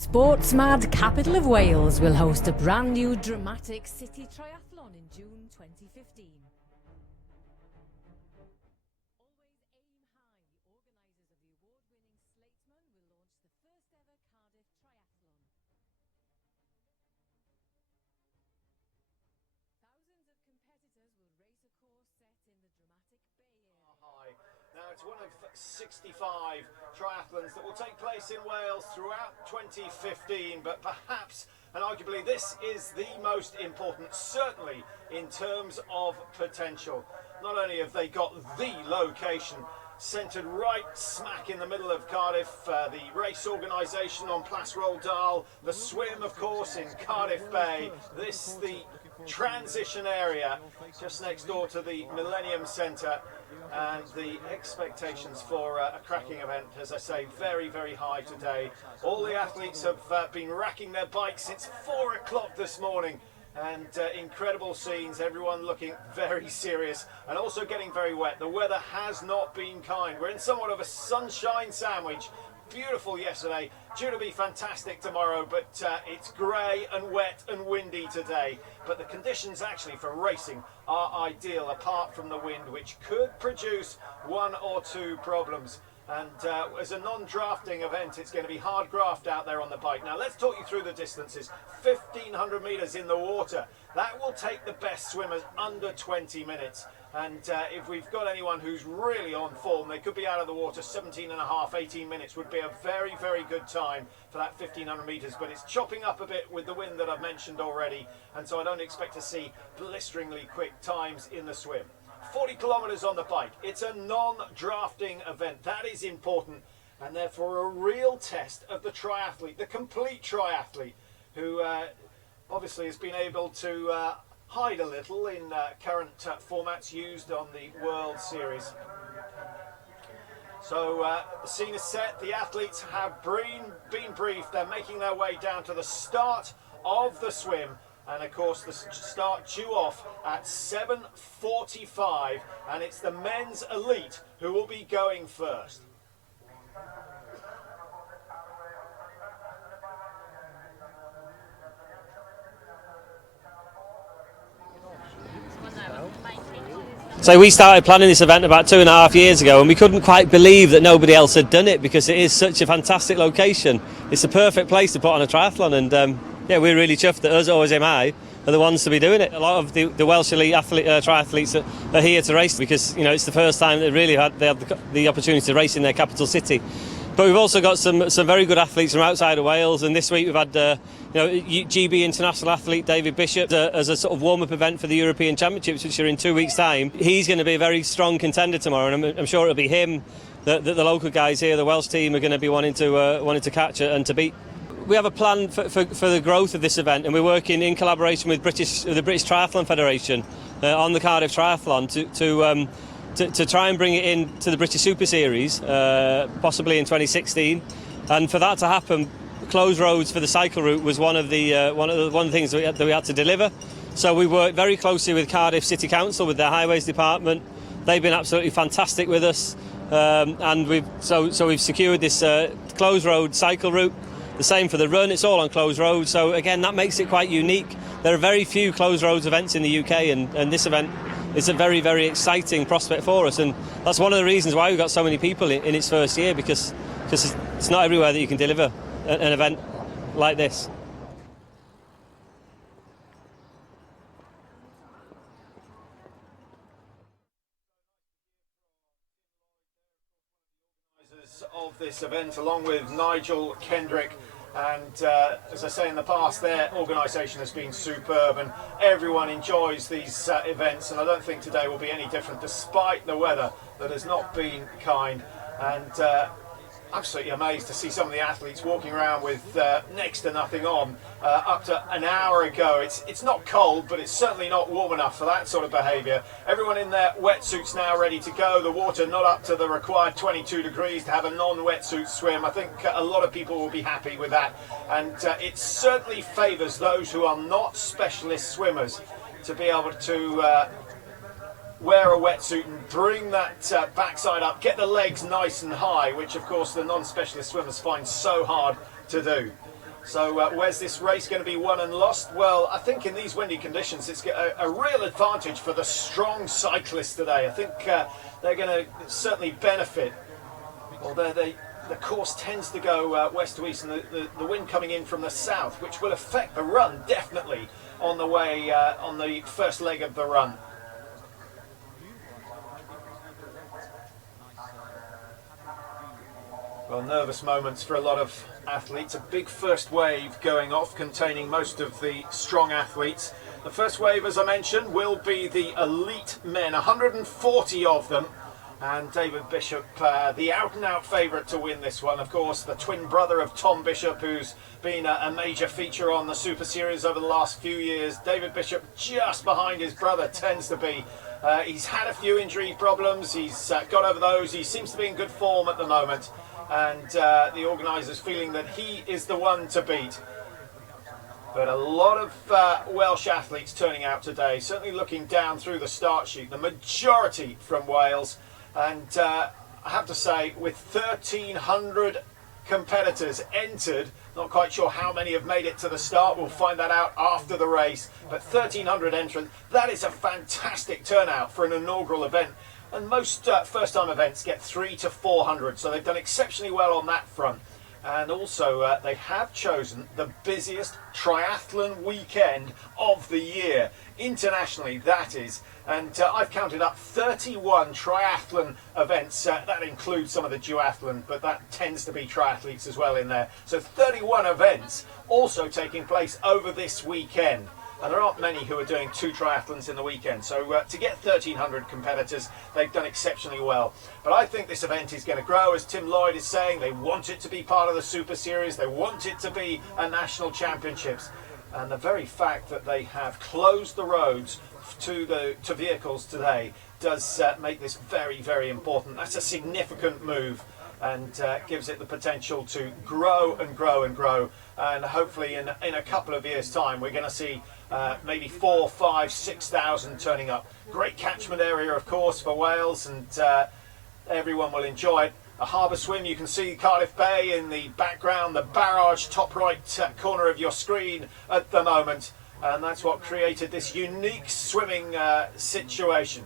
Sports-mad capital of Wales will host a brand new dramatic city triathlon in June 2015. Now, it's one of 65 triathlons that will take place in Wales throughout 2015, but perhaps and arguably this is the most important, certainly in terms of potential. Not only have they got the location centred right smack in the middle of Cardiff, the race organisation on Plas Roald Dahl, the swim, of course, in Cardiff Bay, the transition area just next door to the Millennium Centre. And the expectations for a cracking event, as I say, very, very high today. All the athletes have been racking their bikes since 4 o'clock this morning. And incredible scenes, everyone looking very serious and also getting very wet. The weather has not been kind. We're in somewhat of a sunshine sandwich. Beautiful yesterday, due to be fantastic tomorrow, but it's grey and wet and windy today. But the conditions actually for racing are ideal, apart from the wind, which could produce one or two problems. And as a non-drafting event, it's going to be hard graft out there on the bike. Now let's talk you through the distances. 1,500 metres in the water. That will take the best swimmers under 20 minutes. And if we've got anyone who's really on form, they could be out of the water 17 and a half, 18 minutes would be a very, very good time for that 1,500 metres. But it's chopping up a bit with the wind that I've mentioned already. And so I don't expect to see blisteringly quick times in the swim. 40 kilometres on the bike. It's a non-drafting event. That is important. And therefore a real test of the triathlete, the complete triathlete, who obviously has been able to hide a little in current formats used on the World Series. So the scene is set, the athletes have been briefed, they're making their way down to the start of the swim, and of course the start due off at 7:45, and it's the men's elite who will be going first. So we started planning this event about 2.5 years ago, and we couldn't quite believe that nobody else had done it, because it is such a fantastic location. It's the perfect place to put on a triathlon, and yeah, we're really chuffed that us, OSMI, are the ones to be doing it. A lot of the Welsh elite triathletes are here to race, because you know it's the first time they really had the opportunity to race in their capital city. But we've also got some very good athletes from outside of Wales, and this week we've had GB international athlete David Bishop as a sort of warm-up event for the European Championships, which are in 2 weeks' time. He's going to be a very strong contender tomorrow, and I'm sure it'll be him that the local guys here, the Welsh team, are going to be wanting to catch and to beat. We have a plan for the growth of this event, and we're working in collaboration with the British Triathlon Federation on the Cardiff Triathlon to try and bring it into the British Super Series, possibly in 2016. And for that to happen, closed roads for the cycle route was one of the things that we had to deliver. So we worked very closely with Cardiff City Council, with their highways department. They've been absolutely fantastic with us, and we've secured this closed road cycle route. The same for the run, it's all on closed roads, so again that makes it quite unique. There are very few closed roads events in the UK, and this event is a very, very exciting prospect for us, and that's one of the reasons why we've got so many people in its first year, because it's not everywhere that you can deliver an event like this. Of this event, along with Nigel Kendrick, and as I say in the past, their organisation has been superb, and everyone enjoys these events, and I don't think today will be any different, despite the weather that has not been kind. And absolutely amazed to see some of the athletes walking around with next to nothing on. Up to an hour ago, it's not cold, but it's certainly not warm enough for that sort of behaviour. Everyone in their wetsuits now ready to go. The water not up to the required 22 degrees to have a non-wetsuit swim. I think a lot of people will be happy with that, and it certainly favours those who are not specialist swimmers to be able to wear a wetsuit and bring that backside up, get the legs nice and high, which of course the non-specialist swimmers find so hard to do. So where's this race going to be won and lost? Well, I think in these windy conditions it's a real advantage for the strong cyclists today. I think they're going to certainly benefit. Although the course tends to go west to east, and the wind coming in from the south, which will affect the run definitely on the way on the first leg of the run. Well, nervous moments for a lot of athletes. A big first wave going off containing most of the strong athletes. The first wave, as I mentioned, will be the elite men, 140 of them. And David Bishop, the out-and-out favourite to win this one. Of course, the twin brother of Tom Bishop, who's been a major feature on the Super Series over the last few years. David Bishop just behind his brother tends to be. He's had a few injury problems. He's got over those. He seems to be in good form at the moment. And the organisers feeling that he is the one to beat. But a lot of Welsh athletes turning out today, certainly looking down through the start sheet, the majority from Wales. And I have to say, with 1,300 competitors entered, not quite sure how many have made it to the start, we'll find that out after the race, but 1,300 entrants, that is a fantastic turnout for an inaugural event. And most first-time events get 300 to 400, so they've done exceptionally well on that front. And also, they have chosen the busiest triathlon weekend of the year, internationally, that is. And I've counted up 31 triathlon events. That includes some of the duathlon, but that tends to be triathletes as well in there. So 31 events also taking place over this weekend. And there aren't many who are doing 2 triathlons in the weekend. So to get 1,300 competitors, they've done exceptionally well. But I think this event is going to grow, as Tim Lloyd is saying. They want it to be part of the Super Series. They want it to be a national championships. And the very fact that they have closed the roads to vehicles today does make this very, very important. That's a significant move, and gives it the potential to grow and grow and grow. And hopefully in a couple of years' time, we're going to see maybe 4,000, 5,000, 6,000 turning up. Great catchment area, of course, for Wales, and everyone will enjoy it. A harbour swim, you can see Cardiff Bay in the background, the barrage top right corner of your screen at the moment. And that's what created this unique swimming situation.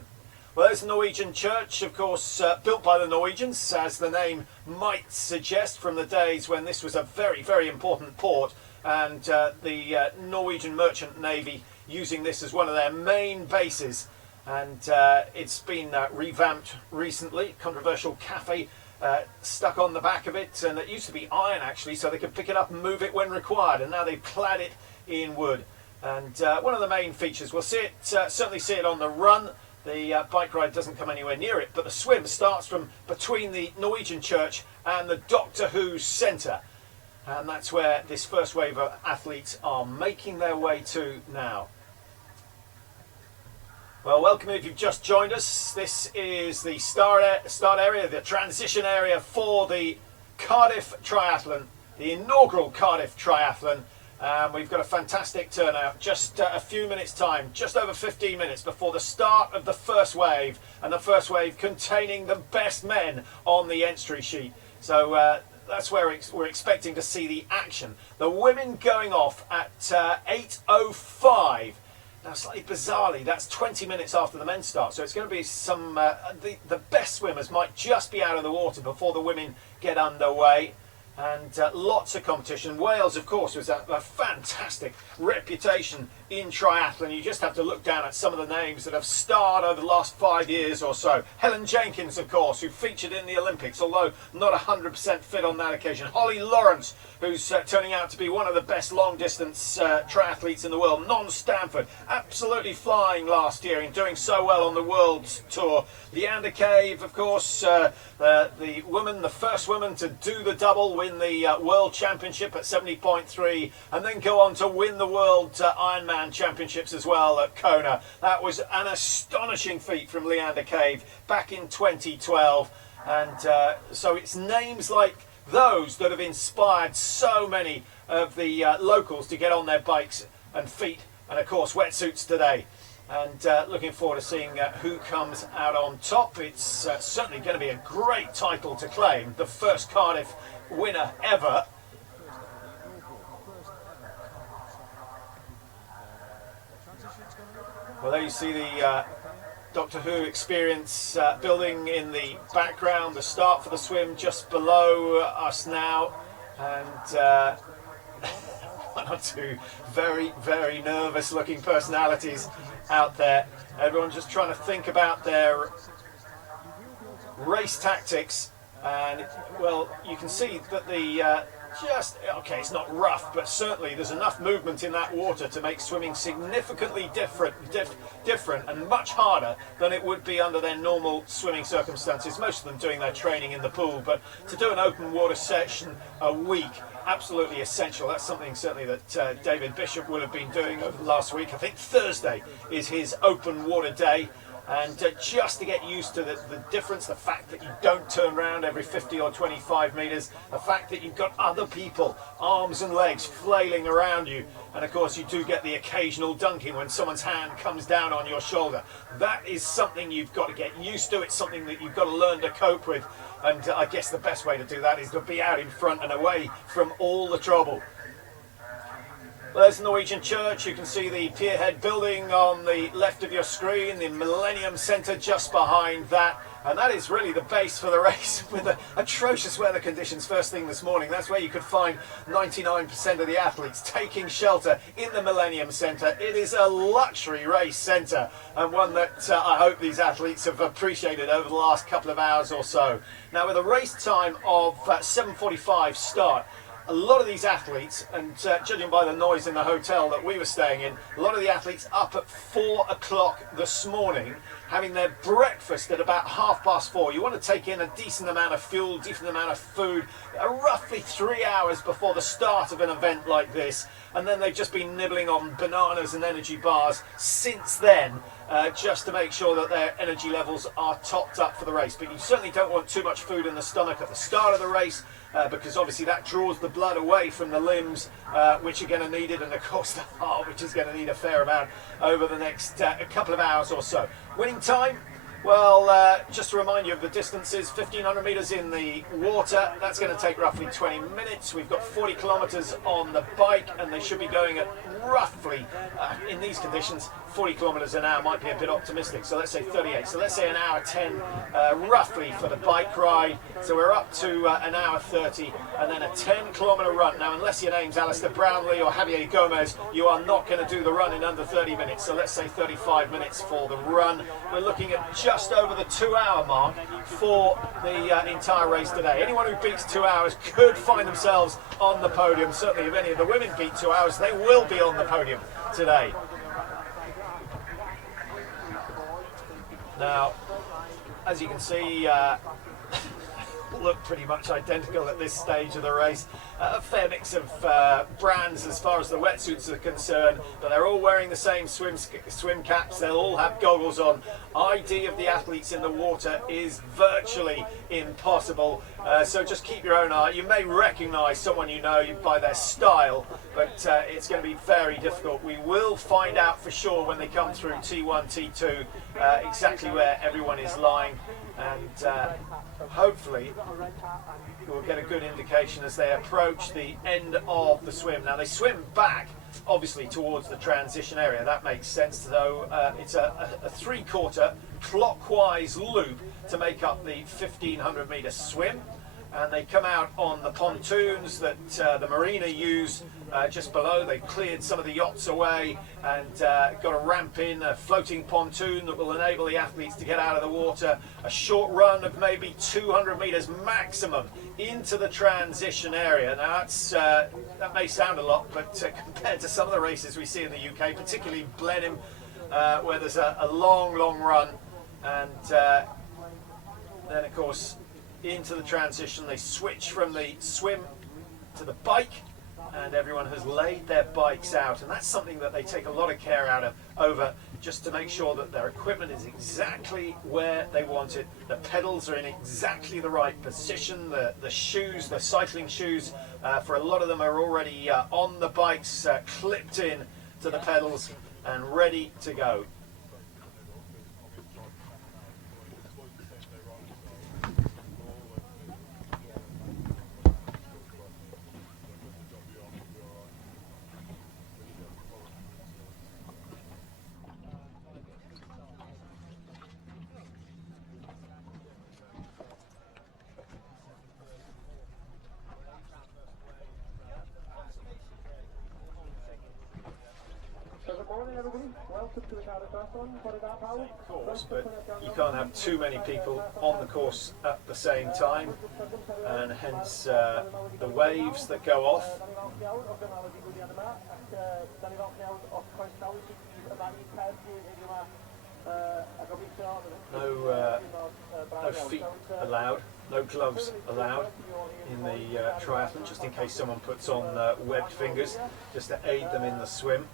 Well, there's the Norwegian church, of course, built by the Norwegians, as the name might suggest, from the days when this was a very, very important port, and the Norwegian merchant navy using this as one of their main bases. And it's been revamped recently. Controversial cafe stuck on the back of it, and it used to be iron actually, so they could pick it up and move it when required, and now they've clad it in wood. And one of the main features, we'll see it, certainly see it on the run. The bike ride doesn't come anywhere near it, but the swim starts from between the Norwegian church and the Doctor Who Centre. And that's where this first wave of athletes are making their way to now. Well, welcome if you've just joined us. This is the start area, the transition area for the Cardiff Triathlon, the inaugural Cardiff Triathlon. We've got a fantastic turnout, just a few minutes time, just over 15 minutes before the start of the first wave, and the first wave containing the best men on the entry sheet. So that's where we're expecting to see the action. The women going off at 8:05. Now, slightly bizarrely, that's 20 minutes after the men start, so it's going to be some, the best swimmers might just be out of the water before the women get underway. And lots of competition. Wales, of course, was a fantastic reputation in triathlon. You just have to look down at some of the names that have starred over the last 5 years or so. Helen Jenkins, of course, who featured in the Olympics, although not 100% fit on that occasion. Holly Lawrence, who's turning out to be one of the best long-distance triathletes in the world. Non Stanford, absolutely flying last year and doing so well on the World Tour. Leander Cave, of course, the woman, the first woman to do the double, win the World Championship at 70.3, and then go on to win the World Ironman Championships as well at Kona. That was an astonishing feat from Leander Cave back in 2012. And so it's names like those that have inspired so many of the locals to get on their bikes and feet, and of course wetsuits today. And looking forward to seeing who comes out on top. It's certainly going to be a great title to claim, the first Cardiff winner ever. There you see the Doctor Who experience building in the background, the start for the swim just below us now, and one or two very, very nervous looking personalities out there. Everyone just trying to think about their race tactics, and well, you can see that the okay, it's not rough, but certainly there's enough movement in that water to make swimming significantly different and much harder than it would be under their normal swimming circumstances. Most of them doing their training in the pool, but to do an open water session a week, absolutely essential. That's something certainly that David Bishop will have been doing over the last week. I think Thursday is his open water day. And just to get used to the difference, the fact that you don't turn around every 50 or 25 metres, the fact that you've got other people, arms and legs, flailing around you, and of course you do get the occasional dunking when someone's hand comes down on your shoulder. That is something you've got to get used to. It's something that you've got to learn to cope with, and I guess the best way to do that is to be out in front and away from all the trouble. There's the Norwegian Church. You can see the Pierhead building on the left of your screen, the Millennium Centre just behind that. And that is really the base for the race with the atrocious weather conditions first thing this morning. That's where you could find 99% of the athletes taking shelter in the Millennium Centre. It is a luxury race centre, and one that I hope these athletes have appreciated over the last couple of hours or so. Now, with a race time of 7:45 start, a lot of these athletes, and judging by the noise in the hotel that we were staying in, a lot of the athletes up at 4 o'clock this morning, having their breakfast at about 4:30. You want to take in a decent amount of fuel, decent amount of food, roughly 3 hours before the start of an event like this. And then they've just been nibbling on bananas and energy bars since then, just to make sure that their energy levels are topped up for the race. But you certainly don't want too much food in the stomach at the start of the race, because obviously that draws the blood away from the limbs, which are going to need it, and of course the heart, which is going to need a fair amount over the next couple of hours or so. Winning time? Well, just to remind you of the distances, 1,500 metres in the water, that's going to take roughly 20 minutes. We've got 40 kilometres on the bike, and they should be going at roughly, in these conditions, 40 kilometres an hour might be a bit optimistic, so let's say 38. So let's say an hour 10 roughly for the bike ride. So we're up to an hour 30 and then a 10-kilometre run. Now, unless your name's Alistair Brownlee or Javier Gomez, you are not going to do the run in under 30 minutes. So let's say 35 minutes for the run. We're looking at just over the 2-hour mark for the entire race today. Anyone who beats 2 hours could find themselves on the podium. Certainly if any of the women beat 2 hours, they will be on the podium today. Now, as you can see, look pretty much identical at this stage of the race. A fair mix of brands as far as the wetsuits are concerned, but they're all wearing the same swim caps. They'll all have goggles on. ID of the athletes in the water is virtually impossible, so just keep your own eye. You may recognise someone you know by their style, but it's going to be very difficult. We will find out for sure when they come through T1, T2, exactly where everyone is lying, and hopefully we'll get a good indication as they approach the end of the swim. Now, they swim back obviously towards the transition area. That makes sense, though. It's a 3/4 clockwise loop to make up the 1,500 metre swim, and they come out on the pontoons that the marina use just below. They've cleared some of the yachts away and got a ramp in, a floating pontoon that will enable the athletes to get out of the water. A short run of maybe 200 metres maximum into the transition area. Now that may sound a lot, but compared to some of the races we see in the UK, particularly Blenheim, where there's a long run, and then of course into the transition they switch from the swim to the bike, and everyone has laid their bikes out, and that's something that they take a lot of care out of over, just to make sure that their equipment is exactly where they want it. The pedals are in exactly the right position. The shoes, the cycling shoes, for a lot of them are already on the bikes, clipped in to the pedals and ready to go. course, but you can't have too many people on the course at the same time, and hence the waves that go off. No feet allowed, no gloves allowed in the triathlon, just in case someone puts on webbed fingers, just to aid them in the swim.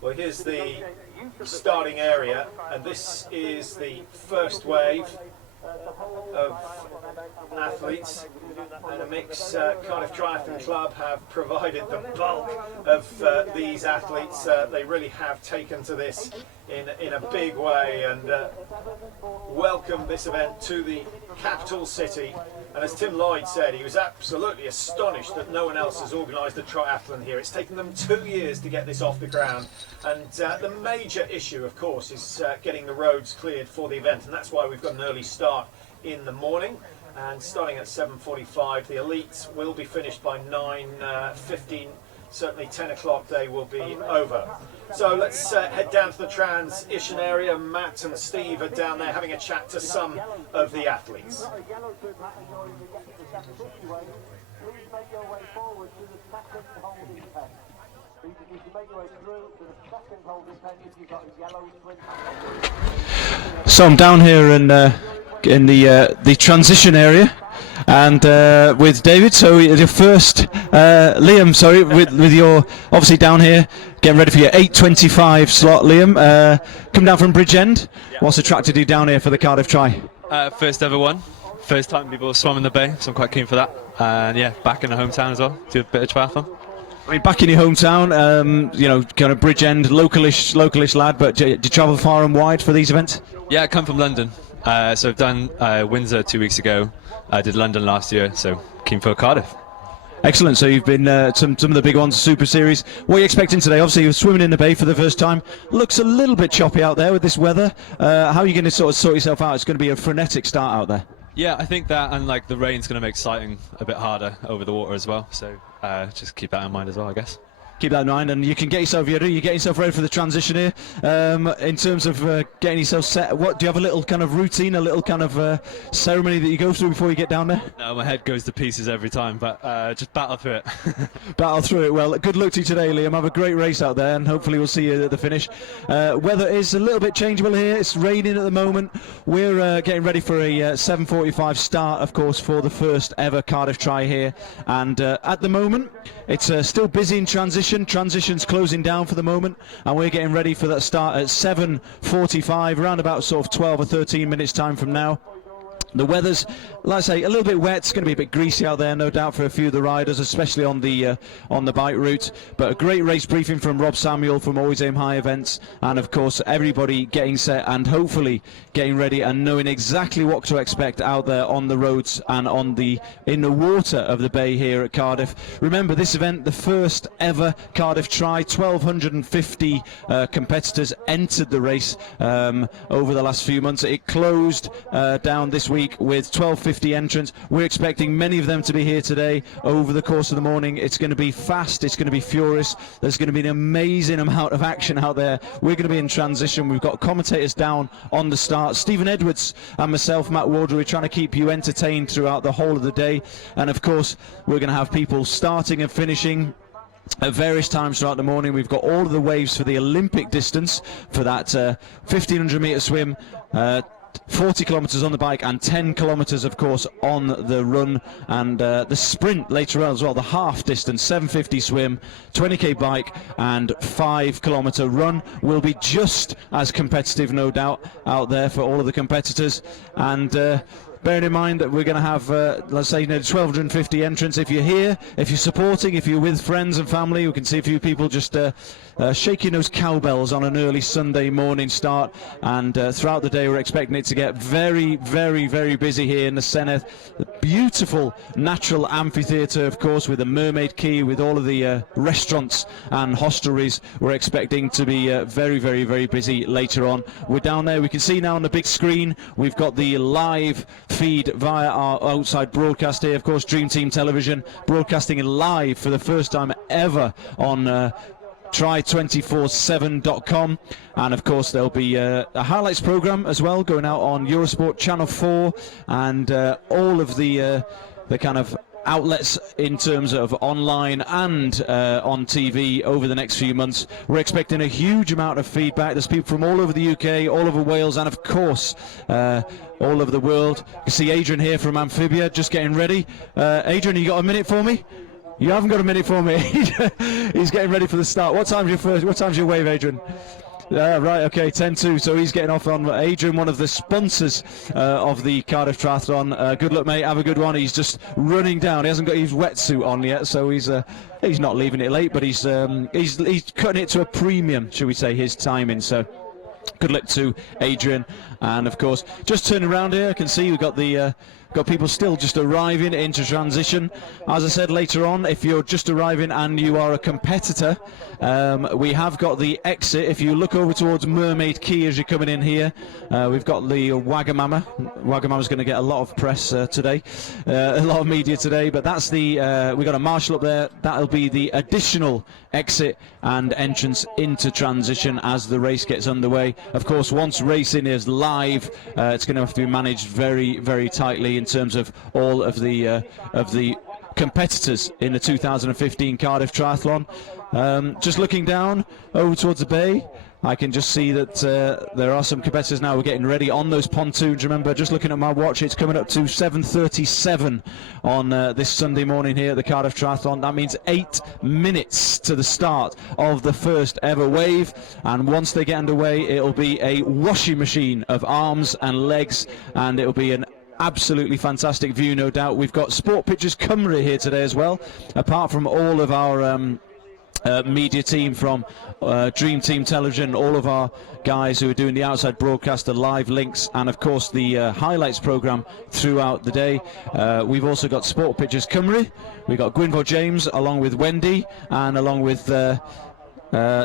Well, here's the starting area, and this is the first wave of athletes, and a mix. Cardiff Triathlon Club have provided the bulk of these athletes. They really have taken to this in a big way, and welcome this event to the capital city. And as Tim Lloyd said, he was absolutely astonished that no one else has organised a triathlon here. It's taken them 2 years to get this off the ground, and the major issue, of course, is getting the roads cleared for the event, and that's why we've got an early start in the morning. And starting at 7:45, the elites will be finished by 9:15. Certainly 10 o'clock they will be over. So let's head down to the transition area. Matt and Steve are down there having a chat to some of the athletes. So I'm down here in the transition area, and with David. So your first, Liam. Sorry, with your obviously down here getting ready for your 8:25 slot, Liam. Come down from Bridgend. Yeah. What's attracted you down here for the Cardiff Tri? First ever one. First time people swam in the bay, so I'm quite keen for that. And yeah, back in the hometown as well. Do a bit of triathlon. I mean, back in your hometown, kind of Bridgend, localish lad. But do you travel far and wide for these events? Yeah, I come from London. So I've done Windsor 2 weeks ago. I did London last year, so keen for Cardiff. Excellent. So you've been some of the big ones, Super Series. What are you expecting today? Obviously, you're swimming in the bay for the first time. Looks a little bit choppy out there with this weather. How are you going to sort yourself out? It's going to be a frenetic start out there. Yeah, I think that, and like the rain's going to make sighting a bit harder over the water as well. So just keep that in mind as well, I guess. Keep that in mind, and you can get yourself ready for the transition here. In terms of getting yourself set, do you have a little kind of routine, a little kind of ceremony that you go through before you get down there? No, my head goes to pieces every time, but just battle through it. Battle through it. Well, good luck to you today, Liam. Have a great race out there, and hopefully we'll see you at the finish. Weather is a little bit changeable here. It's raining at the moment. We're getting ready for a 7:45 start, of course, for the first ever Cardiff Tri here, and at the moment it's still busy in transition. Transition's closing down for the moment, and we're getting ready for that start at 7:45, around about sort of 12 or 13 minutes time from now. The weather's, like I say, a little bit wet. It's going to be a bit greasy out there, no doubt, for a few of the riders, especially on the bike route. But a great race briefing from Rob Samuel from Always Aim High Events, and of course everybody getting set and hopefully getting ready and knowing exactly what to expect out there on the roads and in the water of the bay here at Cardiff. Remember, this event, the first ever Cardiff Tri, 1,250 competitors entered the race over the last few months. It closed down this week with 1,250 entrants. We're expecting many of them to be here today over the course of the morning. It's going to be fast, it's going to be furious. There's going to be an amazing amount of action out there. We're going to be in transition. We've got commentators down on the start. Stephen Edwards and myself, Matt Wardle, we're trying to keep you entertained throughout the whole of the day. And of course, we're going to have people starting and finishing at various times throughout the morning. We've got all of the waves for the Olympic distance for that 1,500 metre swim, 40 kilometres on the bike and 10 kilometres of course on the run, and the sprint later on as well, the half distance 750 swim, 20k bike and 5 kilometre run will be just as competitive, no doubt, out there for all of the competitors. And bearing in mind that we're going to have, let's say, 1,250 entrants. If you're here, if you're supporting, if you're with friends and family, we can see a few people just shaking those cowbells on an early Sunday morning start. And throughout the day, we're expecting it to get very, very, very busy here in the Senedd. The beautiful natural amphitheatre, of course, with the Mermaid Quay, with all of the restaurants and hostelries. We're expecting to be very, very, very busy later on. We're down there. We can see now on the big screen, we've got the live feed via our outside broadcast here. Of course, Dream Team Television broadcasting live for the first time ever on try247.com, and of course there'll be a highlights program as well going out on Eurosport Channel 4 and all of the kind of outlets in terms of online and on TV over the next few months. We're expecting a huge amount of feedback. There's people from all over the UK, all over Wales, and of course all over the world. You can see Adrian here from Amphibia just getting ready. Adrian, you got a minute for me? You haven't got a minute for me. He's getting ready for the start. What time's your wave, Adrian? Right, okay, 10-2, so he's getting off on Adrian, one of the sponsors of the Cardiff Triathlon. Good luck, mate, have a good one. He's just running down. He hasn't got his wetsuit on yet, so he's not leaving it late, but he's cutting it to a premium, shall we say, his timing. So good luck to Adrian. And of course, just turning around here, I can see we've got people still just arriving into transition. As I said later on, if you're just arriving and you are a competitor, we have got the exit. If you look over towards Mermaid Quay as you're coming in here, we've got the Wagamama. Wagamama's going to get a lot of press today, a lot of media today, but that's we've got a marshal up there. That'll be the additional exit and entrance into transition as the race gets underway. Of course, once racing is live, it's going to have to be managed very, very tightly in terms of all of the competitors in the 2015 Cardiff Triathlon. Just looking down over towards the bay, I can just see that there are some competitors now. We're getting ready on those pontoons. Remember, just looking at my watch, it's coming up to 7:37 on this Sunday morning here at the Cardiff Triathlon. That means 8 minutes to the start of the first ever wave. And once they get underway, it'll be a washing machine of arms and legs, and it'll be an absolutely fantastic view, no doubt. We've got Sport Pictures Cymru here today as well, apart from all of our media team from Dream Team Television, all of our guys who are doing the outside broadcast, the live links, and of course the highlights program throughout the day. We've also got Sport Pictures Cymru. We've got Gwynfor James along with Wendy and along with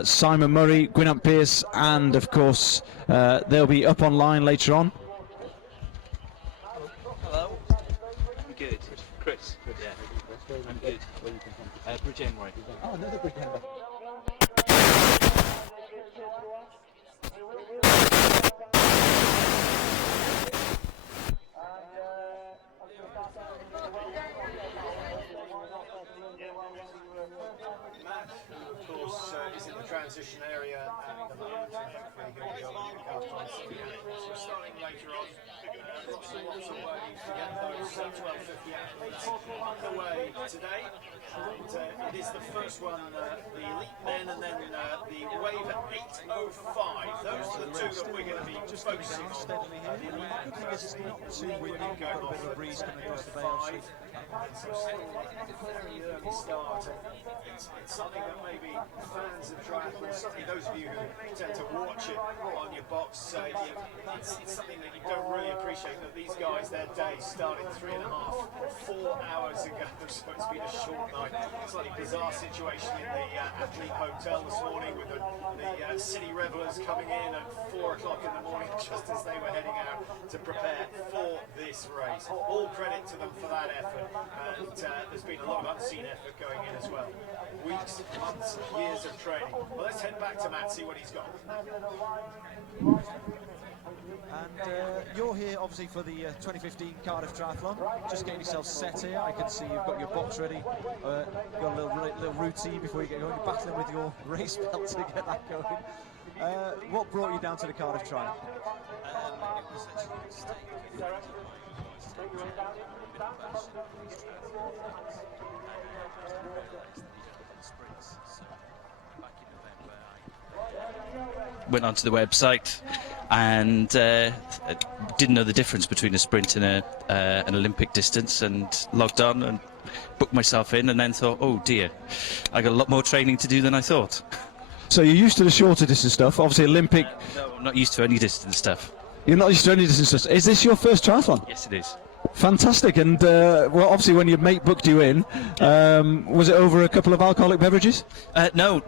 Simon Murray, Gwynant Pearce, and of course they'll be up online later on. Hello. I'm good. Chris. Good, yeah. I'm good. Bridgend, right? Oh, another Bridgend. Matt, who of course is in the transition area at the moment, hopefully he'll be able to pick up on some athletes. We're starting later on. Lots and lots of ways to get those 1250 athletes underway today. And it is the first one, the elite men, and then the wave at 8:05. Those are the two that we're going to be just focusing on. The good thing is it's not too windy, got a bit of a breeze coming across the bay. So very early start. It's something that maybe fans of triathlon, certainly those of you who tend to watch it on your box, it's something that you don't really appreciate, that these guys, their day started 3.5 or 4 hours ago, so it's been a short night. Slightly bizarre situation in the athlete hotel this morning with the city revellers coming in at 4 o'clock in the morning just as they were heading out to prepare for this race. All credit to them for that effort, and there's been a lot of unseen effort going in as well. Weeks, months, years of training. Well, let's head back to Matt, see what he's got. And you're here obviously for the 2015 Cardiff Triathlon. Just getting yourself set here. I can see you've got your box ready. You've got a little routine before you get going. You're battling with your race belt to get that going. What brought you down to the Cardiff Triathlon? It was actually a mistake. Went onto the website and didn't know the difference between a sprint and an Olympic distance, and logged on and booked myself in, and then thought, oh dear, I got a lot more training to do than I thought. So you're used to the shorter distance stuff, obviously Olympic. No, I'm not used to any distance stuff. You're not used to any distance stuff. Is this your first triathlon? Yes, it is. Fantastic. And well, obviously when your mate booked you in, was it over a couple of alcoholic beverages? No.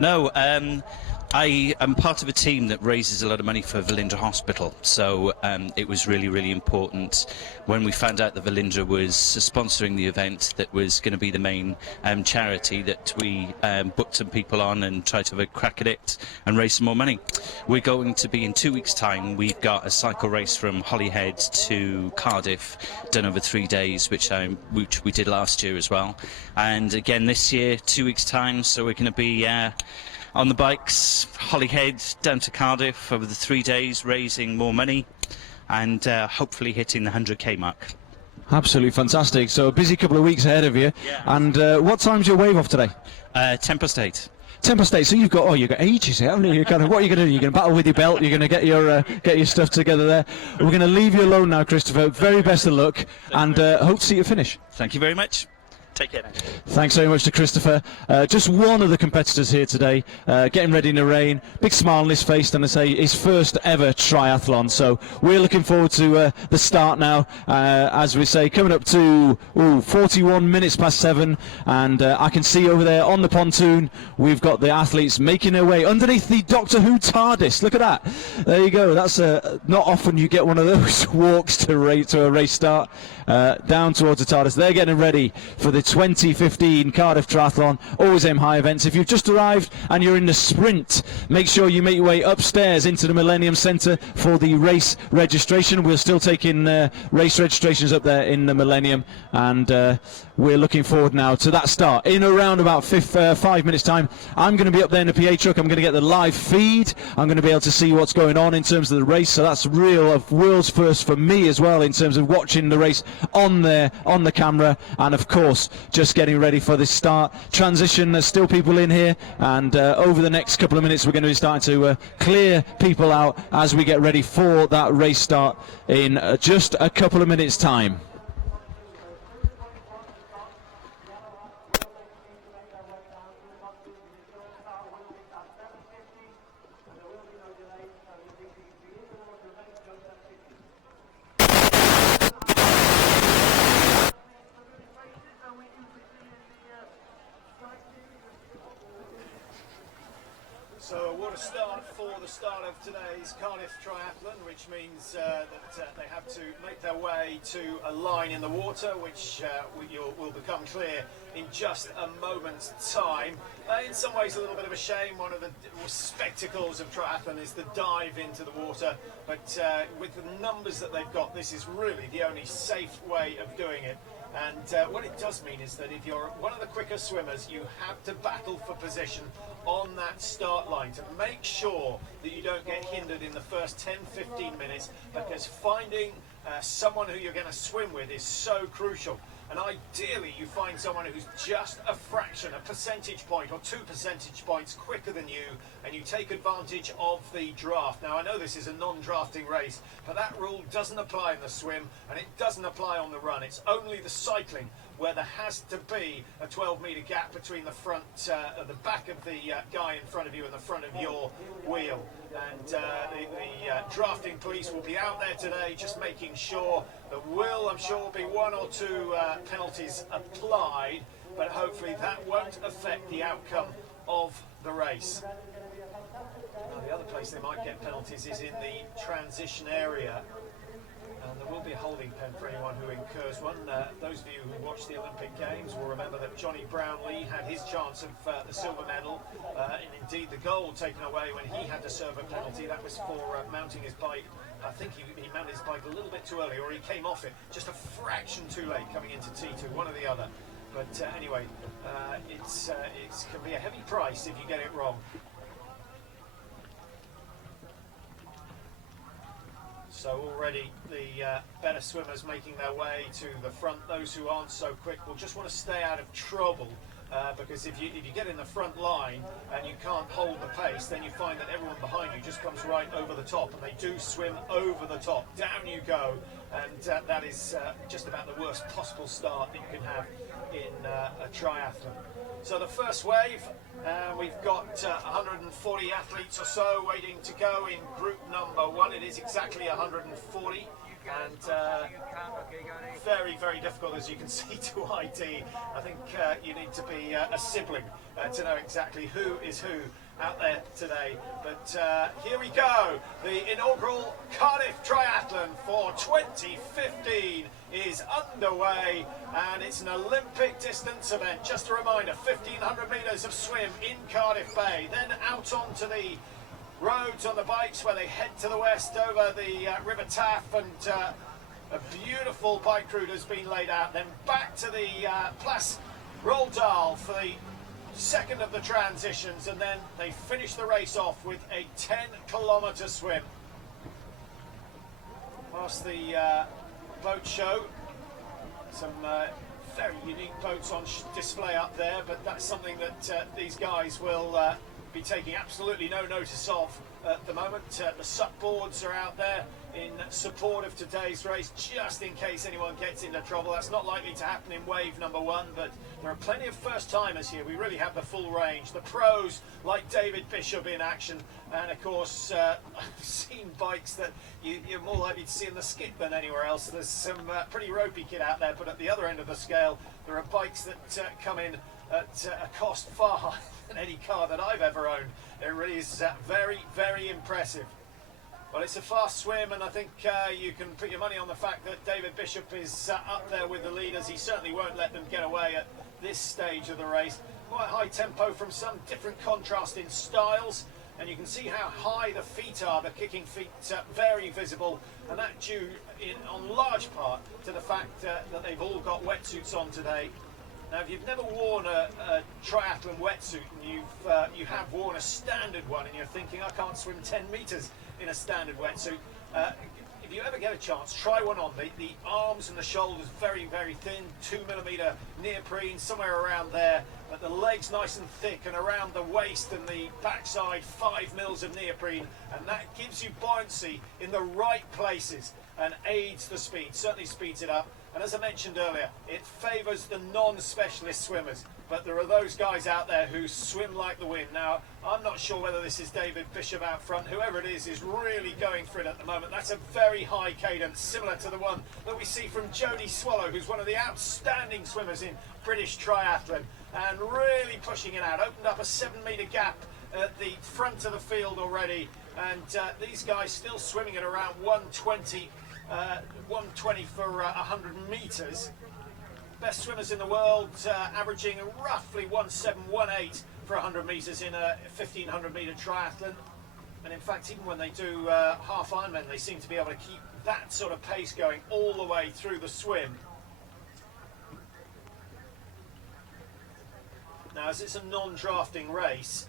I am part of a team that raises a lot of money for Velindre Hospital, so it was really, really important when we found out that Velindre was sponsoring the event that was going to be the main charity, that we booked some people on and tried to have a crack at it and raise some more money. We're going to be, in 2 weeks' time, we've got a cycle race from Holyhead to Cardiff, done over 3 days, which we did last year as well. And again this year, 2 weeks' time, so we're going to be on the bikes, Holyhead down to Cardiff over the 3 days, raising more money and hopefully hitting the 100k mark. Absolutely fantastic. So a busy couple of weeks ahead of you. Yeah. And what time's your wave off today? 10 past 8. 10 past 8. So you've got ages here, haven't you? What are you going to do? You're going to battle with your belt. You're going to get your stuff together there. We're going to leave you alone now, Christopher. Very best of luck, and hope to see you finish. Thank you very much. Take care now. Thanks very much to Christopher. Just one of the competitors here today, getting ready in the rain. Big smile on his face, and I say his first ever triathlon. So we're looking forward to the start now. As we say, coming up to 41 minutes past 7, and I can see over there on the pontoon we've got the athletes making their way underneath the Doctor Who TARDIS. Look at that. There you go. That's not often you get one of those walks to a race start. Down towards the TARDIS. They're getting ready for the 2015 Cardiff Triathlon, Always Aim High events. If you've just arrived and you're in the sprint, make sure you make your way upstairs into the Millennium Centre for the race registration. We're still taking race registrations up there in the Millennium, and we're looking forward now to that start. In around about 5 minutes time, I'm going to be up there in the PA truck. I'm going to get the live feed. I'm going to be able to see what's going on in terms of the race, so that's world's first for me as well in terms of watching the race on the camera, and of course just getting ready for this start. Transition, there's still people in here, and over the next couple of minutes we're going to be starting to clear people out as we get ready for that race start in just a couple of minutes time. So what a start for the start of today's Cardiff Triathlon, which means that they have to make their way to a line in the water, which will become clear in just a moment's time. In some ways a little bit of a shame. One of the spectacles of triathlon is the dive into the water, but with the numbers that they've got, this is really the only safe way of doing it. And what it does mean is that if you're one of the quicker swimmers, you have to battle for position on that start line to make sure that you don't get hindered in the first 10-15 minutes, because finding someone who you're going to swim with is so crucial. And ideally you find someone who's just a fraction, a percentage point or 2 percentage points quicker than you, and you take advantage of the draft. Now I know this is a non-drafting race, but that rule doesn't apply in the swim, and it doesn't apply on the run. It's only the cycling where there has to be a 12-metre gap between the front, the back of the guy in front of you and the front of your wheel. And the drafting police will be out there today just making sure. I'm sure will be 1 or 2 penalties applied, but hopefully that won't affect the outcome of the race. Now, the other place they might get penalties is in the transition area. And there will be a holding pen for anyone who incurs one. Those of you who watched the Olympic Games will remember that Johnny Brownlee had his chance of the silver medal, and indeed the gold taken away when he had to serve a penalty. That was for mounting his bike. I think he mounted his bike a little bit too early, or he came off it just a fraction too late coming into T2, one or the other. But anyway, it can be a heavy price if you get it wrong. So already the better swimmers making their way to the front. Those who aren't so quick will just want to stay out of trouble, because if you get in the front line and you can't hold the pace, then you find that everyone behind you just comes right over the top, and they do swim over the top. Down you go, and that is just about the worst possible start that you can have in a triathlon. So the first wave, we've got 140 athletes or so waiting to go in group number 1. It is exactly 140, and very, very difficult, as you can see, to ID. I think you need to be a sibling to know exactly who is who out there today. But here we go. The inaugural Cardiff Triathlon for 2015 is underway, and it's an Olympic distance event. Just a reminder, 1,500 metres of swim in Cardiff Bay, then out onto the roads on the bikes where they head to the west over the River Taff, and a beautiful bike route has been laid out. Then back to the Place Roldal for the second of the transitions, and then they finish the race off with a 10-kilometre swim. Past the boat show, some very unique boats on display up there, but that's something that these guys will be taking absolutely no notice of at the moment. The SUP boards are out there in support of today's race, just in case anyone gets into trouble. That's not likely to happen in wave number one, but there are plenty of first-timers here. We really have the full range. The pros, like David Bishop, in action, and of course, I've seen bikes that you're more likely to see in the skid than anywhere else. There's some pretty ropey kit out there, but at the other end of the scale, there are bikes that come in at a cost far higher than any car that I've ever owned. It really is very, very impressive. Well, it's a fast swim, and I think you can put your money on the fact that David Bishop is up there with the leaders. He certainly won't let them get away at this stage of the race. Quite high tempo from some different contrast in styles, and you can see how high the feet are, the kicking feet, very visible, and that due on large part to the fact that they've all got wetsuits on today. Now, if you've never worn a triathlon wetsuit, and you have worn a standard one, and you're thinking, I can't swim 10 metres in a standard wetsuit, if you ever get a chance, try one on. The arms and the shoulders very, very thin, 2mm neoprene, somewhere around there, but the legs nice and thick, and around the waist and the backside 5mm of neoprene, and that gives you buoyancy in the right places and aids the speed, certainly speeds it up. And as I mentioned earlier, it favours the non-specialist swimmers, but there are those guys out there who swim like the wind. Now, I'm not sure whether this is David Bishop out front. Whoever it is really going for it at the moment. That's a very high cadence, similar to the one that we see from Jodie Swallow, who's one of the outstanding swimmers in British triathlon, and really pushing it out. Opened up a 7-metre gap at the front of the field already, and these guys still swimming at around 120 for 100 metres. Best swimmers in the world averaging roughly 1:7.18 for 100 metres in a 1,500 metre triathlon. And in fact, even when they do half Ironman, they seem to be able to keep that sort of pace going all the way through the swim. Now, as it's a non-drafting race,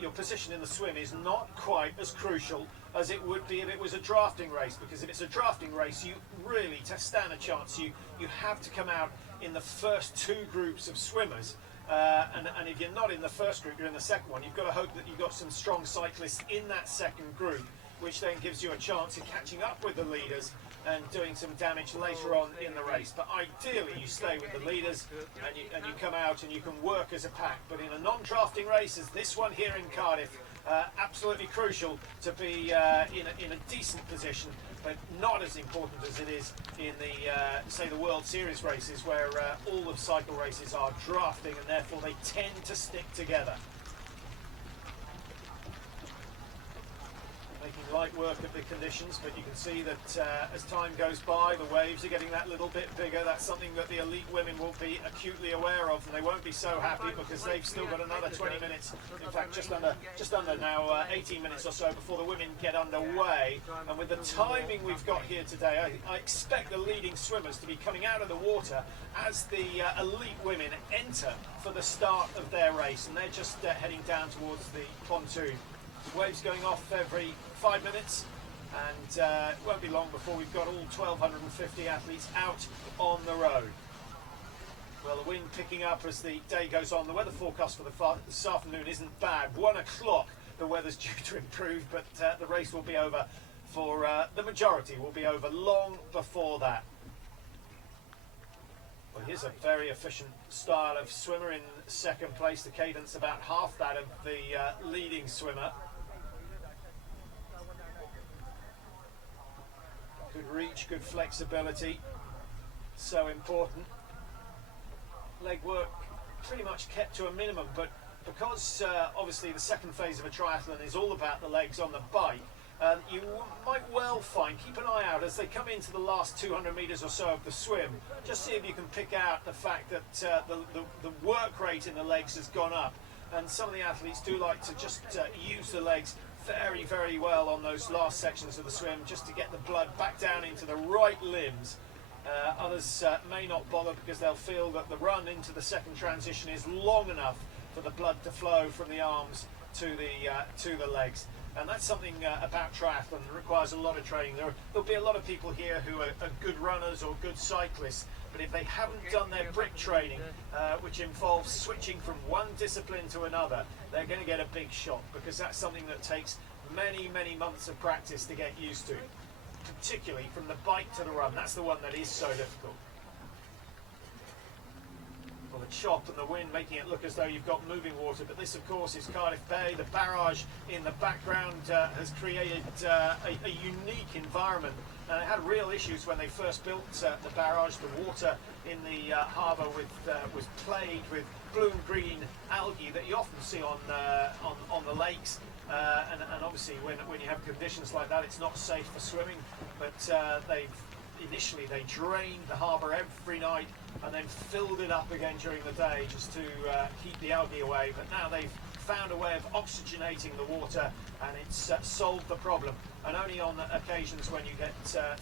your position in the swim is not quite as crucial as it would be if it was a drafting race, because if it's a drafting race, you really, to stand a chance, you have to come out in the first two groups of swimmers, and if you're not in the first group, you're in the second one. You've got to hope that you've got some strong cyclists in that second group, which then gives you a chance of catching up with the leaders and doing some damage later on in the race. But ideally you stay with the leaders and you come out and you can work as a pack. But in a non-drafting race as this one here in Cardiff, absolutely crucial to be in a decent position, but not as important as it is in the say the World Series races, where all of cycle races are drafting and therefore they tend to stick together. Making light work of the conditions, but you can see that as time goes by, the waves are getting that little bit bigger. That's something that the elite women will be acutely aware of, and they won't be so happy because they've still got another 20 minutes, in fact just under now 18 minutes or so before the women get underway. And with the timing we've got here today, I expect the leading swimmers to be coming out of the water as the elite women enter for the start of their race, and they're just heading down towards the pontoon. Waves going off every 5 minutes, and it won't be long before we've got all 1,250 athletes out on the road. Well, the wind picking up as the day goes on. The weather forecast for this afternoon isn't bad. 1 o'clock the weather's due to improve, but the race will be over for the majority, will be over long before that. Well, here's a very efficient style of swimmer in second place. The cadence about half that of the leading swimmer. Good reach, good flexibility, so important. Leg work pretty much kept to a minimum, but because obviously the second phase of a triathlon is all about the legs on the bike, you might well find, keep an eye out as they come into the last 200 metres or so of the swim, just see if you can pick out the fact that the work rate in the legs has gone up. And some of the athletes do like to just use the legs very, very well on those last sections of the swim, just to get the blood back down into the right limbs. Others may not bother because they'll feel that the run into the second transition is long enough for the blood to flow from the arms to the legs. And that's something about triathlon that requires a lot of training. There'll be a lot of people here who are good runners or good cyclists, but if they haven't done their brick training, which involves switching from one discipline to another, they're going to get a big shock, because that's something that takes many, many months of practice to get used to, particularly from the bike to the run. That's the one that is so difficult. Well, the chop and the wind making it look as though you've got moving water, but this of course is Cardiff Bay. The barrage in the background has created a unique environment. It had real issues when they first built the barrage. The water in the harbour was plagued with blue and green algae that you often see on the lakes, and obviously when you have conditions like that, it's not safe for swimming. But initially they drained the harbour every night and then filled it up again during the day just to keep the algae away. But now they've found a way of oxygenating the water, and it's solved the problem. And only on occasions when you get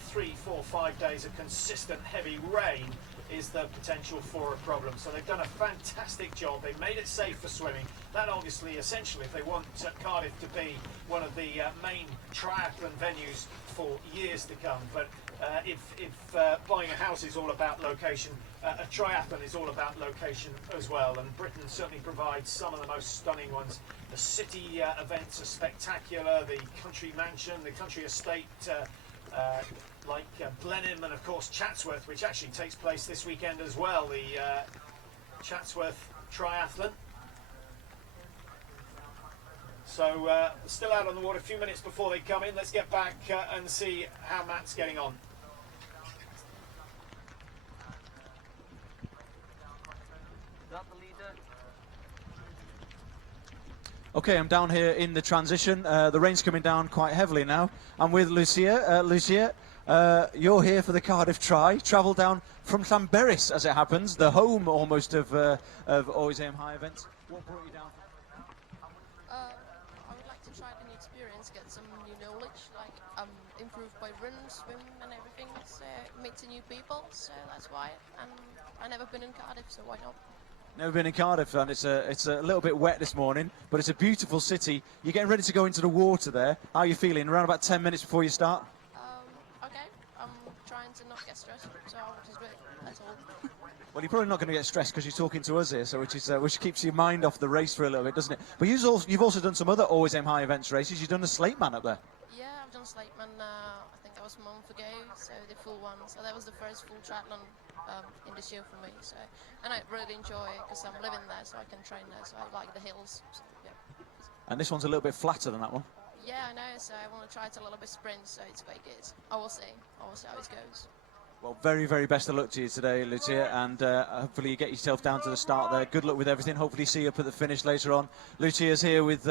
3, 4, 5 days of consistent heavy rain is the potential for a problem. So they've done a fantastic job. They've made it safe for swimming. That obviously, essentially, if they want Cardiff to be one of the main triathlon venues for years to come. But if buying a house is all about location, a triathlon is all about location as well. And Britain certainly provides some of the most stunning ones. The city events are spectacular. The country mansion, the country estate, like Blenheim, and of course Chatsworth, which actually takes place this weekend as well, the Chatsworth Triathlon. So still out on the water, a few minutes before they come in. Let's get back and see how Matt's getting on. Okay, I'm down here in the transition. The rain's coming down quite heavily now. I'm with Lucia. Lucia, you're here for the Cardiff Tri. Travel down from Llanberis, as it happens, the home almost of Always Aim High events. What brought you down? I would like to try the new experience, get some new knowledge, like improve by run, swim, and everything. Meet some new people, so that's why. And I've never been in Cardiff, so why not? Never been in Cardiff, and it's a little bit wet this morning, but it's a beautiful city. You're getting ready to go into the water there. How are you feeling? Around about 10 minutes before you start? Okay. I'm trying to not get stressed, so which is good. That's all. Well, you're probably not going to get stressed because you're talking to us here, so which keeps your mind off the race for a little bit, doesn't it? But you've also done some other Always Aim High events races. You've done the Slate Man up there. Yeah, I've done Slateman. I think that was a month ago, so the full one. So that was the first full triathlon in this year for me. So, and I really enjoy it because I'm living there, so I can train there. So I like the hills. So, yeah. And this one's a little bit flatter than that one. Yeah, I know. So I want to try it a little bit sprint. So it's quite good. I will see. I will see how it goes. Well, very, very best of luck to you today, Lucia, and hopefully you get yourself down to the start there. Good luck with everything. Hopefully see you up at the finish later on. Lucia's here with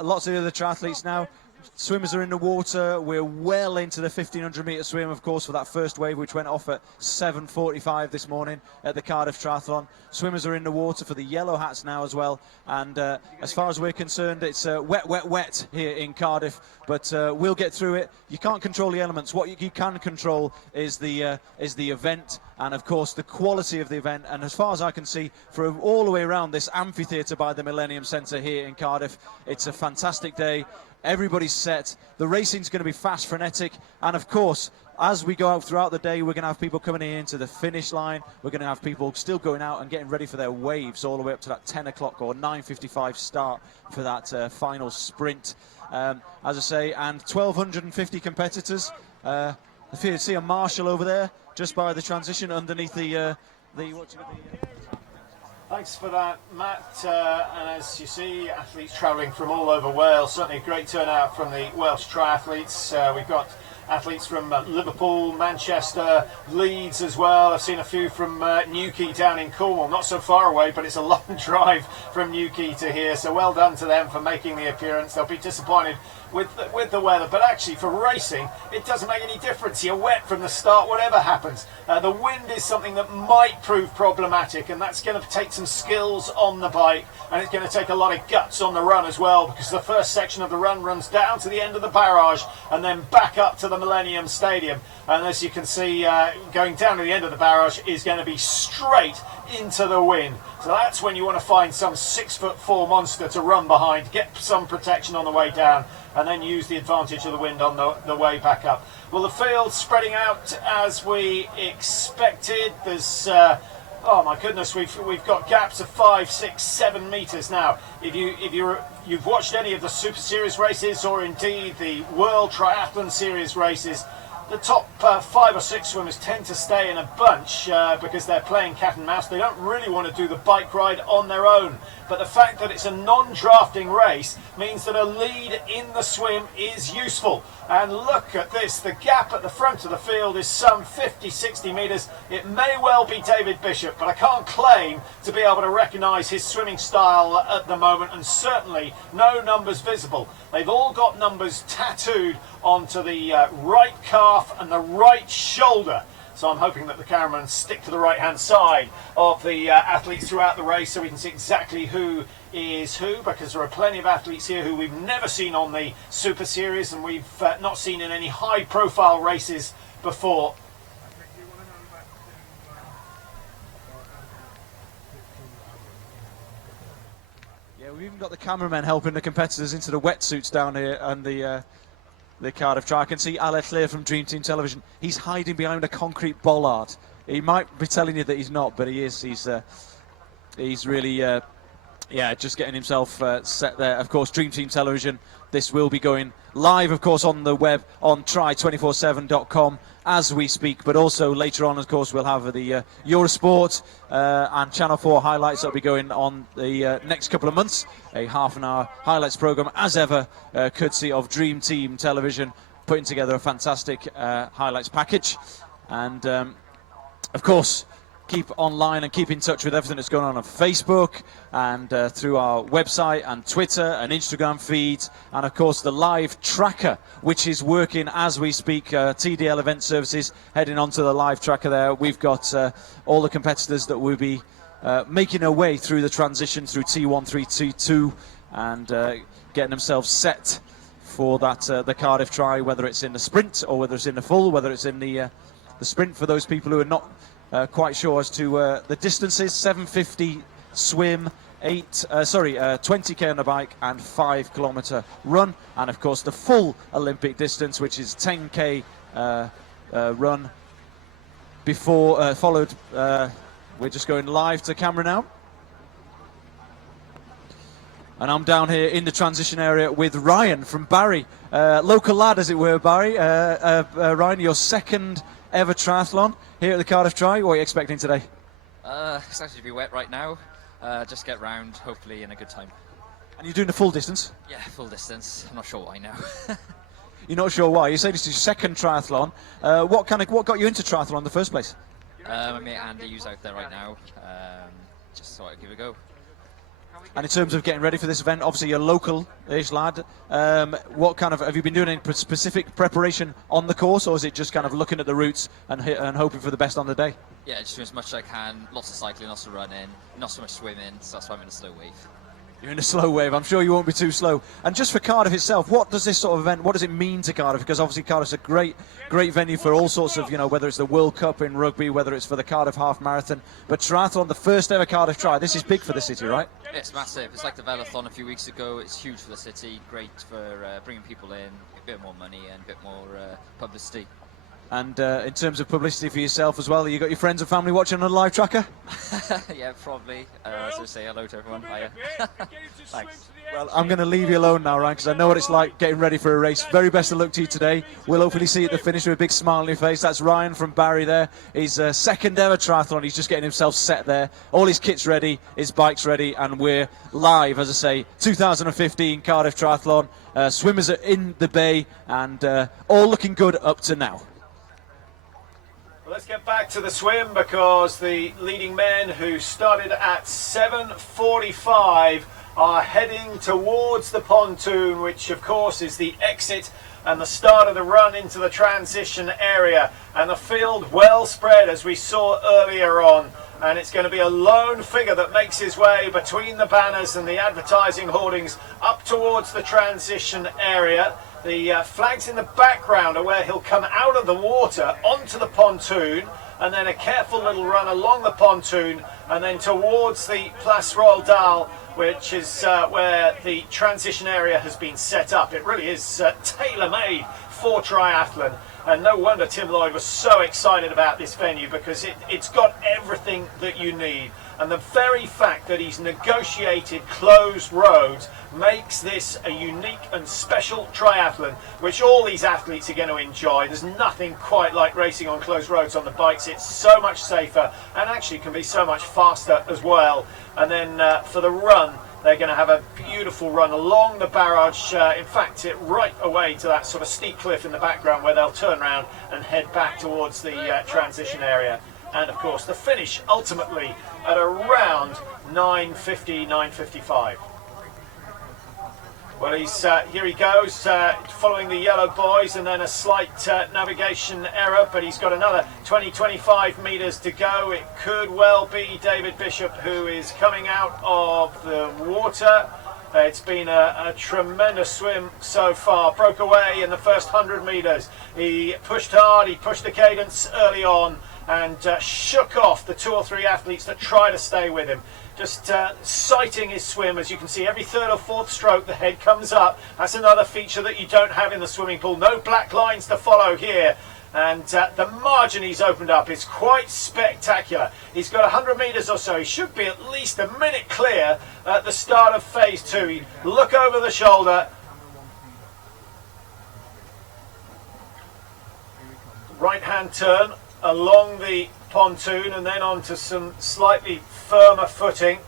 lots of the other triathletes now. Swimmers are in the water. We're well into the 1500 metre swim, of course, for that first wave, which went off at 7:45 this morning at the Cardiff Triathlon. Swimmers are in the water for the yellow hats now as well. And as far as we're concerned, it's wet, wet, wet here in Cardiff. But we'll get through it. You can't control the elements. What you can control is the event, and of course the quality of the event. And as far as I can see, from all the way around this amphitheatre by the Millennium Centre here in Cardiff, it's a fantastic day. Everybody's set. The racing's going to be fast, frenetic, and of course, as we go out throughout the day, we're going to have people coming in to the finish line. We're going to have people still going out and getting ready for their waves all the way up to that 10 o'clock or 9:55 start for that final sprint. As I say, and 1,250 competitors. If you see a marshal over there, just by the transition underneath the Thanks for that, Matt. And as you see, athletes travelling from all over Wales. Certainly a great turnout from the Welsh triathletes. We've got athletes from Liverpool, Manchester, Leeds as well. I've seen a few from Newquay down in Cornwall. Not so far away, but it's a long drive from Newquay to here. So well done to them for making the appearance. They'll be disappointed with the weather, but actually for racing it doesn't make any difference. You're wet from the start whatever happens. The wind is something that might prove problematic, and that's going to take some skills on the bike, and it's going to take a lot of guts on the run as well, because the first section of the run runs down to the end of the barrage and then back up to the Millennium Stadium, and as you can see, going down to the end of the barrage is going to be straight into the wind. So that's when you want to find some 6'4" monster to run behind, get some protection on the way down, and then use the advantage of the wind on the way back up. Well, the field's spreading out as we expected. There's oh my goodness, we've got gaps of 5, 6, 7 meters now. If you've watched any of the Super Series races, or indeed the World Triathlon Series races, the top 5 or 6 swimmers tend to stay in a bunch because they're playing cat and mouse. They don't really want to do the bike ride on their own. But the fact that it's a non-drafting race means that a lead in the swim is useful. And look at this, the gap at the front of the field is some 50, 60 metres. It may well be David Bishop, but I can't claim to be able to recognise his swimming style at the moment, and certainly no numbers visible. They've all got numbers tattooed onto the right calf and the right shoulder. So I'm hoping that the cameramen stick to the right-hand side of the athletes throughout the race so we can see exactly who is who, because there are plenty of athletes here who we've never seen on the Super Series and we've not seen in any high-profile races before. Yeah, we've even got the cameramen helping the competitors into the wetsuits down here and the Cardiff Tri. I can see Alec Clear from Dream Team Television. He's hiding behind a concrete bollard. He might be telling you that he's not, but he is. He's really, yeah, just getting himself set there. Of course, Dream Team Television. This will be going live, of course, on the web on try247.com as we speak. But also later on, of course, we'll have the Eurosport and Channel 4 highlights that'll be going on the next couple of months. A half-an-hour highlights program, as ever, courtesy of Dream Team Television, putting together a fantastic highlights package. And of course, keep online and keep in touch with everything that's going on Facebook and through our website and Twitter and Instagram feeds, and of course the live tracker, which is working as we speak. TDL Event Services heading onto the live tracker there. We've got all the competitors that will be making their way through the transition through T1322 and getting themselves set for that the Cardiff Tri, whether it's in the sprint or whether it's in the full, whether it's in the sprint for those people who are not quite sure as to the distances. 750 swim, 20k on the bike and 5 kilometre run, and of course the full Olympic distance, which is 10k run before followed. We're just going live to camera now, and I'm down here in the transition area with Ryan from Barry, local lad as it were. Barry, Ryan, your second ever triathlon here at the Cardiff Tri. What are you expecting today? It's actually to be wet right now. Just get round, hopefully in a good time. And you're doing the full distance? Yeah, full distance. I'm not sure why now. You're not sure why? You say this is your second triathlon. What got you into triathlon in the first place? My mate Andy, who's out there right now, just thought I'd give it a go. And in terms of getting ready for this event, obviously you're a local-ish lad. What kind of, have you been doing any specific preparation on the course, or is it just kind of looking at the routes and hoping for the best on the day? Yeah, just doing as much as I can. Lots of cycling, lots of running, not so much swimming, so that's why I'm in a slow wave. You're in a slow wave. I'm sure you won't be too slow. And just for Cardiff itself, what does this sort of event, what does it mean to Cardiff? Because obviously Cardiff's a great venue for all sorts of, whether it's the World Cup in rugby, whether it's for the Cardiff Half Marathon. But triathlon, the first ever Cardiff Tri, this is big for the city, right? Yeah, it's massive. It's like the Velothon a few weeks ago. It's huge for the city, great for bringing people in, a bit more money and a bit more publicity. And in terms of publicity for yourself as well, you got your friends and family watching on a live tracker? Yeah, probably. So say hello to everyone. Hiya. Thanks. Well, I'm going to leave you alone now, Ryan, because I know what it's like getting ready for a race. Very best of luck to you today. We'll hopefully see you at the finish with a big smile on your face. That's Ryan from Barry there. His second ever triathlon. He's just getting himself set there. All his kit's ready, his bike's ready, and we're live, as I say, 2015 Cardiff Triathlon. Swimmers are in the bay, and all looking good up to now. Let's get back to the swim, because the leading men who started at 7:45 are heading towards the pontoon, which of course is the exit and the start of the run into the transition area. And the field well spread, as we saw earlier on, and it's going to be a lone figure that makes his way between the banners and the advertising hoardings up towards the transition area. The flags in the background are where he'll come out of the water onto the pontoon, and then a careful little run along the pontoon and then towards the Place Royal Dahl, which is where the transition area has been set up. It really is tailor-made for triathlon, and no wonder Tim Lloyd was so excited about this venue, because it's got everything that you need. And the very fact that he's negotiated closed roads makes this a unique and special triathlon, which all these athletes are going to enjoy. There's nothing quite like racing on closed roads on the bikes. It's so much safer and actually can be so much faster as well. And then for the run, they're going to have a beautiful run along the barrage, in fact right away to that sort of steep cliff in the background, where they'll turn around and head back towards the transition area. And of course the finish ultimately at around 9:50, 9:55. Well, here he goes, following the yellow boys, and then a slight navigation error, but he's got another 20-25 metres to go. It could well be David Bishop who is coming out of the water. It's been a tremendous swim so far. Broke away in the first 100 metres. He pushed hard, he pushed the cadence early on, and shook off the 2 or 3 athletes that try to stay with him. Just sighting his swim. As you can see, every 3rd or 4th stroke the head comes up. That's another feature that you don't have in the swimming pool. No black lines to follow here. And the margin he's opened up is quite spectacular. He's got 100 metres or so. He should be at least a minute clear at the start of phase 2. You look over the shoulder. Right hand turn along the pontoon and then onto some slightly firmer footing.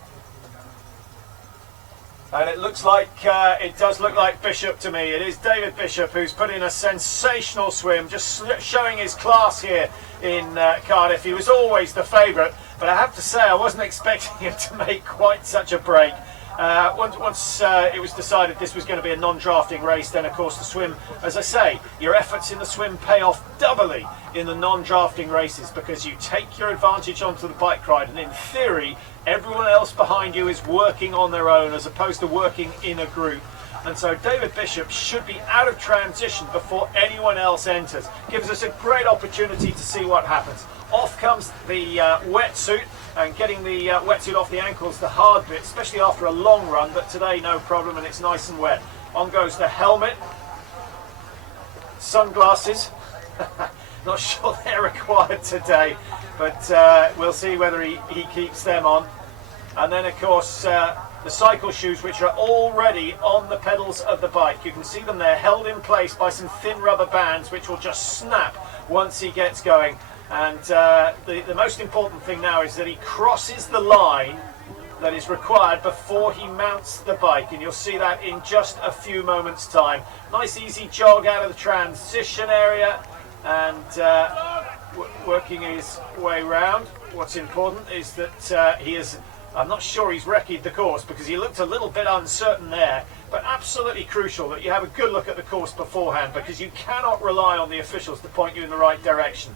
And it looks like, it does look like Bishop to me. It is David Bishop who's put in a sensational swim, just showing his class here in Cardiff. He was always the favourite, but I have to say I wasn't expecting him to make quite such a break. Once it was decided this was going to be a non-drafting race, then of course the swim, as I say, your efforts in the swim pay off doubly in the non-drafting races, because you take your advantage onto the bike ride, and in theory everyone else behind you is working on their own as opposed to working in a group. And so David Bishop should be out of transition before anyone else enters. Gives us a great opportunity to see what happens. Off comes the wetsuit, and getting the wetsuit off the ankles, the hard bit, especially after a long run, but today no problem and it's nice and wet. On goes the helmet, sunglasses. Not sure they're required today, but we'll see whether he keeps them on. And then of course the cycle shoes, which are already on the pedals of the bike. You can see them there, held in place by some thin rubber bands, which will just snap once he gets going. And the most important thing now is that he crosses the line that is required before he mounts the bike, and you'll see that in just a few moments' time. Nice easy jog out of the transition area and working his way round. What's important is that he is, I'm not sure he's recce'd the course, because he looked a little bit uncertain there, but absolutely crucial that you have a good look at the course beforehand, because you cannot rely on the officials to point you in the right direction.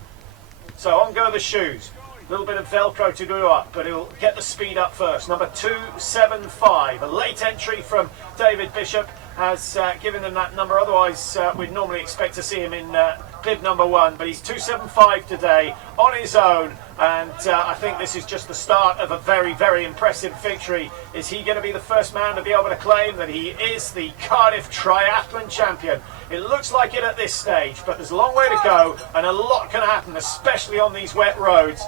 So on go the shoes. A little bit of Velcro to go up, but he'll get the speed up first. Number 275, a late entry from David Bishop has given them that number. Otherwise, we'd normally expect to see him in bib number 1, but he's 2.75 today on his own, and I think this is just the start of a very, very impressive victory. Is he going to be the first man to be able to claim that he is the Cardiff Triathlon champion? It looks like it at this stage, but there's a long way to go, and a lot can happen, especially on these wet roads.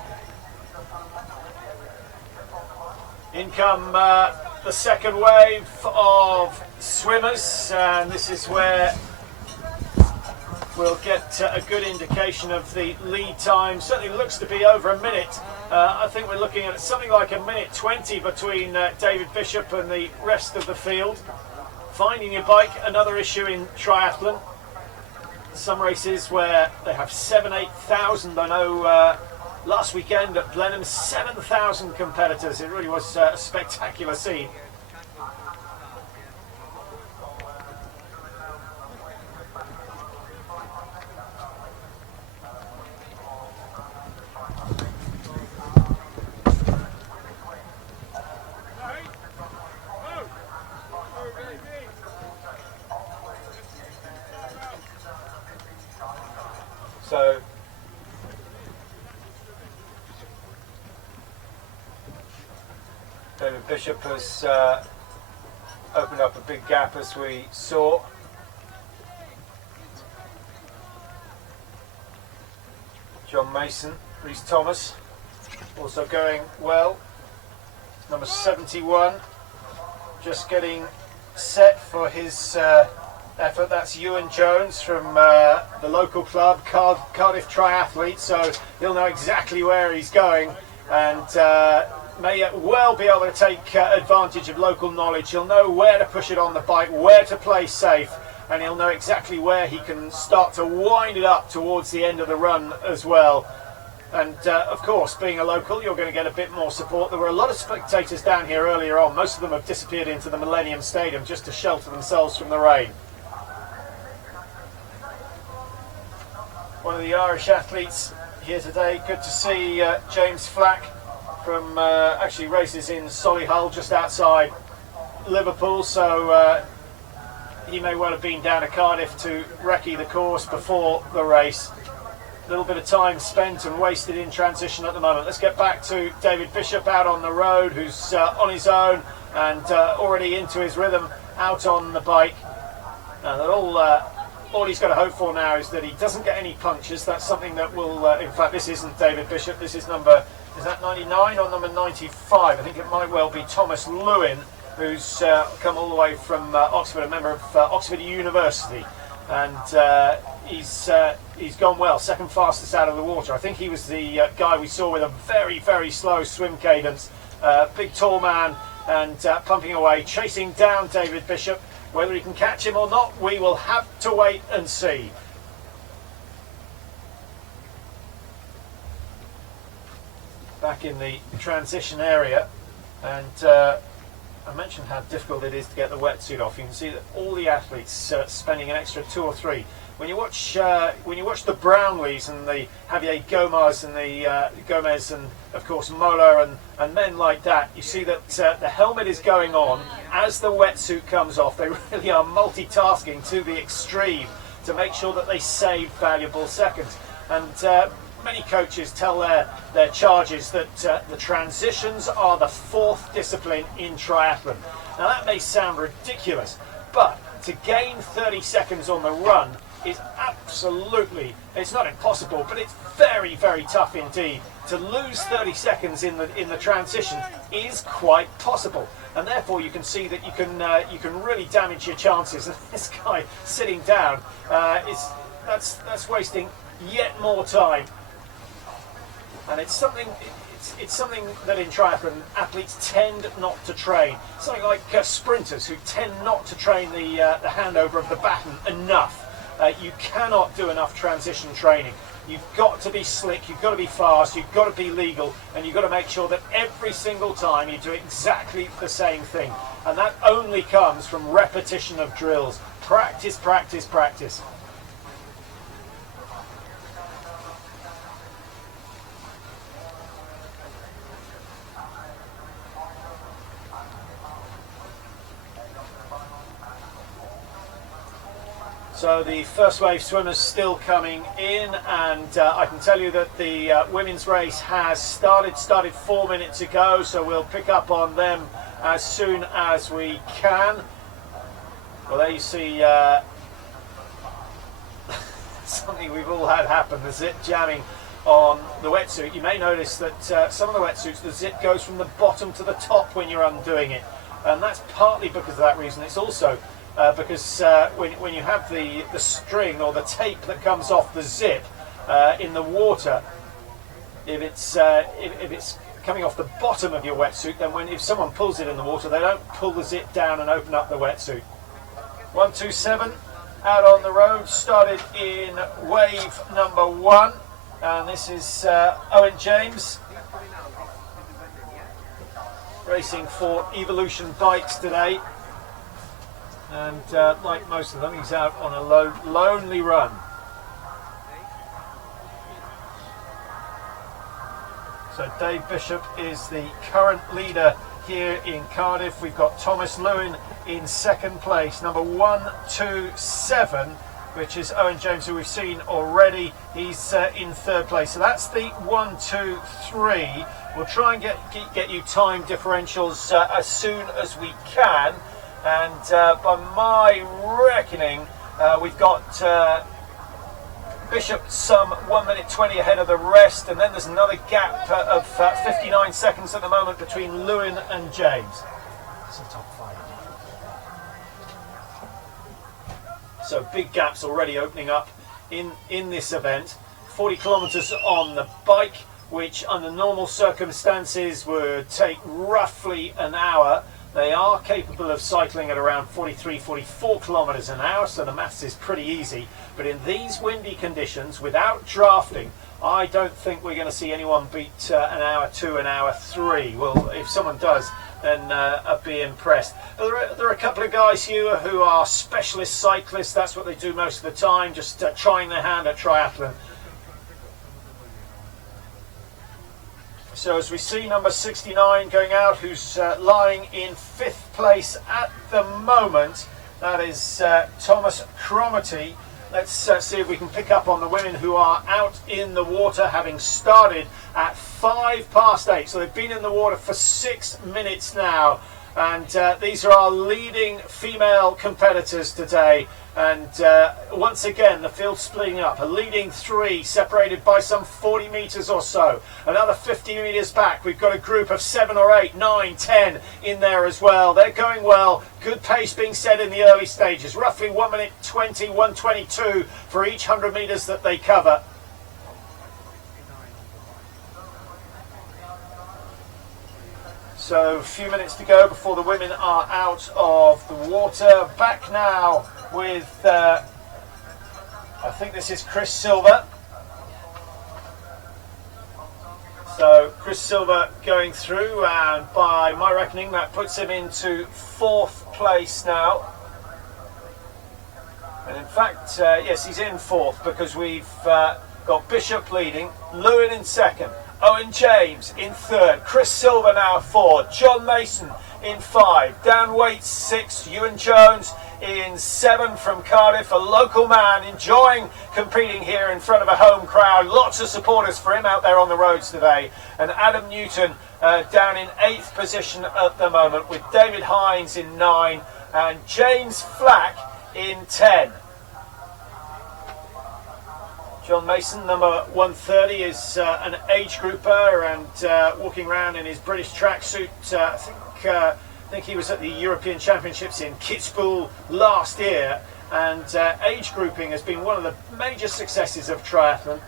In come the second wave of swimmers, and this is where we'll get a good indication of the lead time. Certainly looks to be over a minute. I think we're looking at something like a minute 20 between David Bishop and the rest of the field. Finding your bike, another issue in triathlon. Some races where they have 8,000. I know last weekend at Blenheim, 7,000 competitors. It really was a spectacular scene. So David Bishop has opened up a big gap, as we saw. John Mason, Rhys Thomas also going well. Number 71 just getting set for his effort. That's Ewan Jones from the local club, Cardiff Triathlon, so he'll know exactly where he's going, and may well be able to take advantage of local knowledge. He'll know where to push it on the bike, where to play safe, and he'll know exactly where he can start to wind it up towards the end of the run as well. And of course, being a local, you're going to get a bit more support. There were a lot of spectators down here earlier on. Most of them have disappeared into the Millennium Stadium just to shelter themselves from the rain. One of the Irish athletes here today. Good to see James Flack from actually races in Solihull, just outside Liverpool. So he may well have been down to Cardiff to recce the course before the race. A little bit of time spent and wasted in transition at the moment. Let's get back to David Bishop out on the road, who's on his own and already into his rhythm out on the bike. All he's got to hope for now is that he doesn't get any punctures. That's something that will, in fact, this isn't David Bishop. This is number, is that 99 or number 95? I think it might well be Thomas Lewin, who's come all the way from Oxford, a member of Oxford University. And he's gone well, second fastest out of the water. I think he was the guy we saw with a very, very slow swim cadence. Big tall man, and pumping away, chasing down David Bishop. Whether he can catch him or not, we will have to wait and see. Back in the transition area, and I mentioned how difficult it is to get the wetsuit off. You can see that all the athletes spending an extra 2 or 3. When you watch the Brownlees and the Javier Gomez and the Gomez and of course Mola and men like that, you see that the helmet is going on as the wetsuit comes off. They really are multitasking to the extreme to make sure that they save valuable seconds. And many coaches tell their charges that the transitions are the 4th discipline in triathlon. Now that may sound ridiculous, but to gain 30 seconds on the run is absolutely, it's not impossible, but it's very, very tough indeed. To lose 30 seconds in the transition is quite possible, and therefore you can see that you can really damage your chances. And this guy sitting down that's wasting yet more time, and it's something that in triathlon athletes tend not to train. Something like sprinters who tend not to train the handover of the baton enough. You cannot do enough transition training. You've got to be slick, you've got to be fast, you've got to be legal, and you've got to make sure that every single time you do exactly the same thing. And that only comes from repetition of drills. Practice, practice, practice. So the first wave swimmers still coming in, and I can tell you that the women's race has started 4 minutes ago, so we'll pick up on them as soon as we can. Well, there you see something we've all had happen, the zip jamming on the wetsuit. You may notice that some of the wetsuits, the zip goes from the bottom to the top when you're undoing it, and that's partly because of that reason. It's also because when you have the string or the tape that comes off the zip in the water, if it's coming off the bottom of your wetsuit, then if someone pulls it in the water, they don't pull the zip down and open up the wetsuit. 127 out on the road, started in wave number 1, and this is Owen James racing for Evolution Bikes today, and like most of them, he's out on a lonely run. So Dave Bishop is the current leader here in Cardiff. We've got Thomas Lewin in second place, number 127, which is Owen James, who we've seen already. He's in third place. So that's the 1, 2, 3. We'll try and get you time differentials as soon as we can. And by my reckoning, we've got Bishop some 1 minute 20 ahead of the rest, and then there's another gap of 59 seconds at the moment between Lewin and James. It's the top 5. So big gaps already opening up in this event. 40 kilometres on the bike, which under normal circumstances would take roughly an hour. They are capable of cycling at around 43, 44 kilometres an hour, so the maths is pretty easy. But in these windy conditions, without drafting, I don't think we're going to see anyone beat an hour 2, an hour 3. Well, if someone does, then I'd be impressed. There are a couple of guys here who are specialist cyclists. That's what they do most of the time, just trying their hand at triathlon. So as we see number 69 going out, who's lying in 5th place at the moment, that is Thomas Cromarty. Let's see if we can pick up on the women who are out in the water, having started at 8:05. So they've been in the water for 6 minutes now. And these are our leading female competitors today. And once again, the field's splitting up. A leading 3 separated by some 40 metres or so. Another 50 metres back. We've got a group of 7 or 8, 9, 10 in there as well. They're going well. Good pace being set in the early stages. Roughly 1 minute 20, 1:22 for each 100 metres that they cover. So a few minutes to go before the women are out of the water. Back now with, I think this is Chris Silver. So Chris Silver going through, and by my reckoning that puts him into 4th place now. And in fact, yes, he's in 4th because we've got Bishop leading, Lewin in 2nd, Owen James in 3rd, Chris Silver now 4th, John Mason in 5, Dan Waits 6, Ewan Jones in 7 from Cardiff, a local man enjoying competing here in front of a home crowd. Lots of supporters for him out there on the roads today. And Adam Newton down in 8th position at the moment, with David Hines in 9 and James Flack in 10. John Mason, number 130, is an age grouper and walking around in his British tracksuit. I think he was at the European Championships in Kitzbühel last year, and age grouping has been one of the major successes of triathlon.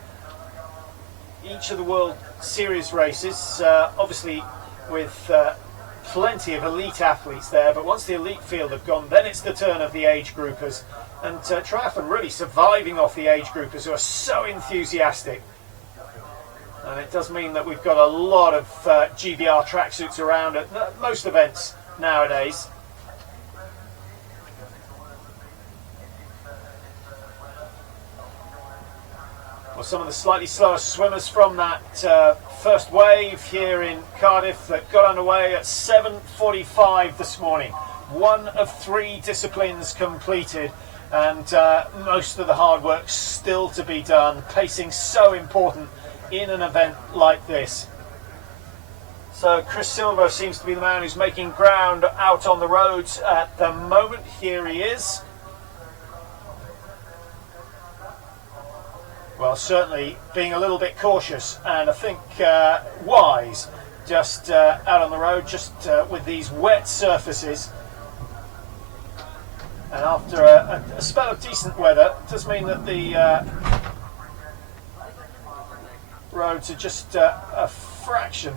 Each of the World Series races, obviously with plenty of elite athletes there, but once the elite field have gone, then it's the turn of the age groupers. And triathlon really surviving off the age groupers who are so enthusiastic. And it does mean that we've got a lot of GBR tracksuits around at most events nowadays. Well, some of the slightly slower swimmers from that first wave here in Cardiff that got underway at 7:45 this morning. 1 of 3 disciplines completed. and most of the hard work still to be done. Pacing so important in an event like this. So Chris Silver seems to be the man who's making ground out on the roads at the moment. Here he is. Well, certainly being a little bit cautious, and I think wise, just out on the road, just with these wet surfaces. And after a spell of decent weather, it does mean that the roads are just a fraction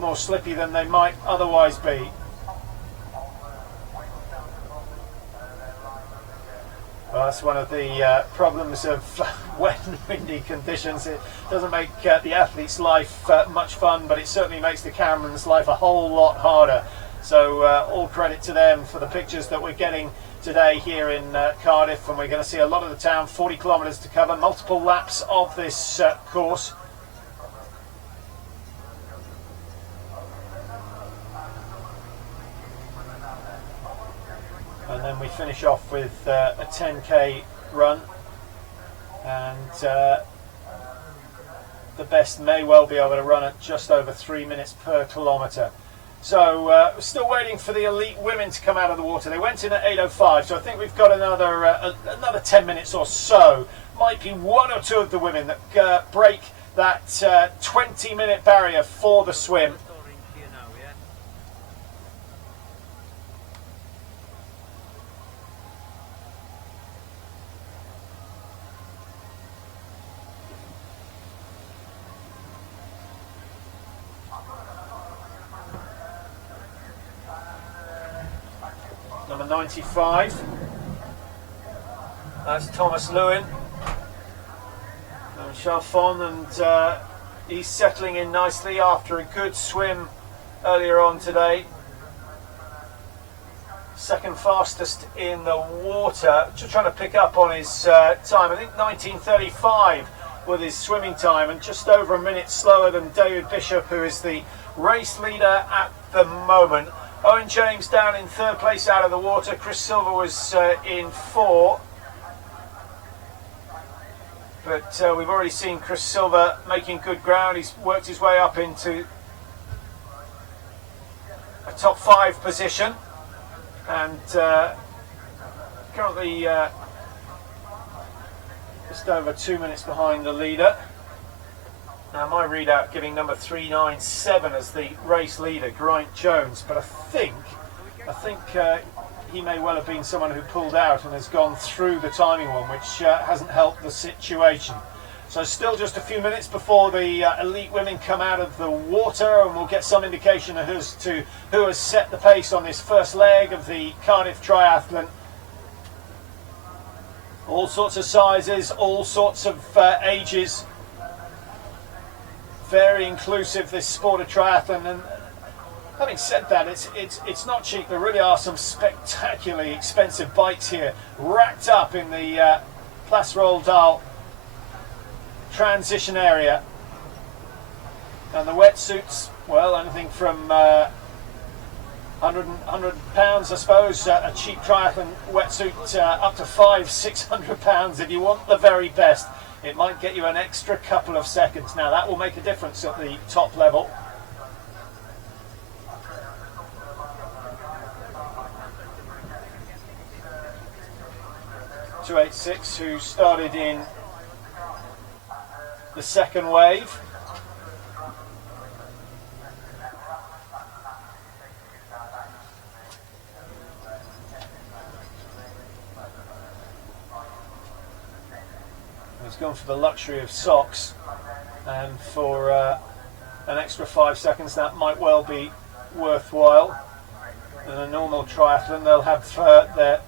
more slippy than they might otherwise be. Well, that's one of the problems of wet and windy conditions. It doesn't make the athlete's life much fun, but it certainly makes the cameraman's life a whole lot harder. So all credit to them for the pictures that we're getting today here in Cardiff, and we're going to see a lot of the town. 40 kilometres to cover, multiple laps of this course. And then we finish off with a 10k run, and the best may well be able to run at just over 3 minutes per kilometre. So we're still waiting for the elite women to come out of the water. They went in at 8:05, so I think we've got another 10 minutes or so. Might be one or two of the women that break that 20-minute barrier for the swim. Number 95, that's Thomas Lewin and Chalfon, and he's settling in nicely after a good swim earlier on today. Second fastest in the water, just trying to pick up on his time. I think 19:35 with his swimming time, and just over a minute slower than David Bishop, who is the race leader at the moment. Owen James down in third place out of the water. Chris Silver was in 4. But we've already seen Chris Silver making good ground. He's worked his way up into a top 5 position. And currently just over 2 minutes behind the leader. Now my readout giving number 397 as the race leader, Geraint Jones, but I think he may well have been someone who pulled out and has gone through the timing one, which hasn't helped the situation. So still just a few minutes before the elite women come out of the water, and we'll get some indication as to who has set the pace on this first leg of the Cardiff Triathlon. All sorts of sizes, all sorts of ages. Very inclusive, this sport of triathlon, and having said that, it's not cheap. There really are some spectacularly expensive bikes here, racked up in the Place Roald Dahl transition area, and the wetsuits, well, anything from 100 pounds, I suppose. A cheap triathlon wetsuit up to £500-600 if you want the very best. It might get you an extra couple of seconds. Now that will make a difference at the top level. .286, who started in the second wave. He's gone for the luxury of socks, and for an extra 5 seconds that might well be worthwhile. In a normal triathlon they'll have their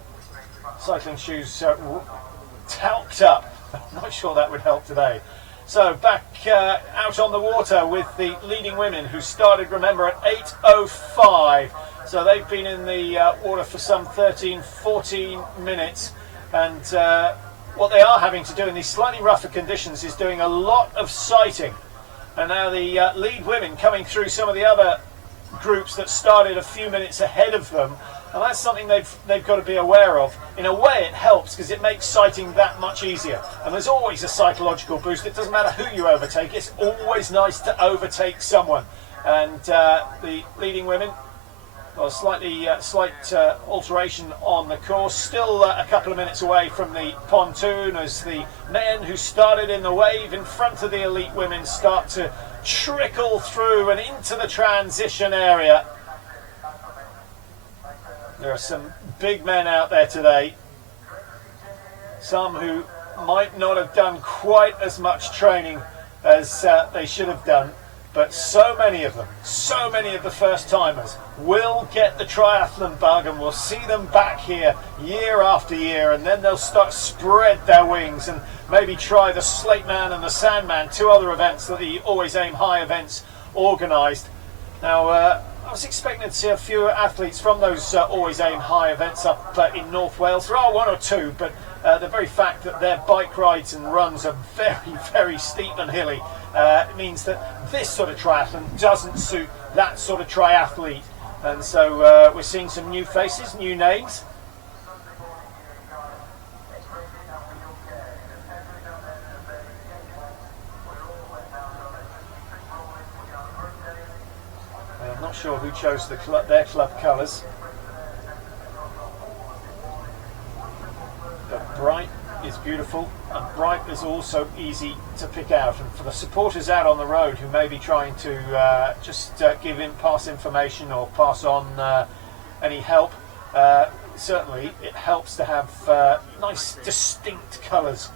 cycling shoes talced up. I'm not sure that would help today. So back out on the water with the leading women, who started, remember, at 8:05. So they've been in the water for some 13-14 minutes, and what they are having to do in these slightly rougher conditions is doing a lot of sighting. And now the lead women coming through some of the other groups that started a few minutes ahead of them And that's something they've got to be aware of. In a way, it helps because it makes sighting that much easier. And there's always a psychological boost. It doesn't matter who you overtake. It's always nice to overtake someone. And the leading women, well, slight alteration on the course. Still a couple of minutes away from the pontoon as the men who started in the wave in front of the elite women start to trickle through and into the transition area. There are some big men out there today, some who might not have done quite as much training as they should have done, but so many of them, so many of the first timers will get the triathlon bug, and we'll see them back here year after year, and then they'll start to spread their wings and maybe try the Slate Man and the Sandman, two other events that the Always Aim High events organised. Now, I was expecting to see a few athletes from those Always Aim High events up in North Wales. There are one or two, but the very fact that their bike rides and runs are very, very steep and hilly means that this sort of triathlon doesn't suit that sort of triathlete. And so we're seeing some new faces, new names. I'm not sure who chose their club colours. But bright is beautiful, and bright is also easy to pick out. And for the supporters out on the road who may be trying to pass information or pass on any help, certainly it helps to have nice distinct colours.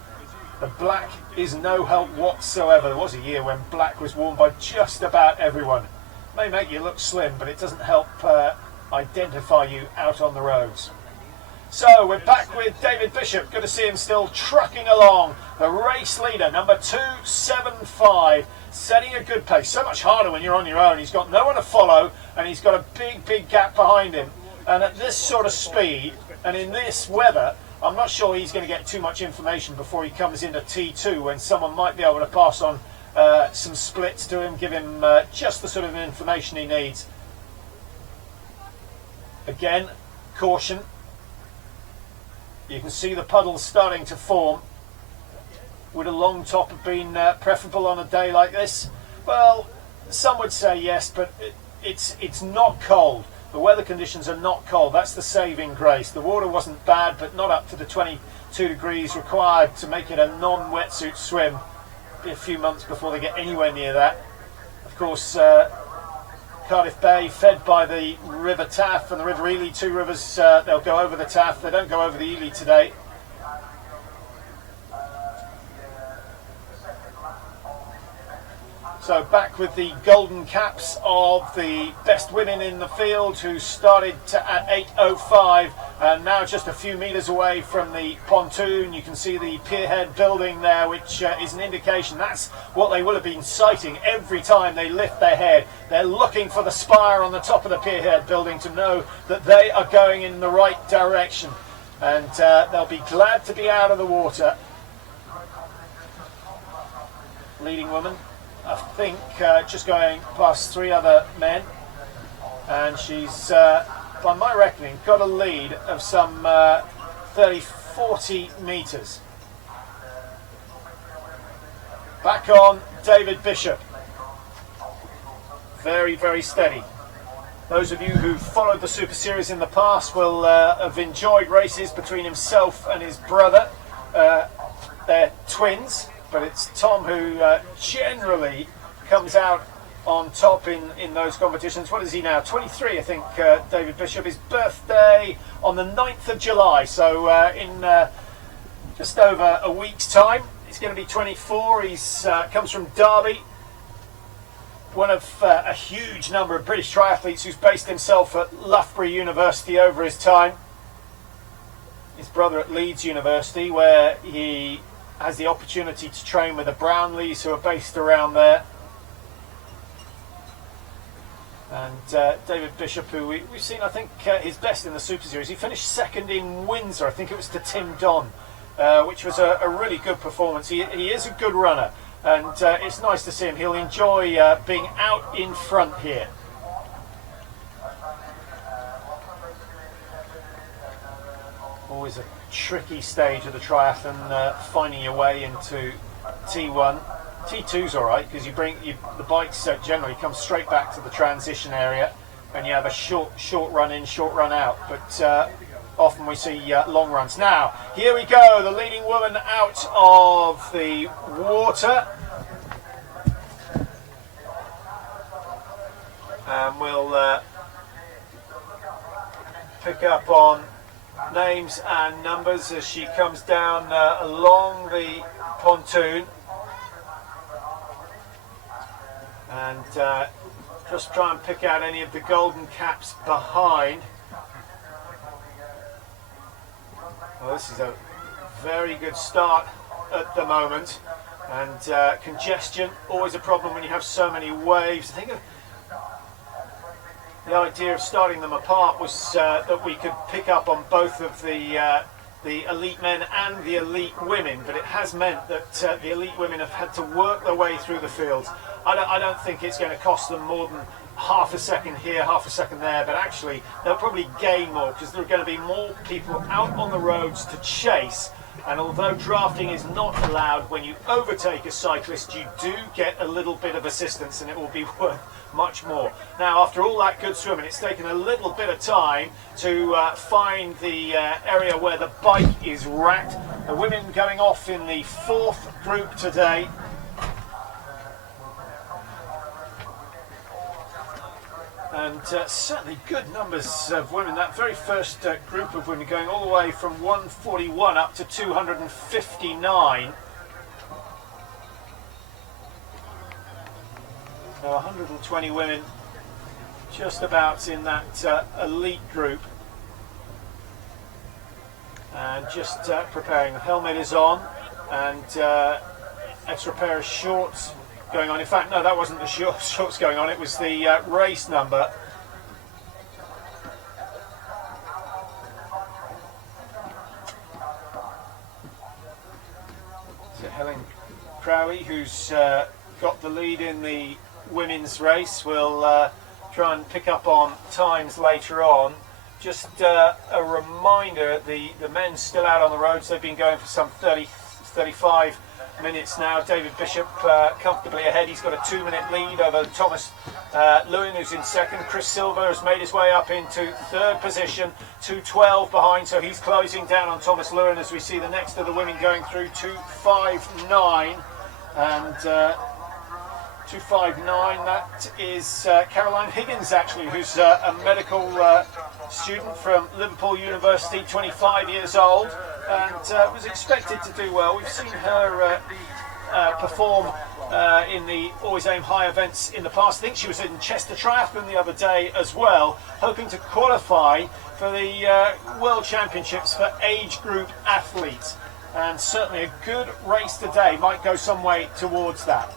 The black is no help whatsoever. There was a year when black was worn by just about everyone. May make you look slim, but it doesn't help identify you out on the roads. So we're back with David Bishop. Good to see him still trucking along. The race leader, number 275, setting a good pace. So much harder when you're on your own. He's got no one to follow, and he's got a big, big gap behind him. And at this sort of speed, and in this weather, I'm not sure he's going to get too much information before he comes into T2, when someone might be able to pass on some splits to him, give him just the sort of information he needs. Again, caution. You can see the puddles starting to form. Would a long top have been preferable on a day like this? Well, some would say yes, but it's not cold. The weather conditions are not cold. That's the saving grace. The water wasn't bad, but not up to the 22 degrees required to make it a non-wetsuit swim. Be a few months before they get anywhere near that. Of course, Cardiff Bay, fed by the River Taff and the River Ely, two rivers. They'll go over the Taff. They don't go over the Ely today. So back with the golden caps of the best women in the field, who started at 8:05 and now just a few metres away from the pontoon. You can see the pierhead building there, which is an indication that's what they will have been sighting every time they lift their head. They're looking for the spire on the top of the pierhead building to know that they are going in the right direction, and they'll be glad to be out of the water. Leading woman, I think, just going past three other men, and she's, by my reckoning, got a lead of some 30-40 metres. Back on David Bishop. Very, very steady. Those of you who followed the Super Series in the past will have enjoyed races between himself and his brother. They're twins, but it's Tom who generally comes out on top in those competitions. What is he now? 23, I think, David Bishop. His birthday on the 9th of July, so in just over a week's time. He's going to be 24. He's comes from Derby, one of a huge number of British triathletes who's based himself at Loughborough University over his time. His brother at Leeds University, where he has the opportunity to train with the Brownlees, who are based around there. And David Bishop, who we've seen, I think, his best in the Super Series. He finished second in Windsor. I think it was to Tim Don, which was a really good performance. He is a good runner, and it's nice to see him. He'll enjoy being out in front here. Always a tricky stage of the triathlon, finding your way into T1. T2's all right because the bikes generally come straight back to the transition area, and you have a short run in, short run out. But often we see long runs. Now here we go, the leading woman out of the water, and we'll pick up on names and numbers as she comes down along the pontoon, and just try and pick out any of the golden caps behind. Well, this is a very good start at the moment, and congestion, always a problem when you have so many waves. I think the idea of starting them apart was that we could pick up on both of the elite men and the elite women, but it has meant that the elite women have had to work their way through the fields. I don't think it's going to cost them more than half a second here, half a second there, but actually they'll probably gain more because there are going to be more people out on the roads to chase. And although drafting is not allowed, when you overtake a cyclist, you do get a little bit of assistance, and it will be worth much more. Now, after all that good swimming, it's taken a little bit of time to find the area where the bike is racked. The women going off in the fourth group today. And certainly good numbers of women. That very first group of women going all the way from 141 up to 259. Now 120 women just about in that elite group. And just preparing. The helmet is on, and extra pair of shorts going on. In fact, no, that wasn't the shorts going on, it was the race number. So Helen Crowley, who's got the lead in the women's race, will try and pick up on times later on. Just a reminder, the men's still out on the roads. They've been going for some 35 minutes now. David Bishop comfortably ahead. He's got a 2-minute lead over Thomas Lewin, who's in second. Chris Silver has made his way up into third position, 2:12 behind, so he's closing down on Thomas Lewin as we see the next of the women going through 2:59, and 2:59, that is Caroline Higgins, actually, who's a medical student from Liverpool University, 25 years old, and was expected to do well. We've seen her perform in the Always Aim High events in the past. I think she was in Chester Triathlon the other day as well, hoping to qualify for the World Championships for age group athletes, and certainly a good race today might go some way towards that.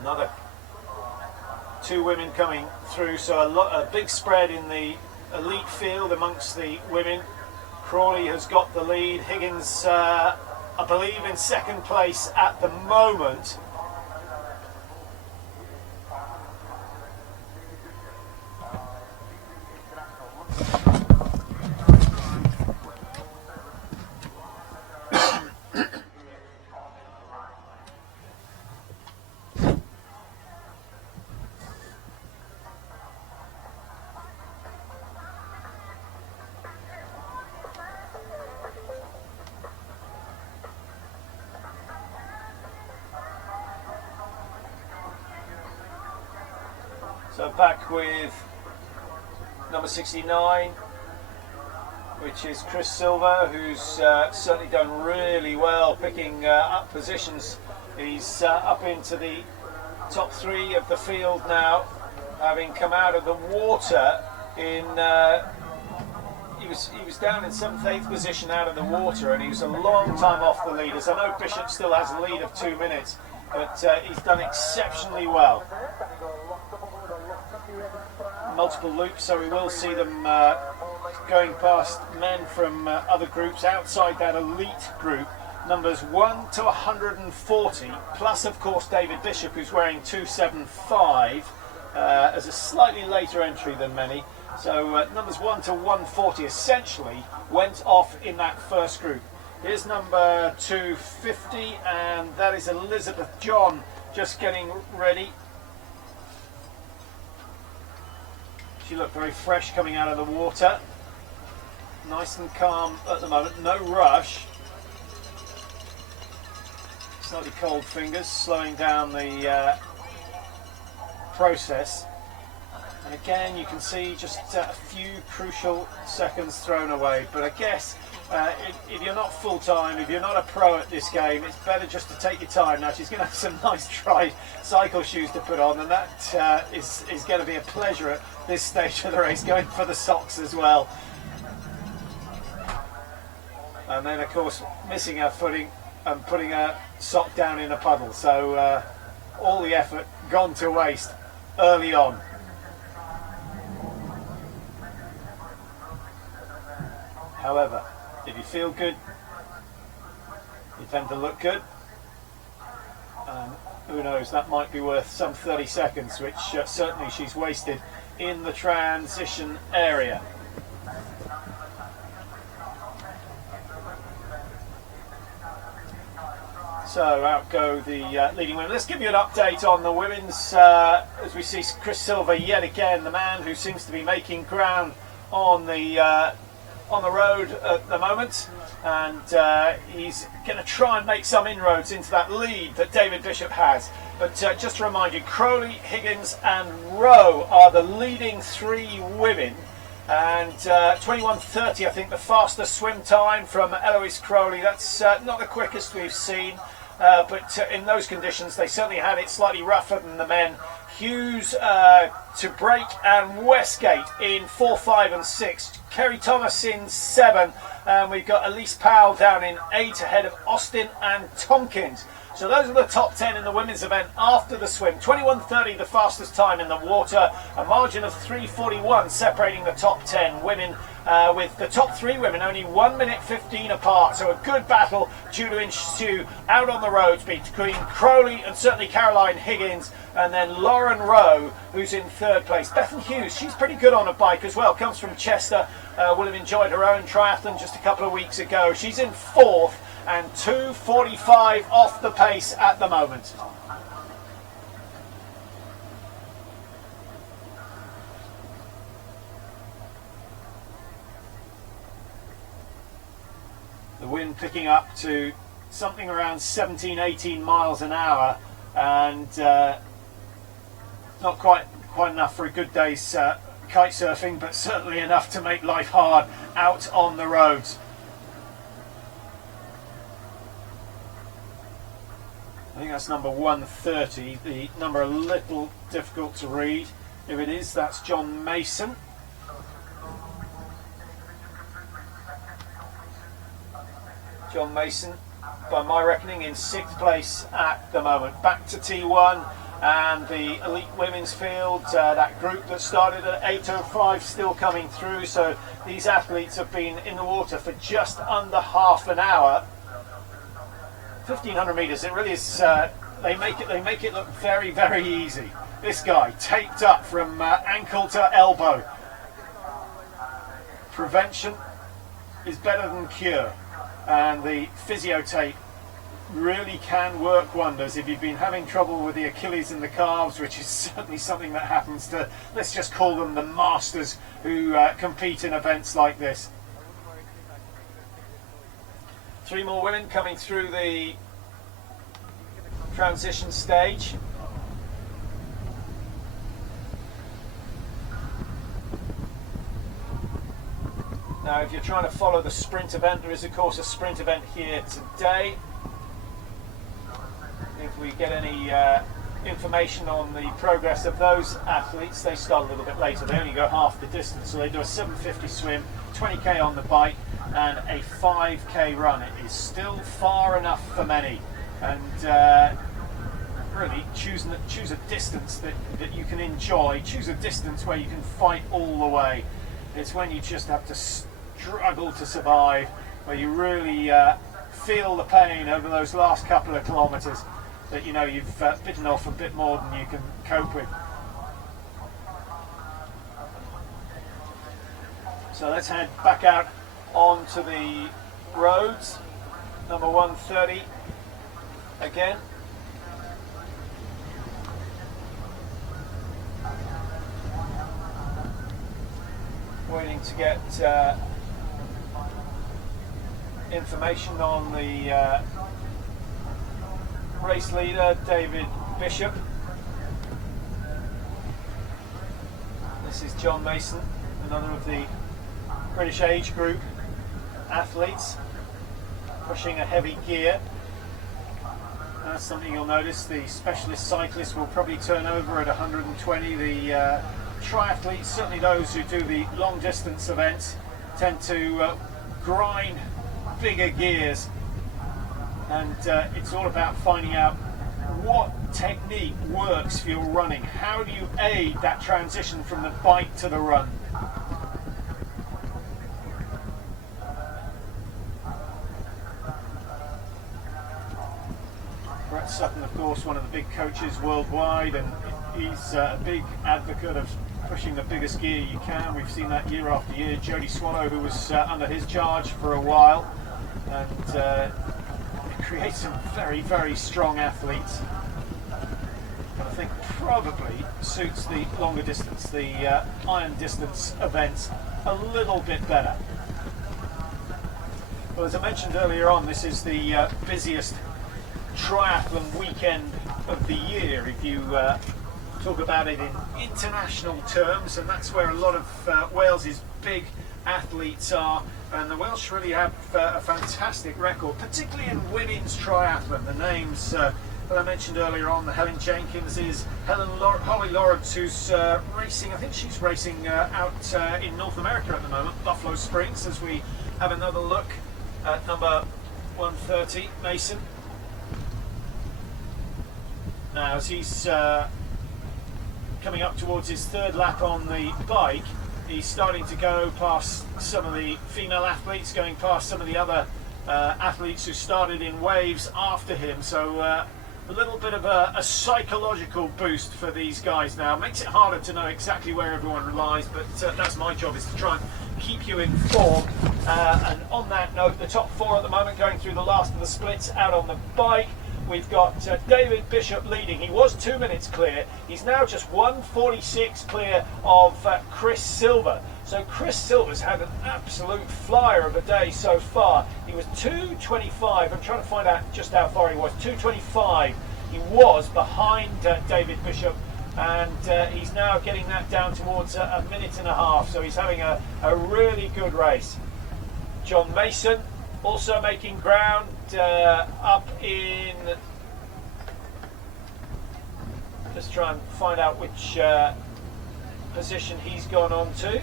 Another two women coming through, so a big spread in the elite field amongst the women. Crawley has got the lead. Higgins, I believe, in second place at the moment. So back with number 69, which is Chris Silver, who's certainly done really well picking up positions. He's up into the top 3 of the field now, having come out of the water in he was down in 7th, 8th position out of the water, and he was a long time off the leaders. I know Bishop still has a lead of 2 minutes, but he's done exceptionally well. multiple loops, so we will see them going past men from other groups outside that elite group, numbers 1 to 140, plus of course David Bishop, who's wearing 275 as a slightly later entry than many. So numbers 1 to 140 essentially went off in that first group. Here's number 250, and that is Elizabeth John just getting ready. She looked very fresh coming out of the water. Nice and calm at the moment, no rush. Slightly cold fingers, slowing down the process. And again, you can see just a few crucial seconds thrown away. But I guess if you're not full-time, if you're not a pro at this game, it's better just to take your time. Now, she's going to have some nice dry cycle shoes to put on, and that is going to be a pleasure at this stage of the race, going for the socks as well. And then, of course, missing her footing and putting her sock down in a puddle. So all the effort gone to waste early on. However, if you feel good, you tend to look good. Who knows, that might be worth some 30 seconds, which certainly she's wasted in the transition area. So out go the leading women. Let's give you an update on the women's as we see Chris Silver yet again, the man who seems to be making ground on the road at the moment, and he's going to try and make some inroads into that lead that David Bishop has. But just to remind you, Crowley, Higgins and Rowe are the leading three women, and 21:30 I think the fastest swim time from Eloise Crowley. That's not the quickest we've seen, but in those conditions they certainly had it slightly rougher than the men. Hughes to break, and Westgate in 4, 5 and 6. Kerry Thomas in 7, and we've got Elise Powell down in 8 ahead of Austin and Tompkins. So those are the top 10 in the women's event after the swim. 21:30 the fastest time in the water, a margin of 3:41 separating the top 10 women, with the top 3 women only 1 minute 15 apart. So a good battle due to ensue out on the roads between Crowley and certainly Caroline Higgins, and then Lauren Rowe, who's in 3rd place. Bethan Hughes, she's pretty good on a bike as well, comes from Chester, will have enjoyed her own triathlon just a couple of weeks ago. She's in 4th, and 2:45 off the pace at the moment. The wind picking up to something around 17, 18 miles an hour, and not quite enough for a good day's kite surfing, but certainly enough to make life hard out on the roads. I think that's number 130, the number a little difficult to read. If it is, that's John Mason. John Mason, by my reckoning, in 6th place at the moment. Back to T1 and the elite women's field, that group that started at 8:05 still coming through. So these athletes have been in the water for just under half an hour. 1,500 metres, it really is, they make it look very, very easy. This guy taped up from ankle to elbow. Prevention is better than cure, and the physio tape really can work wonders if you've been having trouble with the Achilles and the calves, which is certainly something that happens to, let's just call them the masters who compete in events like this. 3 more women coming through the transition stage. Now, if you're trying to follow the sprint event, there is of course a sprint event here today. If we get any information on the progress of those athletes, they start a little bit later. They only go half the distance, so they do a 7:50 swim, 20k on the bike, and a 5k run. It is still far enough for many, and really choose a distance that you can enjoy, choose a distance where you can fight all the way. It's when you just have to struggle to survive, where you really feel the pain over those last couple of kilometres, that you know you've bitten off a bit more than you can cope with. So let's head back out onto the roads. Number 130 again. Waiting to get information on the race leader, David Bishop. This is John Mason, another of the British age group athletes, pushing a heavy gear. That's something you'll notice. The specialist cyclists will probably turn over at 120. The triathletes, certainly those who do the long distance events, tend to grind bigger gears, and it's all about finding out what technique works for your running. How do you aid that transition from the bike to the run? Sutton, of course, one of the big coaches worldwide, and he's a big advocate of pushing the biggest gear you can. We've seen that year after year. Jody Swallow, who was under his charge for a while, and it creates some very, very strong athletes. But I think probably suits the longer distance, the iron distance events a little bit better. Well, as I mentioned earlier on, this is the busiest triathlon weekend of the year, if you talk about it in international terms, and that's where a lot of Wales's big athletes are, and the Welsh really have a fantastic record, particularly in women's triathlon. The names that I mentioned earlier on, the Helen Jenkins is Holly Lawrence, who's racing, I think she's racing out in North America at the moment, Buffalo Springs, as we have another look at number 130, Mason. Now, as he's coming up towards his third lap on the bike, he's starting to go past some of the female athletes, going past some of the other athletes who started in waves after him. So a little bit of a psychological boost for these guys now. Makes it harder to know exactly where everyone lies, but that's my job, is to try and keep you informed. And on that note, the top four at the moment going through the last of the splits out on the bike. We've got David Bishop leading. He was 2 minutes clear. He's now just 1:46 clear of Chris Silver. So Chris Silver's had an absolute flyer of a day so far. He was 2:25. I'm trying to find out just how far he was. 2:25. He was behind David Bishop, and he's now getting that down towards a minute and a half. So he's having a really good race. John Mason also making ground up in, just try and find out which position he's gone on to.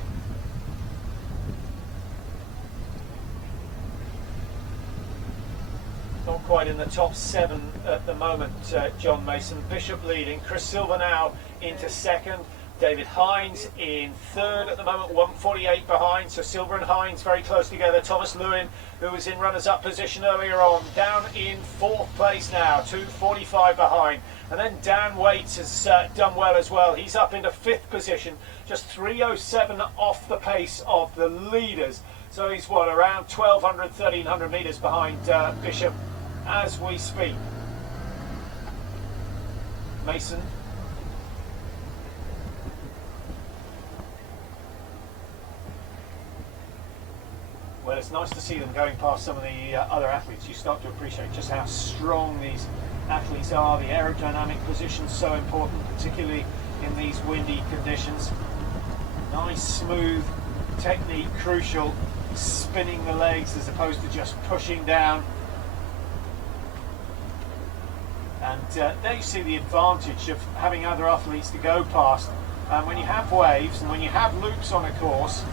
Not quite in the top 7 at the moment, John Mason. Bishop leading, Chris Silver now into second. David Hines in third at the moment, 1:48 behind, so Silver and Hines very close together. Thomas Lewin, who was in runners-up position earlier on, down in 4th place now, 2:45 behind. And then Dan Waits has done well as well. He's up into 5th position, just 3:07 off the pace of the leaders. So he's, what, around 1,200, 1,300 metres behind Bishop as we speak. Mason. Well, it's nice to see them going past some of the other athletes. You start to appreciate just how strong these athletes are. The aerodynamic position so important, particularly in these windy conditions. Nice, smooth technique, crucial. Spinning the legs as opposed to just pushing down. And there you see the advantage of having other athletes to go past. When you have waves and when you have loops on a course,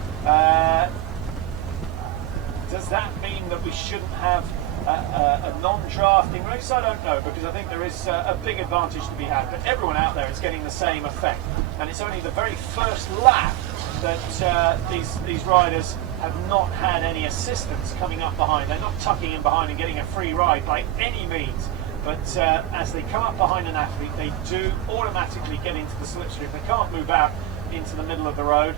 does that mean that we shouldn't have a non-drafting race? I don't know, because I think there is a big advantage to be had. But everyone out there is getting the same effect, and it's only the very first lap that these riders have not had any assistance coming up behind. They're not tucking in behind and getting a free ride by any means. But as they come up behind an athlete, they do automatically get into the slipstream. They can't move out into the middle of the road.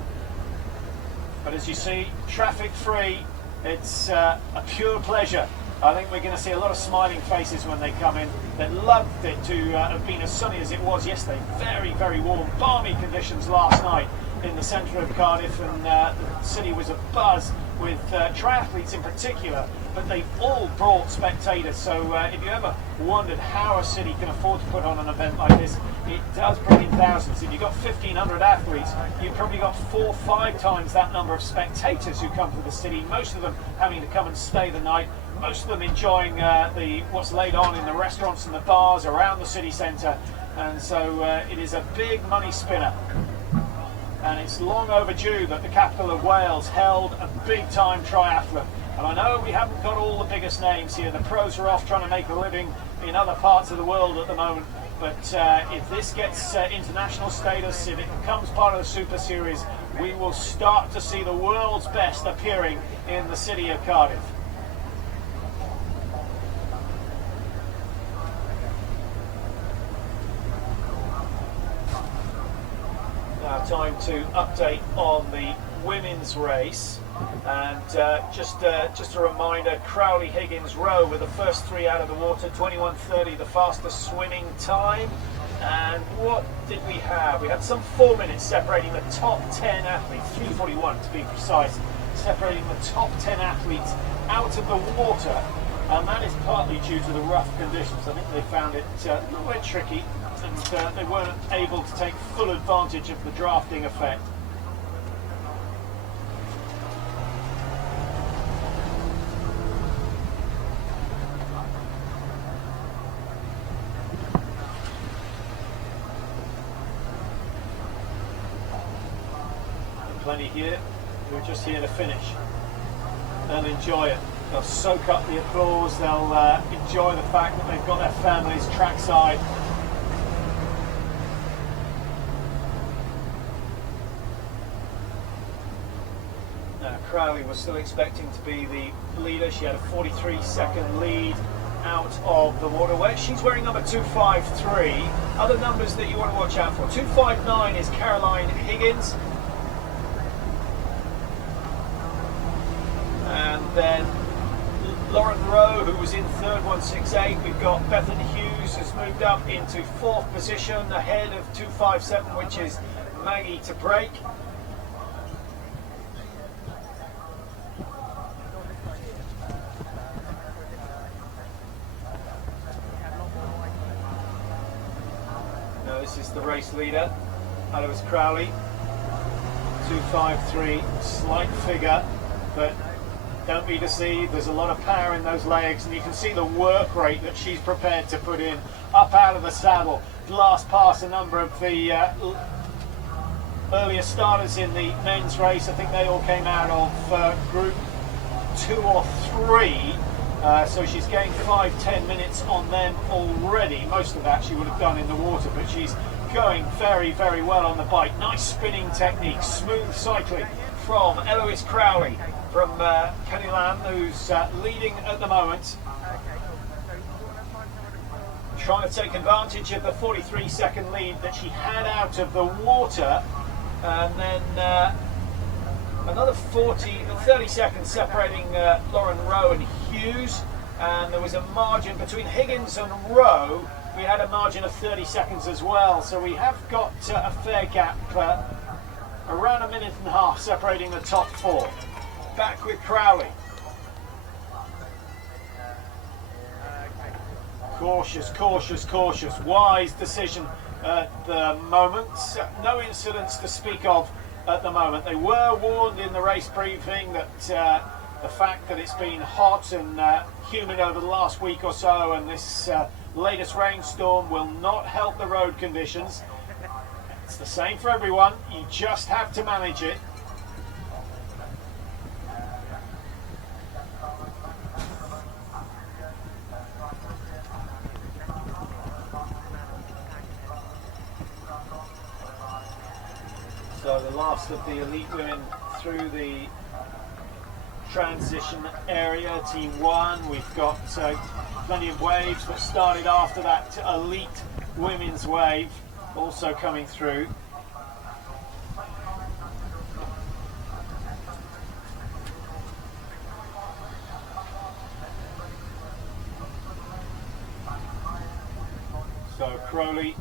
But as you see, traffic free, it's a pure pleasure. I think we're going to see a lot of smiling faces when they come in. They loved it to have been as sunny as it was yesterday. Very, very warm, balmy conditions last night in the centre of Cardiff, and the city was abuzz with triathletes in particular, but they've all brought spectators. So if you ever wondered how a city can afford to put on an event like this, it does bring in thousands. If you've got 1,500 athletes, you've probably got 4 or 5 times that number of spectators who come to the city, most of them having to come and stay the night, most of them enjoying what's laid on in the restaurants and the bars around the city centre. And so it is a big money spinner. And it's long overdue that the capital of Wales held a big-time triathlon. And I know we haven't got all the biggest names here. The pros are off trying to make a living in other parts of the world at the moment. But if this gets international status, if it becomes part of the Super Series, we will start to see the world's best appearing in the city of Cardiff. Now time to update on the women's race, and just a reminder, Crowley, Higgins, Rowe were the first 3 out of the water, 21:30 the fastest swimming time. And what did we have? We had some 4 minutes separating the top 10 athletes, 3:41 to be precise, separating the top 10 athletes out of the water, and that is partly due to the rough conditions. I think they found it a little bit tricky, and they weren't able to take full advantage of the drafting effect. Plenty here who are just here to finish. They'll enjoy it. They'll soak up the applause. They'll enjoy the fact that they've got their families trackside. Now, Crowley was still expecting to be the leader. She had a 43-second lead out of the water. Where she's wearing number 253. Other numbers that you want to watch out for. 259 is Caroline Higgins. And then Lauren Rowe, who was in third, 168. We've got Bethan Hughes, who's moved up into 4th position, ahead of 257, which is Maggie to break. Now this is the race leader. That was Crowley. 253, slight figure, but don't be deceived, there's a lot of power in those legs, and you can see the work rate that she's prepared to put in, up out of the saddle. Last past a number of the earlier starters in the men's race. I think they all came out of group 2 or 3, so she's gained 5-10 minutes on them already. Most of that she would have done in the water, but she's going very, very well on the bike. Nice spinning technique, smooth cycling from Eloise Crowley from Kenny Lamb, who's leading at the moment. Trying to take advantage of the 43-second lead that she had out of the water, and then another 30 seconds separating Lauren Rowe and Hughes, and there was a margin between Higgins and Rowe. We had a margin of 30 seconds as well, so we have got a fair gap, around 1.5 minutes separating the top 4. Back with Crowley. Cautious, cautious, cautious. Wise decision at the moment. No incidents to speak of at the moment. They were warned in the race briefing that the fact that it's been hot and humid over the last week or so, and this latest rainstorm will not help the road conditions. It's the same for everyone. You just have to manage it. So the last of the elite women through the transition area, Team 1. We've got plenty of waves that started after that elite women's wave also coming through. So Crowley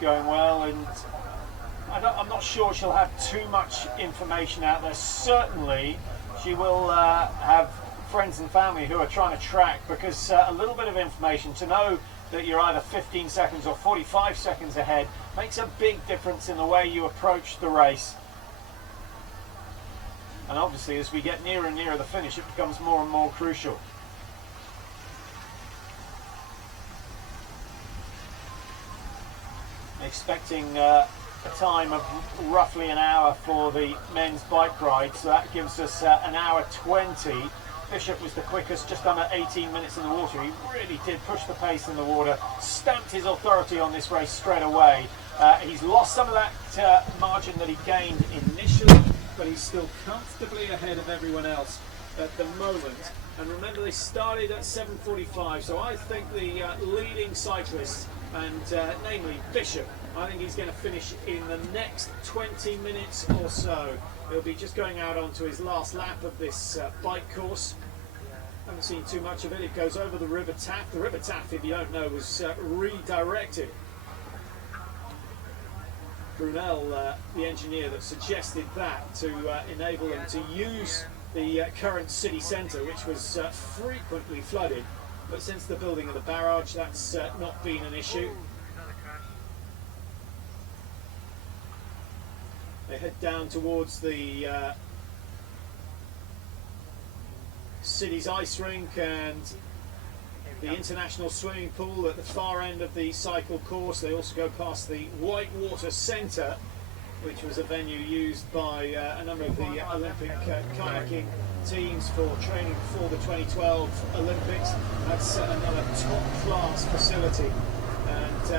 going well, and I'm not sure she'll have too much information out there. Certainly she will have friends and family who are trying to track, because a little bit of information to know that you're either 15 seconds or 45 seconds ahead makes a big difference in the way you approach the race. And obviously as we get nearer and nearer the finish, it becomes more and more crucial. Expecting a time of roughly an hour for the men's bike ride, so that gives us an hour 20. Bishop was the quickest, just under 18 minutes in the water. He really did push the pace in the water, stamped his authority on this race straight away. He's lost some of that margin that he gained initially, but he's still comfortably ahead of everyone else at the moment. And remember, they started at 7:45, so I think the leading cyclists, and namely Bishop, I think he's going to finish in the next 20 minutes or so. He'll be just going out onto his last lap of this bike course. Haven't seen too much of it. It goes over the River Taff. The River Taff, if you don't know, was redirected. Brunel, the engineer that suggested that to enable them to use the current city centre, which was frequently flooded. But since the building of the barrage, that's not been an issue. They head down towards the city's ice rink and the international swimming pool at the far end of the cycle course. They also go past the Whitewater Centre, which was a venue used by a number of the Olympic kayaking teams for training for the 2012 Olympics. That's another top-class facility, and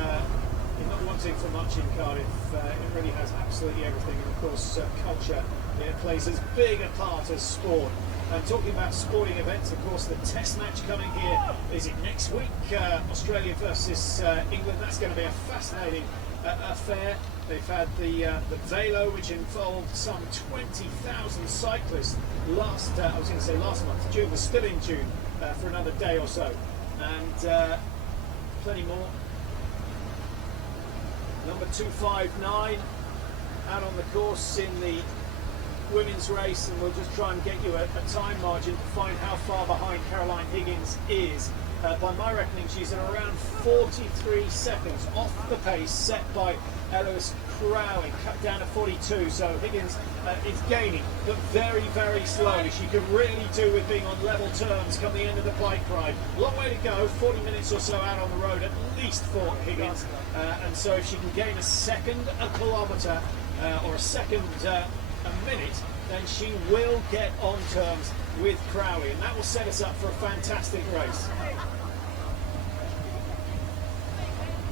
you're not wanting for much in Cardiff. It really has absolutely everything, and of course culture plays as big a part as sport. And talking about sporting events, of course the test match coming here is it next week, Australia versus England. That's going to be a fascinating affair. They've had the Velo, which involved some 20,000 cyclists last month. June was still in June for another day or so, and plenty more. Number 259 out on the course in the women's race, and we'll just try and get you a time margin to find how far behind Caroline Higgins is. By my reckoning, she's at around 43 seconds off the pace set by Eloise Crowley, cut down to 42. So Higgins is gaining, but very, very slowly. She could really do with being on level terms come the end of the bike ride. Long way to go, 40 minutes or so out on the road at least for Higgins. And so if she can gain a second a kilometre or a second a minute, then she will get on terms with Crowley, and that will set us up for a fantastic race.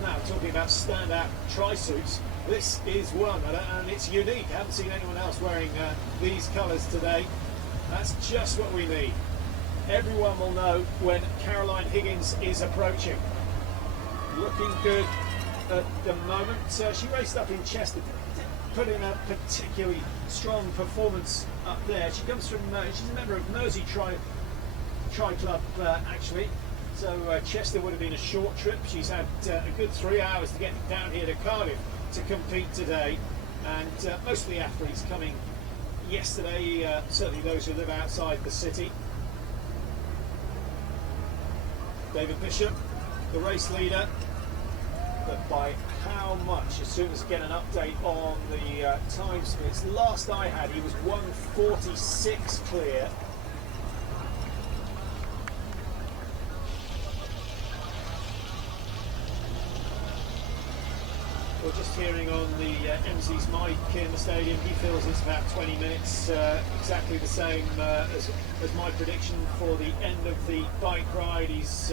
Now, talking about standout tri-suits, this is one, and it's unique. I haven't seen anyone else wearing these colours today. That's just what we need. Everyone will know when Caroline Higgins is approaching. Looking good at the moment. She raced up in Chester, put in a particularly strong performance up there. She comes from, she's a member of Mersey Tri Club actually, so Chester would have been a short trip. She's had a good 3 hours to get down here to Cardiff to compete today, and most of the athletes coming yesterday, certainly those who live outside the city. David Bishop, the race leader, but by how much? As soon as we get an update on the time splits, last I had he was 1:46 clear. We're just hearing on the MC's mic in the stadium, he feels it's about 20 minutes, exactly the same as my prediction for the end of the bike ride. He's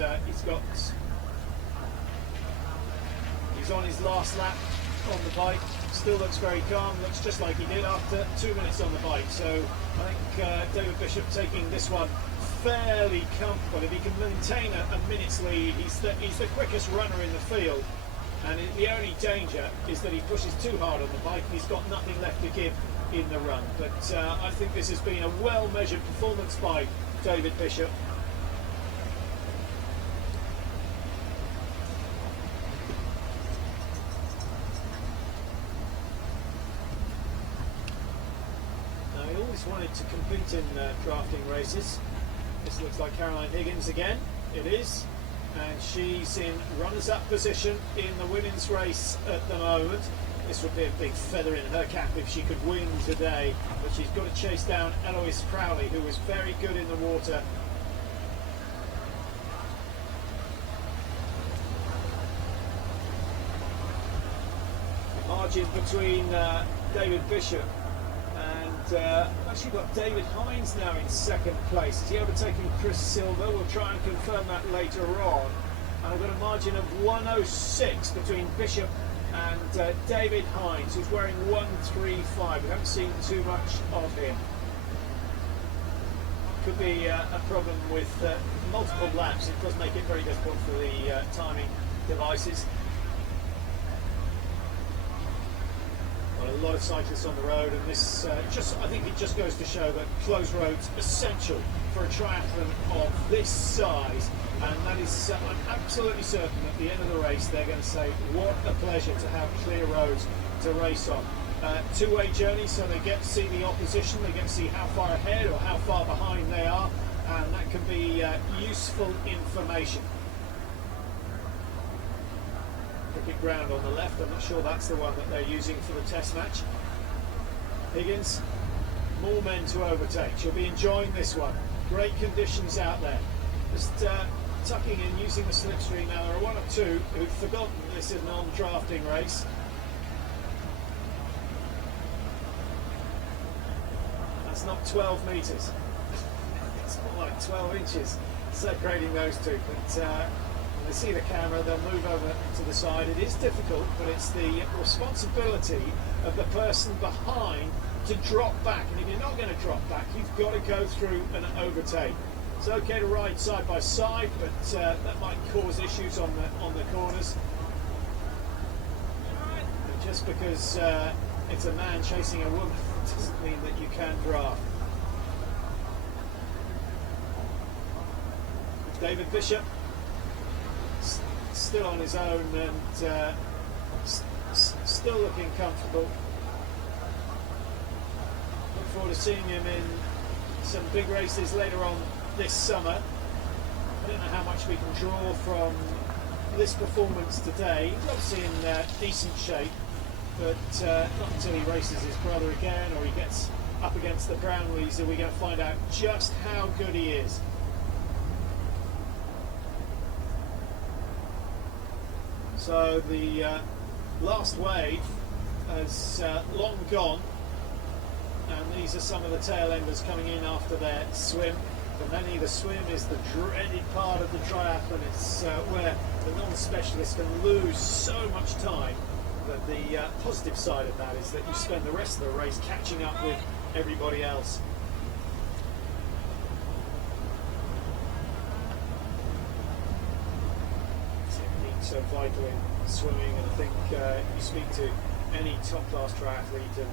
on his last lap on the bike, still looks very calm, looks just like he did after 2 minutes on the bike. So I think David Bishop taking this one fairly comfortable. If he can maintain a minute's lead, he's the quickest runner in the field. And the only danger is that he pushes too hard on the bike and he's got nothing left to give in the run. But I think this has been a well-measured performance by David Bishop. Now, he always wanted to compete in drafting races. This looks like Caroline Higgins again. It is. And she's in runners-up position in the women's race at the moment. This would be a big feather in her cap if she could win today, but she's got to chase down Eloise Crowley, who was very good in the water. The margin between David Bishop and I've actually got David Hines now in second place. Is he overtaking Chris Silver? We'll try and confirm that later on. And I've got a margin of 106 between Bishop and David Hines, who's wearing 135. We haven't seen too much of him. Could be a problem with multiple laps. It does make it very difficult for the timing devices. A lot of cyclists on the road, and this I think it just goes to show that closed roads are essential for a triathlon of this size, and that is I'm absolutely certain at the end of the race they're going to say what a pleasure to have clear roads to race on. Two-way journey, so they get to see the opposition, they get to see how far ahead or how far behind they are, and that can be useful information. Cricket ground on the left, I'm not sure that's the one that they're using for the test match. Higgins, more men to overtake. She'll be enjoying this one. Great conditions out there. Just tucking in, using the slipstream now. There are one or two who've forgotten this is a non-drafting race. That's not 12 metres. It's more like 12 inches separating those two. But when they see the camera, they'll move over to the side. It is difficult, but it's the responsibility of the person behind to drop back. And if you're not going to drop back, you've got to go through and overtake. It's okay to ride side by side, but that might cause issues on the corners. And just because it's a man chasing a woman doesn't mean that you can draft. David Bishop still on his own and still looking comfortable. Look forward to seeing him in some big races later on this summer. I don't know how much we can draw from this performance today. He's obviously in decent shape, but not until he races his brother again or he gets up against the Brownlees are we going to find out just how good he is. So the last wave has long gone, and these are some of the tail enders coming in after their swim. For many, the swim is the dreaded part of the triathlon. It's where the non-specialist can lose so much time, but the positive side of that is that you spend the rest of the race catching up with everybody else. So vital in swimming, and I think you speak to any top-class triathlete and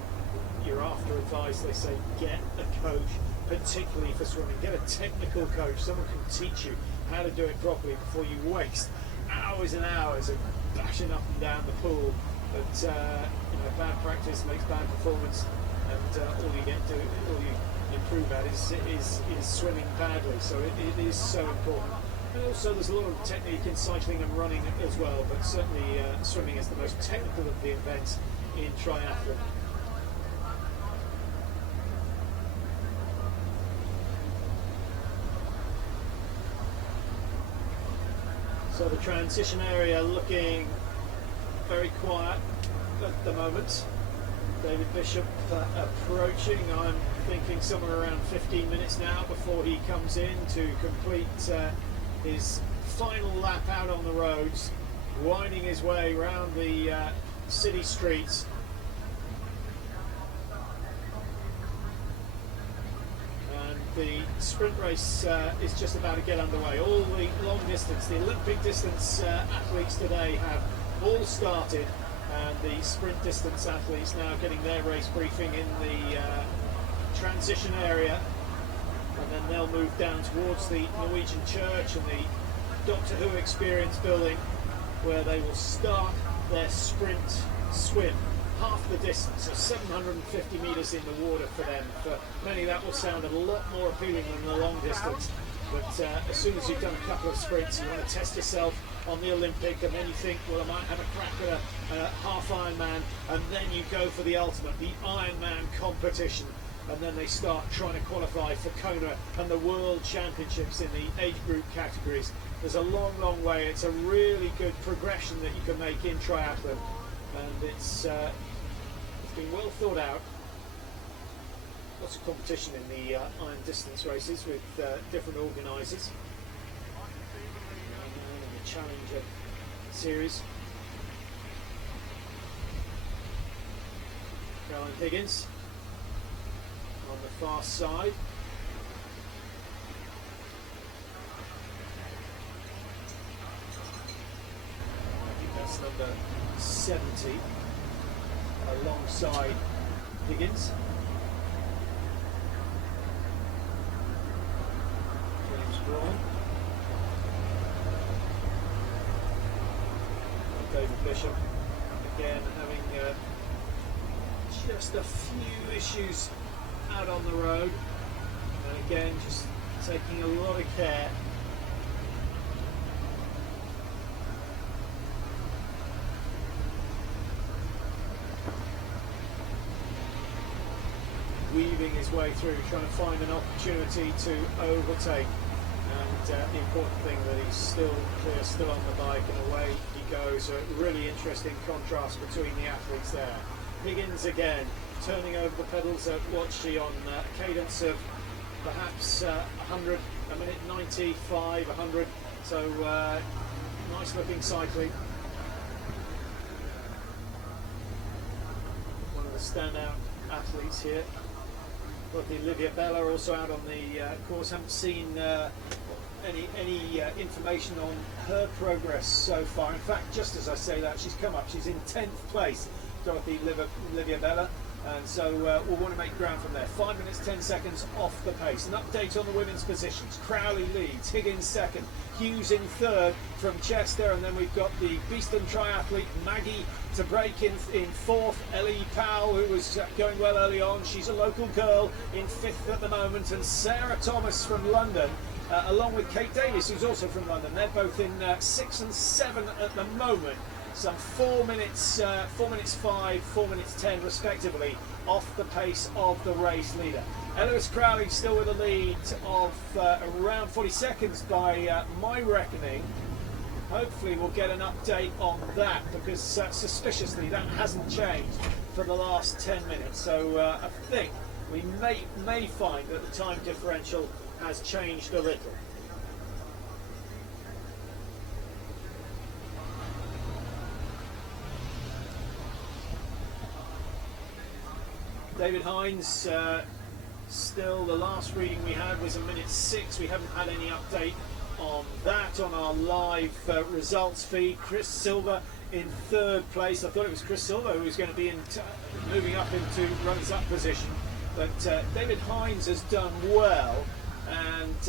you're after advice, they say get a coach, particularly for swimming. Get a technical coach, someone can teach you how to do it properly before you waste hours and hours of bashing up and down the pool. But bad practice makes bad performance, and all you improve at is swimming badly. So it is so important. And also there's a lot of technique in cycling and running as well, but certainly swimming is the most technical of the events in triathlon. So the transition area looking very quiet at the moment. David Bishop approaching, I'm thinking somewhere around 15 minutes now before he comes in to complete his final lap out on the roads, winding his way around the city streets. And the sprint race is just about to get underway. All the long distance, the Olympic distance athletes today have all started, and the sprint distance athletes now getting their race briefing in the transition area, and then they'll move down towards the Norwegian church and the Doctor Who Experience building, where they will start their sprint swim, half the distance, so 750 metres in the water for them. For many that will sound a lot more appealing than the long distance, but as soon as you've done a couple of sprints, you want to test yourself on the Olympic, and then you think, well, I might have a crack at a half Ironman, and then you go for the ultimate, the Ironman competition, and then they start trying to qualify for Kona and the World Championships in the age group categories. There's a long, long way. It's a really good progression that you can make in triathlon, and it's been well thought out. Lots of competition in the iron distance races with different organisers. And the Challenger series. Caroline Higgins on the far side. I think that's number 70 alongside Higgins. James Braun. David Bishop again having just a few issues out on the road, and again just taking a lot of care. Weaving his way through, trying to find an opportunity to overtake, and the important thing that he's still clear, still on the bike, and away he goes. A really interesting contrast between the athletes there. Higgins again turning over the pedals at what she on a cadence of perhaps 100 a minute, 95, 100, so nice looking cycling. One of the standout athletes here. Got the Olivia Bella also out on the course. Haven't seen any information on her progress so far. In fact, just as I say that, she's come up. She's in 10th place, Dorothy Olivia Bella, and so we'll want to make ground from there. 5 minutes 10 seconds off the pace. An update on the women's positions. Crowley leads, Higgins second, Hughes in third from Chester, and then we've got the Beeston triathlete Maggie to break in fourth. Ellie Powell, who was going well early on, she's a local girl, in fifth at the moment, and Sarah Thomas from London, along with Kate Davis, who's also from London. They're both in 6 and 7 at the moment. Some 4 minutes 5, 4 minutes 10 respectively off the pace of the race leader. Eloise Crowley still with a lead of around 40 seconds by my reckoning. Hopefully we'll get an update on that, because suspiciously that hasn't changed for the last 10 minutes. So I think we may find that the time differential has changed a little. David Hines, still the last reading we had was a minute 6. We haven't had any update on that on our live results feed. Chris Silver in third place. I thought it was Chris Silver who was going to be moving up into runners-up position, but David Hines has done well, and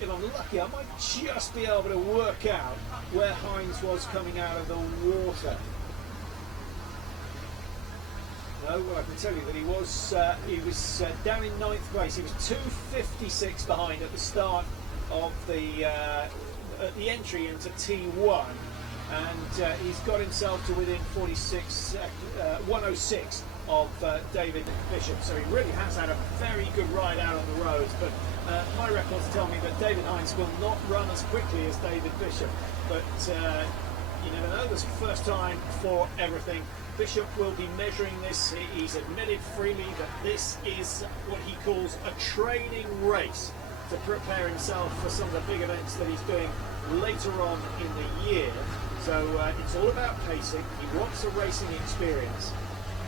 if I'm lucky I might just be able to work out where Hines was coming out of the water. No, well, I can tell you that he was down in 9th place. He was 2:56 behind at the start of the entry into T1, and he's got himself to within 106 of David Bishop. So he really has had a very good ride out on the roads. But my records tell me that David Hines will not run as quickly as David Bishop. But you never know. There's a first time for everything. Bishop will be measuring this. He's admitted freely that this is what he calls a training race to prepare himself for some of the big events that he's doing later on in the year. So it's all about pacing. He wants a racing experience,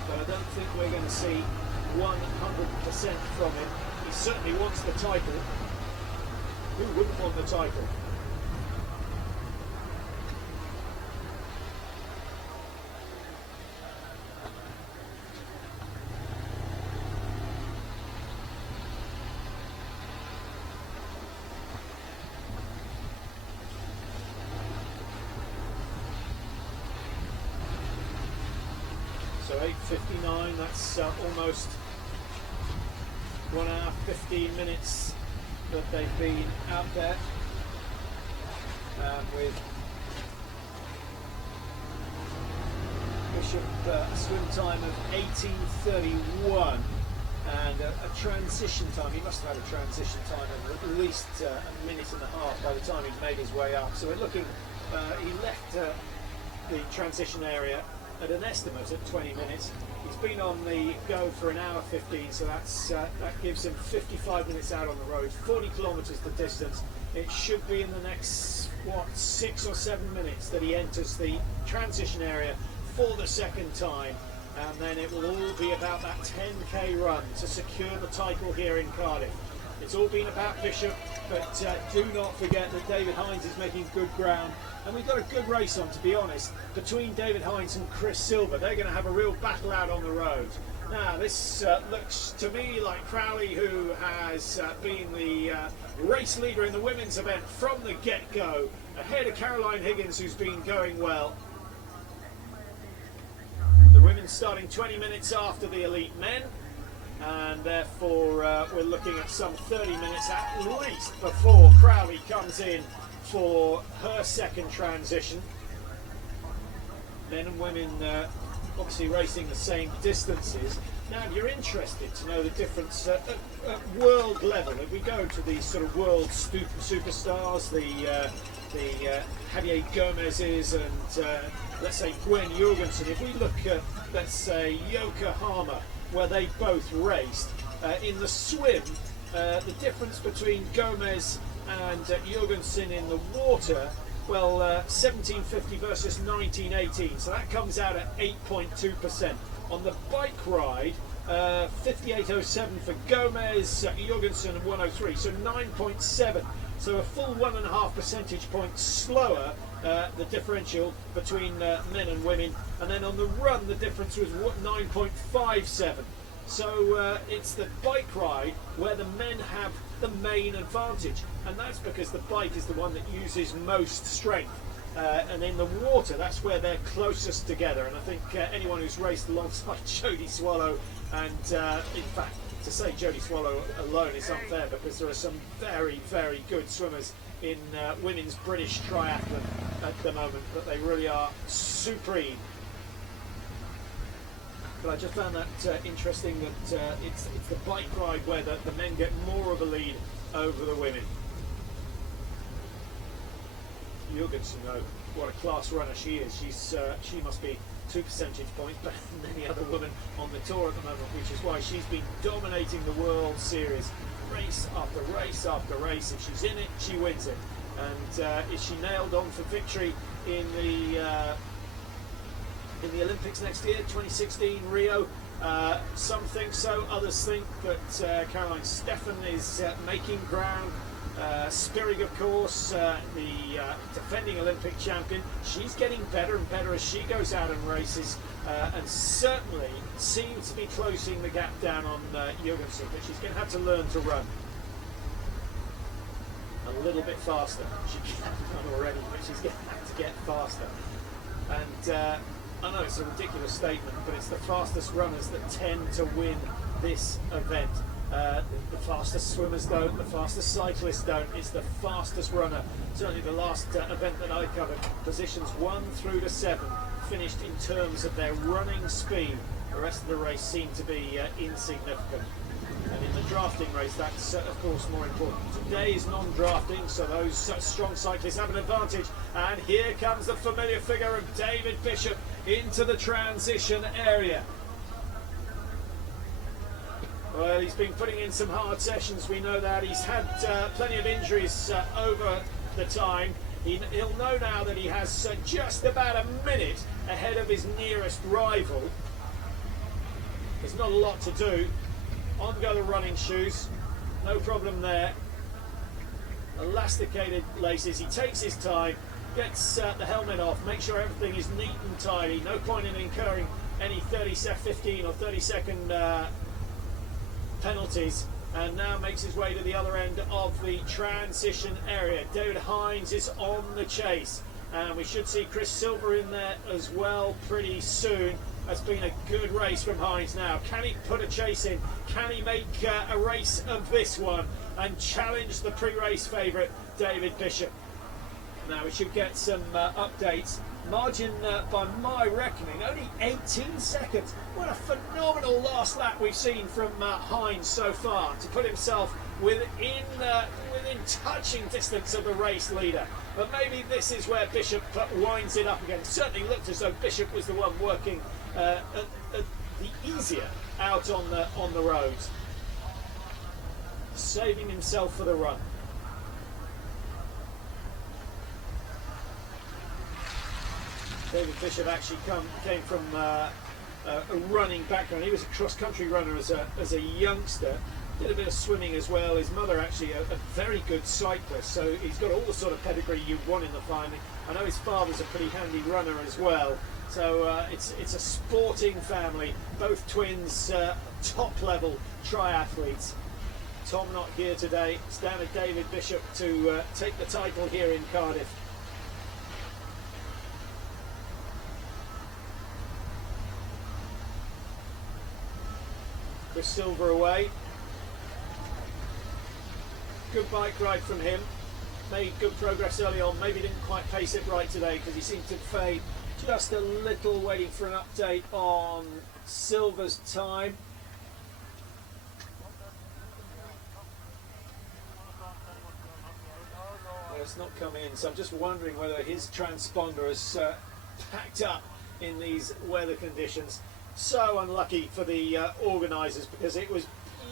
but I don't think we're going to see 100% from him. He certainly wants the title. Who wouldn't want the title? So 8:59, that's almost 1 hour 15 minutes that they've been out there with Bishop a swim time of 18:31 and a transition time. He must have had a transition time of at least a minute and a half by the time he'd made his way up. So we're looking, he left the transition area at an estimate of 20 minutes. He's been on the go for 1 hour 15, so that gives him 55 minutes out on the road, 40 kilometres the distance. It should be in the next, 6 or 7 minutes that he enters the transition area for the second time, and then it will all be about that 10k run to secure the title here in Cardiff. It's all been about Bishop, but do not forget that David Hines is making good ground. And we've got a good race on, to be honest, between David Hines and Chris Silver. They're going to have a real battle out on the road. Now, this looks to me like Crowley, who has been the race leader in the women's event from the get-go, ahead of Caroline Higgins, who's been going well. The women starting 20 minutes after the elite men, and therefore we're looking at some 30 minutes at least before Crowley comes in for her second transition. Men and women obviously racing the same distances. Now, if you're interested to know the difference at world level, if we go to these sort of world superstars, the Javier Gomez's and let's say Gwen Jorgensen, if we look at, let's say, Yokohama, where they both raced, in the swim, the difference between Gomez and Jorgensen in the water, well, 1750 versus 1918, so that comes out at 8.2%. On the bike ride, 58.07 for Gomez, Jorgensen 103, so 9.7, so a full 1.5 percentage points slower, the differential between men and women. And then on the run, the difference was 9.57. So it's the bike ride where the men have the main advantage, and that's because the bike is the one that uses most strength, and in the water that's where they're closest together. And I think anyone who's raced alongside Jodie Swallow, and in fact to say Jodie Swallow alone is unfair, because there are some very, very good swimmers in women's British triathlon at the moment, but they really are supreme. But I just found that interesting that it's the bike ride where the men get more of a lead over the women. Jorgensen, though, what a class runner she is. She must be 2 percentage points better than any other woman on the tour at the moment, which is why she's been dominating the World Series, race after race after race. If she's in it, she wins it. And is she nailed on for victory in the Olympics next year, 2016 Rio? Some think so, others think that Caroline Steffen is making ground. Spirig, of course, the defending Olympic champion, she's getting better and better as she goes out and races, and certainly seems to be closing the gap down on Jorgensen, but she's going to have to learn to run a little bit faster. She can run already, but she's going to have to get faster. And I know it's a ridiculous statement, but it's the fastest runners that tend to win this event. The fastest swimmers don't, the fastest cyclists don't. It's the fastest runner. Certainly the last event that I covered, positions 1 through to 7 finished in terms of their running speed. The rest of the race seemed to be insignificant. And in the drafting race, that's of course more important. Today is non-drafting, so those strong cyclists have an advantage. And here comes the familiar figure of David Bishop into the transition area. Well, he's been putting in some hard sessions, we know that. He's had plenty of injuries over the time. He'll know now that he has just about a minute ahead of his nearest rival. There's not a lot to do. On go the running shoes, no problem there. Elasticated laces, he takes his time, gets the helmet off, makes sure everything is neat and tidy. No point in incurring any 15 or 30 second penalties, and now makes his way to the other end of the transition area. David Hines is on the chase, and we should see Chris Silver in there as well pretty soon. That's been a good race from Hines now. Can he put a chase in? Can he make a race of this one and challenge the pre-race favourite David Bishop? Now we should get some updates. Margin by my reckoning, only 18 seconds. What a phenomenal last lap we've seen from Hines so far to put himself within touching distance of the race leader. But maybe this is where Bishop winds it up again. It certainly looked as though Bishop was the one working the easier out on the roads, saving himself for the run. David Bishop actually came from a running background. He was a cross-country runner as a youngster. Did a bit of swimming as well. His mother actually a very good cyclist, so he's got all the sort of pedigree you want in the family. I know his father's a pretty handy runner as well. So it's a sporting family. Both twins, top-level triathletes. Tom not here today. It's down to David Bishop to take the title here in Cardiff. Chris Silver away. Good bike ride from him. Made good progress early on. Maybe didn't quite pace it right today because he seemed to fade just a little, waiting for an update on Silver's time. Well, it's not come in, so I'm just wondering whether his transponder has packed up in these weather conditions. So unlucky for the organisers, because it was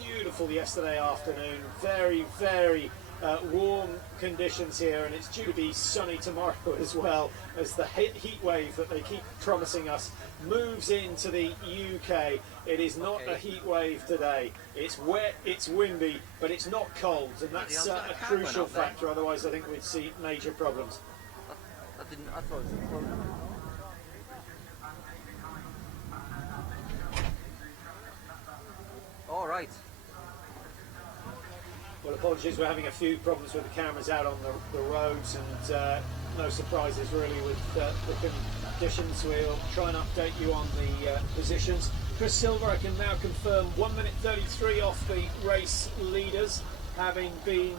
beautiful yesterday afternoon. Very, very warm conditions here, and it's due to be sunny tomorrow as well, as the heat wave that they keep promising us moves into the UK. It is not a heat wave today. It's wet, it's windy, but it's not cold, and that's a crucial factor. Otherwise I think we'd see major problems. I thought it was cold. All right. Well, apologies, we're having a few problems with the cameras out on the roads, and no surprises really with the conditions. We'll try and update you on the positions. Chris Silver, I can now confirm, 1 minute 33 off the race leaders, having been,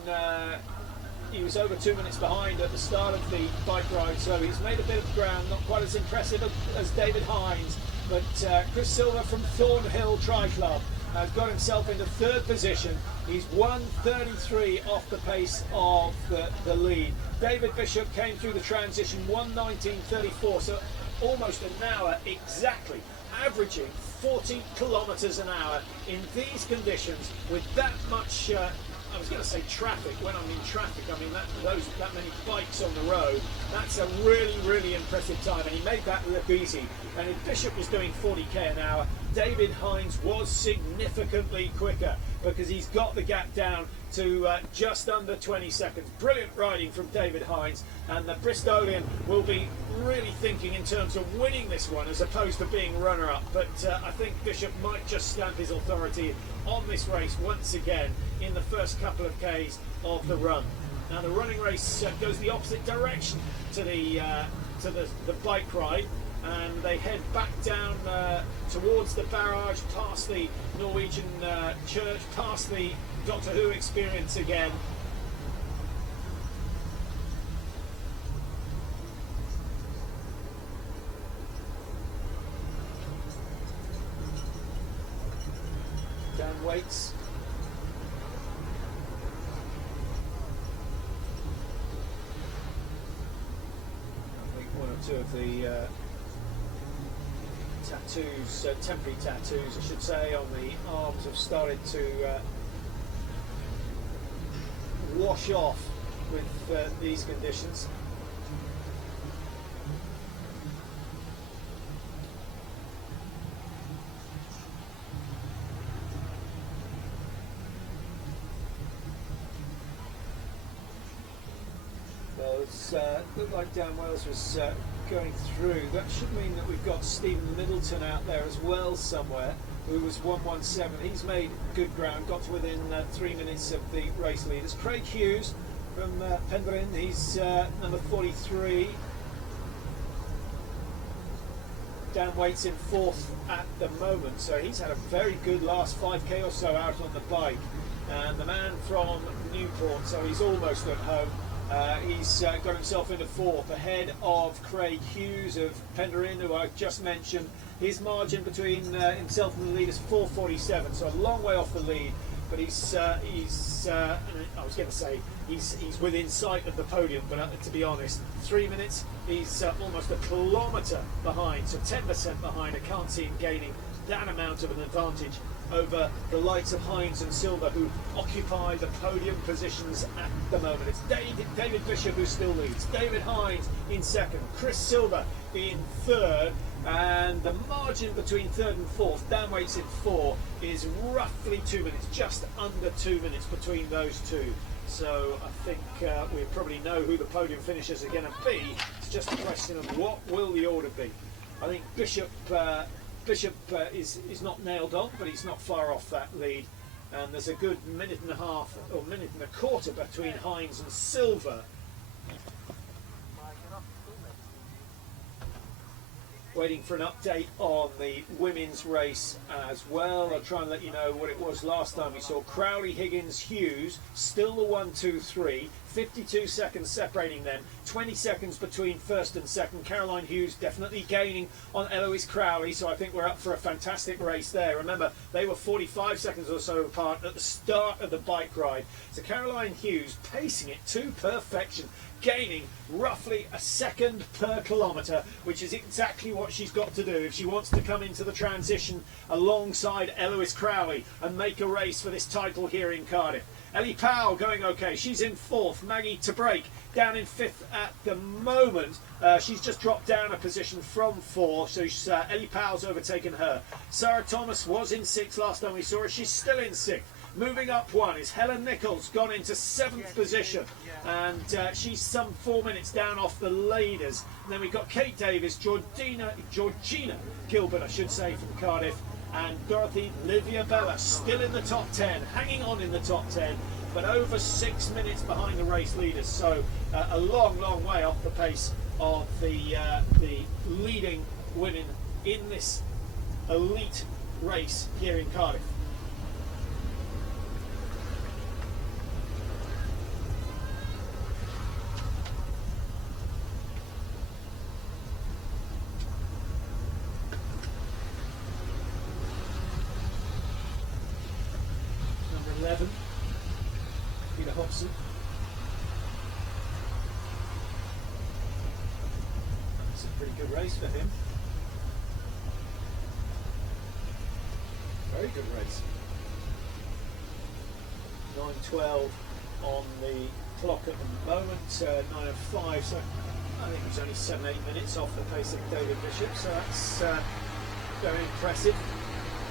he was over 2 minutes behind at the start of the bike ride, so he's made a bit of ground, not quite as impressive as David Hines, but Chris Silver from Thornhill Tri Club has got himself into third position. He's 1:33 off the pace of the lead. David Bishop came through the transition 1:19.34, so almost an hour exactly, averaging 40 kilometres an hour in these conditions with that much, I was going to say traffic. When I mean traffic, I mean that many bikes on the road. That's a really, really impressive time, and he made that look easy. And if Bishop was doing 40k an hour, David Hines was significantly quicker, because he's got the gap down to just under 20 seconds. Brilliant riding from David Hines, and the Bristolian will be really thinking in terms of winning this one as opposed to being runner-up. But I think Bishop might just stamp his authority on this race once again in the first couple of Ks of the run. Now the running race goes the opposite direction to the bike ride, and they head back down towards the barrage, past the Norwegian church, past the Doctor Who experience again. Dan waits. I think one or two of the tattoos, temporary tattoos I should say, on the arms have started to wash off with these conditions. Looked like Dan Wales was going through. That should mean that we've got Stephen Middleton out there as well somewhere, who was 1:17. He's made good ground, got to within 3 minutes of the race leaders. Craig Hughes from Penryn, he's number 43. Dan Waite's in 4th at the moment, so he's had a very good last 5k or so out on the bike. And the man from Newport, so he's almost at home. He's got himself into 4th, ahead of Craig Hughes of Penryn, who I just mentioned. His margin between himself and the lead is 4:47, so a long way off the lead. But he's I was going to say he's within sight of the podium, but to be honest, 3 minutes, he's almost a kilometre behind, so 10% behind. I can't see him gaining that amount of an advantage over the likes of Hines and Silva, who occupy the podium positions at the moment. It's David Bishop who still leads, David Hines in 2nd, Chris Silva in 3rd, and the margin between 3rd and 4th, Dan Waite's in 4, is roughly 2 minutes, just under 2 minutes between those two. So I think we probably know who the podium finishers are going to be. It's just a question of what will the order be. I think Bishop is not nailed on, but he's not far off that lead. And there's a good minute and a half or minute and a quarter between Hines and Silva. Waiting for an update on the women's race as well. I'll try and let you know what it was last time we saw. Crowley, Higgins, Hughes, still the 1, 2, 3. 52 seconds separating them. 20 seconds between 1st and 2nd. Caroline Hughes definitely gaining on Eloise Crowley, so I think we're up for a fantastic race there. Remember, they were 45 seconds or so apart at the start of the bike ride. So Caroline Hughes pacing it to perfection, gaining roughly a second per kilometre, which is exactly what she's got to do if she wants to come into the transition alongside Eloise Crowley and make a race for this title here in Cardiff. Ellie Powell going okay, she's in 4th. Maggie to break down in 5th at the moment. She's just dropped down a position from 4, so Ellie Powell's overtaken her. Sarah Thomas was in 6th last time we saw her, she's still in 6th. Moving up 1 is Helen Nichols, gone into 7th position, and she's some 4 minutes down off the leaders. And then we've got Kate Davis, Georgina Gilbert, I should say, from Cardiff, and Dorothy Livia Bella still in the top 10, hanging on in the top 10, but over 6 minutes behind the race leaders. So a long way off the pace of the leading women in this elite race here in Cardiff. Number 11, Peter Hobson. That's a pretty good race for him. Very good race. 9:12 on the clock at the moment, 9:05, so I think he's only 7-8 minutes off the pace of David Bishop, so that's very impressive.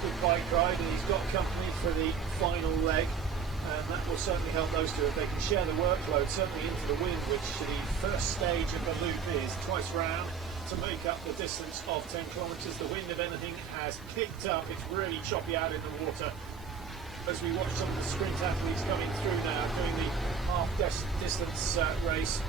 Good bike ride, and he's got company for the final leg, and that will certainly help those two if they can share the workload, certainly into the wind, which the first stage of the loop is, twice round to make up the distance of 10 kilometres. The wind, if anything, has picked up. It's really choppy out in the water as we watch some of the sprint athletes coming through now, doing the half distance race.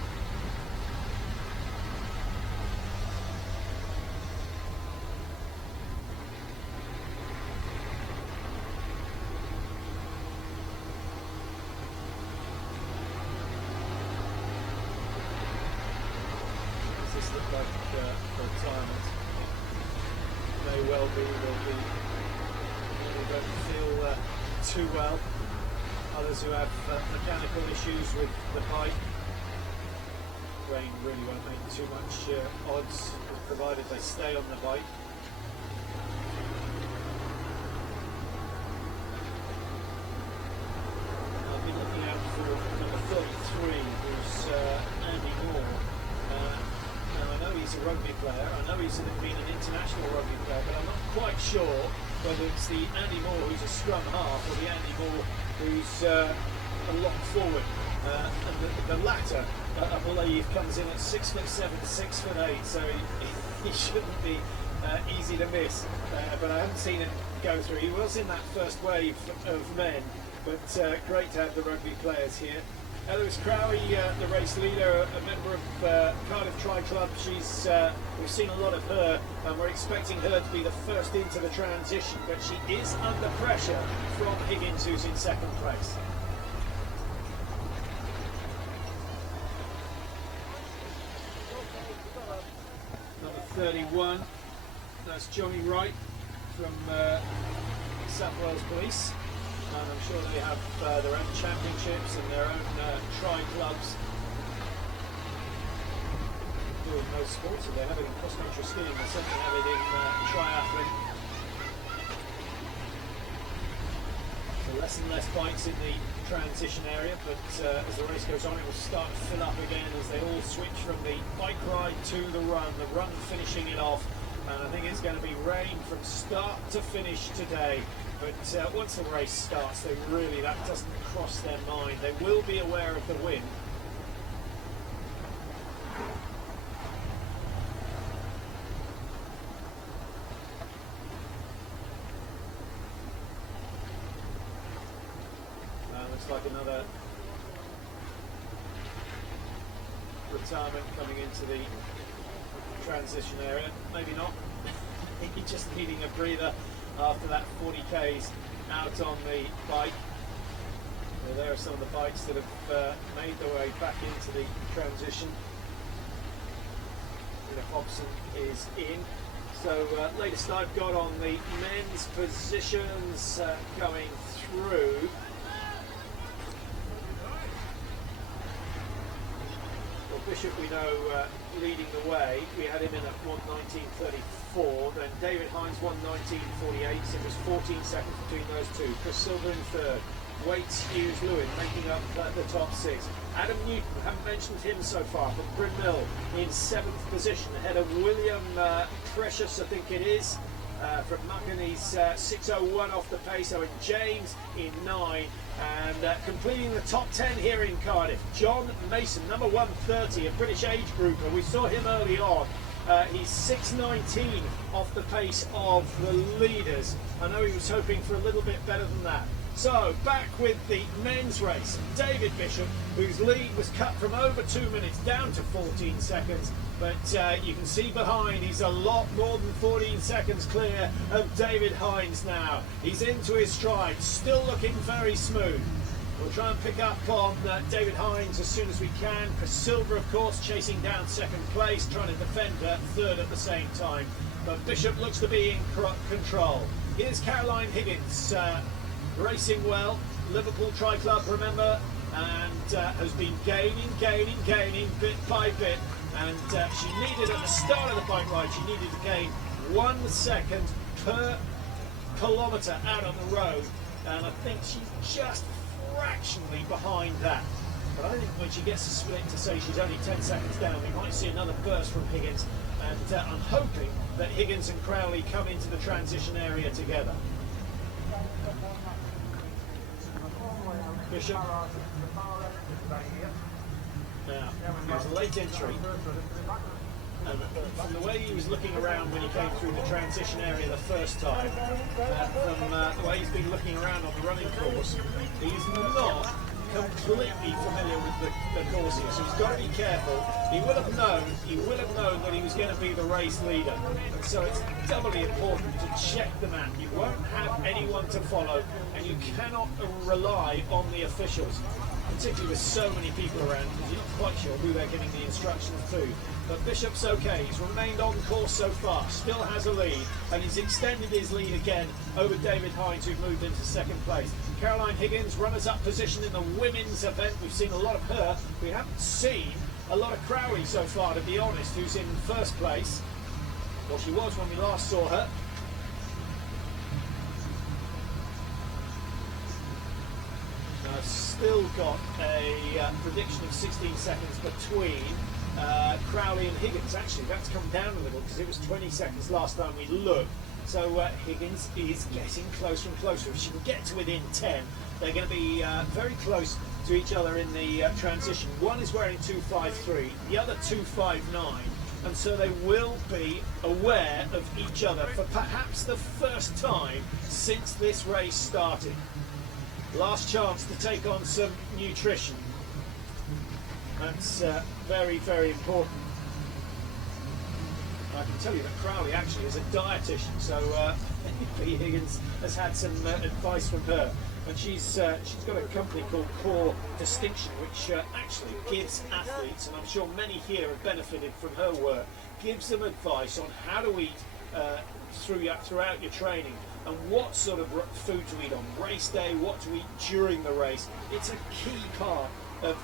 This look like retirement? May well be. They don't feel too well. Others who have mechanical issues with the bike. Rain really won't make too much odds, provided they stay on the bike. I've been looking out for number 33, who's Andy Moore. And I know he's a rugby player, I know he's been an international rugby player, but I'm not quite sure whether it's the Andy Moore who's a scrum half or the Andy Moore who's a lock forward. And the latter I believe, comes in at 6'7", 6'8", so he shouldn't be easy to miss. But I haven't seen him go through. He was in that first wave of men, but great to have the rugby players here. Eloise Crowley, the race leader, a member of Cardiff Triathlon. We've seen a lot of her, and we're expecting her to be the first into the transition, but she is under pressure from Higgins, who's in second place. Number 31, that's Johnny Wright from South Wales Police. And I'm sure they have their own championships and their own tri-clubs doing most sports. If they have it in cross-country skiing, they certainly have it in triathlon. So less and less bikes in the transition area, but as the race goes on, it will start to fill up again as they all switch from the bike ride to the run finishing it off. And I think it's going to be rain from start to finish today. But once the race starts, that doesn't cross their mind. They will be aware of the wind. Looks like another retirement coming into the transition area. Maybe not. He's just needing a breather after that 40 k's out on the bike. So there are some of the bikes that have made their way back into the transition. Hobson is in. So latest I've got on the men's positions going through. Well, Bishop, we know, leading the way. We had him in at 1:19.34. Then David Hines 1:19.48. So it was 14 seconds between those two. Chris Silver in third. Waits, Hughes, Lewin making up the top six. Adam Newton, haven't mentioned him so far, from Bryn Mill in 7th position, ahead of William Precious, I think it is, from Mucken. He's 6:01 off the pace. Owen James in 9. And completing the top 10 here in Cardiff, John Mason, number 130, a British age grouper. We saw him early on. He's 6:19 off the pace of the leaders. I know he was hoping for a little bit better than that. So, back with the men's race. David Bishop, whose lead was cut from over 2 minutes down to 14 seconds. But you can see behind, he's a lot more than 14 seconds clear of David Hines now. He's into his stride, still looking very smooth. We'll try and pick up on David Hines as soon as we can. Chris Silver, of course, chasing down 2nd place, trying to defend 3rd at the same time. But Bishop looks to be in control. Here's Caroline Higgins. Racing well, Liverpool Tri-Club, remember, and has been gaining bit by bit, and she needed at the start of the bike ride, she needed to gain 1 second per kilometre out on the road, and I think she's just fractionally behind that. But I think when she gets a split to say she's only 10 seconds down, we might see another burst from Higgins, and I'm hoping that Higgins and Crowley come into the transition area together. Bishop. Now, it was a late entry, and from the way he was looking around when he came through the transition area the first time, from the way he's been looking around on the running course, he's not completely familiar with the course here, so he's got to be careful. He will have known that he was going to be the race leader, and so it's doubly important to check the map. You won't have anyone to follow, and you cannot rely on the officials, particularly with so many people around, because you're not quite sure who they're giving the instructions to. But Bishop's okay, he's remained on course so far, still has a lead, and he's extended his lead again over David Hines, who moved into 2nd place. Caroline Higgins, runners-up position in the women's event. We've seen a lot of her. We haven't seen a lot of Crowley so far, to be honest, who's in 1st place. Well, she was when we last saw her. I've still got a prediction of 16 seconds between Crowley and Higgins. Actually, that's come down a little because it was 20 seconds last time we looked. So Higgins is getting closer and closer. If she can get to within 10, they're going to be very close to each other in the transition. One is wearing 253, the other 259, and so they will be aware of each other for perhaps the first time since this race started. Last chance to take on some nutrition. That's very, very important. I can tell you that Crowley actually is a dietitian, so Lee Higgins has had some advice from her. And she's got a company called Core Distinction, which actually gives athletes, and I'm sure many here have benefited from her work, gives them advice on how to eat throughout your training, and what sort of food to eat on race day, what to eat during the race. It's a key part of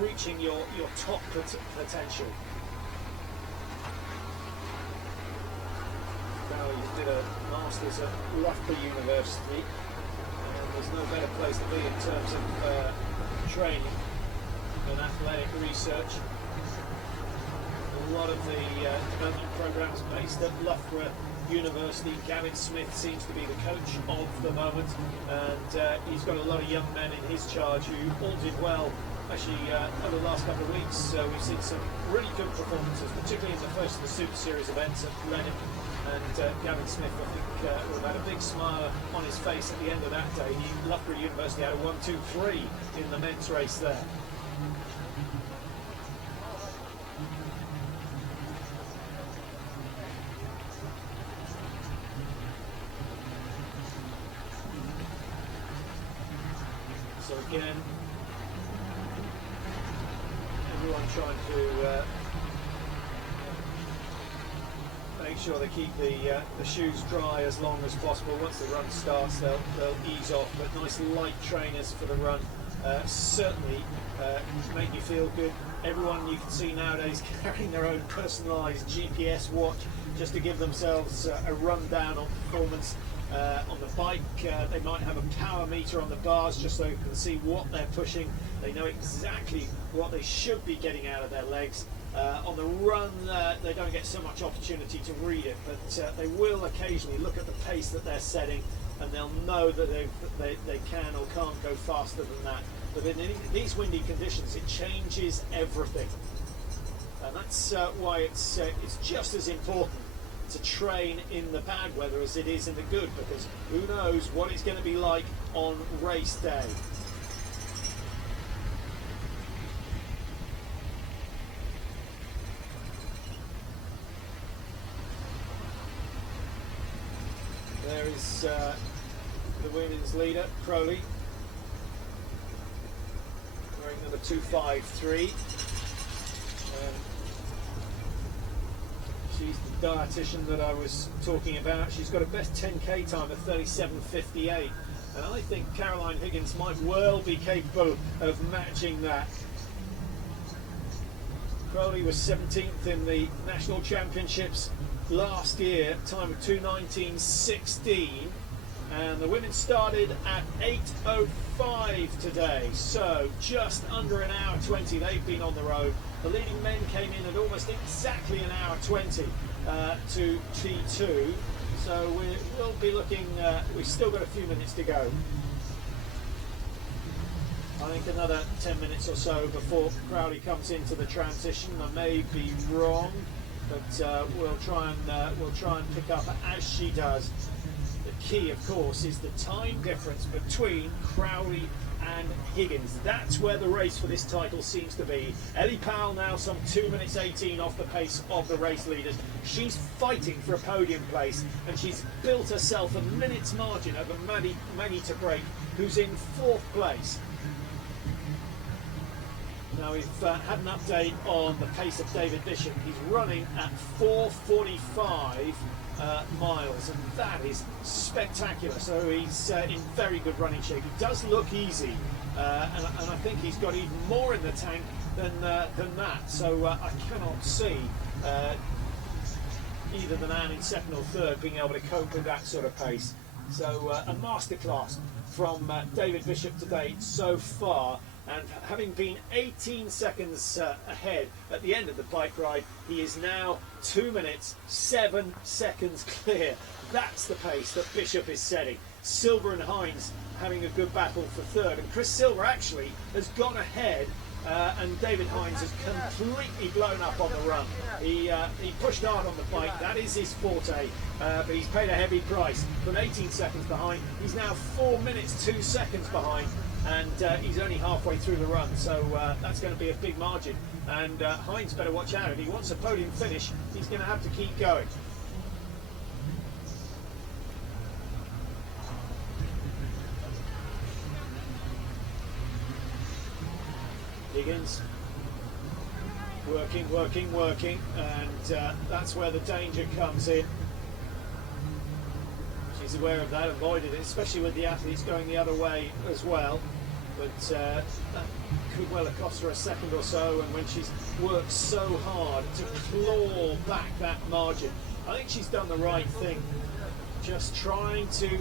reaching your top potential. Crowley did a Masters at Loughborough University, and there's no better place to be in terms of training than athletic research. A lot of the development programs based at Loughborough University. Gavin Smith seems to be the coach of the moment, and he's got a lot of young men in his charge who all did well. Actually, over the last couple of weeks, we've seen some really good performances, particularly in the first of the Super Series events at Reading. And Gavin Smith, I think, will have had a big smile on his face at the end of that day. Loughborough University had a 1-2-3 in the men's race there. So again, everyone trying to make sure they keep the shoes dry as long as possible. Once the run starts, they'll ease off, but nice light trainers for the run certainly make you feel good. Everyone you can see nowadays carrying their own personalised GPS watch just to give themselves a rundown on performance. On the bike, they might have a power meter on the bars just so you can see what they're pushing. They know exactly what they should be getting out of their legs. On the run, they don't get so much opportunity to read it, but they will occasionally look at the pace that they're setting, and they'll know that they can or can't go faster than that. But in these windy conditions, it changes everything, and that's why it's just as important to train in the bad weather as it is in the good, because who knows what it's going to be like on race day. There is the women's leader, Crowley, wearing number 253. She's the dietitian that I was talking about. She's got a best 10k time of 37.58, and I think Caroline Higgins might well be capable of matching that. Crowley was 17th in the national championships last year, time of 2:19.16, and the women started at 8:05 today, so just under an hour 20 they've been on the road. The leading men came in at almost exactly an hour 20 to T2, so we'll be looking, we've still got a few minutes to go. I think another 10 minutes or so before Crowley comes into the transition. I may be wrong, but we'll try and pick up as she does. The key, of course, is the time difference between Crowley and Higgins. That's where the race for this title seems to be. Ellie Powell now some 2:18 off the pace of the race leaders. She's fighting for a podium place, and she's built herself a minute's margin over Manita Break, who's in 4th place. Now we've had an update on the pace of David Bishop. He's running at 4:45 miles, and that is spectacular. So he's in very good running shape. He does look easy, and I think he's got even more in the tank than that. So I cannot see either the man in 2nd or 3rd being able to cope with that sort of pace. So a masterclass from David Bishop today so far. And having been 18 seconds ahead at the end of the bike ride, he is now 2 minutes 7 seconds clear. That's the pace that Bishop is setting. Silver and Hines having a good battle for third. And Chris Silver actually has gone ahead, and David Hines has completely blown up on the run. He pushed hard on the bike, that is his forte, but he's paid a heavy price. From 18 seconds behind, he's now 4 minutes 2 seconds behind, and he's only halfway through the run, so that's going to be a big margin. And Hines better watch out. If he wants a podium finish, he's going to have to keep going. Higgins working, and that's where the danger comes in. She's aware of that, avoided it, especially with the athletes going the other way as well. But that could well have cost her a second or so, and when she's worked so hard to claw back that margin, I think she's done the right thing. Just trying to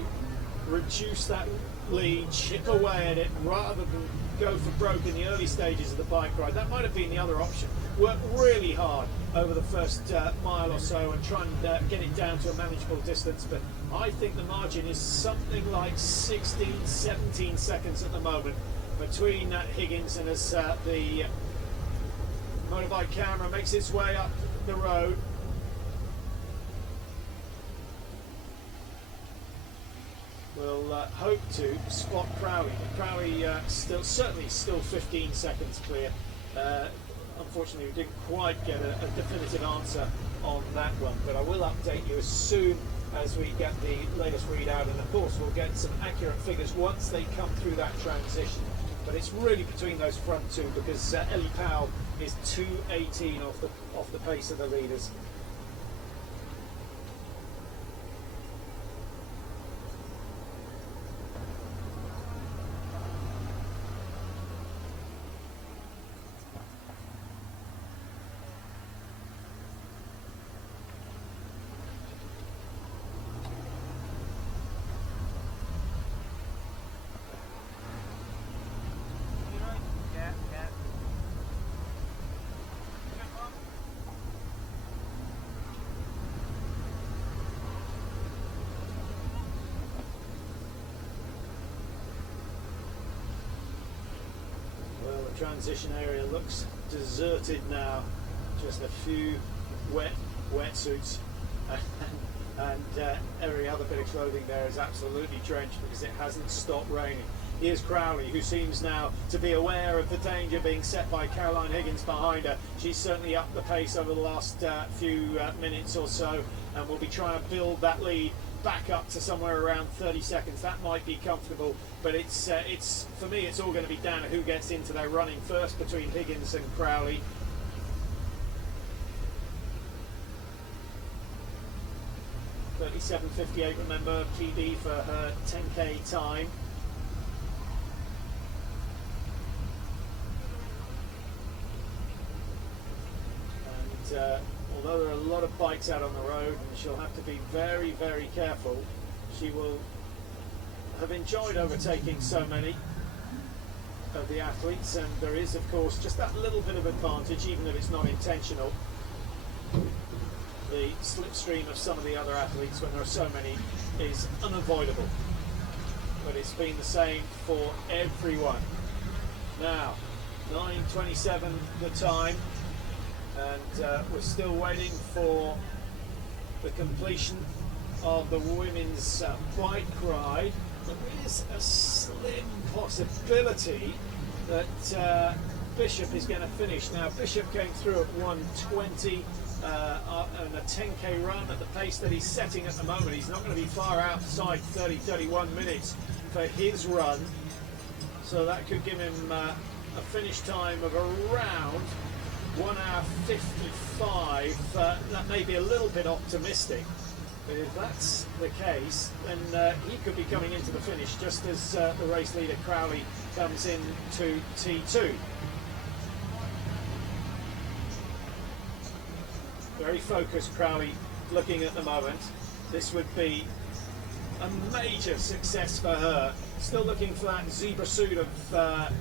reduce that lead, chip away at it, rather than go for broke in the early stages of the bike ride. That might have been the other option. Work really hard over the first mile or so and try and get it down to a manageable distance, but I think the margin is something like 16, 17 seconds at the moment between Higgins, and as the motorbike camera makes its way up the road, we'll hope to spot Crowley. Crowley certainly still 15 seconds clear. Unfortunately, we didn't quite get a definitive answer on that one, but I will update you as soon as we get the latest readout, and of course we'll get some accurate figures once they come through that transition. But it's really between those front two, because Ellie Powell is 2:18 off the pace of the leaders. Transition area looks deserted now. Just a few wetsuits, and every other bit of clothing there is absolutely drenched because it hasn't stopped raining. Here's Crowley, who seems now to be aware of the danger being set by Caroline Higgins behind her. She's certainly upped the pace over the last few minutes or so, and will be trying to build that lead back up to somewhere around 30 seconds. That might be comfortable, but it's for me, it's all going to be down to who gets into their running first between Higgins and Crowley. .37.58, remember, PB for her 10k time. And although there are a lot of bikes out on the road, and she'll have to be very, very careful, she will have enjoyed overtaking so many of the athletes, and there is, of course, just that little bit of advantage, even if it's not intentional. The slipstream of some of the other athletes when there are so many is unavoidable, but it's been the same for everyone. Now, 9:27 the time, and we're still waiting for the completion of the women's bike ride. There is a slim possibility that Bishop is going to finish. Now, Bishop came through at 1:20 and a 10k run at the pace that he's setting at the moment. He's not going to be far outside 30-31 minutes for his run, so that could give him a finish time of around 1 hour 55. That may be a little bit optimistic, but if that's the case, then he could be coming into the finish just as the race leader Crowley comes into T2. Very focused Crowley looking at the moment. This would be a major success for her. Still looking for that zebra suit of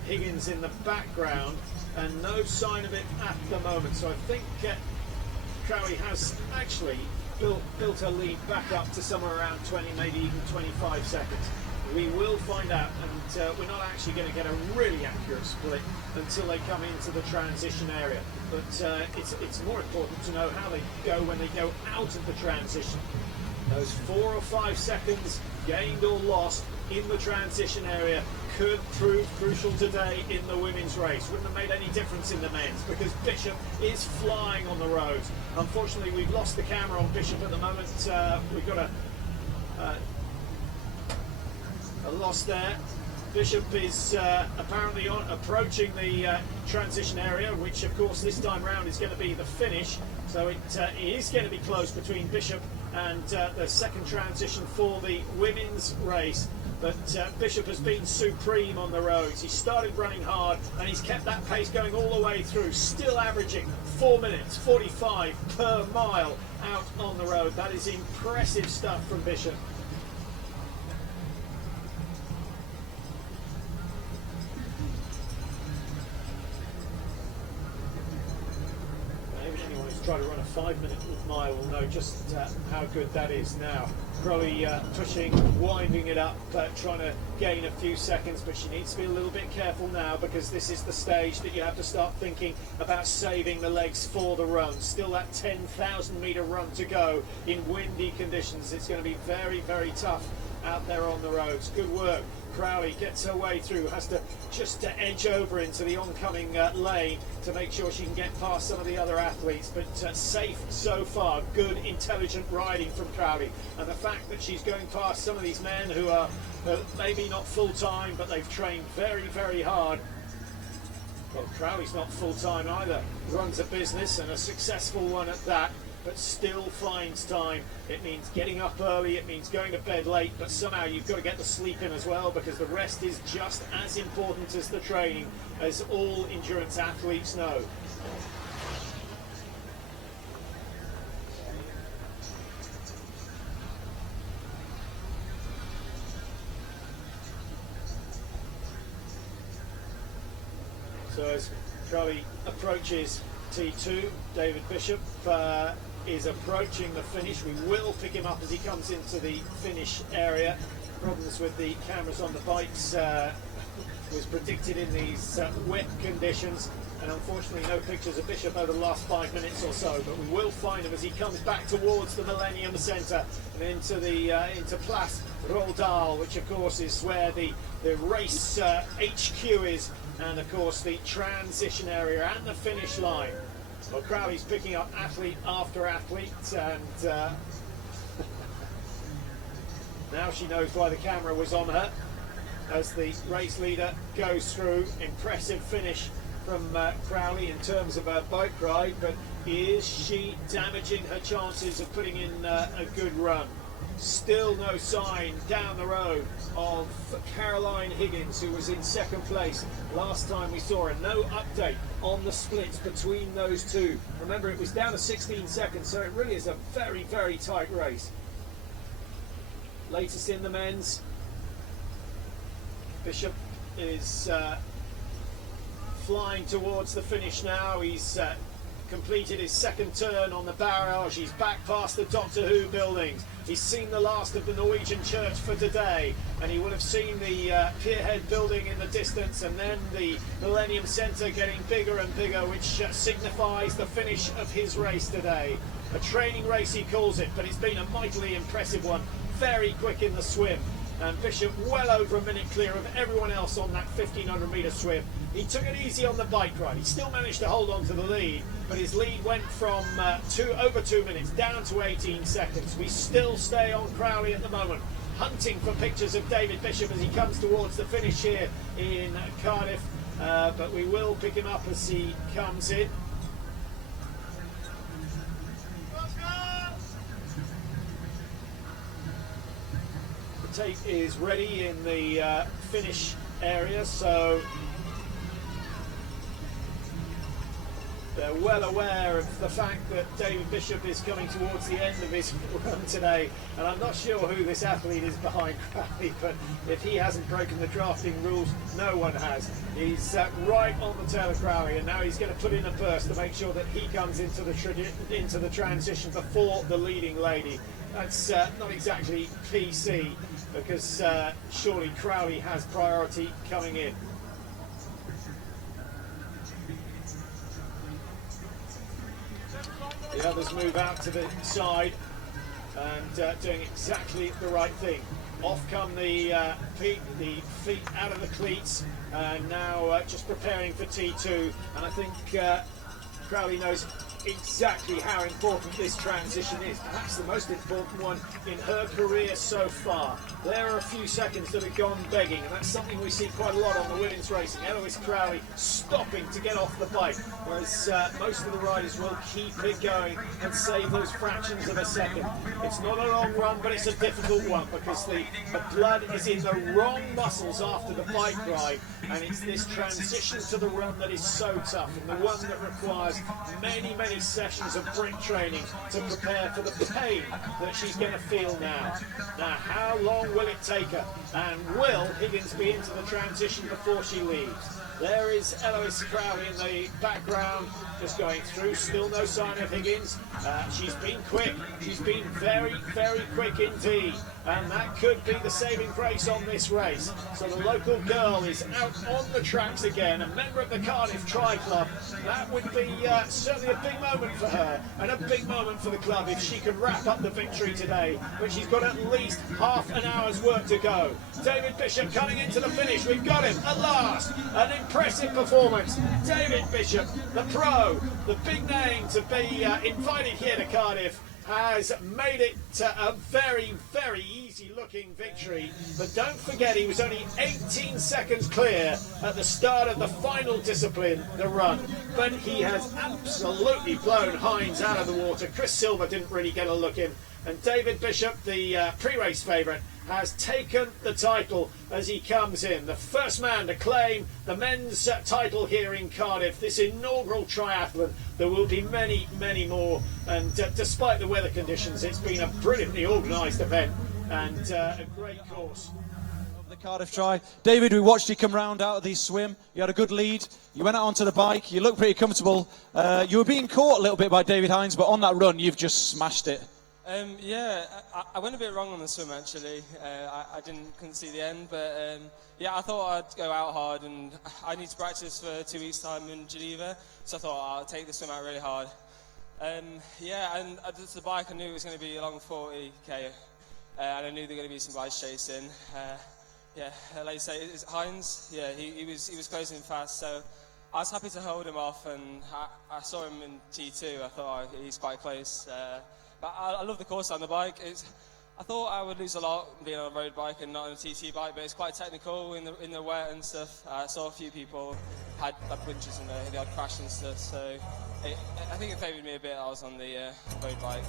Higgins in the background, and no sign of it at the moment. So I think Crowley has actually built her lead back up to somewhere around 20, maybe even 25 seconds. We will find out, and we're not actually going to get a really accurate split until they come into the transition area. But it's more important to know how they go when they go out of the transition. Those 4 or 5 seconds gained or lost in the transition area could prove crucial today in the women's race. Wouldn't have made any difference in the men's because Bishop is flying on the roads. Unfortunately, we've lost the camera on Bishop at the moment. We've got a loss there. Bishop is apparently approaching the transition area, which of course this time round is going to be the finish. So it is going to be close between Bishop and the second transition for the women's race. But Bishop has been supreme on the roads. He started running hard and he's kept that pace going all the way through, still averaging 4 minutes 45 per mile out on the road. That is impressive stuff from Bishop. Try to run a 5-minute mile will know just how good that is now. Crowley pushing, winding it up, trying to gain a few seconds, but she needs to be a little bit careful now because this is the stage that you have to start thinking about saving the legs for the run. Still that 10,000 metre run to go in windy conditions. It's going to be very, very tough out there on the roads. Good work. Crowley gets her way through, has to just edge over into the oncoming lane to make sure she can get past some of the other athletes, but safe so far. Good, intelligent riding from Crowley, and the fact that she's going past some of these men who are maybe not full-time, but they've trained very, very hard. Well, Crowley's not full-time either. Runs a business, and a successful one at that, but still finds time. It means getting up early, it means going to bed late, but somehow you've got to get the sleep in as well, because the rest is just as important as the training, as all endurance athletes know. So as Crowley approaches T2, David Bishop is approaching the finish. We will pick him up as he comes into the finish area. Problems with the cameras on the bikes was predicted in these wet conditions, and unfortunately no pictures of Bishop over the last 5 minutes or so, but we will find him as he comes back towards the Millennium Centre and into the into Place Rodal, which of course is where the race HQ is, and of course the transition area and the finish line. Well, Crowley's picking up athlete after athlete, and now she knows why the camera was on her as the race leader goes through. Impressive finish from Crowley in terms of her bike ride, but is she damaging her chances of putting in a good run? Still no sign down the road of Caroline Higgins, who was in second place last time we saw her. No update on the splits between those two. Remember, it was down to 16 seconds, so it really is a very, very tight race. Latest in the men's, Bishop is flying towards the finish now. He's completed his second turn on the barrage. He's back past the Doctor Who buildings. He's seen the last of the Norwegian church for today, and he will have seen the Pierhead building in the distance, and then the Millennium Centre getting bigger and bigger, which signifies the finish of his race today. A training race he calls it, but it's been a mightily impressive one. Very quick in the swim, and Bishop well over a minute clear of everyone else on that 1500 metre swim. He took it easy on the bike ride. He still managed to hold on to the lead, but his lead went from over 2 minutes down to 18 seconds. We still stay on Crowley at the moment, hunting for pictures of David Bishop as he comes towards the finish here in Cardiff, but we will pick him up as he comes in. The tape is ready in the finish area, so They're well aware of the fact that David Bishop is coming towards the end of his run today, and I'm not sure who this athlete is behind Crowley, but if he hasn't broken the drafting rules, no one has. He's right on the tail of Crowley, and now he's going to put in a burst to make sure that he comes into the transition before the leading lady. That's not exactly PC, because surely Crowley has priority coming in. The others move out to the side and doing exactly the right thing. Off come the feet out of the cleats, and now just preparing for T2. And I think Crowley knows exactly how important this transition is, perhaps the most important one in her career so far. There are a few seconds that have gone begging, and that's something we see quite a lot on the women's racing. Eloise Crowley stopping to get off the bike, whereas most of the riders will keep it going and save those fractions of a second. It's not a long run, but it's a difficult one, because the blood is in the wrong muscles after the bike ride, and it's this transition to the run that is so tough, and the one that requires many sessions of brick training to prepare for the pain that she's going to feel now. Now, how long will it take her? And will Higgins be into the transition before she leaves? There is Eloise Crowley in the background, just going through, still no sign of Higgins. She's been quick, she's been very quick indeed, and that could be the saving grace on this race. So the local girl is out on the tracks again, a member of the Cardiff Triathlon. That would be certainly a big moment for her, and a big moment for the club if she can wrap up the victory today, but she's got at least half an hour's work to go. David Bishop coming into the finish, we've got him at last. An impressive performance. David Bishop, the pro, the big name to be invited here to Cardiff, has made it a very easy looking victory. But don't forget, he was only 18 seconds clear at the start of the final discipline, the run. But he has absolutely blown Hines out of the water. Chris Silver didn't really get a look in. And David Bishop, the pre-race favourite, has taken the title as he comes in. The first man to claim the men's title here in Cardiff, this inaugural triathlon. There will be many more, and despite the weather conditions, it's been a brilliantly organised event and a great course. The Cardiff Tri. David, we watched you come round out of the swim. You had a good lead. You went out onto the bike. You looked pretty comfortable. You were being caught a little bit by David Hines, but on that run, you've just smashed it. Yeah, I went a bit wrong on the swim actually. I couldn't see the end, but yeah, I thought I'd go out hard, and I need to practice for 2 weeks' time in Geneva, so I thought I'll take the swim out really hard. Yeah, and the bike, I knew it was going to be a long 40k, and I knew there were going to be some guys chasing. Yeah, like you say, it's Hines. Yeah, he was closing fast, so I was happy to hold him off, and I saw him in T2. I thought he's quite close. But I love the course on the bike. I thought I would lose a lot being on a road bike and not on a TT bike, but it's quite technical in the wet and stuff. I saw a few people had punches in the odd crash and stuff, so I think it favoured me a bit. I was on the road bike,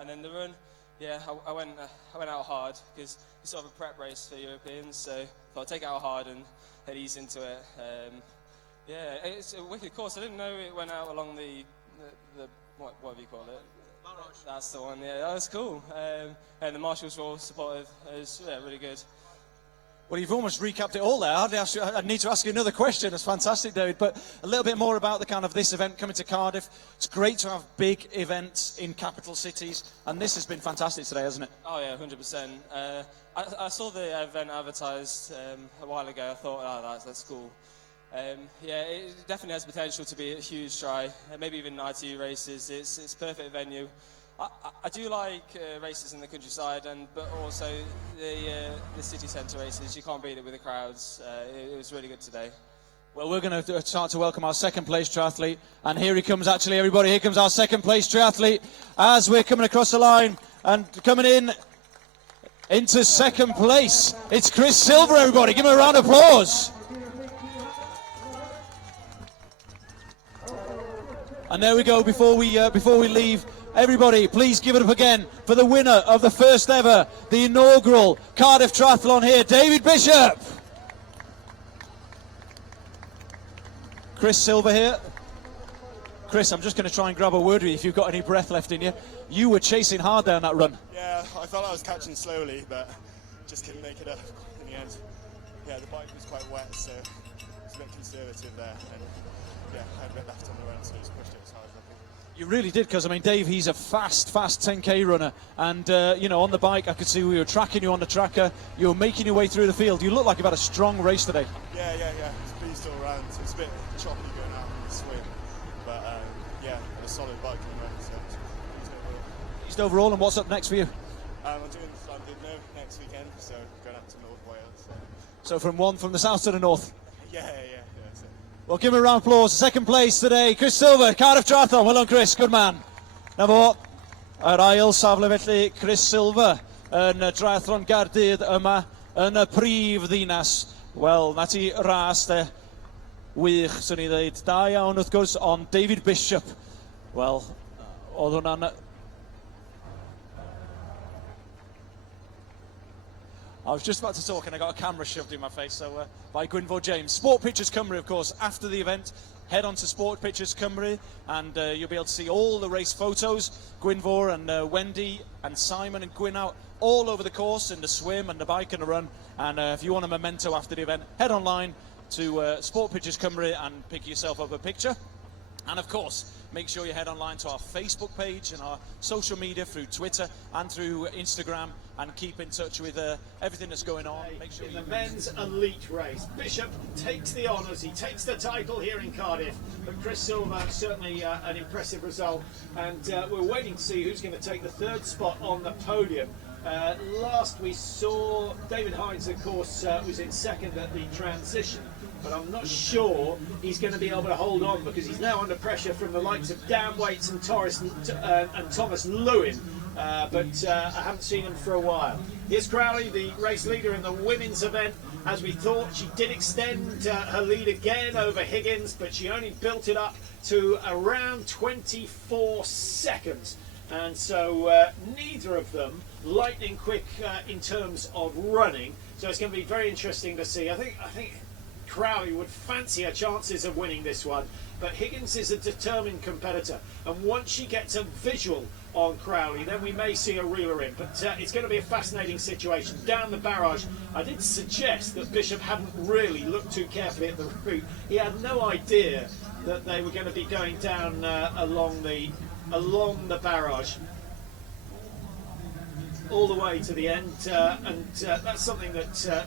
and then the run, yeah, I went out hard because it's sort of a prep race for Europeans, so I thought I'd take it out hard and head ease into it. Yeah, it's a wicked course. I didn't know it went out along the what do you call it? That's the one, yeah, that was cool. And the marshals were all supportive. It was really good. Well, you've almost recapped it all there. I need to ask you another question. That's fantastic, David. But a little bit more about the kind of this event coming to Cardiff. It's great to have big events in capital cities, and this has been fantastic today, hasn't it? Oh yeah, 100%. I saw the event advertised a while ago. I thought, oh, that's cool. Yeah, it definitely has potential to be a huge try, maybe even ITU races. It's a perfect venue. I do like races in the countryside, but also the city centre races. You can't beat it with the crowds. It was really good today. Well, we're going to start to welcome our second place triathlete, and here he comes. Actually, everybody, here comes our second place triathlete as we're coming across the line and coming into second place. It's Chris Silver. Everybody, give him a round of applause. And there we go. Before we leave, everybody, please give it up again for the winner of the first ever, the inaugural Cardiff Triathlon here, David Bishop. Chris Silver here. Chris, I'm just going to try and grab a word with you if you've got any breath left in you. You were chasing hard there on that run. Yeah, I felt I was catching slowly, but just couldn't make it up in the end. Yeah, the bike was quite wet, so it was a bit conservative there. And yeah, I had a bit left on the run, so I just pushed it as hard as I could. You really did, because I mean, Dave, he's a fast 10k runner, and you know, on the bike, I could see we were tracking you on the tracker. You were making your way through the field. You look like you've had a strong race today. Yeah. It's pleased all around. So it's a bit choppy going out in the swim, but yeah, had a solid bike in the run. So it's overall. Pleased overall, and what's up next for you? I'm doing Llandudno next weekend, so going up to North Wales. So from the south to the north. Yeah. That's it. Well, give him a round of applause. Second place today, Chris Silver, Cardiff Triathlon. Well done, Chris. Good man. Na fo, yr ail safle felly, Chris Silver yn y triathlon Gaerdydd yma yn y prif ddinas. Wel, na ti ras de, wych, swn i ddeud. Da iawn wrth gwrs, ond David Bishop. Wel, oedd hwnna'n... I was just about to talk and I got a camera shoved in my face, so by Gwynfor James. Sport Pictures Cymru, of course, after the event, head on to Sport Pictures Cymru and you'll be able to see all the race photos. Gwynfor and Wendy and Simon and Gwyn out all over the course in the swim and the bike and the run. And if you want a memento after the event, head online to Sport Pictures Cymru and pick yourself up a picture. And of course, make sure you head online to our Facebook page and our social media through Twitter and through Instagram and keep in touch with everything that's going on. Make sure in the men's elite race, Bishop takes the honours, he takes the title here in Cardiff, but Chris Silver certainly an impressive result, and we're waiting to see who's going to take the third spot on the podium. Last we saw David Hines, of course, was in second at the transition, but I'm not sure he's going to be able to hold on because he's now under pressure from the likes of Dan Waits and Thomas Lewin, but I haven't seen him for a while. Here's Crowley, the race leader in the women's event. As we thought, she did extend her lead again over Higgins, but she only built it up to around 24 seconds. And so neither of them lightning quick in terms of running. So it's going to be very interesting to see. I think Crowley would fancy her chances of winning this one, but Higgins is a determined competitor, and once she gets a visual on Crowley, then we may see a reeler in. But it's going to be a fascinating situation. Down the barrage, I did suggest that Bishop hadn't really looked too carefully at the route. He had no idea that they were going to be going down along the barrage all the way to the end, and that's something that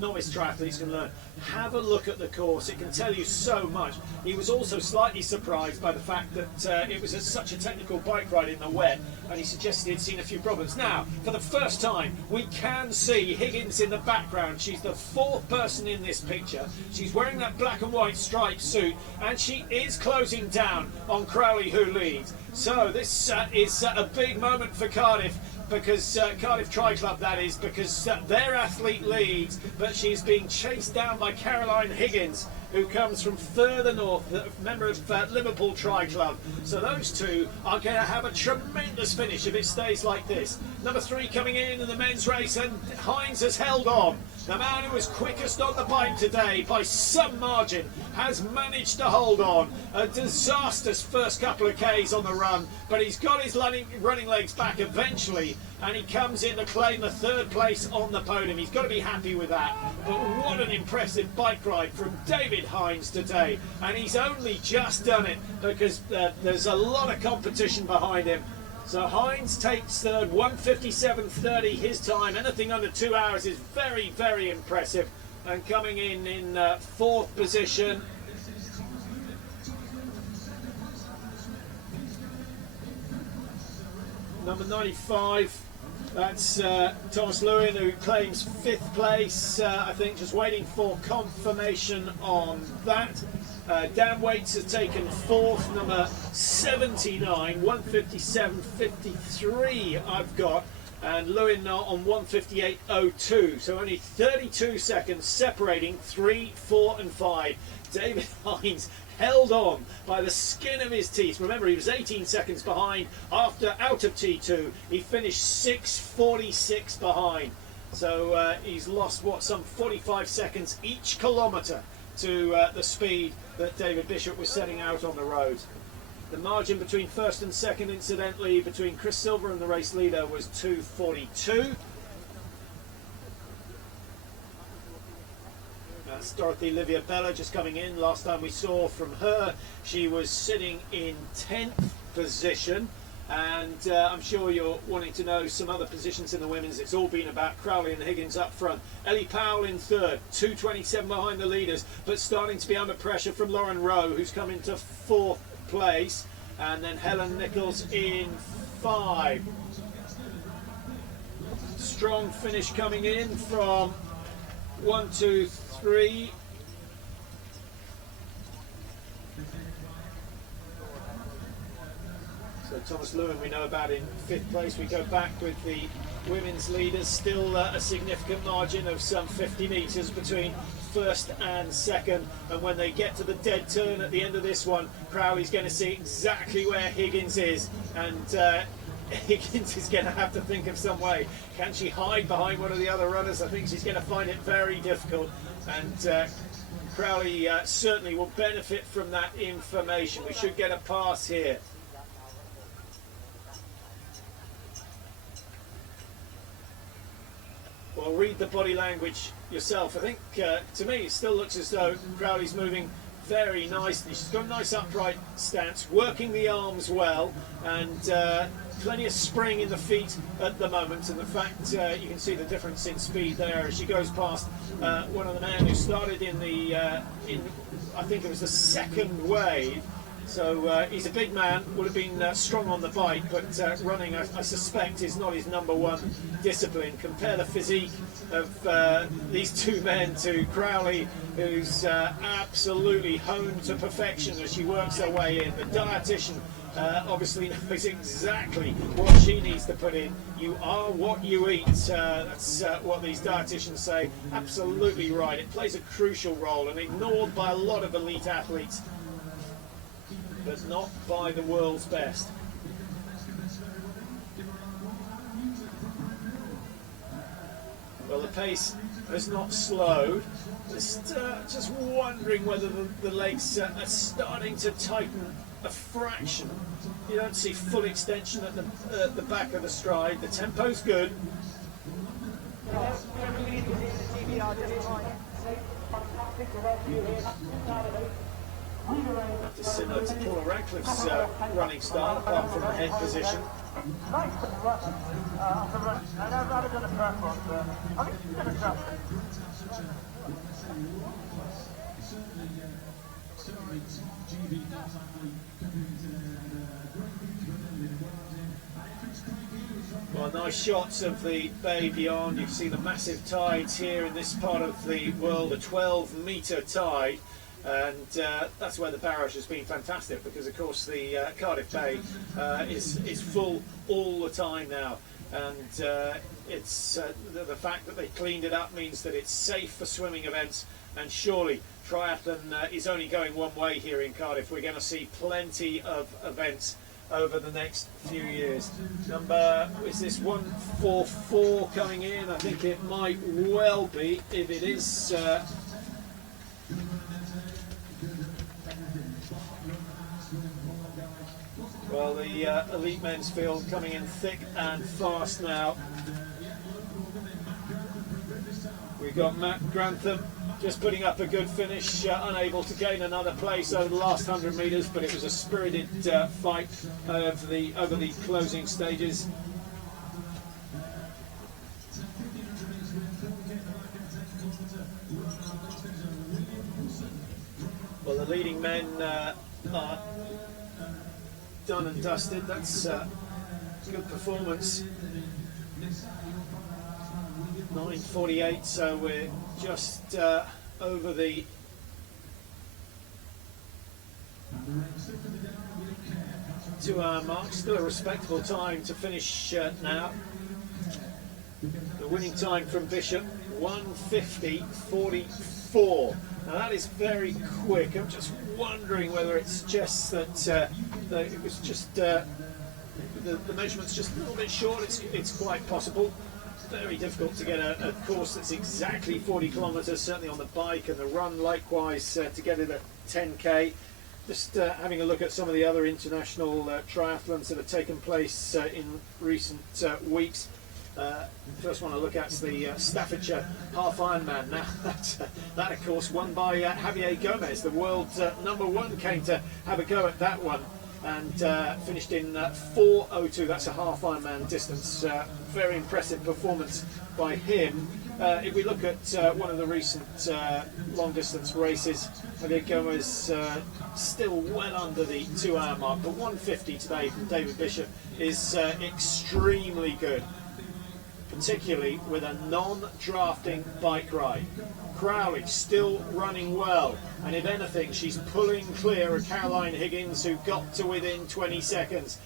novice triathletes can learn. Have a look at the course, it can tell you so much. He was also slightly surprised by the fact that it was such a technical bike ride in the wet, and he suggested he'd seen a few problems. Now, for the first time, we can see Higgins in the background. She's the fourth person in this picture. She's wearing that black and white striped suit, and she is closing down on Crowley, who leads. So this is a big moment for Cardiff, because Cardiff Tri Club, that is, because their athlete leads, but she's being chased down by Caroline Higgins, who comes from further north, a member of Liverpool Tri Club. So those two are going to have a tremendous finish if it stays like this. Number 3 coming in the men's race, and Hines has held on. The man who was quickest on the bike today by some margin has managed to hold on. A disastrous first couple of Ks on the run, but he's got his running legs back eventually, and he comes in to claim the third place on the podium. He's got to be happy with that. But what an impressive bike ride from David Hines today, and he's only just done it because there's a lot of competition behind him. So Hines takes third, 1:57.30 his time. Anything under 2 hours is very, very impressive. And coming in fourth position, number 95. That's Thomas Lewin, who claims 5th place. I think just waiting for confirmation on that. Dan Waits has taken 4th, number 79, 1:57.53 I've got, and Lewin now on 1:58.02. So only 32 seconds separating 3, 4 and 5. David Hines held on by the skin of his teeth. Remember, he was 18 seconds behind after out of T2. He finished 6:46 behind. So he's lost, some 45 seconds each kilometre to the speed that David Bishop was setting out on the road. The margin between first and second, incidentally, between Chris Silver and the race leader was 2:42. That's Dorothy Livia Bella just coming in. Last time we saw from her, she was sitting in 10th position. And I'm sure you're wanting to know some other positions in the women's. It's all been about Crowley and Higgins up front. Ellie Powell in third, 2:27 behind the leaders, but starting to be under pressure from Lauren Rowe, who's come into fourth place. And then Helen Nichols in 5. Strong finish coming in from 1, 2, 3. So Thomas Lewin we know about in 5th place. We go back with the women's leaders, still a significant margin of some 50 metres between first and second, and when they get to the dead turn at the end of this one, Crowley's going to see exactly where Higgins is, and Higgins is going to have to think of some way. Can she hide behind one of the other runners? I think she's going to find it very difficult, and Crowley certainly will benefit from that information. We should get a pass here. Well, read the body language yourself. I think, to me, it still looks as though Crowley's moving very nicely. She's got a nice upright stance, working the arms well, and plenty of spring in the feet at the moment. And the fact you can see the difference in speed there as she goes past one of the men who started in the, I think it was the second wave. So he's a big man, would have been strong on the bike, but running, I suspect, is not his number one discipline. Compare the physique of these two men to Crowley, who's absolutely honed to perfection as she works her way in. The dietitian obviously knows exactly what she needs to put in. You are what you eat. That's what these dietitians say. Absolutely right. It plays a crucial role and ignored by a lot of elite athletes, but not by the world's best. Well, the pace has not slowed. Just wondering whether the legs are starting to tighten a fraction. You don't see full extension at the back of the stride. The tempo's good. Just similar to Paula Radcliffe's running style, apart from the head position. Well, nice shots of the bay beyond. You can see the massive tides here in this part of the world, a 12-metre tide. And that's where the barrage has been fantastic, because of course the Cardiff Bay is full all the time now, and it's the fact that they cleaned it up means that it's safe for swimming events, and surely triathlon is only going one way here in Cardiff. We're going to see plenty of events over the next few years. Is this 144 coming in? I think it might well be. If it is well, the elite men's field coming in thick and fast now. We've got Matt Grantham just putting up a good finish, unable to gain another place over the last 100 metres, but it was a spirited fight over the closing stages. Well, the leading men are done and dusted. That's a good performance. 9:48, so we're just over the two-hour mark. Still a respectable time to finish now. The winning time from Bishop, 1:50.44. Now that is very quick. I'm just wondering whether it's just that it was just the measurement's just a little bit short. It's quite possible. Very difficult to get a course that's exactly 40 kilometres, certainly on the bike, and the run likewise to get it at 10k. Just having a look at some of the other international triathlons that have taken place in recent weeks. First one I look at is the Staffordshire Half Ironman. Now that of course won by Javier Gomez, the world #1, came to have a go at that one and finished in 4:02. That's a half Ironman distance. Very impressive performance by him. If we look at one of the recent long distance races, Javier Gomez still well under the 2 hour mark, but 1:50 today from David Bishop is extremely good, particularly with a non-drafting bike ride. Crowley still running well, and if anything she's pulling clear of Caroline Higgins, who got to within 20 seconds,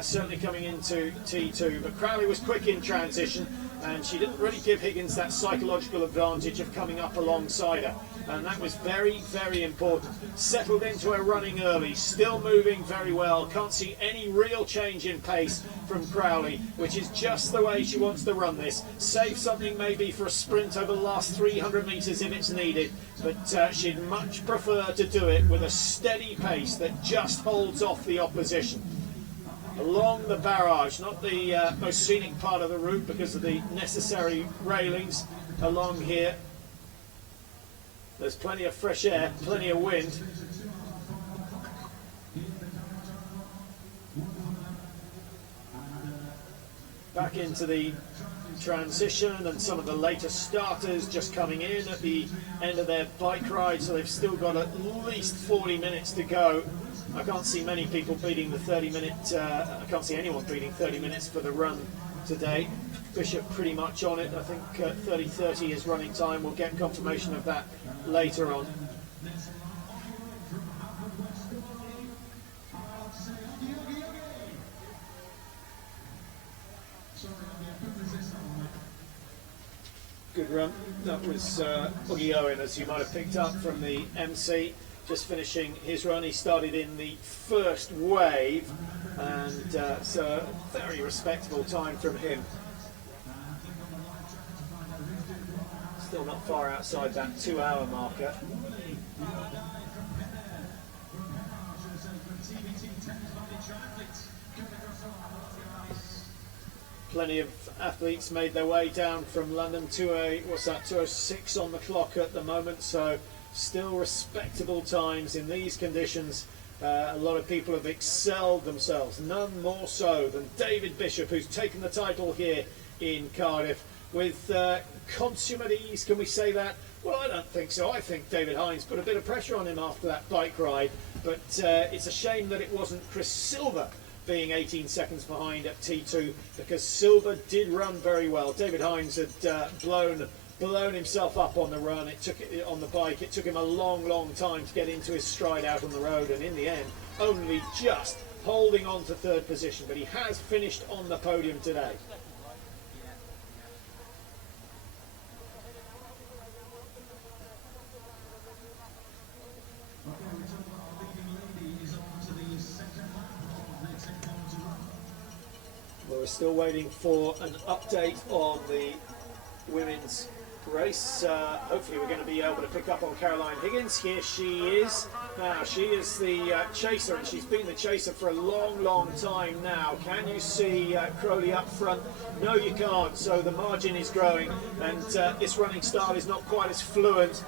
certainly coming into T2, but Crowley was quick in transition and she didn't really give Higgins that psychological advantage of coming up alongside her, and that was very, very important. Settled into her running early, still moving very well, can't see any real change in pace from Crowley, which is just the way she wants to run this. Save something maybe for a sprint over the last 300 metres if it's needed, but she'd much prefer to do it with a steady pace that just holds off the opposition. Along the barrage, not the most scenic part of the route because of the necessary railings along here. There's plenty of fresh air, plenty of wind. Back into the transition, and some of the later starters just coming in at the end of their bike ride, so they've still got at least 40 minutes to go. I can't see many people beating the 30-minute, I can't see anyone beating 30 minutes for the run today. Bishop pretty much on it. I think 30:30 is running time. We'll get confirmation of that later on. Good run. That was Boogie Owen, as you might have picked up from the MC, just finishing his run. He started in the first wave, and so very respectable time from him. Still not far outside that 2 hour marker. Plenty of athletes made their way down from London to a, what's that, 2:06 on the clock at the moment, so still respectable times in these conditions. A lot of people have excelled themselves, none more so than David Bishop, who's taken the title here in Cardiff with consummate ease. Can we say that? Well, I don't think so. I think David Hines put a bit of pressure on him after that bike ride, but it's a shame that it wasn't Chris Silver being 18 seconds behind at T2, because Silver did run very well. David Hines had blown himself up on the run. It took it on the bike. It took him a long time to get into his stride out on the road, and in the end only just holding on to third position, but he has finished on the podium today. We're still waiting for an update on the women's race. Hopefully we're going to be able to pick up on Caroline Higgins. Here she is. Now she is the chaser, and she's been the chaser for a long time now. Can you see Crowley up front? No, you can't. So the margin is growing, and this running style is not quite as fluent.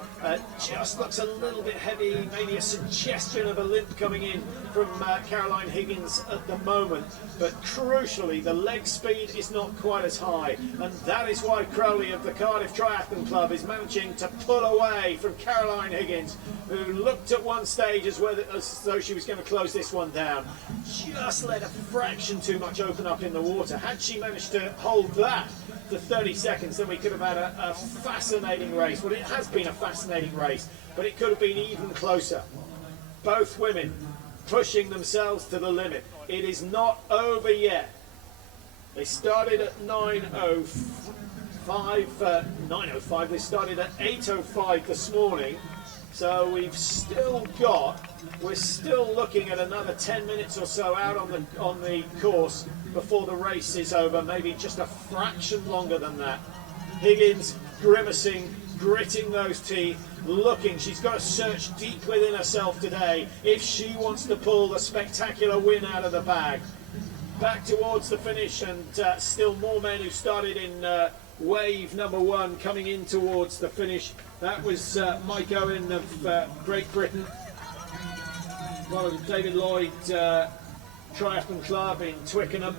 Just looks a little bit heavy, maybe a suggestion of a limp coming in from Caroline Higgins at the moment. But crucially, the leg speed is not quite as high, and that is why Crowley of the Cardiff Triathlon Club is managing to pull away from Caroline Higgins, who looked at one stage as though she was going to close this one down. Just let a fraction too much open up in the water. Had she managed to hold that to 30 seconds, then we could have had a fascinating race. Well, it has been a fascinating race, but it could have been even closer. Both women pushing themselves to the limit. It is not over yet. They started at 9:05. They started at 8:05 this morning. So we're still looking at another 10 minutes or so out on the course before the race is over, maybe just a fraction longer than that. Higgins grimacing, gritting those teeth, looking. She's got to search deep within herself today if she wants to pull the spectacular win out of the bag. Back towards the finish, and still more men who started in wave number 1 coming in towards the finish. That was Mike Owen of Great Britain, one of the David Lloyd Triathlon Club in Twickenham.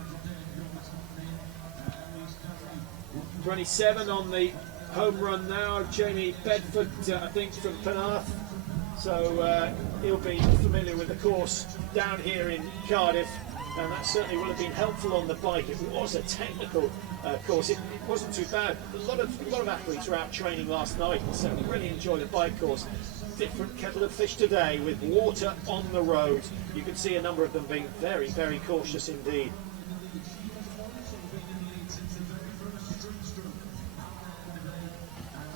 27 on the home run now, Jamie Bedford, I think from Penarth. So he'll be familiar with the course down here in Cardiff, and that certainly will have been helpful on the bike. It was a technical course. It wasn't too bad. A lot of athletes were out training last night, and certainly really enjoyed the bike course. Different kettle of fish today with water on the road. You could see a number of them being very, very cautious indeed.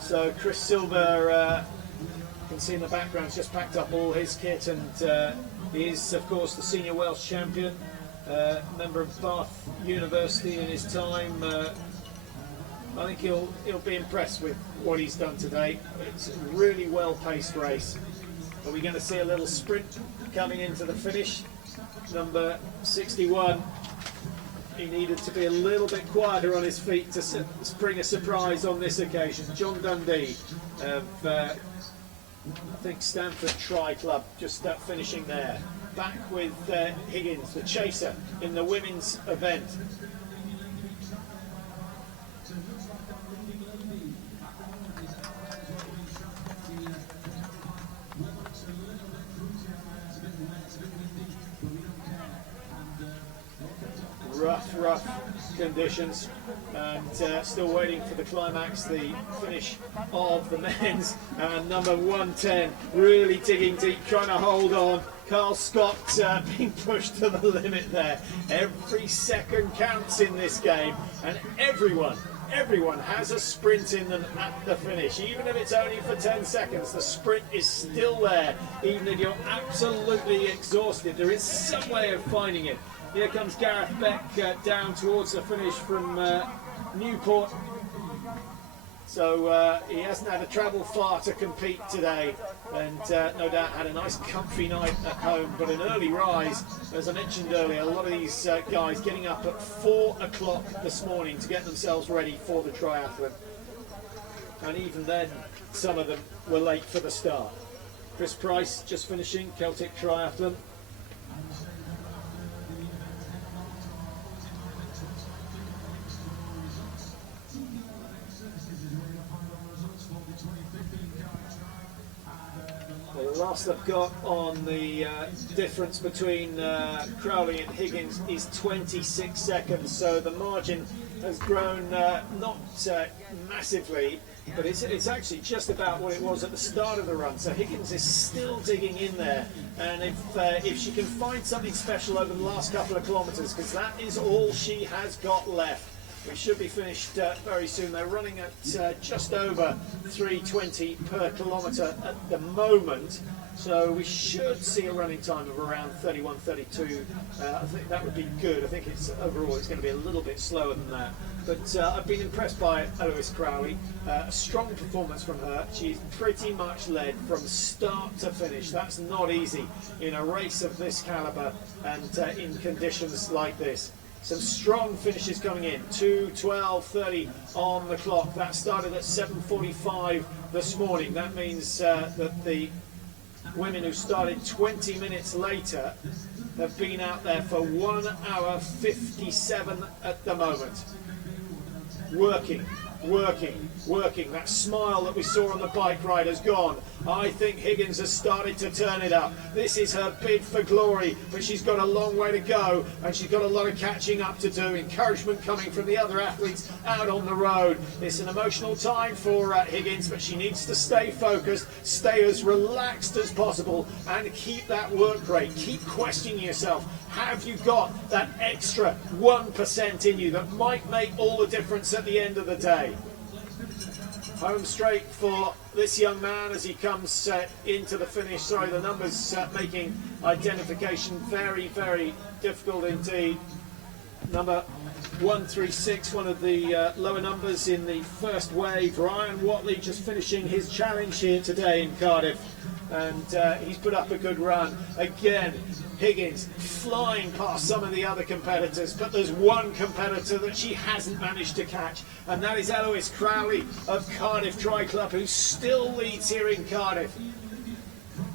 So Chris Silver, you can see in the background, just packed up all his kit, and he is of course the senior Welsh champion, member of Bath University in his time. I think he'll be impressed with what he's done today. It's a really well-paced race. Are we going to see a little sprint coming into the finish? Number 61. He needed to be a little bit quieter on his feet to spring a surprise on this occasion. John Dundee of, I think, Stanford Tri Club, just finishing there. Back with Higgins, the chaser, in the women's event. Rough conditions, and still waiting for the climax, the finish of the men's, and number 110 really digging deep, trying to hold on. Carl Scott being pushed to the limit there. Every second counts in this game, and everyone has a sprint in them at the finish. Even if it's only for 10 seconds, the sprint is still there. Even if you're absolutely exhausted, there is some way of finding it. Here comes Gareth Beck down towards the finish from Newport. So he hasn't had to travel far to compete today, and no doubt had a nice comfy night at home, but an early rise. As I mentioned earlier, a lot of these guys getting up at 4 o'clock this morning to get themselves ready for the triathlon. And even then, some of them were late for the start. Chris Price just finishing Celtic Triathlon. The last I've got on the difference between Crowley and Higgins is 26 seconds, so the margin has grown not massively, but it's actually just about what it was at the start of the run. So Higgins is still digging in there, and if she can find something special over the last couple of kilometres, because that is all she has got left. We should be finished very soon. They're running at just over 3:20 per kilometre at the moment, so we should see a running time of around 31:32. I think that would be good. I think overall it's going to be a little bit slower than that. But I've been impressed by Eloise Crowley. A strong performance from her. She's pretty much led from start to finish. That's not easy in a race of this calibre and in conditions like this. Some strong finishes coming in, 2:12:30 on the clock. That started at 7:45 this morning. That means that the women who started 20 minutes later have been out there for 1 hour 57 at the moment. Working. That smile that we saw on the bike ride has gone. I think Higgins has started to turn it up. This is her bid for glory, but she's got a long way to go, and she's got a lot of catching up to do. Encouragement coming from the other athletes out on the road. It's an emotional time for Higgins, but she needs to stay focused, stay as relaxed as possible, and keep that work rate. Keep questioning yourself. Have you got that extra 1% in you that might make all the difference at the end of the day? Home straight for this young man as he comes into the finish. Sorry, the numbers making identification very, very difficult indeed. Number 1:36, one of the lower numbers in the first wave. Ryan Watley just finishing his challenge here today in Cardiff, and he's put up a good run. Again, Higgins flying past some of the other competitors, but there's one competitor that she hasn't managed to catch, and that is Eloise Crowley of Cardiff Tri Club, who still leads here in Cardiff.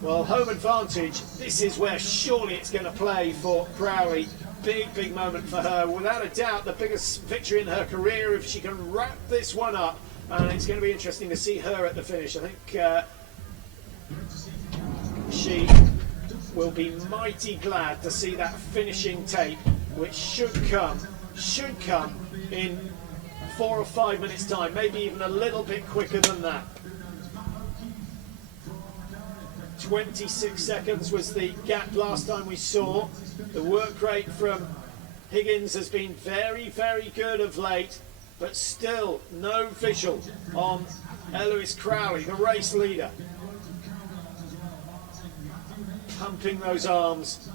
Well, home advantage, this is where surely it's going to play for Crowley. Big moment for her. Without a doubt, the biggest victory in her career if she can wrap this one up. And it's going to be interesting to see her at the finish. I think she will be mighty glad to see that finishing tape, which should come in 4 or 5 minutes' time, maybe even a little bit quicker than that. 26 seconds was the gap last time we saw. The work rate from Higgins has been very good of late, but still no visual on Eloise Crowley, the race leader. Pumping those arms,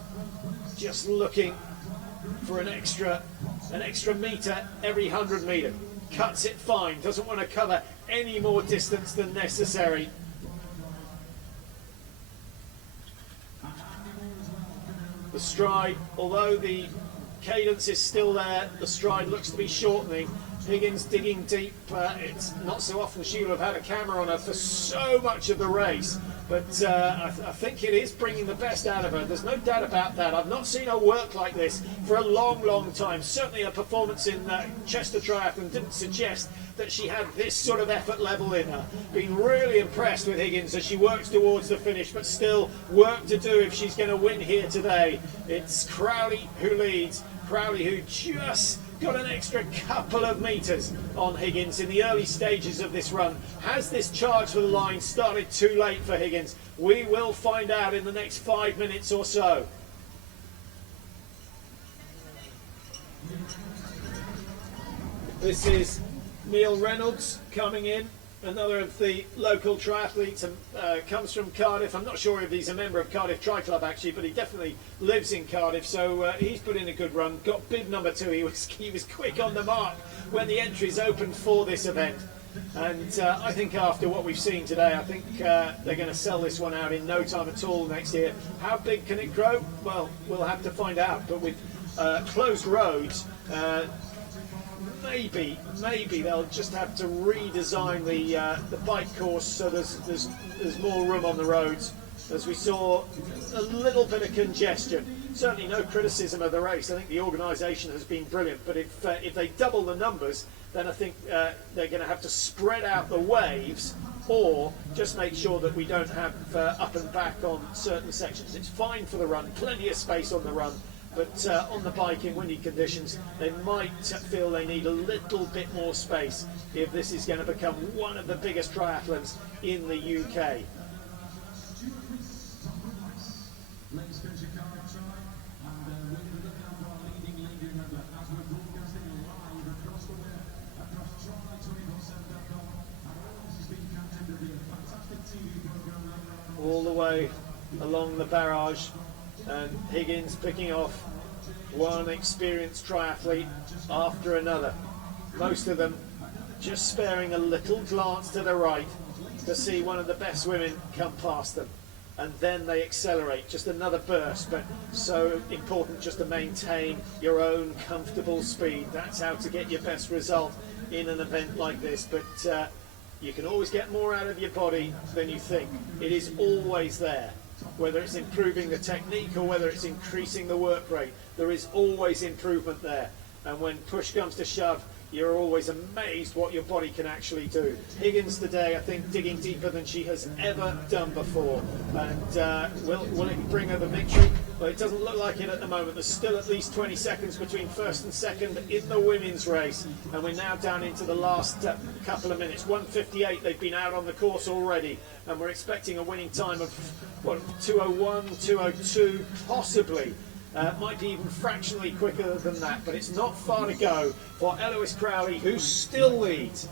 just looking for an extra metre every 100 metre. Cuts it fine, doesn't want to cover any more distance than necessary. The stride, although the cadence is still there, the stride looks to be shortening. Higgins digging deep. It's not so often she will have had a camera on her for so much of the race, but I think it is bringing the best out of her. There's no doubt about that. I've not seen her work like this for a long time. Certainly her performance in Chester Triathlon didn't suggest that she had this sort of effort level in her. Been really impressed with Higgins as she works towards the finish, but still work to do if she's going to win here today. It's Crowley who leads. Crowley who just got an extra couple of metres on Higgins in the early stages of this run. Has this charge for the line started too late for Higgins? We will find out in the next 5 minutes or so. This is Neil Reynolds coming in, another of the local triathletes, comes from Cardiff. I'm not sure if he's a member of Cardiff Tri Club actually, but he definitely lives in Cardiff, so he's put in a good run. Got bib number 2. He was quick on the mark when the entries opened for this event, and I think after what we've seen today, I think they're going to sell this one out in no time at all next year. How big can it grow? Well, we'll have to find out, but with closed roads, maybe they'll just have to redesign the bike course so there's more room on the roads. As we saw, a little bit of congestion. Certainly no criticism of the race. I think the organisation has been brilliant, but if they double the numbers, then I think they're going to have to spread out the waves, or just make sure that we don't have up and back on certain sections. It's fine for the run, plenty of space on the run, but on the bike in windy conditions, they might feel they need a little bit more space if this is going to become one of the biggest triathlons in the UK. All the way along the barrage, and Higgins picking off one experienced triathlete after another. Most of them just sparing a little glance to the right to see one of the best women come past them, and then they accelerate. Just another burst, but so important just to maintain your own comfortable speed. That's how to get your best result in an event like this. But you can always get more out of your body than you think. It is always there. Whether it's improving the technique or whether it's increasing the work rate, there is always improvement there. And when push comes to shove, you're always amazed what your body can actually do. Higgins today, I think, digging deeper than she has ever done before. And will it bring her the victory? Well, it doesn't look like it at the moment. There's still at least 20 seconds between first and second in the women's race. And we're now down into the last couple of minutes. 1:58, they've been out on the course already. And we're expecting a winning time of, what, 2:01, 2:02, possibly. Might be even fractionally quicker than that, but it's not far to go for Eloise Crowley, who still leads.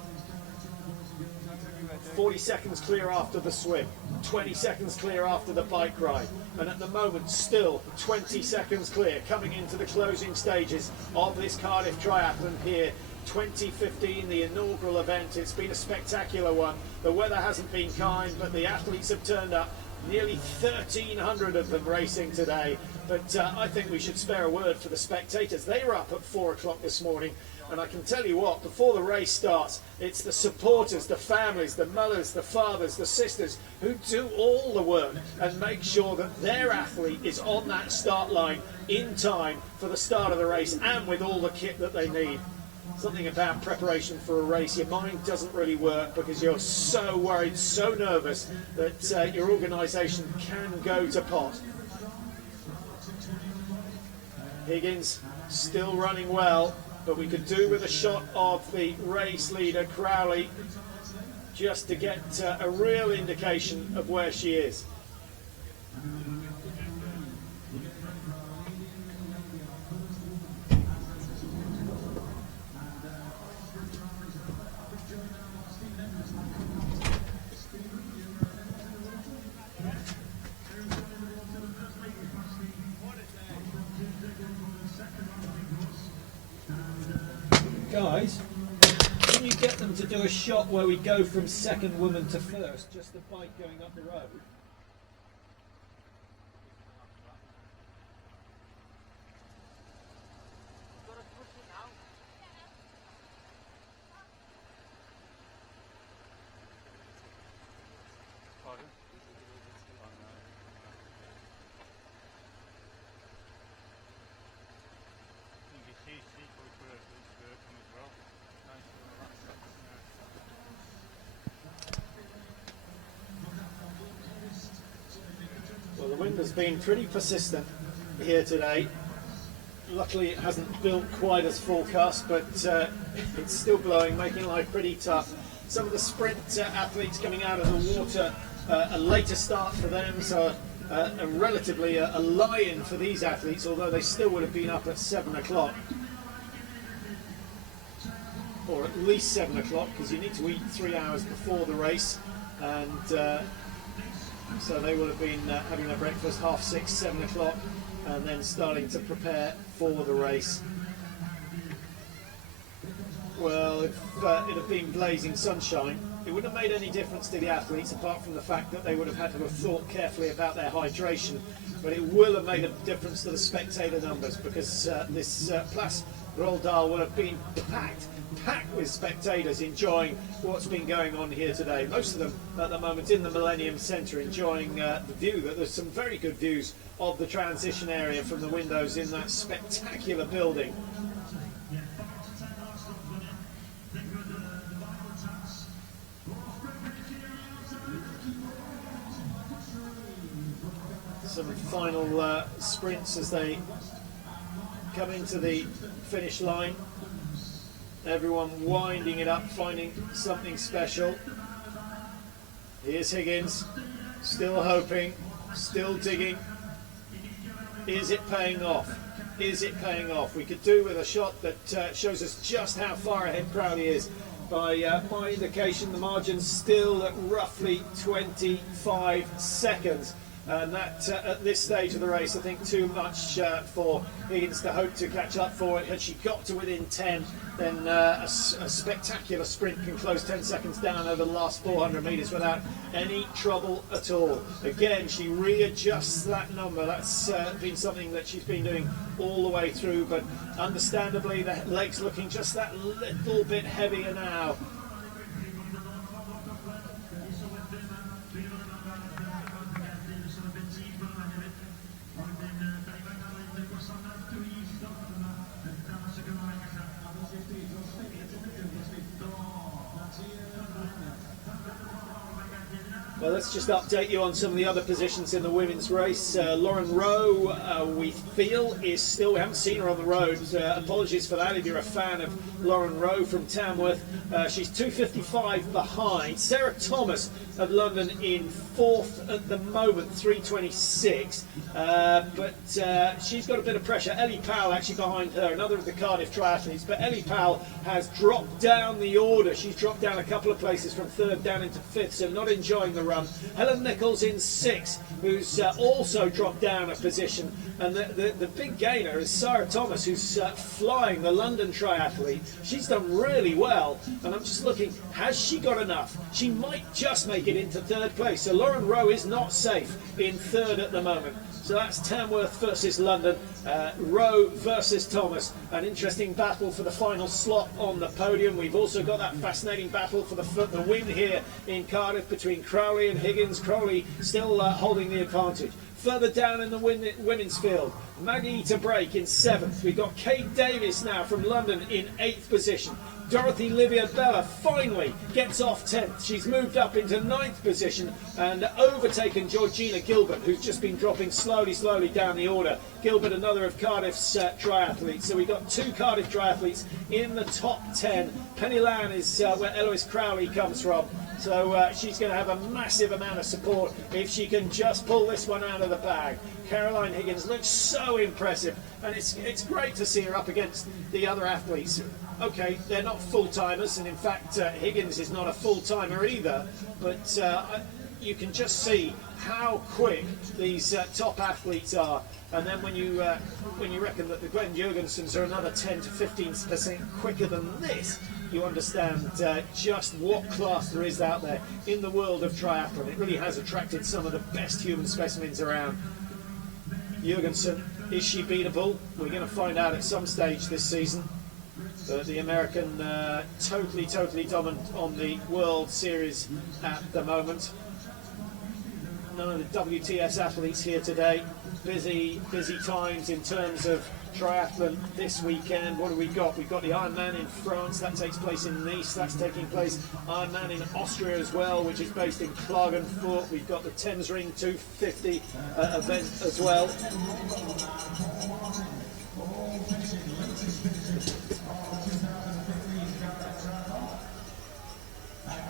40 seconds clear after the swim, 20 seconds clear after the bike ride, and at the moment still 20 seconds clear coming into the closing stages of this Cardiff Triathlon here. 2015, the inaugural event. It's been a spectacular one. The weather hasn't been kind, but the athletes have turned up. Nearly 1,300 of them racing today. But I think we should spare a word for the spectators. They were up at 4 o'clock this morning. And I can tell you what, before the race starts, it's the supporters, the families, the mothers, the fathers, the sisters who do all the work and make sure that their athlete is on that start line in time for the start of the race and with all the kit that they need. Something about preparation for a race, your mind doesn't really work because you're so worried, so nervous that your organisation can go to pot. Higgins still running well, but we could do with a shot of the race leader Crowley just to get a real indication of where she is. Guys, can you get them to do a shot where we go from second woman to first, just the bike going up the road? Well, the wind has been pretty persistent here today. Luckily it hasn't built quite as forecast, but it's still blowing, making life pretty tough. Some of the sprint athletes coming out of the water, a later start for them, so relatively a lie-in for these athletes, although they still would have been up at 7 o'clock. Or at least 7 o'clock, because you need to eat 3 hours before the race, and so they will have been having their breakfast 6:30, 7 o'clock, and then starting to prepare for the race. Well, if it had been blazing sunshine, it wouldn't have made any difference to the athletes, apart from the fact that they would have had to have thought carefully about their hydration. But it will have made a difference to the spectator numbers, because this Place Roldal will have been packed with spectators enjoying what's been going on here today. Most of them at the moment in the Millennium Centre enjoying the view. That there's some very good views of the transition area from the windows in that spectacular building. Some final sprints as they come into the finish line. Everyone winding it up, finding something special. Here's Higgins, still hoping, still digging. Is it paying off? Is it paying off? We could do with a shot that shows us just how far ahead Crowley is. By my indication, the margin's still at roughly 25 seconds. And that, at this stage of the race, I think too much for Higgins to hope to catch up for it. Had she got to within 10, then a spectacular sprint can close 10 seconds down over the last 400 metres without any trouble at all. Again, she readjusts that number. That's been something that she's been doing all the way through, but understandably the legs looking just that little bit heavier now. Well, let's just update you on some of the other positions in the women's race. Lauren Rowe, we feel, is still, we haven't seen her on the road. Apologies for that if you're a fan of Lauren Rowe from Tamworth. She's 2:55 behind. Sarah Thomas of London in 4th at the moment, 3:26. But she's got a bit of pressure. Ellie Powell actually behind her, another of the Cardiff triathletes. But Ellie Powell has dropped down the order. She's dropped down a couple of places from 3rd down into 5th, so not enjoying the run. Helen Nichols in 6th, who's also dropped down a position. And the big gainer is Sarah Thomas, who's flying, the London triathlete. She's done really well, and I'm just looking, has she got enough? She might just make it into 3rd place. So Lauren Rowe is not safe in 3rd at the moment. So that's Tamworth versus London, Rowe versus Thomas. An interesting battle for the final slot on the podium. We've also got that fascinating battle for the win here in Cardiff between Crowley and Higgins. Crowley still holding the advantage. Further down in the women's field, Maggie to break in 7th. We've got Kate Davis now from London in 8th position. Dorothy Livia Bella finally gets off 10th. She's moved up into 9th position and overtaken Georgina Gilbert, who's just been dropping slowly down the order. Gilbert, another of Cardiff's triathletes. So we've got 2 Cardiff triathletes in the top 10. Penny Lan is where Eloise Crowley comes from. So she's going to have a massive amount of support if she can just pull this one out of the bag. Caroline Higgins looks so impressive, and it's great to see her up against the other athletes. Okay, they're not full-timers, and in fact Higgins is not a full-timer either, but you can just see how quick these top athletes are. And then when you reckon that the Gwen Jurgensens are another 10 to 15% quicker than this, you understand just what class there is out there in the world of triathlon. It really has attracted some of the best human specimens around. Jurgensen, is she beatable? We're going to find out at some stage this season. The American totally dominant on the World Series at the moment. None of the WTS athletes here today. Busy times in terms of triathlon this weekend. What do we got? We've got the Ironman in France, that takes place in Nice, that's taking place. Ironman in Austria as well, which is based in Klagenfurt. We've got the Thames Ring 250 event as well.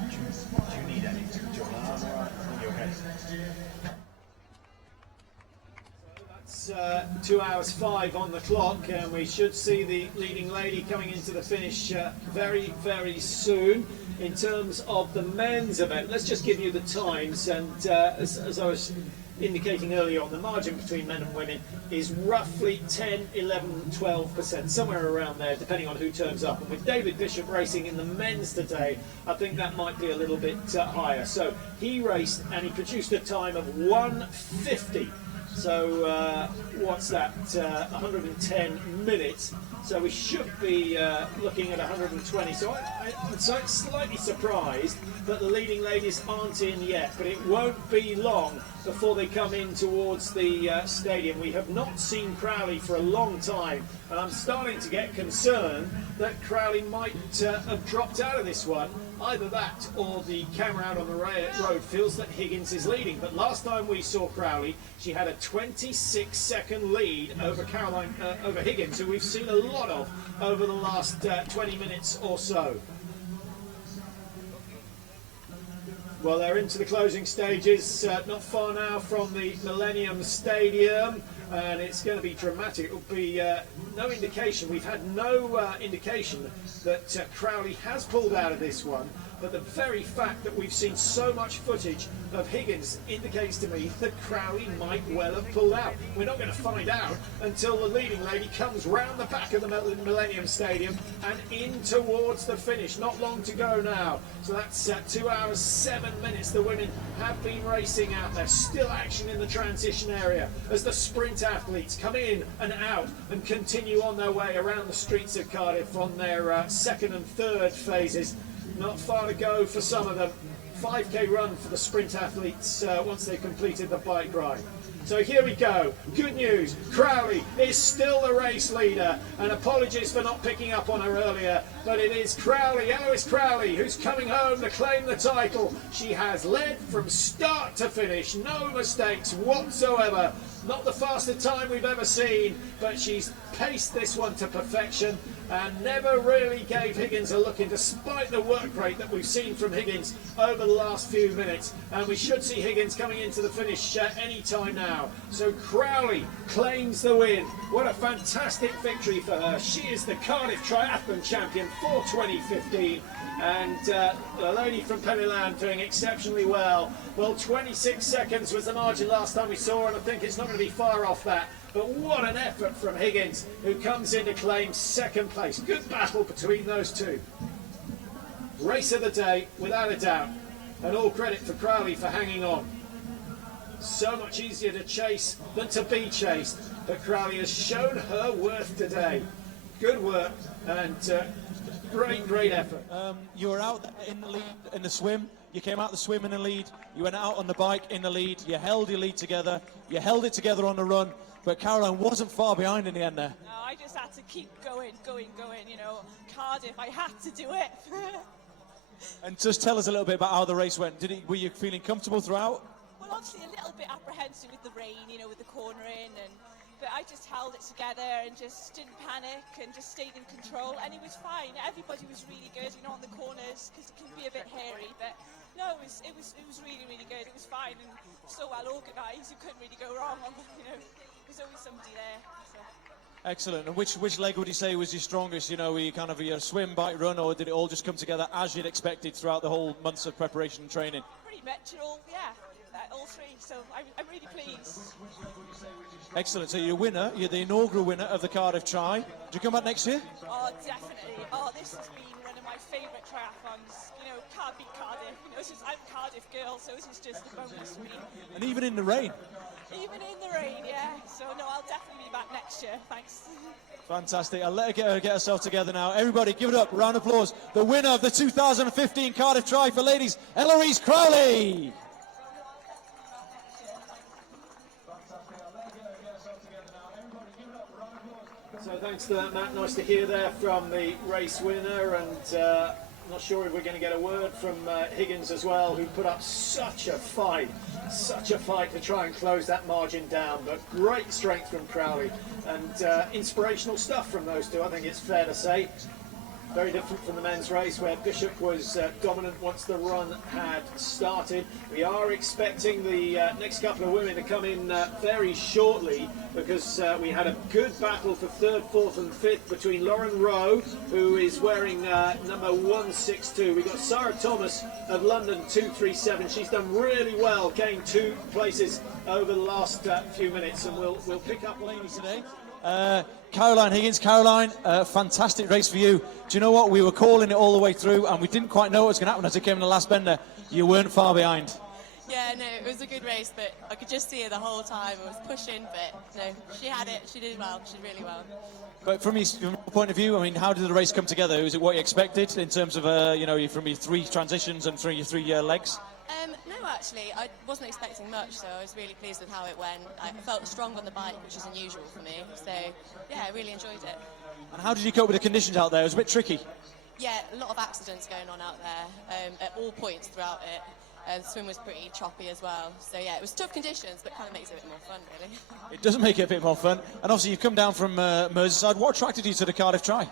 Do you need anything, John? I'm all right. You're okay. So that's 2 hours 5 on the clock, and we should see the leading lady coming into the finish very soon. In terms of the men's event, let's just give you the times, and as I was indicating earlier on, the margin between men and women is roughly 10, 11, 12%, somewhere around there, depending on who turns up. And with David Bishop racing in the men's today, I think that might be a little bit higher. So he raced and he produced a time of 1:50. So what's that? 110 minutes. So we should be looking at 120. So I'm slightly surprised that the leading ladies aren't in yet, but it won't be long before they come in towards the stadium. We have not seen Crowley for a long time, and I'm starting to get concerned that Crowley might have dropped out of this one. Either that or the camera out on the road feels that Higgins is leading. But last time we saw Crowley, she had a 26-second lead over over Higgins, who we've seen a lot of over the last 20 minutes or so. Well, they're into the closing stages, not far now from the Millennium Stadium, and it's going to be dramatic. It will be no indication, we've had no indication that Crowley has pulled out of this one, but the very fact that we've seen so much footage of Higgins indicates to me that Crowley might well have pulled out. We're not going to find out until the leading lady comes round the back of the Millennium Stadium and in towards the finish. Not long to go now. So that's 2 hours 7 minutes. The women have been racing out there. Still action in the transition area as the sprint athletes come in and out and continue on their way around the streets of Cardiff on their second and third phases. Not far to go for some of them. 5k run for the sprint athletes once they've completed the bike ride. So here we go. Good news. Crowley is still the race leader. And apologies for not picking up on her earlier. But it is Crowley, Eloise Crowley, who's coming home to claim the title. She has led from start to finish. No mistakes whatsoever. Not the fastest time we've ever seen. But she's paced this one to perfection. And never really gave Higgins a look in, despite the work rate that we've seen from Higgins over the last few minutes. And we should see Higgins coming into the finish any time now. So Crowley claims the win. What a fantastic victory for her. She is the Cardiff Triathlon champion for 2015. And the lady from Pennyland doing exceptionally well. Well, 26 seconds was the margin last time we saw her, and I think it's not going to be far off that. But what an effort from Higgins, who comes in to claim second place. Good battle between those two. Race of the day, without a doubt. And all credit for Crowley for hanging on. So much easier to chase than to be chased. But Crowley has shown her worth today. Good work and great effort. You were out in the lead in the swim. You came out the swim in the lead. You went out on the bike in the lead. You held your lead together. You held it together on the run. But Caroline wasn't far behind in the end there. No, I just had to keep going, you know. Cardiff, I had to do it. And just tell us a little bit about how the race went. Were you feeling comfortable throughout? Well, obviously a little bit apprehensive with the rain, you know, with the cornering, but I just held it together and just didn't panic and just stayed in control, and it was fine. Everybody was really good, you know, on the corners, because it can be a bit hairy, but no, it was really good. It was fine and so well organised. You couldn't really go wrong on the, you know. There's always somebody there. So. Excellent. And which leg would you say was your strongest? You know, were you kind of your swim, bike, run, or did it all just come together as you'd expected throughout the whole months of preparation and training? Pretty much all three. So I'm really pleased. Excellent. So you're a winner. You're the inaugural winner of the Cardiff Tri. Do you come back next year? Oh, definitely. Oh, this has been one of my favourite triathlons. You know, can't beat Cardiff. You know, I'm a Cardiff girl, so this is just a bonus for me. And even in the rain. Even in the rain, yeah. So, no, I'll definitely be back next year. Thanks. Fantastic. I'll let her get herself together now. Everybody, give it up. Round of applause. The winner of the 2015 Cardiff Tri for ladies, Eloise Crowley. So thanks to that, Matt. Nice to hear there from the race winner, and I'm not sure if we're going to get a word from Higgins as well, who put up such a fight to try and close that margin down. But great strength from Crowley and inspirational stuff from those two, I think it's fair to say. Very different from the men's race, where Bishop was dominant once the run had started. We are expecting the next couple of women to come in very shortly, because we had a good battle for third, fourth and fifth between Lauren Rowe, who is wearing number 162. We've got Sarah Thomas of London 237. She's done really well, gained 2 places over the last few minutes, and we'll pick up ladies today. Caroline Higgins. Caroline, fantastic race for you. Do you know what? We were calling it all the way through, and we didn't quite know what was going to happen as it came in the last bender. You weren't far behind. Yeah, no, it was a good race, but I could just see her the whole time. I was pushing, but no, she had it. She did well. She did really well. But from your point of view, I mean, how did the race come together? Was it what you expected in terms of, you know, from your 3 transitions and your 3 legs? No, actually, I wasn't expecting much, so I was really pleased with how it went. I felt strong on the bike, which is unusual for me. So, yeah, I really enjoyed it. And how did you cope with the conditions out there? It was a bit tricky. Yeah, a lot of accidents going on out there at all points throughout it. The swim was pretty choppy as well. So, yeah, it was tough conditions, but kind of makes it a bit more fun, really. It does make it a bit more fun. And obviously, you've come down from Merseyside. What attracted you to the Cardiff Tri?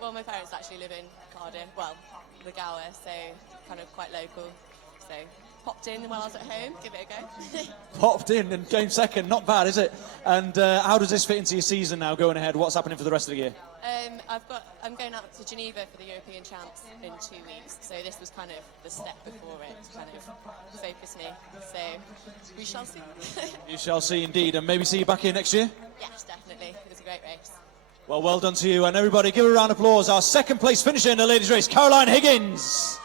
Well, my parents actually live in Cardiff, well, the Gower, so kind of quite local. So, popped in while I was at home, give it a go. Popped in and came second, not bad, is it? And how does this fit into your season now going ahead? What's happening for the rest of the year? I'm going out to Geneva for the European Champs in 2 weeks, so this was kind of the step before it to kind of focus me. So we shall see. You shall see indeed, and maybe see you back here next year? Yes, definitely. It was a great race. Well done to you, and everybody give a round of applause. Our second place finisher in the ladies' race, Caroline Higgins.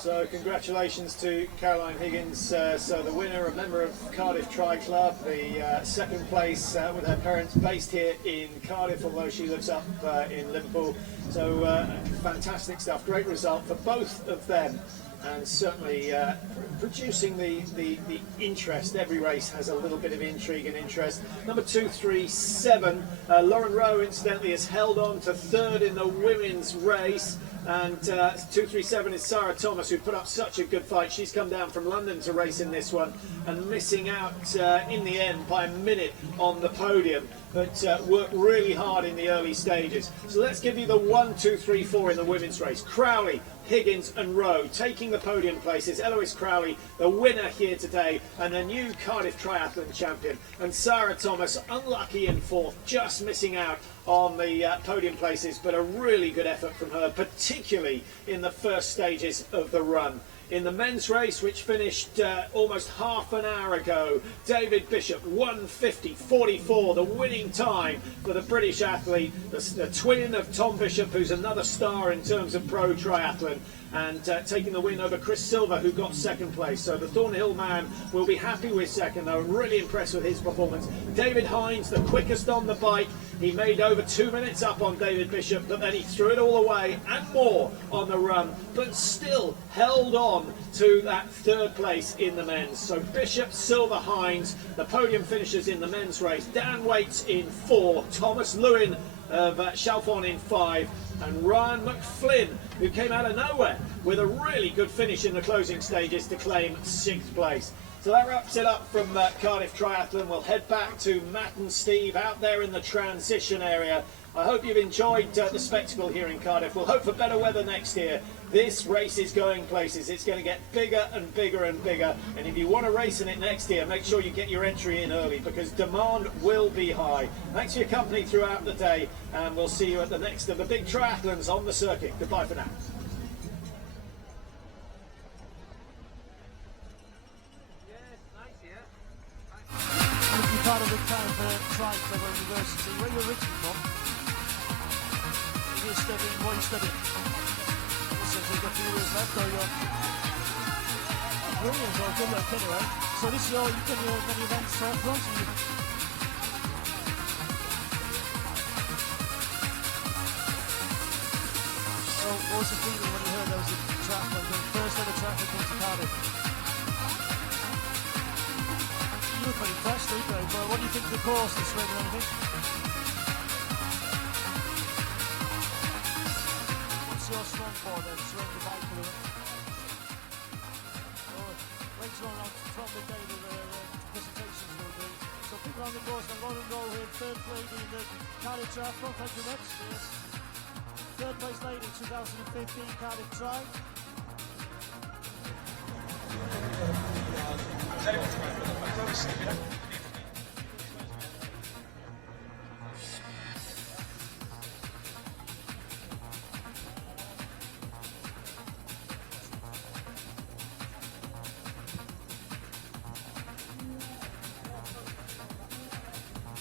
So congratulations to Caroline Higgins, so the winner, a member of Cardiff Tri Club, the second place with her parents based here in Cardiff, although she lives up in Liverpool. So fantastic stuff, great result for both of them. and certainly producing the interest. Every race has a little bit of intrigue and interest. Number 237, Lauren Rowe, incidentally, has held on to third in the women's race. And 237 is Sarah Thomas, who put up such a good fight. She's come down from London to race in this one and missing out in the end by a minute on the podium, but worked really hard in the early stages. So let's give you the 1, 2, 3, 4 in the women's race. Crowley, Higgins and Rowe taking the podium places. Eloise Crowley, the winner here today, and a new Cardiff Triathlon champion. And Sarah Thomas, unlucky in fourth, just missing out on the podium places, but a really good effort from her, particularly in the first stages of the run. In the men's race, which finished almost half an hour ago, David Bishop, 1:50.44, the winning time for the British athlete, the twin of Tom Bishop, who's another star in terms of pro triathlon, and taking the win over Chris Silver, who got second place. So the Thornhill man will be happy with second, though. I'm really impressed with his performance. David Hines, the quickest on the bike. He made over 2 minutes up on David Bishop, but then he threw it all away and more on the run, but still held on to that third place in the men's. So Bishop, Silver, Hines, the podium finishers in the men's race. Dan Waits in 4, Thomas Lewin of Chalfont in 5, and Ryan McFlynn, who came out of nowhere with a really good finish in the closing stages to claim 6th place. So that wraps it up from Cardiff Triathlon. We'll head back to Matt and Steve out there in the transition area. I hope you've enjoyed the spectacle here in Cardiff. We'll hope for better weather next year. This race is going places. It's going to get bigger and bigger and bigger. And if you want to race in it next year, make sure you get your entry in early, because demand will be high. Thanks for your company throughout the day, and we'll see you at the next of the big triathlons on the circuit. Goodbye for now. Part of the Cardiff Triathlon University. Where are you originally from? You're studying, what are you studying? So you've got 2 years left, or you're... Brilliant, well, good luck anyway. So this is all, you've done your many events so far, so you... So what was the feeling when you heard there was a triathlon, the first ever triathlon going to Cardiff? You look pretty fresh, don't you? But what do you think of the course, the swim and anything? What's your strong for then, swim the bike fluid? Later on, throughout the day, the presentations will be. So people on the course, and Lauren Rowe here, 3rd lady in the Cardiff Triathlon, thank you very much. Yes. 3rd place lady in 2015 Cardiff Tri.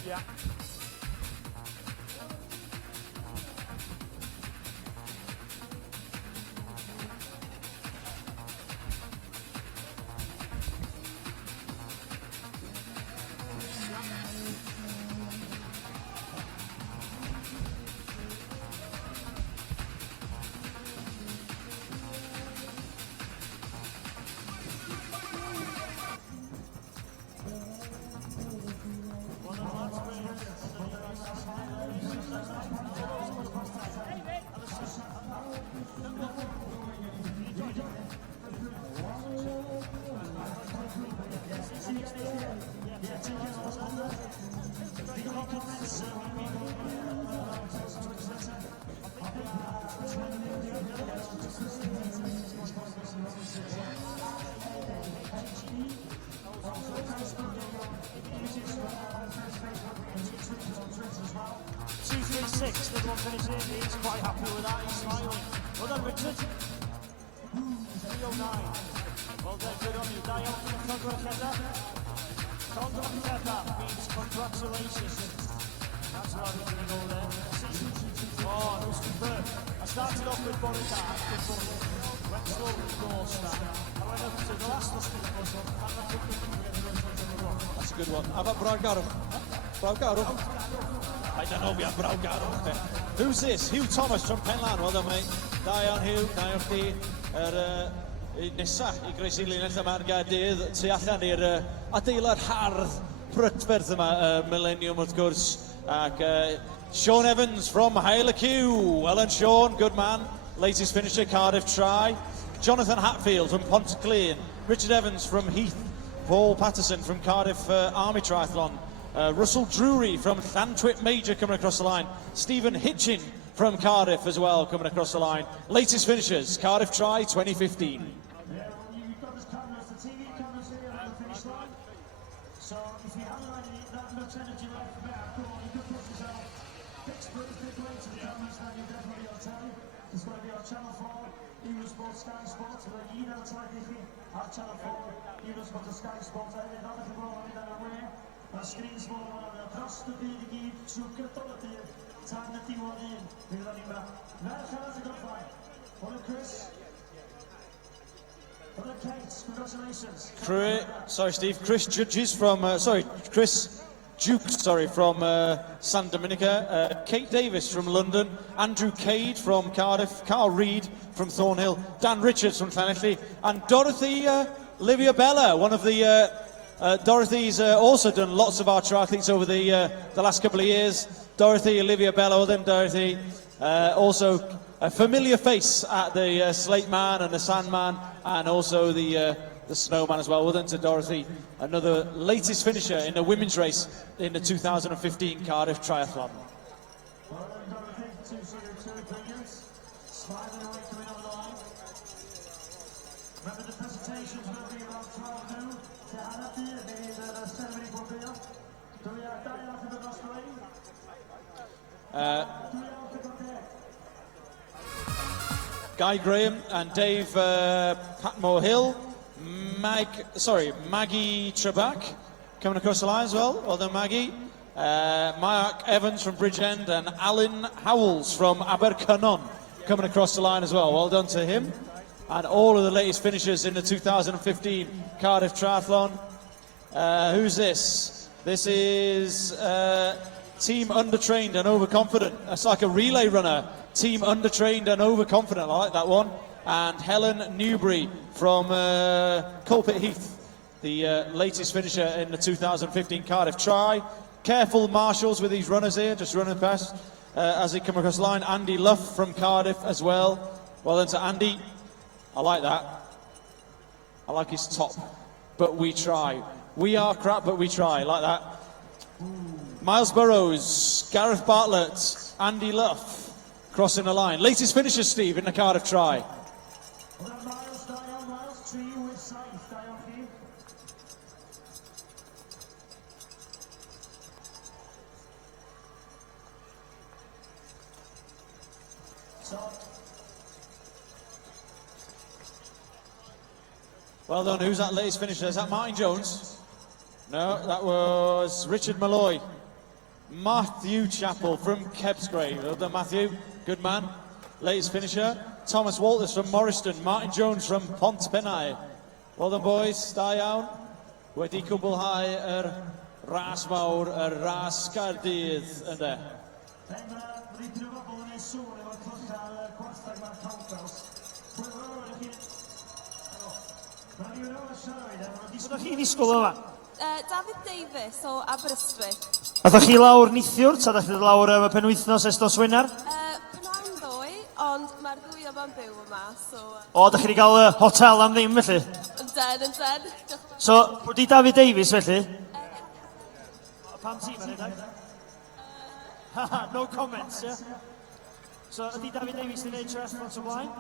Yeah. Six, the one finishing, he's quite happy with that, he's smiling. Well done, Richard. 309. Well done, good on you. Diane, congratulations. Congratulations means congratulations. That's what I was going to go there. Oh, that was superb. I started off with Bonica, went slowly with Gorsta. I went up to the last listing of us, and I took the That's a good one. How about Braugaro? Braugaro? I don't know, we have Braugaro. Who's this? Hugh Thomas from Penlan. Well done, mate. Da iawn, Hugh. Da iawn chdi. nesa i groesi linell yma yn Gaerdydd tu allan i'r adeilad hardd prydferth yma, Millennium wrth gwrs, ac Sean Evans from Hail Q. Well done Sean, good man, latest finisher, Cardiff Tri. Jonathan Hatfield from Pontyclun, Richard Evans from Heath, Paul Patterson from Cardiff Army Triathlon, Russell Drury from Llantwit Major coming across the line, Stephen Hitchin from Cardiff as well coming across the line. Latest finishers, Cardiff Tri 2015. You've got his cameras, the TV cameras here on the finish line. So if you haven't already that much energy left back, come on, you can push yourself. Big split, big way to the cameras, then you're definitely on telly. It's going to be on Channel 4, Eurosport, Sky Sports, the Yino Tradifi, on Channel 4, Eurosport and Sky Sports, hefyd, dan ydych chi'n bod yn aware. Mae screens fod yn dros y byd i gyd, trwy gydol y dydd, tan y diwedd un, mi fydden ni'n yma. Merch arall y gorffau, hwn yn Chris. Chris Jukes from San Dominica, Kate Davis from London, Andrew Cade from Cardiff, Carl Reid from Thornhill, Dan Richards from Llanelli, and Dorothy Livia Bella, one of the Dorothy's also done lots of our triathletes over the last couple of years. Dorothy Olivia Bella, well done Dorothy, also a familiar face at the Slate Man and the Sandman, and also the Snowman as well. Well done to Dorothy, another latest finisher in the women's race in the 2015 Cardiff Triathlon. Guy Graham and Dave Patmore Hill, Maggie Trebak coming across the line as well. Well done, Maggie. Mark Evans from Bridgend and Alan Howells from Abercynon coming across the line as well. Well done to him. And all of the latest finishers in the 2015 Cardiff Triathlon. Who's this? This is Team Undertrained and Overconfident. That's like a relay runner. Team Undertrained and Overconfident. I like that one. And Helen Newbury from Culpit Heath, the latest finisher in the 2015 Cardiff Tri. Careful marshals with these runners here, just running past as they come across the line. Andy Luff from Cardiff as well. Well done to Andy. I like that. I like his top. But we try. We are crap, but we try. Like that. Miles Burrows, Gareth Bartlett, Andy Luff crossing the line. Latest finisher, Steve, in the Cardiff Tri. Well done. Who's that latest finisher? Is that Martin Jones? No, that was Richard Malloy. Matthew Chappell from Kebsgrave. Well done, Matthew. Good man. Latest finisher. Thomas Walters from Morriston. Martin Jones from Pontpennau. Well done, boys. Da iawn. Wedi cwblhau ras mawr, ras Gaerdydd yna. Ydych chi'n disgwyl yma? David Davis o Aberystwyth. Ydych chi lawr nithiwr, ta ydych chi lawr y penwythnos estos Wener? Pnawn ddwy, ond mae'r ddwy yma'n byw yma, so... O, ydych chi wedi cael hotel am ddim felly? Yn. So, wedi David Davis felly? Pam tîm yn edrych? No comments, ie? So, ydy David Davis yn neud triathlon o blaen?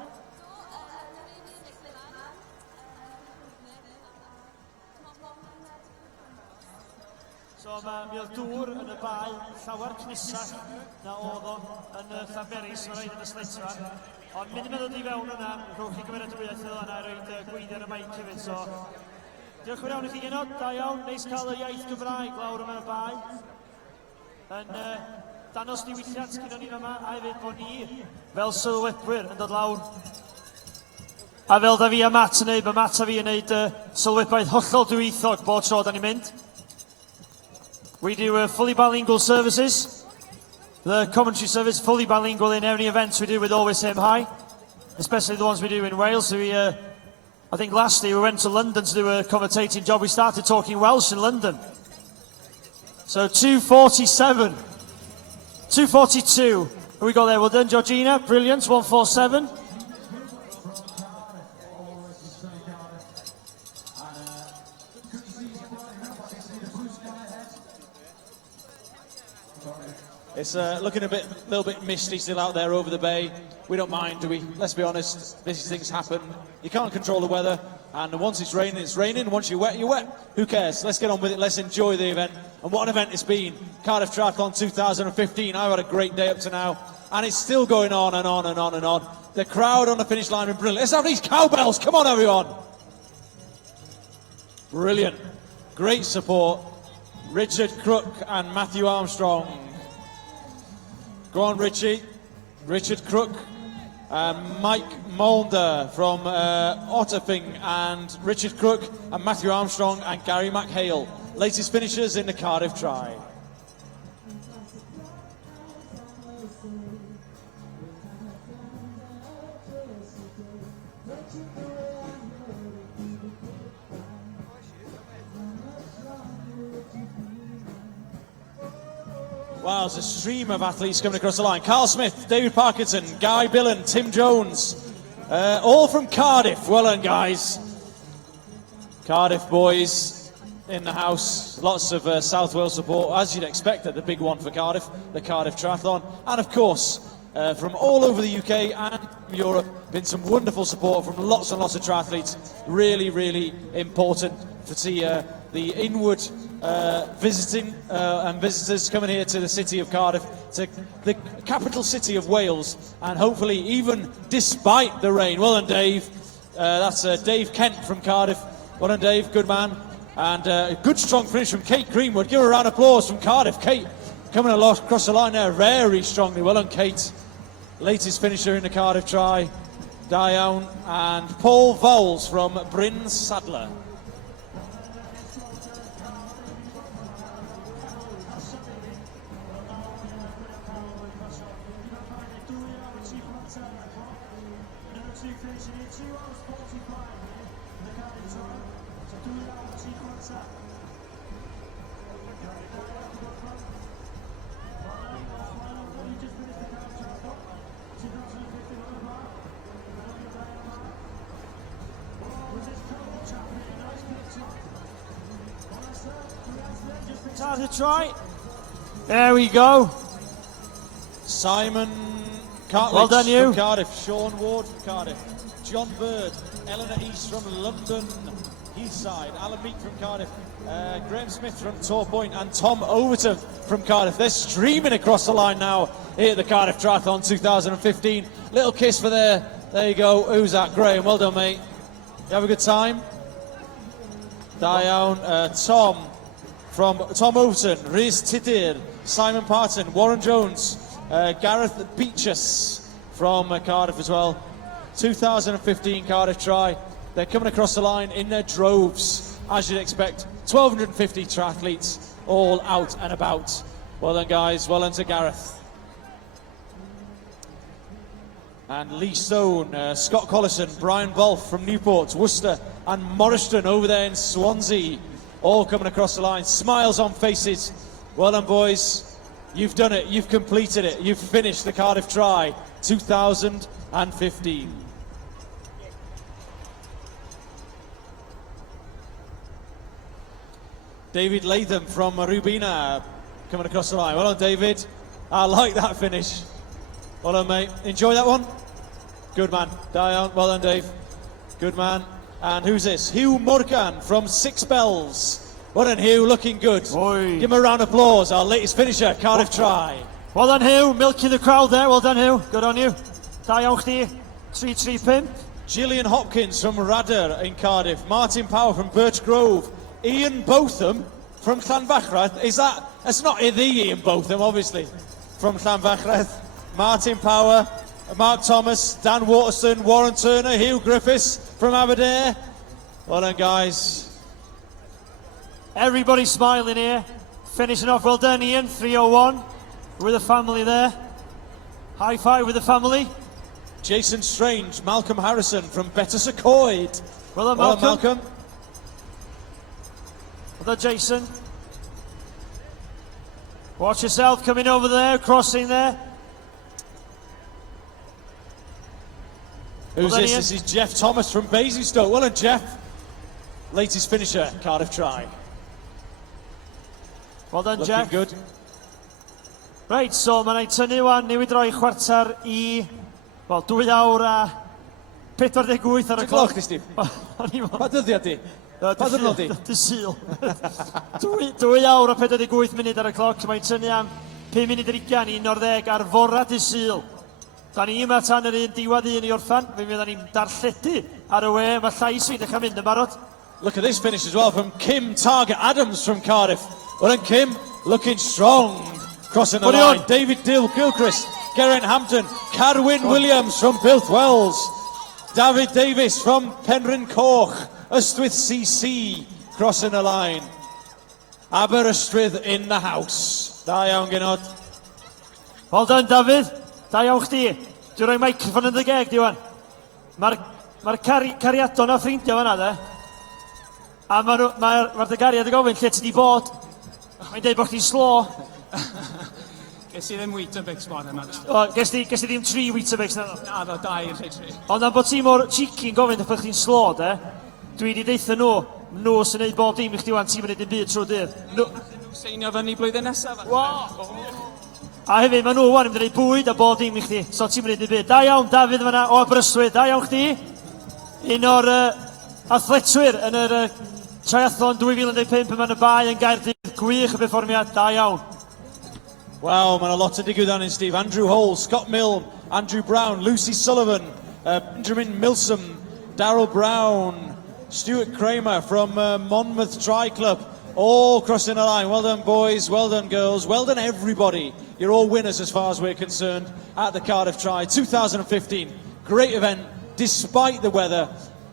So mi oedd dŵr yn y bae llawer cnusach na oedd o yn Llanberis, mae'n rhaid yn y slitfan. Ond mynd i meddwl i fewn yna, rhowch chi gymeradwyaeth yna a rhaid gweithio ar y maic hefyd. So, diolch yn iawn i chi genod, da iawn, neis cael y iaith Gymraeg lawr yma y bae. Yn danos diwylliant gyda ni'n yma, a hefyd bod ni, fel sylwebwyr, yn dod lawr. A fel da fi a Matt yn neud, mae Matt a fi yn neud sylwebaeth hollol dwyieithog bob tro da ni'n mynd. We do fully bilingual services. The commentary service fully bilingual in any events we do with Always Aim High, especially the ones we do in Wales. So we I think last year we went to London to do a commentating job. We started talking Welsh in London. So 2:47, 2:42. We got there. Well done, Georgina. Brilliant. 1:47. It's looking a little bit misty still out there over the bay. We don't mind, do we? Let's be honest, these things happen. You can't control the weather, and once it's raining, it's raining. Once you're wet, you're wet. Who cares? Let's get on with it. Let's enjoy the event. And what an event it's been. Cardiff Triathlon 2015. I've had a great day up to now, and it's still going on and on and on and on. The crowd on the finish line are brilliant. Let's have these cowbells. Come on, everyone. Brilliant. Great support. Richard Crook and Matthew Armstrong. Go on, Richie. Richard Crook, Mike Mulder from Otterfing, and Richard Crook and Matthew Armstrong and Gary McHale. Latest finishers in the Cardiff Tri. Wow, there's a stream of athletes coming across the line. Carl Smith, David Parkinson, Guy Billen, Tim Jones, all from Cardiff. Well done, guys. Cardiff boys in the house. Lots of South Wales support, as you'd expect at the big one for Cardiff, the Cardiff Triathlon. And of course, from all over the UK and Europe, been some wonderful support from lots and lots of triathletes. Really, really important to see the inward visiting and visitors coming here to the city of Cardiff, to the capital city of Wales, and hopefully even despite the rain. Well done, Dave. That's Dave Kent from Cardiff. Well done, Dave. Good man. And a good strong finish from Kate Greenwood. Give her a round of applause from Cardiff. Kate coming across the line there very strongly. Well done, Kate. Latest finisher in the Cardiff Tri. Diane and Paul Vowles from Bryn Sadler. Time to try. There we go. Simon Cartledge Well done, you. from Cardiff, Sean Ward from Cardiff, John Bird, Eleanor East from London Heathside, Alan Meek from Cardiff, Graham Smith from Tor Point, and Tom Overton from Cardiff. They're streaming across the line now here at the Cardiff Triathlon 2015. Little kiss for there you go. Who's that? Graham, well done, mate. You have a good time? Diane, Tom from Tom Overton, Rhys Tidir, Simon Parton, Warren Jones, Gareth Beaches from Cardiff as well. 2015 Cardiff Tri. They're coming across the line in their droves, as you'd expect. 1,250 triathletes all out and about. Well done, guys. Well done to Gareth. And Lee Stone, Scott Collison, Brian Bolf from Newport, Worcester, and Morriston over there in Swansea. All coming across the line. Smiles on faces. Well done, boys. You've done it. You've completed it. You've finished the Cardiff Tri 2015. David Latham from Rubina coming across the line. Well done, David. I like that finish. Well done, mate. Enjoy that one? Good man. Diane, well done, Dave. Good man. And who's this? Hugh Morgan from Six Bells. Well done, Hugh. Looking good. Oy. Give him a round of applause. Our latest finisher, Cardiff Tri. Well done, Hugh. Milking the crowd there. Well done, Hugh. Good on you. Diolch di. 3-3-5. Gillian Hopkins from Radder in Cardiff. Martin Power from Birch Grove. Ian Botham from Llanfachredd. That's not the Ian Botham, obviously. From Llanfachredd. Martin Power, Mark Thomas, Dan Waterston, Warren Turner, Hugh Griffiths from Aberdare. Well done, guys. Everybody smiling here. Finishing off. Well done, Ian. 3:01. With the family there. High five with the family. Jason Strange, Malcolm Harrison from Better Secoid. Well done, Well Malcolm. done, Malcolm. Well done, Jason. Watch yourself coming over there, crossing there. Who's Well done, this? Ian. This is Jeff Thomas from Basingstoke. Well done, Jeff. Latest finisher, Cardiff Tri. Well done, Looking Jeff. good. Right, so mae'n ei tynnu wan, newid roi chwarter I, wel, 2 awr a 48 ar y Gloch cloc. di, Steve. Pa dyddiad di? Pa dyddiad di? Dy Sul. 2 awr a 48 munud ar y cloc, mae'n tynnu am 5 munud ar 20 11 ar fora Dy Sul. Da ni yma tan yr un diwedd un I orffan, fe fyddwn ni'n darlledu ar y we, mae llais fi'n dechrau mynd yn barod. Look at this finish as well from Kim Target Adams from Cardiff. Well done, Kim, looking strong. Crossing the Put it line. on. David Dill, Gilchrist, Geraint Hampton, Carwyn Williams from Builth Wells. David Davis from Penryn Coch, Ystwyth CC crossing the line. Aberystwyth in the house. Da iawn, Genod. Well done, David. Da iawn chdi. Dwi'n rhoi microffon yn dy geg, Diwan. Mae'r cariadon a ffrindiau fan'na, de. A mae'r dy gariad yn gofyn lle ti di bod. Mae'n dweud bod chdi'n slo. Ges I ddim Weetabix bod yma. O, ges ti ddim 3 Weetabix na? Na, ddo, 2 rhai 3. Ond am bod ti mor cheeky yn gofyn bod chdi'n slo, de. Dwi wedi deitha nhw. Nhw sy'n neud bob dim I chdi wan, ti'n mynd i'n byd trwy dydd. Seinio fyny blwyddyn nesaf. A hefyd, mae nhw wan yn mynd i bwyd a bob dim I chdi. So ti'n mynd i'n byd. Da iawn, Dafydd fyna o Aberystwyth. Da iawn chdi. Un o'r athletwyr yn yr triathlon 2015 yma yn y bai yn Gaerdydd. Gwych y perfformiad. Da iawn. Wow, mae'n a lot o digwyddan in Steve. Andrew Hall, Scott Milne, Andrew Brown, Lucy Sullivan, Benjamin Milsom, Darryl Brown, Stuart Kramer from Monmouth Tri Club, all crossing the line. Well done, boys. Well done, girls. Well done, everybody. You're all winners as far as we're concerned at the Cardiff Tri 2015. Great event, despite the weather.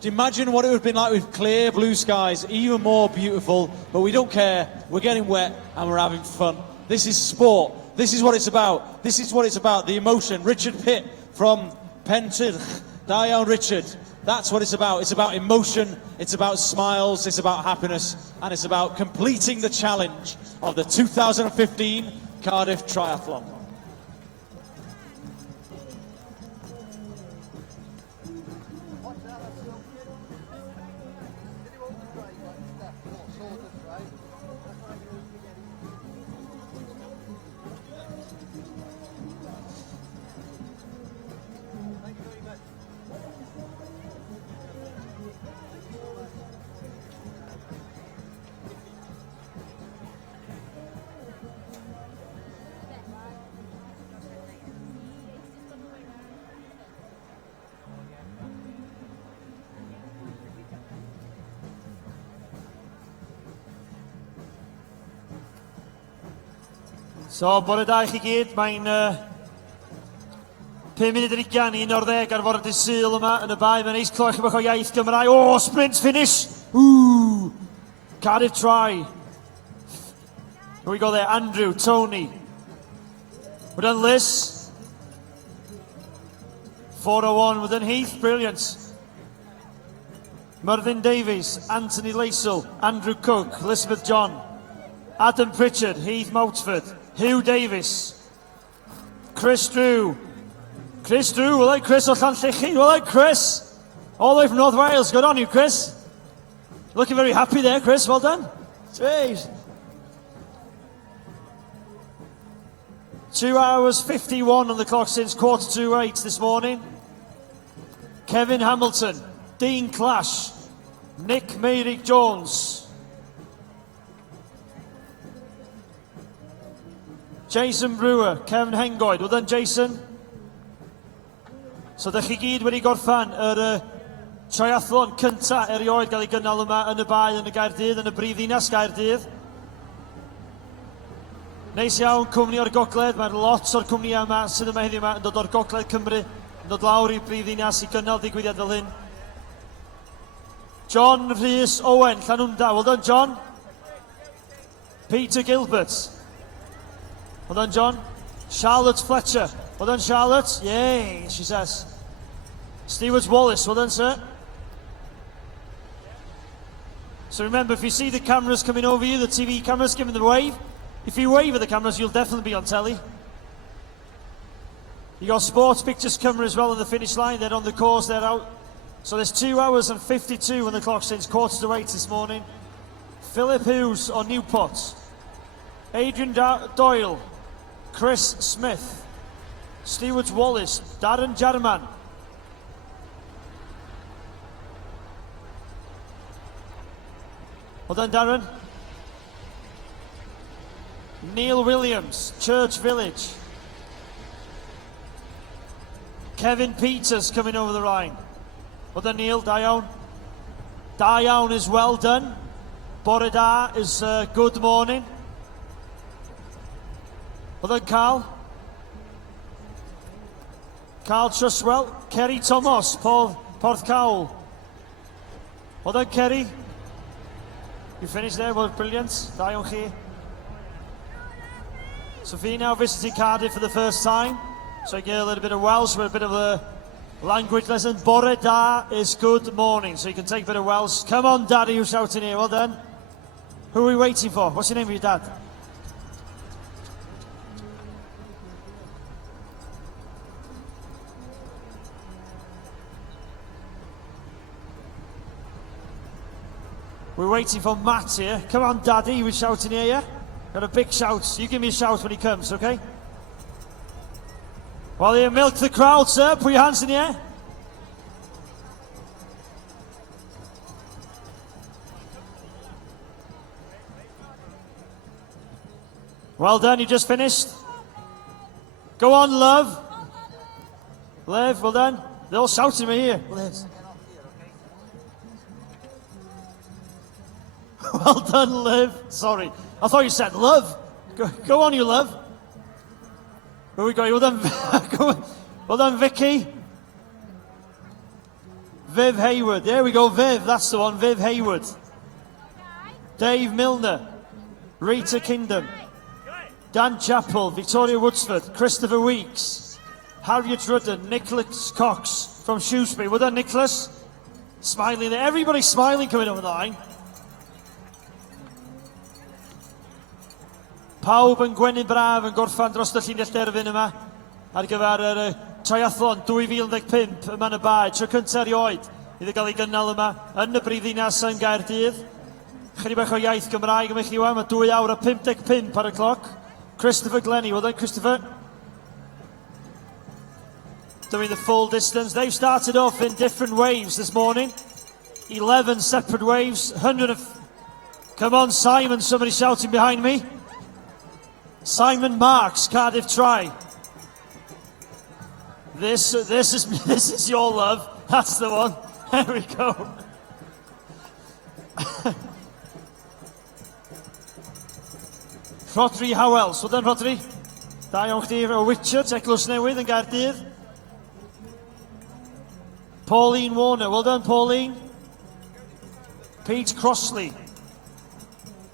Imagine what it would have been like with clear blue skies, even more beautiful. But we don't care. We're getting wet and we're having fun. This is sport. This is what it's about. This is what it's about. The emotion. Richard Pitt from Pentyrch. Da iawn, Richard. That's what it's about. It's about emotion. It's about smiles. It's about happiness. And it's about completing the challenge of the 2015 Cardiff Triathlon. So, bore da I chi gyd, mae'n 5 munud ar 20, 11 ar fora Dy Sul yma yn y bai. Mae'n eis clywed chydig bach o iaith Gymraeg. O, sprint finish! Ooh! Cardiff Tri. Here we go there, Andrew, Tony. We're done Liz. 4:01 with Heath, brilliant. Mervyn Davies, Anthony Laisel, Andrew Cook, Elizabeth John, Adam Pritchard, Heath Mountford, Hugh Davis, Chris Drew. Chris Drew, well done Chris o Llanllechi, well done Chris. All the way from North Wales, good on you Chris. Looking very happy there Chris, well done. Jeez. 2 hours 51 on the clock since 7:45 this morning. Kevin Hamilton, Dean Clash, Nick Mayrick Jones, Jason Brewer, Kevin Hengoed. Well done, Jason. So, da chi gyd wedi gorffan yr triathlon cynta erioed gael ei gynnal yma yn y bai yn y Gaerdydd, yn y brifddinas Gaerdydd. Neis iawn, cwmni o'r gogledd. Mae'r lot o'r cwmnïau yma sydd yma heddiw yma yn dod o'r gogledd Cymru, yn dod lawr i'r brifddinas i gynnal digwyddiad fel hyn. John Rhys Owen, Llanwnda. Well done, John. Peter Gilbert. Well done, John. Charlotte Fletcher. Well done, Charlotte. Yay, she says. Stewards Wallace, well done, sir. So remember, if you see the cameras coming over you, the TV cameras, give them the wave. If you wave at the cameras, you'll definitely be on telly. You got sports pictures coming as well on the finish line. They're on the course, they're out. So there's 2 hours and 52 on the clock since 7:45 this morning. Philip Hughes on Newport. Adrian Doyle. Chris Smith. Stewards Wallace. Darren Jarman. Well done, Darren. Neil Williams, Church Village. Kevin Peters coming over the line. Well done, Neil. Dayawn. Dayawn is well done. Borada is good morning. Well done, Carl. Carl Trustwell. Kerry Thomas, Paul Porthcawl. Well done, Kerry. You finished there, well, brilliant. Dayawn chi. Sophie now visiting Cardiff for the first time. So you get a little bit of Welsh with a bit of a language lesson. Bore da is good morning. So you can take a bit of Welsh. Come on, Daddy, who's shouting here. Well done. Who are we waiting for? What's the name of your dad? We're waiting for Matt here. Come on, Daddy, who's shouting here, yeah? Got a big shout. You give me a shout when he comes, okay? While you milk the crowd, sir, put your hands in the air. Well done, you just finished. Go on, love. Lev, well done. They're all shouting me here. Well done, Liv. Sorry. I thought you said love. Go on, you love. Where we go? Well done, well done, Vicky. Viv Hayward. There we go, Viv. That's the one, Viv Hayward. Dave Milner. Rita Kingdom. Dan Chappell. Victoria Woodsford. Christopher Weeks. Harriet Rudden. Nicholas Cox from Shrewsbury. Well done, Nicholas. Smiling there. Everybody's smiling coming over the line. Pawb yn Gwenyn Braf yn gorffan dros y llinell derfyn yma ar gyfer y Triathlon 2015 yma yn y bae. Tro cyntaf erioed iddo gael ei gynnal yma yn y brifddinas yn Gaerdydd. Chydig bach o iaith Gymraeg yma i chi wan, mae 2 awr a 55 ar y cloc. Christopher Glennie, well done, Christopher. Doing the full distance. They've started off in different waves this morning. 11 separate waves. 100 of... Come on, Simon, somebody shouting behind me. Simon Marks, Cardiff Tri. This is your love. That's the one. There we go. Rodri Howells. Well done, Rodri. Dayawn chdi o Richard, Eglwys Newydd yn Gaerdydd. Pauline Warner. Well done, Pauline. Pete Crossley.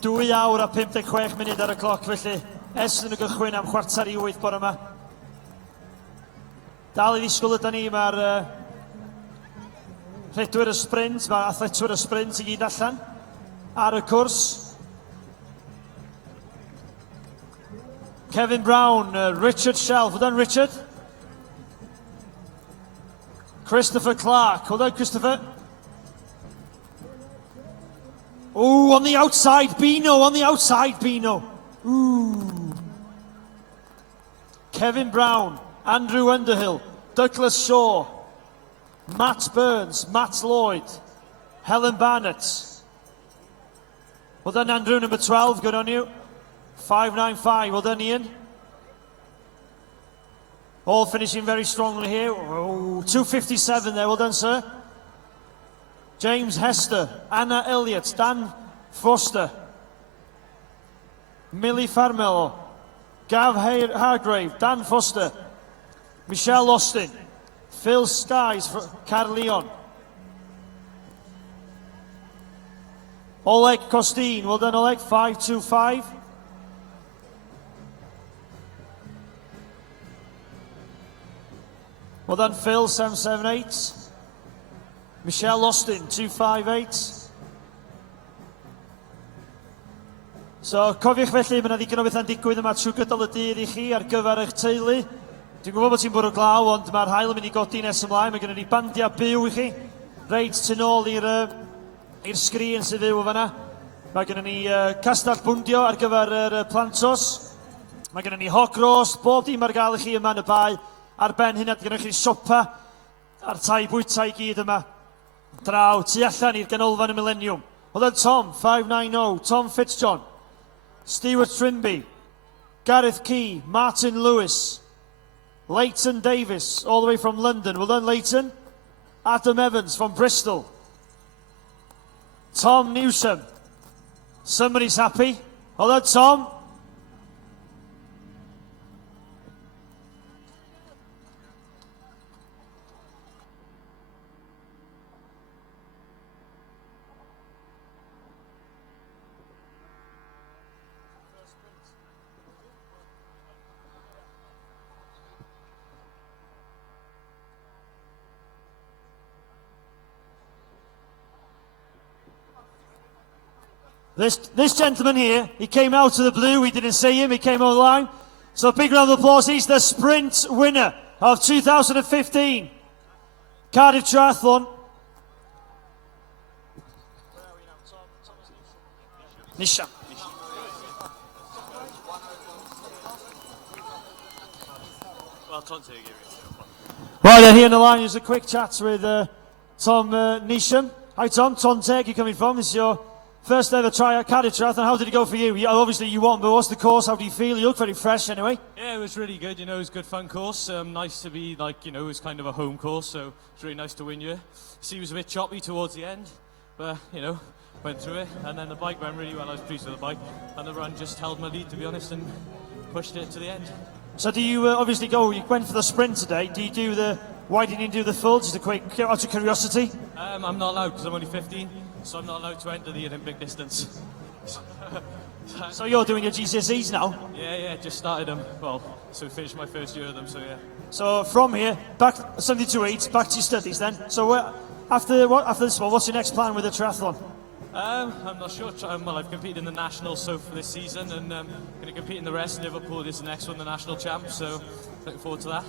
2 awr a 56 munud ar y cloc, felly ers yn y gychwyn am 7:45 bore yma. Dal i ddisgwyl ydyn ni, mae'r rhedwyr y sprint, mae athletwyr y sprint i gyd allan ar y cwrs. Kevin Brown, Richard Shelf, well done, Richard. Christopher Clark, well done, Christopher. Ooh, on the outside, Bino, on the outside, Bino. Ooh. Kevin Brown, Andrew Underhill, Douglas Shaw, Matt Burns, Matt Lloyd, Helen Barnett. Well done, Andrew, number 12, good on you. 595, well done, Ian. All finishing very strongly here. Oh, 257 there, well done, sir. James Hester, Anna Elliott, Dan Foster, Millie Farmello, Gav Hargrave, Dan Foster, Michelle Austin, Phil Skies, Carleon, Oleg Kostin, well done, Oleg, 525. Well done, Phil, 778. Michelle Austin, 258. So, cofiwch felly, mae yna ddigon o bethau'n digwydd yma trwy gydol y dydd i chi ar gyfer eich teulu. Dwi'n gwybod bod ti'n bwrw glaw, ond mae'r hael yn mynd i godi nes ymlaen. Mae gennym ni bandiau byw i chi. Reit tu nôl i'r sgrin sydd fyw o fanna. Mae gennym ni castell bwndio ar gyfer yr plantos. Mae gennym ni hog roast, bob dim ar gael i chi yma yn y bae. Ar ben hynny, gennych chi sopa a'r tai bwyta i gyd yma. Draw, tu allan i'r ganolfan y Millennium. Oedd yn Tom, 590, Tom Fitzjohn. Stewart Trimby, Gareth Key, Martin Lewis, Leighton Davis, all the way from London. Well done, Leighton. Adam Evans from Bristol. Tom Newsom. Somebody's happy. Well done, Tom. This gentleman here, he came out of the blue, we didn't see him, he came on the line. So a big round of applause, he's the sprint winner of 2015 Cardiff Triathlon. Nisha. Right then, here on the line is a quick chat with Tom Nisham. Hi Tom, Tontek, you coming from? This is your first ever Cardiff Triathlon. How did it go for you? Obviously you won, but what's the course? How do you feel? You look very fresh anyway. Yeah, it was really good. You know, it was a good fun course. Nice to be like, you know, it was kind of a home course, so it's really nice to win here. See, it was a bit choppy towards the end, but you know, went through it. And then the bike went really well. I was pleased with the bike, and the run just held my lead, to be honest, and pushed it to the end. So do you obviously you went for the sprint today. Do you do why didn't you do the full? Just a quick, out of curiosity? I'm not allowed because I'm only 15, so I'm not allowed to enter the Olympic distance. So you're doing your GCSEs now? Yeah, just started them. Well, so finished my first year of them, so yeah. So from here, back 72.8, back to your studies then. So after this one, what's your next plan with the triathlon? I'm not sure. Well, I've competed in the nationals so for this season, and going to compete in the rest. Liverpool is the next one, the national champ. So looking forward to that.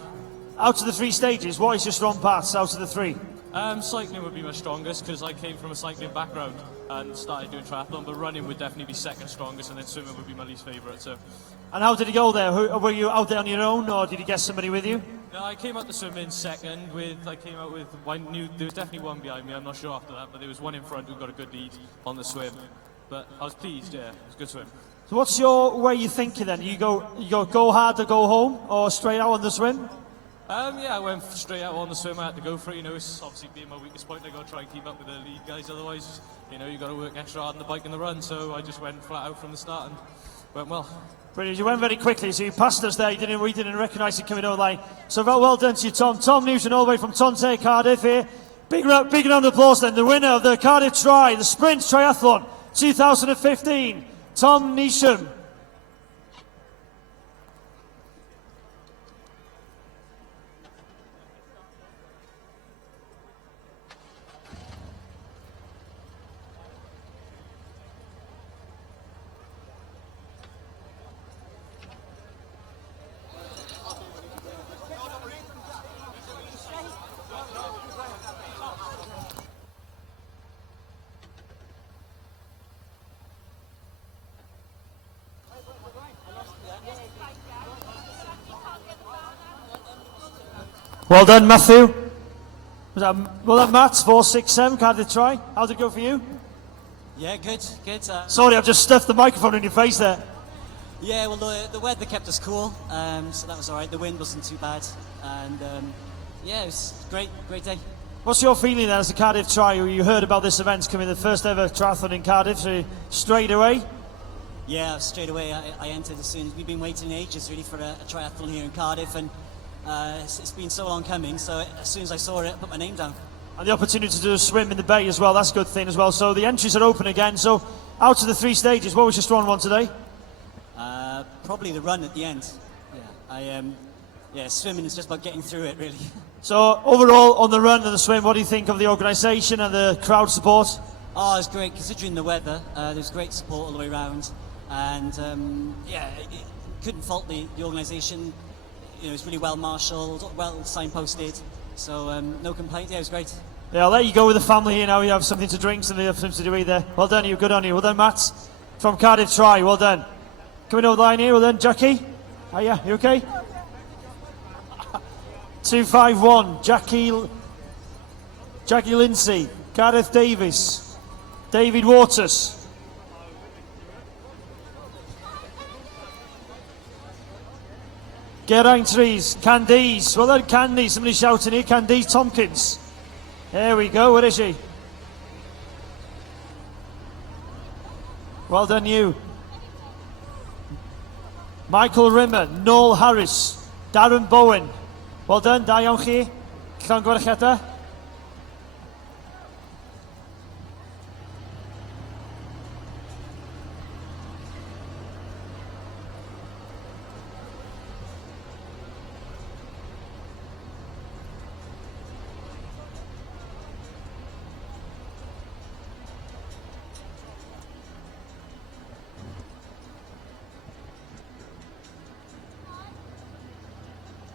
Out of the 3 stages, what is your strong parts out of the 3? Cycling would be my strongest because I came from a cycling background and started doing triathlon. But running would definitely be second strongest, and then swimming would be my least favourite. So. And how did it go there? Were you out there on your own, or did you get somebody with you? No, I came out the swimming second. I came out with there was definitely one behind me. I'm not sure after that, but there was one in front who got a good lead on the swim. But I was pleased. Yeah, it was a good swim. So what's your way you thinking then? You go hard or go home, or straight out on the swim? Yeah, I went straight out on the swim. I had to go for it. You know, it's obviously being my weakest point. I got to try and keep up with the lead guys. Otherwise, you know, you got to work extra hard on the bike and the run. So I just went flat out from the start and went well. Brilliant. You went very quickly, so you passed us there. We didn't recognise you coming over the line. So well done to you, Tom. Tom Newton, all the way from Tonte, Cardiff here. Big round of applause then. The winner of the Cardiff the Sprint Triathlon 2015, Tom Nisham. Well done, Matthew. Well done, Matt. 467, Cardiff Tri. How did it go for you? Yeah, good. Sorry, I've just stuffed the microphone in your face there. Yeah, well, the weather kept us cool, so that was all right. The wind wasn't too bad, and yeah, it was great day. What's your feeling then as a Cardiff Tri? You heard about this event coming, the first ever triathlon in Cardiff, so straight away? Yeah, straight away I entered as soon as we've been waiting ages really for a triathlon here in Cardiff, and it's been so long coming, so as soon as I saw it, I put my name down. And the opportunity to do a swim in the bay as well, that's a good thing as well. So the entries are open again, so out of the 3 stages, what was your strong one today? Probably the run at the end. Yeah, swimming is just about getting through it really. So overall, on the run and the swim, what do you think of the organisation and the crowd support? Oh, it's great considering the weather. There's great support all the way around, and couldn't fault the organisation. You know, it's really well marshalled, well signposted. So no complaint. Yeah, it was great. Yeah, I'll let you go with the family here now. You have something to drink, something to do either. Well done, you. Good on you. Well done, Matt from Cardiff Tri. Well done. Coming over the line here. Well done, Jackie. Yeah, you okay? 251. Jackie Lindsay. Gareth Davis. David Waters. Geraint Trees. Candice. Well done, Candice. Somebody shouting here. Candice Tompkins. There we go. Where is she? Well done, you. Michael Rimmer. Noel Harris. Darren Bowen. Well done, da iawn chi. Llongorcheda.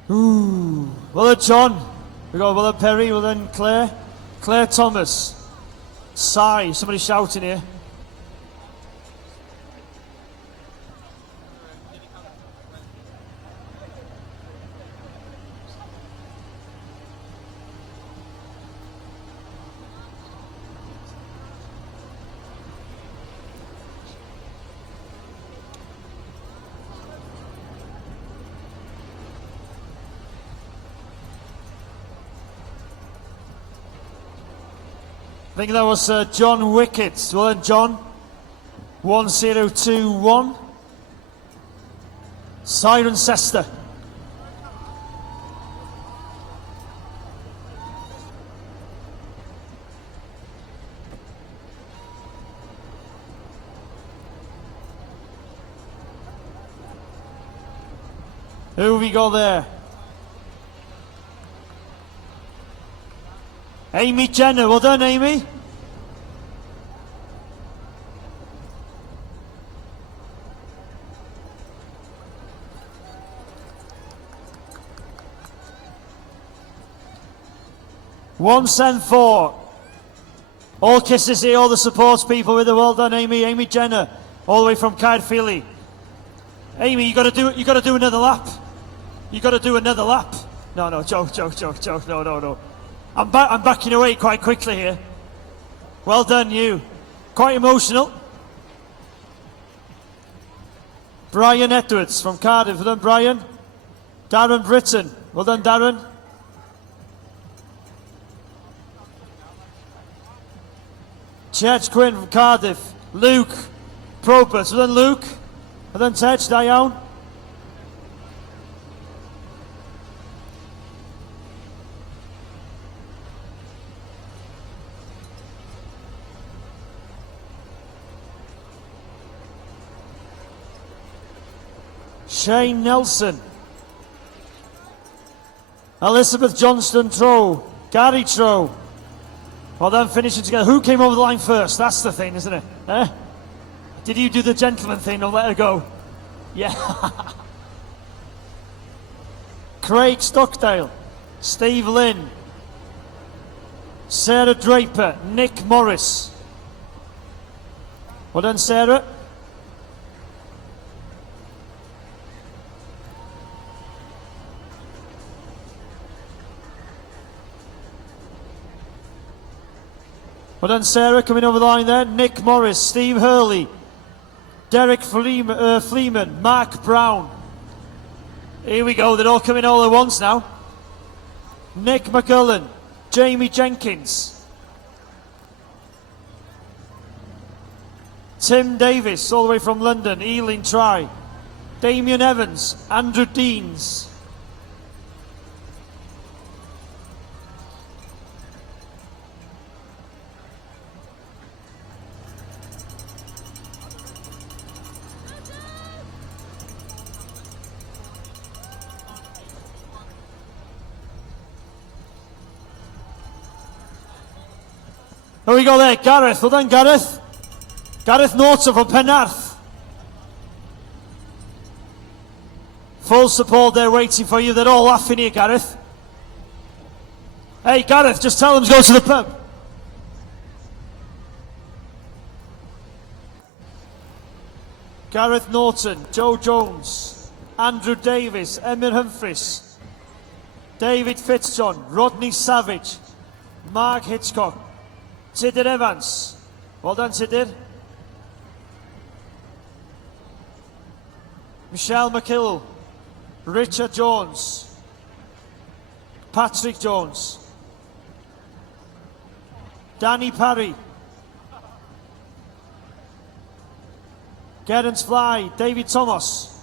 Ooh. Well done, John. We got well done, Perry. Well done, Claire. Claire Thomas. Sai. Somebody shouting here. I think that was John Wickett. Well done, John. 1021. Siren Sester. Who have we got there? Amy Jenner, well done, Amy. One send four. All kisses here, all the support people with the well done, Amy. Amy Jenner, all the way from Caerphilly. Amy, you got to do another lap. You got to do another lap. No, joke. No. I'm backing away quite quickly here. Well done, you. Quite emotional. Brian Edwards from Cardiff. Well done, Brian. Darren Britton. Well done, Darren. Church Quinn from Cardiff. Luke Probert. Well done, Luke. Well done, Tej. Da iawn. Shane Nelson. Elizabeth Johnston Trow. Gary Trow. Well done, finishing together. Who came over the line first? That's the thing, isn't it? Eh? Did you do the gentleman thing or let her go? Yeah. Craig Stockdale. Steve Lynn. Sarah Draper. Nick Morris. Well done, Sarah. Well done, Sarah, coming over the line there. Nick Morris, Steve Hurley, Derek Fleeman, Mark Brown. Here we go, they're all coming all at once now. Nick McGullen, Jamie Jenkins, Tim Davis, all the way from London, Ealing Try, Damien Evans, Andrew Deans. There we go there, Gareth. Well done, Gareth. Gareth Norton from Penarth. Full support there waiting for you. They're all laughing here, Gareth. Hey, Gareth, just tell them to go to the pub. Gareth Norton, Joe Jones, Andrew Davis, Emir Humphries, David Fitzjohn, Rodney Savage, Mark Hitchcock, Tudur Evans. Well done, Tudur. Michelle McKill, Richard Jones, Patrick Jones, Danny Parry, Gerrans Fly, David Thomas,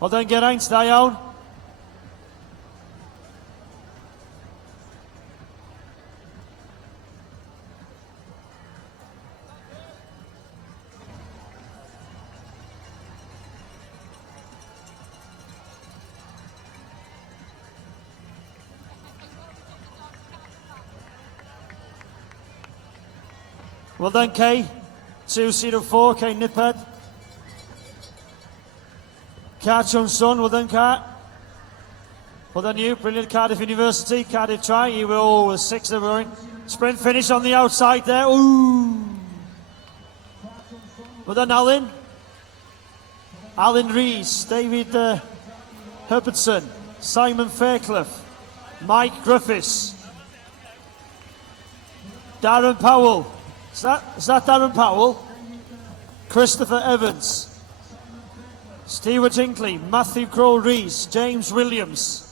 well done, Geraint, da iawn. Well done, Kay. 204, Kay Nippard. Car Chun Sun, well done, Car. Well done, you. Brilliant. Cardiff University, Cardiff Tri. You were all with 6 of them. Sprint finish on the outside there. Ooh. Well done, Alan. Alan Rees, David Herbertson, Simon Fairclough, Mike Griffiths, Darren Powell. Is that Darren Powell? Christopher Evans, Stewart Hinkley, Matthew Crow Rees, James Williams.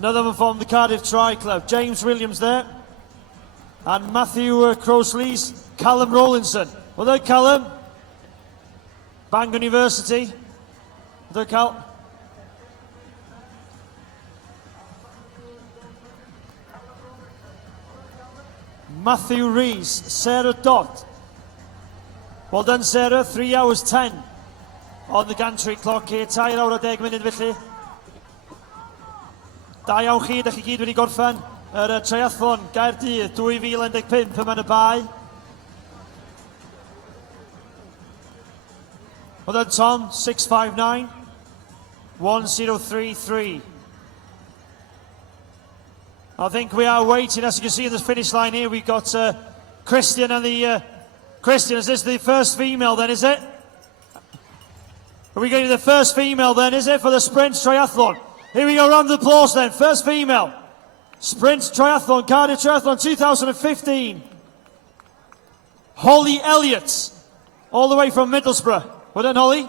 Another one from the Cardiff Tri Club, James Williams there. And Matthew Crowsleys, Callum Rowlinson. Well done, Callum. Bangor University. Well done, Cal. Matthew Rees, Sarah Dott. Well done, Sarah. 3 hours 10 on the gantry clock here. 3 awr a 10 munud felly. Da iawn chi, da chi gyd wedi gorffen yr triathlon Gaerdydd 2015 yma yn y bai. Well done, Tom. 6:59, 1:03.3. I think we are waiting, as you can see in the finish line here, we've got Christian and the... Christian, is this the first female then, is it? Are we getting the first female then, is it, for the sprint triathlon? Here we go, round of applause then. First female. Sprint triathlon, Cardiff Triathlon 2015. Holly Elliott, all the way from Middlesbrough. Well done, Holly.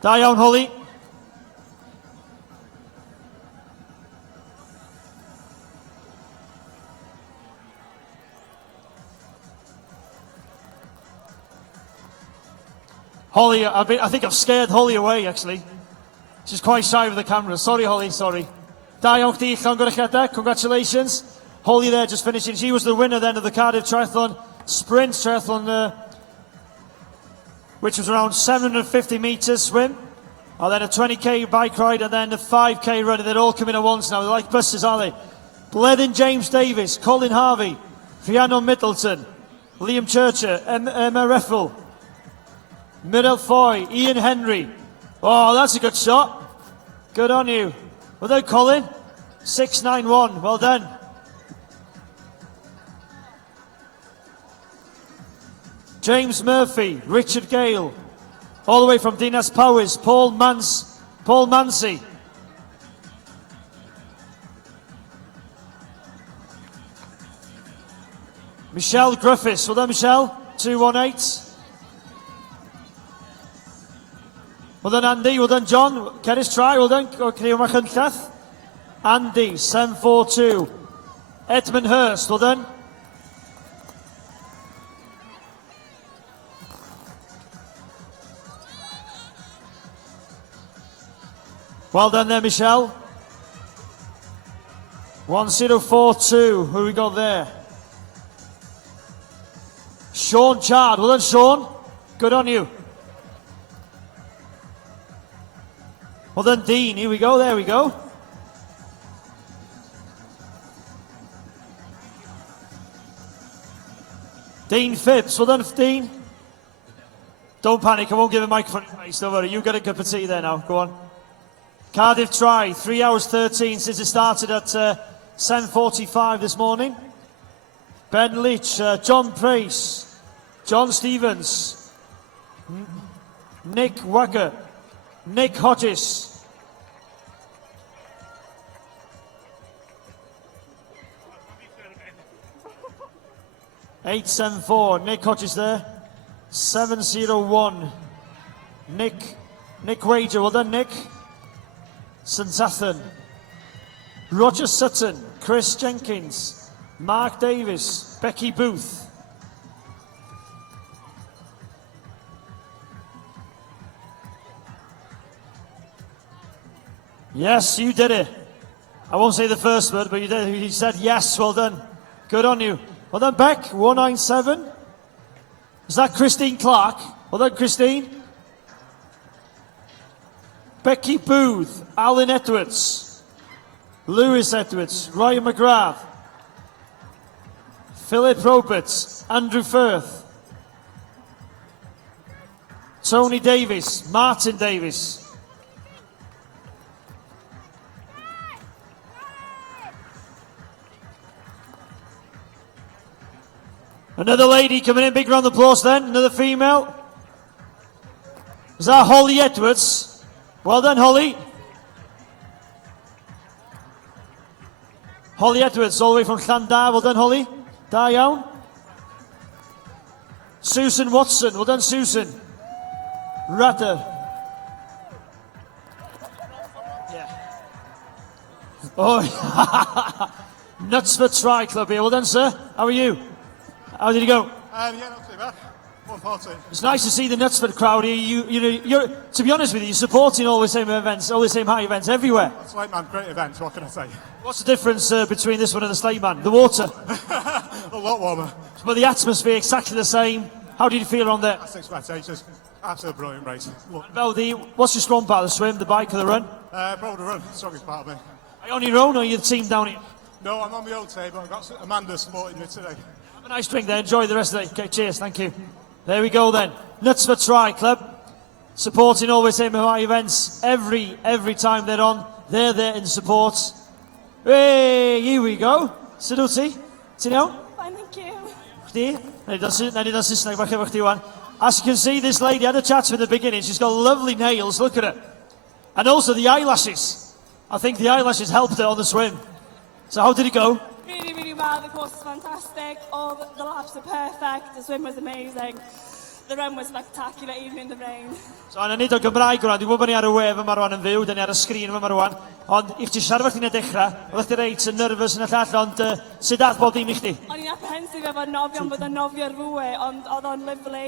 Da iawn, Holly. Holly, I think I've scared Holly away, actually. She's quite shy with the camera. Sorry, Holly, sorry. Da iawn chdi, Llongorychiadau. Congratulations. Holly there just finishing. She was the winner then of the Cardiff Triathlon Sprint Triathlon, which was around 750 metres swim, and then a 20k bike ride, and then a 5k run. They're all coming at once now. They're like buses, aren't they? Bledin James Davis, Colin Harvey, Rhiannon Middleton, Liam Churcher, Emma Reffel, Mirel Foy, Ian Henry. Oh, that's a good shot. Good on you. Well done, Colin. 6:91. Well done. James Murphy, Richard Gale, all the way from Dinas Powys, Paul Mancy. Michelle Griffiths, well done, Michelle, 2:18. Well done, Andy, well done, John. Cerys Trai, well done, Cneo Machynllath. Andy, 7:42. Edmund Hurst, well done. Well done there, Michelle. 1042. Who we got there? Sean Chard. Well done, Sean. Good on you. Well done, Dean. Here we go. There we go. Dean Phipps. Well done, Dean. Don't panic. I won't give a microphone. Don't worry. You got a cup of tea there now. Go on. Cardiff Tri. 3 hours 13 since it started at 7:45 this morning. Ben Leach. John Price. John Stevens. Nick Wacker. Nick Hodges. (874) Nick Hodges there. 701 Nick Wager. Well done, Nick. Santathan. Roger Sutton. Chris Jenkins. Mark Davis. Becky Booth. Yes, you did it. I won't say the first word, but you did. You said yes. Well done. Good on you. Well done, Beck. 197. Is that Christine Clark? Well done, Christine. Becky Booth. Alan Edwards. Lewis Edwards. Ryan McGrath. Philip Roberts. Andrew Firth. Tony Davis. Martin Davis. Another lady coming in, big round of applause then, another female. Is that Holly Edwards? Well done, Holly. Holly Edwards, all the way from Llandar, well done, Holly. Da iawn. Susan Watson, well done, Susan. Rudder. Yeah. Oh, Knutsford Tri Club here, well done, sir. How are you? How did it go? Yeah, not too bad. 140. It's nice to see the Knutsford crowd here. You're, to be honest with you, you're supporting all the same events, all the same high events everywhere. Slate Man, great event, what can I say? What's the difference between this one and the Slate Man? The water? A lot warmer. But the atmosphere exactly the same. How did you feel on there? That's expectations. Absolutely brilliant race. Well, what's your strong part? The swim, the bike, or the run? Probably the run, strongest part of me. Are you on your own or are you the team down here? No, I'm on my own today, but I've got Amanda supporting me today. Have a nice drink there. Enjoy the rest of the day. Okay, cheers. Thank you. There we go then. Knutsford Tri Club. Supporting all the same high events. Every time they're on, they're there in support. Hey, here we go. Sut wyt ti? Ti'n iawn? Fine, thank you. Chdi? Na ni dan Saesneg bach efo chdi wan. As you can see, this lady had a chat from the beginning. She's got lovely nails. Look at her. And also the eyelashes. I think the eyelashes helped her on the swim. So how did it go? Really, really well. The course was fantastic. All the laps were perfect. The swim was amazing. The run was spectacular, even in the rain. So, na nid o Gymraeg rwan. Dwi'n gwybod ni ar y wef yma rwan yn fyw. Da ni ar y sgrin yma rwan. Ond, if ti siarad fach chi'n y dechrau, oeddech chi reit yn nervous yn y llall, ond sut dath bob dim i chdi? O'n i'n apprehensive efo'r nofio, bod o'n nofio rhwy, ond oedd o'n lyflu.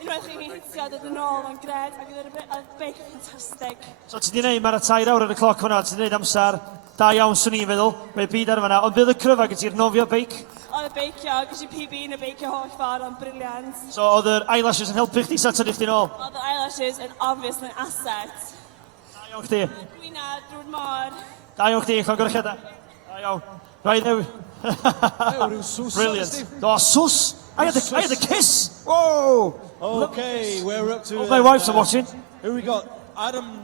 Unwaith chi'n hitio, dod yn ôl, o'n gred, ac oedd y beic ffantastig. So, ti di neud, mae'r 2 awr ar y cloc hwnna, ti di neud amser da iawn, swn i'n feddwl, mae byd ar fyna. Ond bydd y cryfa gyda'r nofio beic? Oedd y beicio, gyda PB yn y beicio holl ffordd, ond briliant. So, oedd yr eyelashes yn helpu chdi, sa tynnu chdi nôl? Oedd y eyelashes yn obviously asset. Da iawn chdi. Dwi'n na, drwy'r môr. Da iawn chdi, chi'n gorau cheda. Da iawn. Right, there we... Brilliant. Oh, sus! I had the kiss! Whoa! Okay, we're up to... Oh, my wives are watching. Who we got?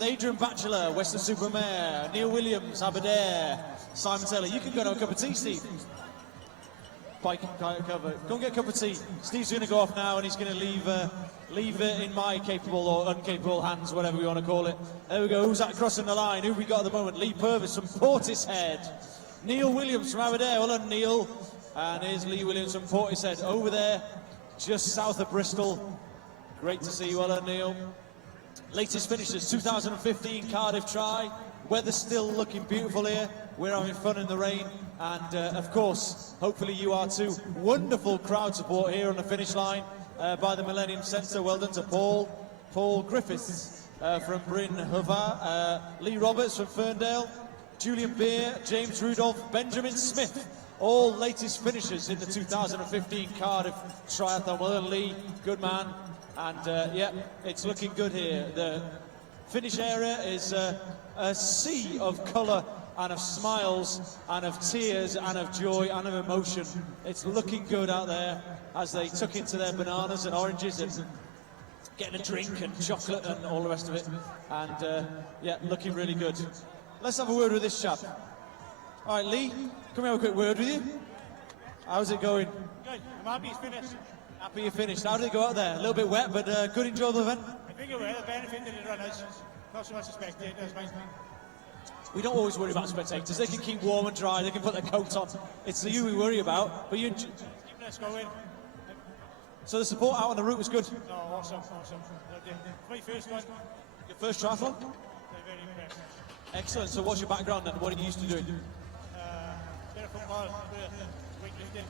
Adrian Batchelor, Western Supermare. Neil Williams, Aberdare. Simon Taylor. You can go and have a cup of tea, Steve. Bike cover. Go and get a cup of tea. Steve's going to go off now and he's going to leave it in my capable or uncapable hands, whatever we want to call it. There we go. Who's that crossing the line? Who we got at the moment? Lee Purvis from Portishead. Neil Williams from Aberdare. Well done, Neil. And here's Lee Williams from Portishead over there, just south of Bristol. Great to see you. Well done, Neil. Latest finishes 2015 Cardiff Tri. Weather's still looking beautiful here. We're having fun in the rain. And of course, hopefully you are too. Wonderful crowd support here on the finish line by the Millennium Centre. Well done to Paul Griffiths from Bryn Hyfar, Lee Roberts from Ferndale, Julian Beer, James Rudolph, Benjamin Smith, all latest finishers in the 2015 Cardiff Triathlon. Well done, Lee, good man. And yeah, it's looking good here. The finish area is a sea of colour and of smiles and of tears and of joy and of emotion. It's looking good out there as they tuck into their bananas and oranges and getting a drink and chocolate and all the rest of it. And yeah, looking really good. Let's have a word with this chap. All right, Lee, can we have a quick word with you? How's it going? Good. I'm happy it's finished. Happy you finished. How did it go out there? A little bit wet, but good, enjoyable event? I think it will. The benefit to the runners. Not so much the spectators, mate. We don't always worry about spectators. They can keep warm and dry. They can put their coat on. It's you we worry about. But you keeping us going. So the support out on the route was good? No, awesome. My first one. Your first triathlon? Very impressed. Excellent. So what's your background then? What are you used to doing? Bit of football, weightlifting.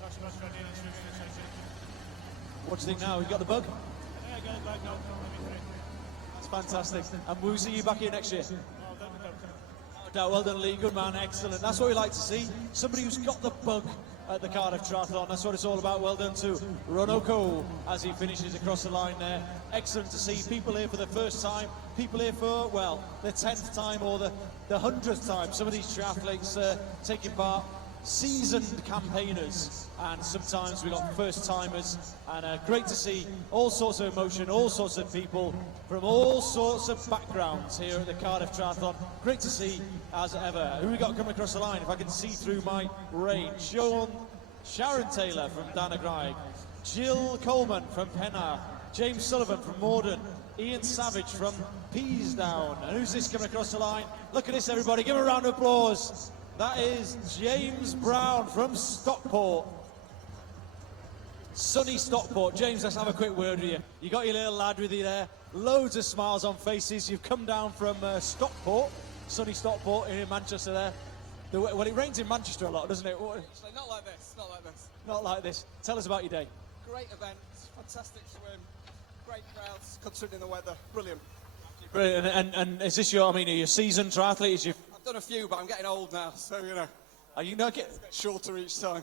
Not so much running and swimming and cycling. What do you think now? You got the bug? I think I got the bug now. That's fantastic. And we'll see you back here next year. No doubt. Well done, Lee. Good man. Excellent. That's what we like to see. Somebody who's got the bug at the Cardiff Triathlon. That's what it's all about. Well done to Ronoko as he finishes across the line there. Excellent to see people here for the first time. People here for, well, the 10th time or the 100th time. Some of these triathletes taking part. Seasoned campaigners, and sometimes we got first timers, and great to see all sorts of emotion, all sorts of people from all sorts of backgrounds here at the Cardiff Triathlon. Great to see as ever. Who we got coming across the line? If I can see through my range. Sharon Taylor from Dannegraig, Jill Coleman from Pennar, James Sullivan from Morden, Ian Savage from Peasdown. And who's this coming across the line? Look at this, everybody. Give him a round of applause. That is James Brown from Stockport. Sunny Stockport. James, let's have a quick word with you. You got your little lad with you there. Loads of smiles on faces. You've come down from Stockport, sunny Stockport in Manchester there. Well, it rains in Manchester a lot, doesn't it? Not like this, not like this. Not like this. Tell us about your day. Great event, fantastic swim, great crowds, considering the weather, brilliant. Brilliant. And is this your, I mean, are you a seasoned triathlete? I've done a few, but I'm getting old now, so, you know. Are you not getting shorter each time?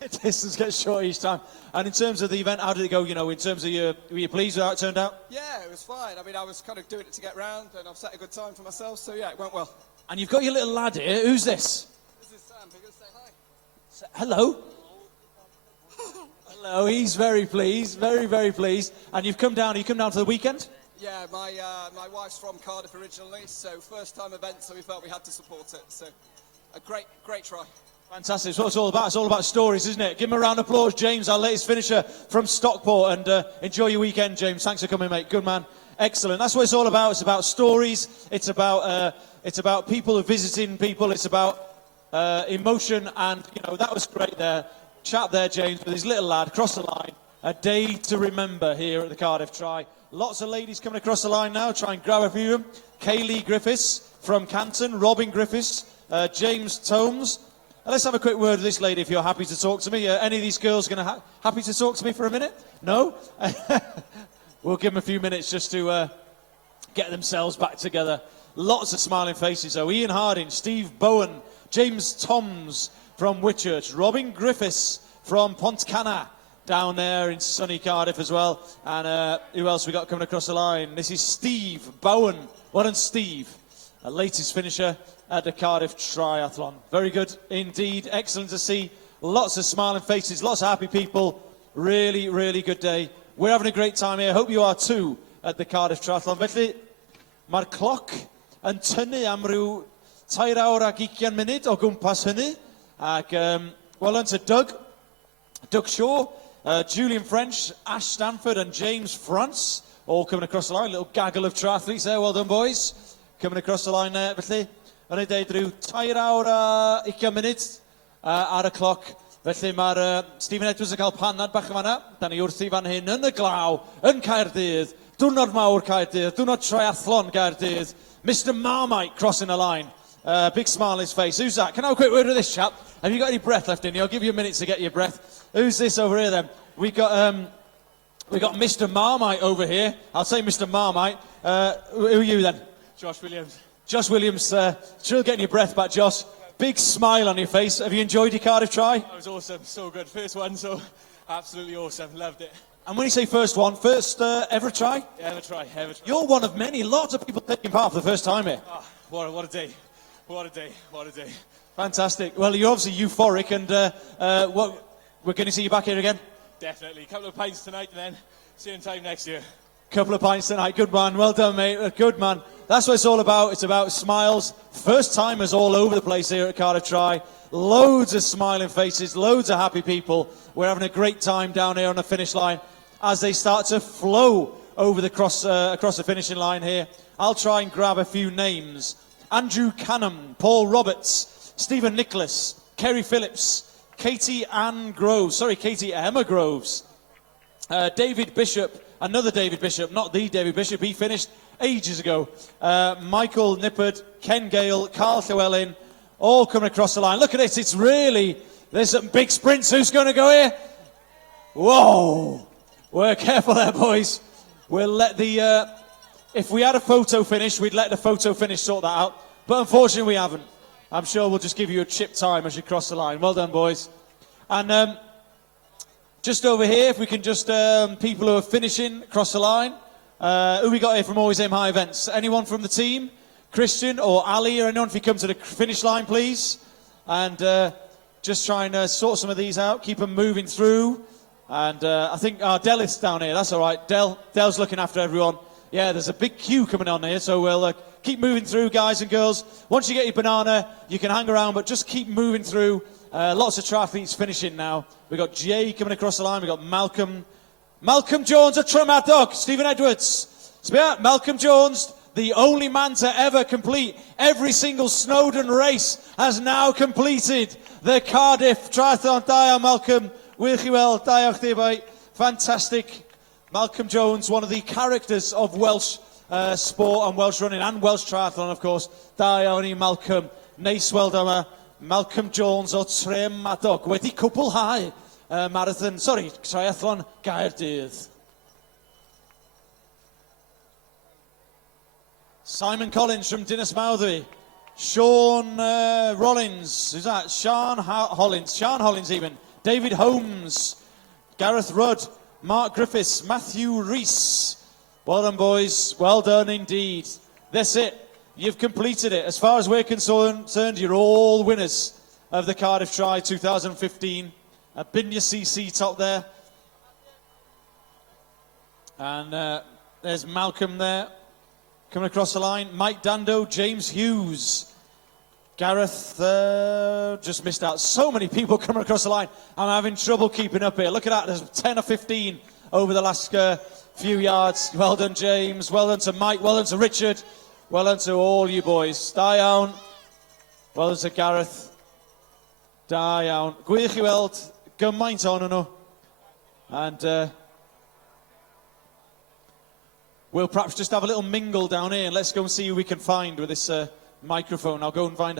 Distance gets short each time. And in terms of the event, how did it go, you know, in terms of were you pleased with how it turned out? Yeah, it was fine. I mean, I was kind of doing it to get round, and I've set a good time for myself, so yeah, it went well. And you've got your little lad here. Who's this? This is Sam. Are you going to say hi? Hello. Hello, he's very pleased, very, very pleased. And you come down for the weekend? Yeah, my wife's from Cardiff originally, so first time event, so we felt we had to support it. So a great try. Fantastic. That's what it's all about. It's all about stories, isn't it? Give him a round of applause, James, our latest finisher from Stockport. And enjoy your weekend, James. Thanks for coming, mate. Good man. Excellent. That's what it's all about. It's about stories. It's about people visiting people. It's about emotion. And, you know, that was great there. Chap there, James, with his little lad across the line. A day to remember here at the Cardiff Tri. Lots of ladies coming across the line now. Try and grab a few of them. Kaylee Griffiths from Canton. Robin Griffiths. James Tomes. Let's have a quick word with this lady if you're happy to talk to me. Any of these girls going to happy to talk to me for a minute? No? We'll give them a few minutes just to get themselves back together. Lots of smiling faces though. Ian Harding, Steve Bowen, James Toms from Whitchurch, Robin Griffiths from Pontcanna down there in sunny Cardiff as well. And who else we got coming across the line? This is Steve Bowen. Well done, Steve. Our latest finisher at the Cardiff Triathlon. Very good indeed. Excellent to see. Lots of smiling faces, lots of happy people. Really, really good day. We're having a great time here. Hope you are too at the Cardiff Triathlon. Felly, mae'r cloc yn tynnu am ryw 3 awr ac 20 munud o gwmpas hynny. Ac, well done to Doug Shaw, Julian French, Ash Stanford and James France, all coming across the line. Little gaggle of triathletes there. Well done, boys. Coming across the line there. Felly, yn ei deud rhyw 3 awr a 20 munud ar y cloc. Felly mae'r Stephen Edwards yn cael panad bach yma. Da ni wrthi fan hyn yn y glaw, yn Caerdydd. Diwrnod mawr Caerdydd, diwrnod triathlon Caerdydd. Mr Marmite crossing the line. Big smile on his face. Who's that? Can I have a quick word with this chap? Have you got any breath left in you? I'll give you a minute to get your breath. Who's this over here then? We got Mr Marmite over here. I'll say Mr Marmite. Who are you then? Josh Williams. Josh Williams, still getting your breath back, Josh. Big smile on your face. Have you enjoyed your Cardiff try? That was awesome, so good. First one, so absolutely awesome. Loved it. And when you say first one, first ever try? Yeah, ever try. You're one of many, lots of people taking part for the first time here. Oh, what a day. What a day. What a day. Fantastic. Well, you're obviously euphoric, and we're going to see you back here again? Definitely. A couple of pints tonight, and then same time next year. Couple of pints tonight. Good man. Well done, mate. Good man. That's what it's all about. It's about smiles. First timers all over the place here at Cardiff Tri. Loads of smiling faces, loads of happy people. We're having a great time down here on the finish line as they start to flow over the across the finishing line here. I'll try and grab a few names. Andrew Canham, Paul Roberts, Stephen Nicholas, Kerry Phillips, Katie Emma Groves, David Bishop, another David Bishop, not the David Bishop, he finished ages ago. Michael Nippard, Ken Gale, Carl Llewellyn, all coming across the line. Look at it, it's really, there's some big sprints. Who's going to go here? Whoa! We're careful there, boys. We'll let the, if we had a photo finish, we'd let the photo finish sort that out. But unfortunately, we haven't. I'm sure we'll just give you a chip time as you cross the line. Well done, boys. And just over here, if we can just, people who are finishing across the line. Who we got here from Always Aim High Events? Anyone from the team? Christian or Ali or anyone, if you come to the finish line, please. And just try and sort some of these out. Keep them moving through. And I think Del is down here. That's all right. Del's looking after everyone. Yeah, there's a big queue coming on here, so we'll keep moving through, guys and girls. Once you get your banana, you can hang around, but just keep moving through. Lots of triathletes finishing now. We've got Jay coming across the line. We've got Malcolm Jones, a Tremadog. Stephen Edwards. Malcolm Jones, the only man to ever complete every single Snowdon race, has now completed the Cardiff Triathlon. Diolch, Malcolm. Wych chi weld. Diolch ti bai. Fantastic. Malcolm Jones, one of the characters of Welsh sport and Welsh running and Welsh triathlon, of course. Diolch ni, Malcolm. Neis weld yma. Malcolm Jones o Tremadog wedi cwblhau triathlon Gaerdydd. Simon Collins from Dinas Mawddwy. Sean Rollins. Who's that? Sean Hollins even. David Holmes. Gareth Rudd. Mark Griffiths. Matthew Rees. Well done, boys. Well done indeed. That's it. You've completed it. As far as we're concerned, you're all winners of the Cardiff Tri 2015. A Binya CC top there. And there's Malcolm there. Coming across the line, Mike Dando, James Hughes. Gareth just missed out. So many people coming across the line. I'm having trouble keeping up here. Look at that, there's 10 or 15 over the last few yards. Well done, James. Well done to Mike. Well done to Richard. Well done to all you boys. Da iawn. Well done to Gareth. Da iawn. Gwych I weld gymaint ohonyn nhw. And we'll perhaps just have a little mingle down here and let's go and see who we can find with this microphone. I'll go and find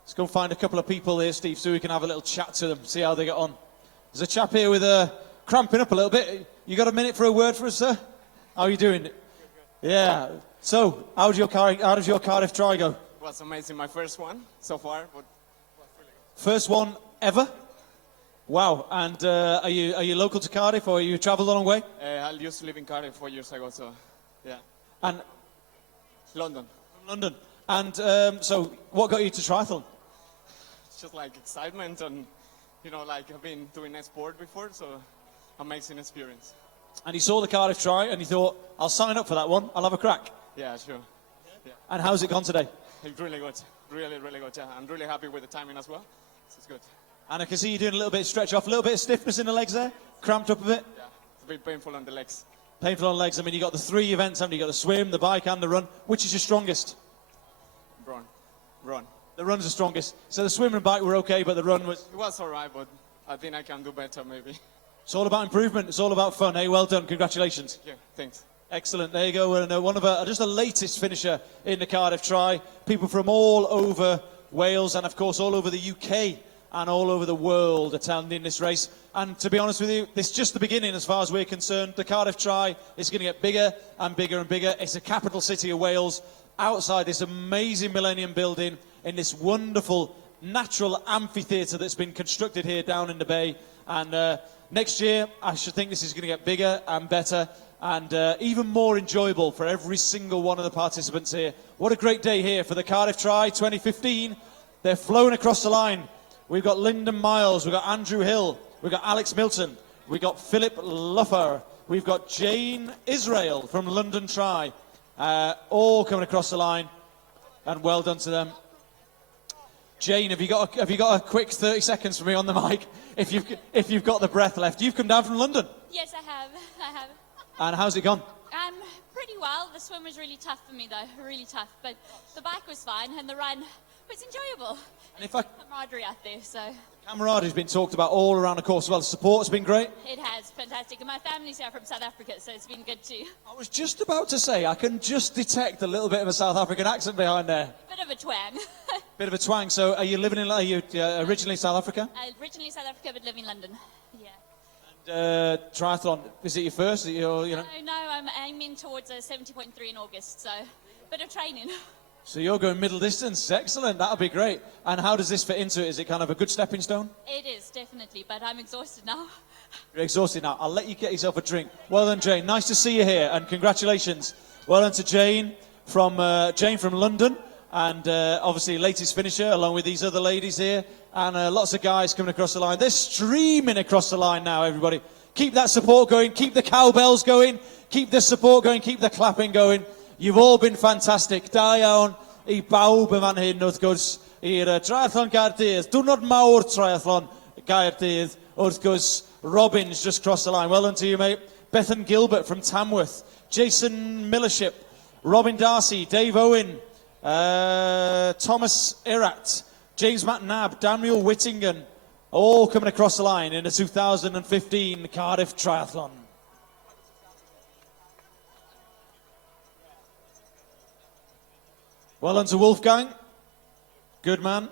let's go and find a couple of people here, Steve, so we can have a little chat to them, see how they get on. There's a chap here with cramping up a little bit. You got a minute for a word for us, sir? How are you doing? Yeah. So, how does your Cardiff Tri go? It was amazing. My first one so far. But First one ever? Wow. And are you local to Cardiff or you travelled a long way? I used to live in Cardiff 4 years ago, so yeah. And London. London. And so, what got you to triathlon? It's just like excitement and, you know, like I've been doing a sport before, so amazing experience. And you saw the Cardiff Tri and you thought, I'll sign up for that one, I'll have a crack. Yeah, sure. Yeah. And how's it gone today? It's really good. Really, really good, yeah. I'm really happy with the timing as well, so it's good. And I can see you doing a little bit of stretch off, a little bit of stiffness in the legs there, cramped up a bit. Yeah, it's a bit painful on the legs. Painful on the legs. I mean, you got the 3 events, haven't you? You got the swim, the bike and the run. Which is your strongest? Run. The run's the strongest. So the swim and bike were okay, but the run was... It was all right, but I think I can do better maybe. It's all about improvement. It's all about fun, eh? Well done. Congratulations. Yeah, thanks. Excellent. There you go. We're one of just the latest finisher in the Cardiff Tri. People from all over Wales and, of course, all over the UK and all over the world attending this race. And to be honest with you, this is just the beginning as far as we're concerned. The Cardiff Tri is going to get bigger and bigger and bigger. It's the capital city of Wales, outside this amazing Millennium building, in this wonderful natural amphitheatre that's been constructed here down in the bay. And next year, I should think this is going to get bigger and better and even more enjoyable for every single one of the participants here. What a great day here for the Cardiff Tri 2015. They're flown across the line. We've got Lyndon Miles, we've got Andrew Hill, we've got Alex Milton, we've got Philip Luffer, we've got Jane Israel from London Tri, all coming across the line, and well done to them. Jane, have you got a quick 30 seconds for me on the mic? If you've got the breath left. You've come down from London. Yes, I have. And how's it gone? Pretty well. The swim was really tough for me, though. Really tough. But the bike was fine, and the run was enjoyable. And camaraderie out there, so. Camaraderie has been talked about all around the course as well. The support's been great. It has. Fantastic. And my family's here from South Africa, so it's been good too. I was just about to say, I can just detect a little bit of a South African accent behind there. Bit of a twang. Bit of a twang. So are you living in, are you originally South Africa? Originally South Africa, but live in London. Yeah. And triathlon, is it your first? No, I'm aiming towards a 70.3 in August, so bit of training. So you're going middle distance. Excellent. That'll be great. And how does this fit into it? Is it kind of a good stepping stone? It is, definitely, but I'm exhausted now. You're exhausted now. I'll let you get yourself a drink. Well done, Jane. Nice to see you here, and congratulations. Well done to Jane from London, and obviously latest finisher, along with these other ladies here, and lots of guys coming across the line. They're streaming across the line now, everybody. Keep that support going. Keep the cowbells going. Keep the support going. Keep the clapping going. You've all been fantastic. Da iawn I bawb yma fan hyn wrth gwrs i'r triathlon Gaerdydd. Diwrnod mawr triathlon Gaerdydd. Wrth gwrs, Robin's just crossed the line. Well done to you, mate. Bethan Gilbert from Tamworth. Jason Millership. Robin Darcy. Dave Owen. Thomas Irat. James McNabb. Daniel Whittingen. All coming across the line in the 2015 Cardiff Triathlon. Well done to Wolfgang. Good man.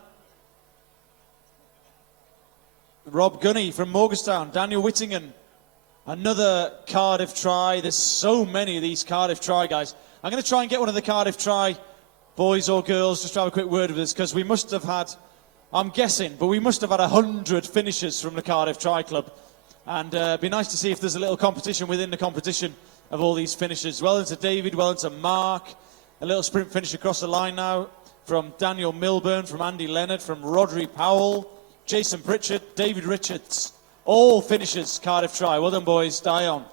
Rob Gunny from Morganstown. Daniel Whittingen. Another Cardiff Tri. There's so many of these Cardiff Tri guys. I'm going to try and get one of the Cardiff Tri boys or girls just to have a quick word with us, because we must have had, I'm guessing, but we must have had 100 finishers from the Cardiff Tri Club. And it'd be nice to see if there's a little competition within the competition of all these finishers. Well done to David. Well done to Mark. A little sprint finish across the line now from Daniel Milburn, from Andy Leonard, from Rodri Powell, Jason Pritchard, David Richards. All finishers, Cardiff Tri. Well done, boys. Die on.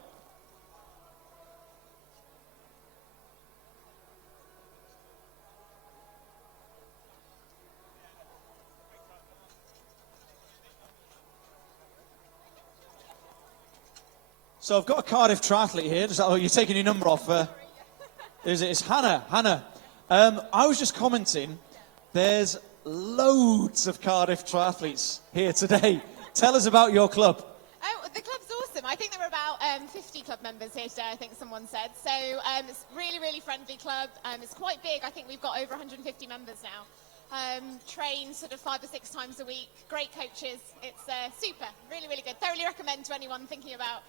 So I've got a Cardiff triathlete here. Oh, you're taking your number off. It's Hannah. Hannah, I was just commenting, there's loads of Cardiff triathletes here today. Tell us about your club. Oh, the club's awesome. I think there were about 50 club members here today, I think someone said. So it's a really, really friendly club. It's quite big. I think we've got over 150 members now. Train sort of 5 or 6 times a week. Great coaches. It's super. Really, really good. Thoroughly recommend to anyone thinking about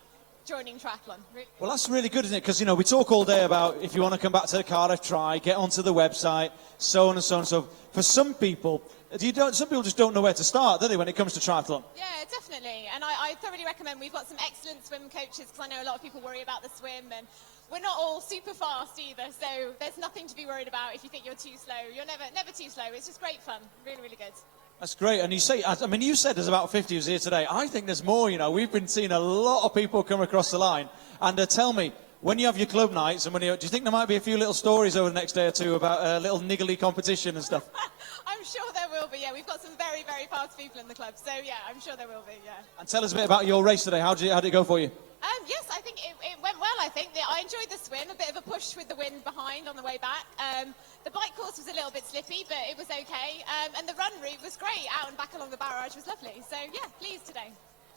joining triathlon. Well, that's really good, isn't it? Because, you know, we talk all day about if you want to come back to the Cardiff Tri, get onto the website, so on and so on and so on. For some people, some people just don't know where to start, do they, when it comes to triathlon? Yeah, definitely. And I thoroughly recommend, we've got some excellent swim coaches, because I know a lot of people worry about the swim, and we're not all super fast either, so there's nothing to be worried about if you think you're too slow. You're never too slow. It's just great fun. Really, really good. That's great. And you say, I mean, you said there's about 50 who's here today. I think there's more, you know. We've been seeing a lot of people come across the line. And tell me, when you have your club nights, and do you think there might be a few little stories over the next day or two about a little niggly competition and stuff? I'm sure there will be, yeah. We've got some very, very fast people in the club. So, yeah, I'm sure there will be, yeah. And tell us a bit about your race today. How did it go for you? Yes, I think it went well, I think. I enjoyed the swim, a bit of a push with the wind behind on the way back. The bike course was a little bit slippy, but it was okay. And the run route was great. Out and back along the barrage was lovely. So, yeah, pleased today.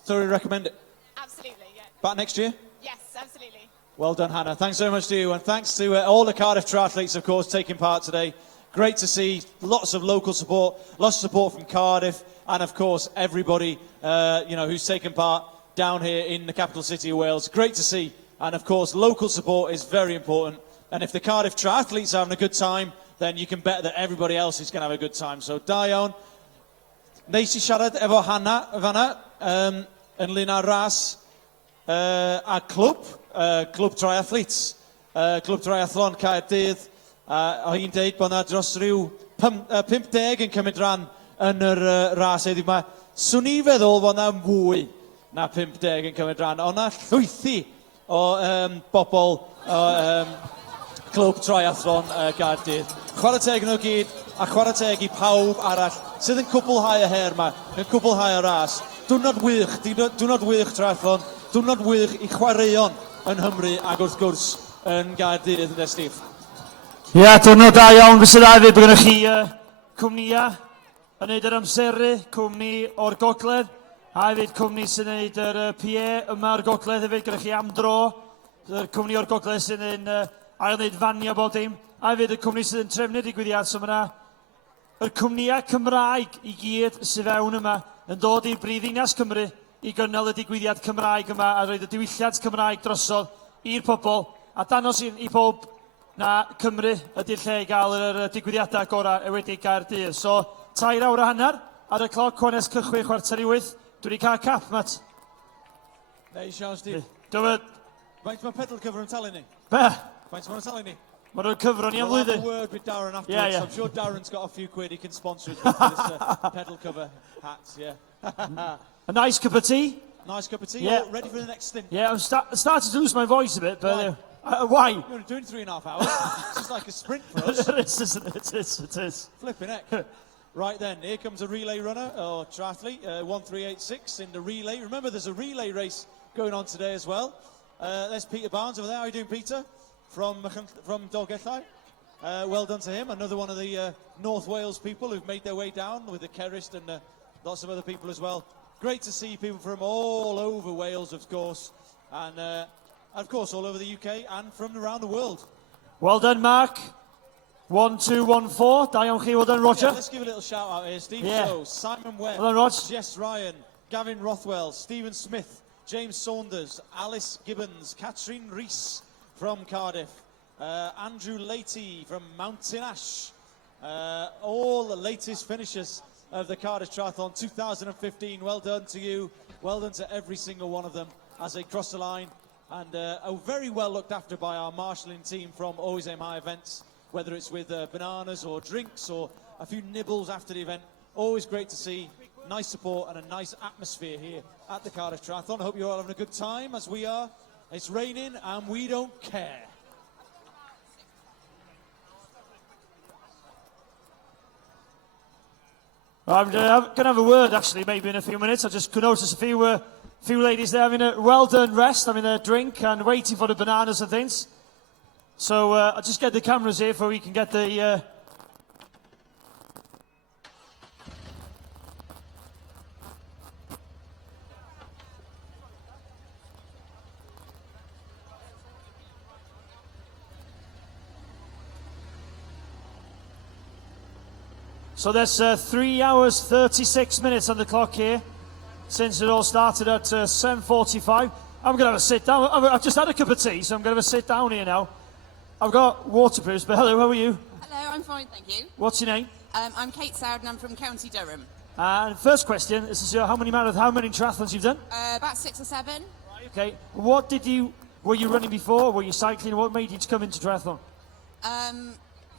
Thoroughly recommend it. Absolutely, yeah. Back next year? Yes, absolutely. Well done, Hannah. Thanks so much to you. And thanks to all the Cardiff triathletes, of course, taking part today. Great to see lots of local support, lots of support from Cardiff, and of course everybody who's taken part down here in the capital city of Wales. Great to see, and of course local support is very important. And if the Cardiff triathletes are having a good time, then you can bet that everybody else is going to have a good time. So da iawn. Neis I siarad efo Hannah fanna ynglyn â ras a clwb triathletes, clwb triathlon Caerdydd. O hi'n deud bod yna dros rhyw 50 yn cymryd ran yn yr ras heddiw yma. Swn I feddwl bod yna fwy na 50 yn cymryd ran, ond yna llwythi o bobl o clwb triathlon Caerdydd. Chwarae teg nhw gyd, a chwarae teg I pawb arall sydd yn cwblhau y her yma, yn cwblhau y ras. Diwrnod wych triathlon, diwrnod wych I chwaraeon yn Nghymru ac wrth gwrs yn Gaerdydd, ynddo Steve? Ie, diwrnod da iawn, fes y dda hefyd, bod gennych chi cwmnia yn neud yr amseru, cwmni o'r gogledd, a hefyd cwmni sy'n neud yr PA yma o'r gogledd hefyd, gennych chi am dro, yr cwmni o'r gogledd sy'n ail wneud fania bob dim, a hefyd y cwmni sydd yn trefnu digwyddiad, so yna yr cwmnïau Cymraeg I gyd sydd fewn yma yn dod i'r Brifddinas Cymru I gynnal y digwyddiad Cymraeg yma a roed y diwylliant Cymraeg drosodd i'r pobl a danos I bob na Cymru ydy'r lle I gael yr digwyddiadau gorau wedi Gaerdydd. So, 2 awr a hanner ar y cloc, cwnes cychwyn 7:45. Dwi wedi cael cap, Matt. Neis iawn, Steve. Dywed. Faint mae pedal cover yn talu ni? Be? Faint mae'n talu ni? Mae nhw'n cyfro ni am flwyddyn. We'll have a word with Darren afterwards. Yeah, yeah. I'm sure Darren's got a few quid he can sponsor us with this pedal cover hats, yeah. A nice cup of tea. Nice cup of tea. Yeah. All ready for the next stint? Yeah, I'm starting to lose my voice a bit, but why? You're only doing 3.5 hours. It's just like a sprint for us. It is, isn't it? It is. Flipping heck. Right then, here comes a relay runner, or triathlete, 1386 in the relay. Remember, there's a relay race going on today as well. There's Peter Barnes over there. How are you doing, Peter? From Dolgellau. Well done to him. Another one of the North Wales people who've made their way down with the Kerrist and lots of other people as well. Great to see people from all over Wales, of course, and of course all over the UK and from around the world. Well done, Mark. 1214. Da iawn chi, well done, Roger. Yeah, let's give a little shout out here. Steve Show, Simon Webb, well done, Rog. Jess Ryan, Gavin Rothwell, Stephen Smith, James Saunders, Alice Gibbons, Catherine Rees from Cardiff, Andrew Leahy from Mountain Ash, all the latest finishers of the Cardiff Triathlon 2015. Well done to you, well done to every single one of them as they cross the line and are very well looked after by our marshalling team from Always Aim High events, whether it's with bananas or drinks or a few nibbles after the event. Always great to see, nice support and a nice atmosphere here at the Cardiff Triathlon. I hope you're all having a good time as we are. It's raining and we don't care. I'm going to have a word, actually, maybe in a few minutes. I just could notice a few ladies there having a well-done rest, having a drink and waiting for the bananas and things. So I'll just get the cameras here so we can get the... So there's 3 hours 36 minutes on the clock here since it all started at 7:45. I'm going to have a sit down. I've just had a cup of tea, so I'm going to have a sit down here now. I've got waterproofs, but hello, how are you? Hello, I'm fine, thank you. What's your name? I'm Kate Sowden, I'm from County Durham. And first question, this is how many triathlons you've done? About 6 or 7. Okay, were you running before, were you cycling, what made you to come into triathlon?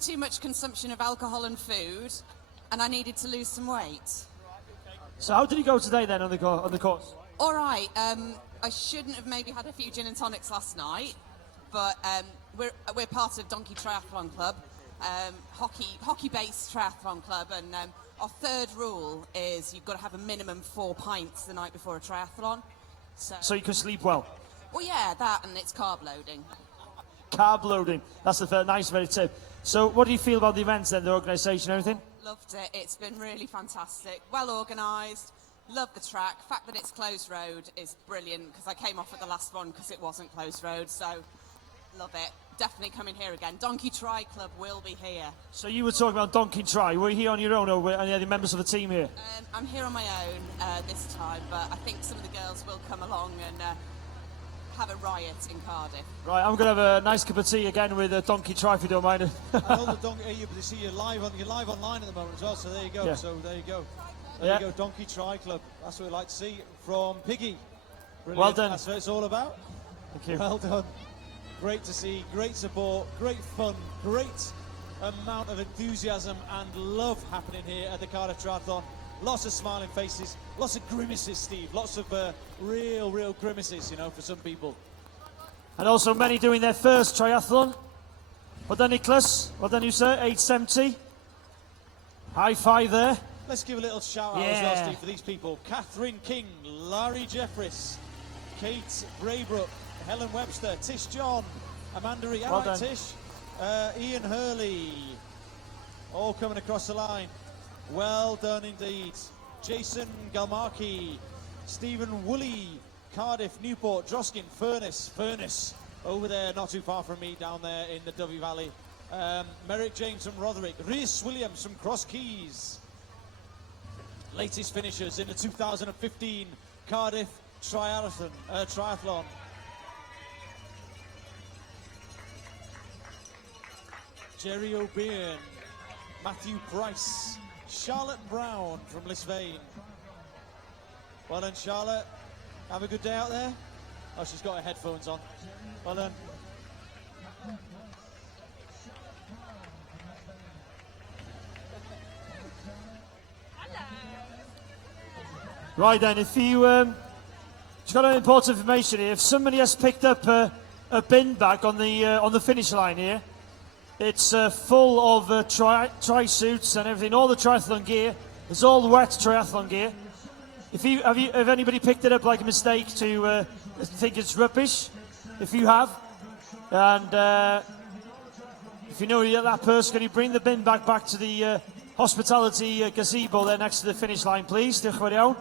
Too much consumption of alcohol and food, and I needed to lose some weight. So how did you go today then on the course? All right, I shouldn't have maybe had a few gin and tonics last night, but we're part of Donkey Triathlon Club, hockey-based triathlon club, and our third rule is you've got to have a minimum 4 pints the night before a triathlon. So you can sleep well? Well, yeah, that and it's carb loading. Carb loading, that's a nice very tip. So what do you feel about the events then, the organisation, everything? Loved it. It's been really fantastic. Well organised. Love the track. The fact that it's closed road is brilliant because I came off at the last one because it wasn't closed road. So, love it. definitely coming here again. Donkey Tri Club will be here. So you were talking about Donkey Tri. Were you here on your own, or were any other members of the team here? I'm here on my own this time, but I think some of the girls will come along and have a riot in Cardiff. Right, I'm going to have a nice cup of tea again with Donkey Tri, if you don't mind. And all the donkey, you see you're live online at the moment as well. So there you go. Yeah. So there you go. There you go. Donkey Tri Club. That's what we like to see from Piggy. Brilliant. Well done. That's what it's all about. Thank you. Well done. Great to see. Great support. Great fun. Great amount of enthusiasm and love happening here at the Cardiff Triathlon. Lots of smiling faces, lots of grimaces, Steve. Lots of real grimaces, you know, for some people. And also many doing their first triathlon. Well done, Nicholas. Well done, you, sir. 870. High five there. Let's give a little shout out as well, Steve, for these people. Catherine King, Larry Jeffries, Kate Braybrook, Helen Webster, Tish John, Amanda Ree, Well done. Tish, Ian Hurley, all coming across the line. Well done indeed. Jason Galmarki, Stephen Woolley, Cardiff, Newport, Droskin, Furness, over there, not too far from me, down there in the Dovey Valley. Merrick James from Roderick, Rhys Williams from Cross Keys. Latest finishers in the 2015 Cardiff Triathlon. Jerry O'Byrne, Matthew Price, Charlotte Brown from Lisvane. Well done, Charlotte. Have a good day out there. Oh, she's got her headphones on. Well done. Right then, if you just got an important information here. If somebody has picked up a bin bag on the finish line here, it's full of tri suits and everything. All the triathlon gear. It's all wet triathlon gear. Have anybody picked it up like a mistake to think it's rubbish? If you have, and if you know that person, can you bring the bin bag back to the hospitality gazebo there next to the finish line, please? Diolch yn fawr iawn.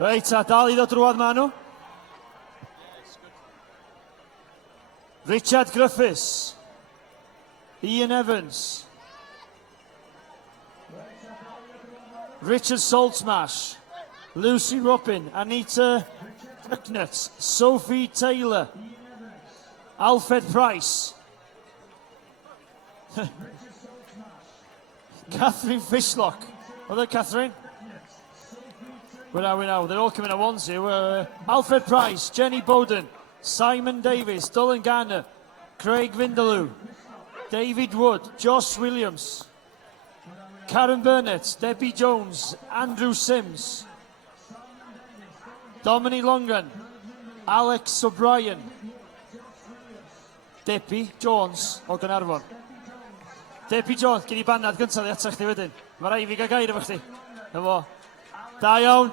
Reit, a dal I ddod drwad ma nhw. Richard Griffiths. Ian Evans. Richard Saltmash. Lucy Ruppin. Anita Tucknut. Sophie Taylor. Alfred Price. Catherine Fishlock. Other Catherine? We know. They're all coming at once here. Alfred Price, Jenny Bowden, Simon Davis, Dolan Garner, Craig Vindaloo, David Wood, Josh Williams, Karen Burnett, Debbie Jones, Andrew Sims, Dominic Longren, Alex O'Brien, Debbie Jones o Gynarfon. Debbie Jones, gen I banad gyntaf i atach chdi wedyn. Mae rai fi gael gair efo chdi. Na fo. Da iawn.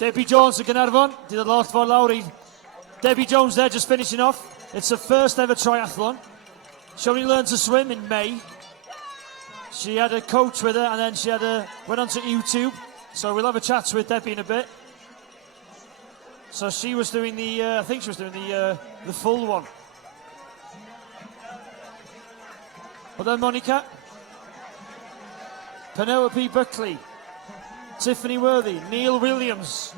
Debbie Jones o Gynarfon. Di ddod lot ffordd lawr i. Debbie Jones there just finishing off. It's her first ever triathlon. She only learned to swim in May. She had a coach with her and then she went onto YouTube. So we'll have a chat with Debbie in a bit. So she was doing I think she was doing the full one. Well done, Monica. Penelope Buckley, Tiffany Worthy, Neil Williams.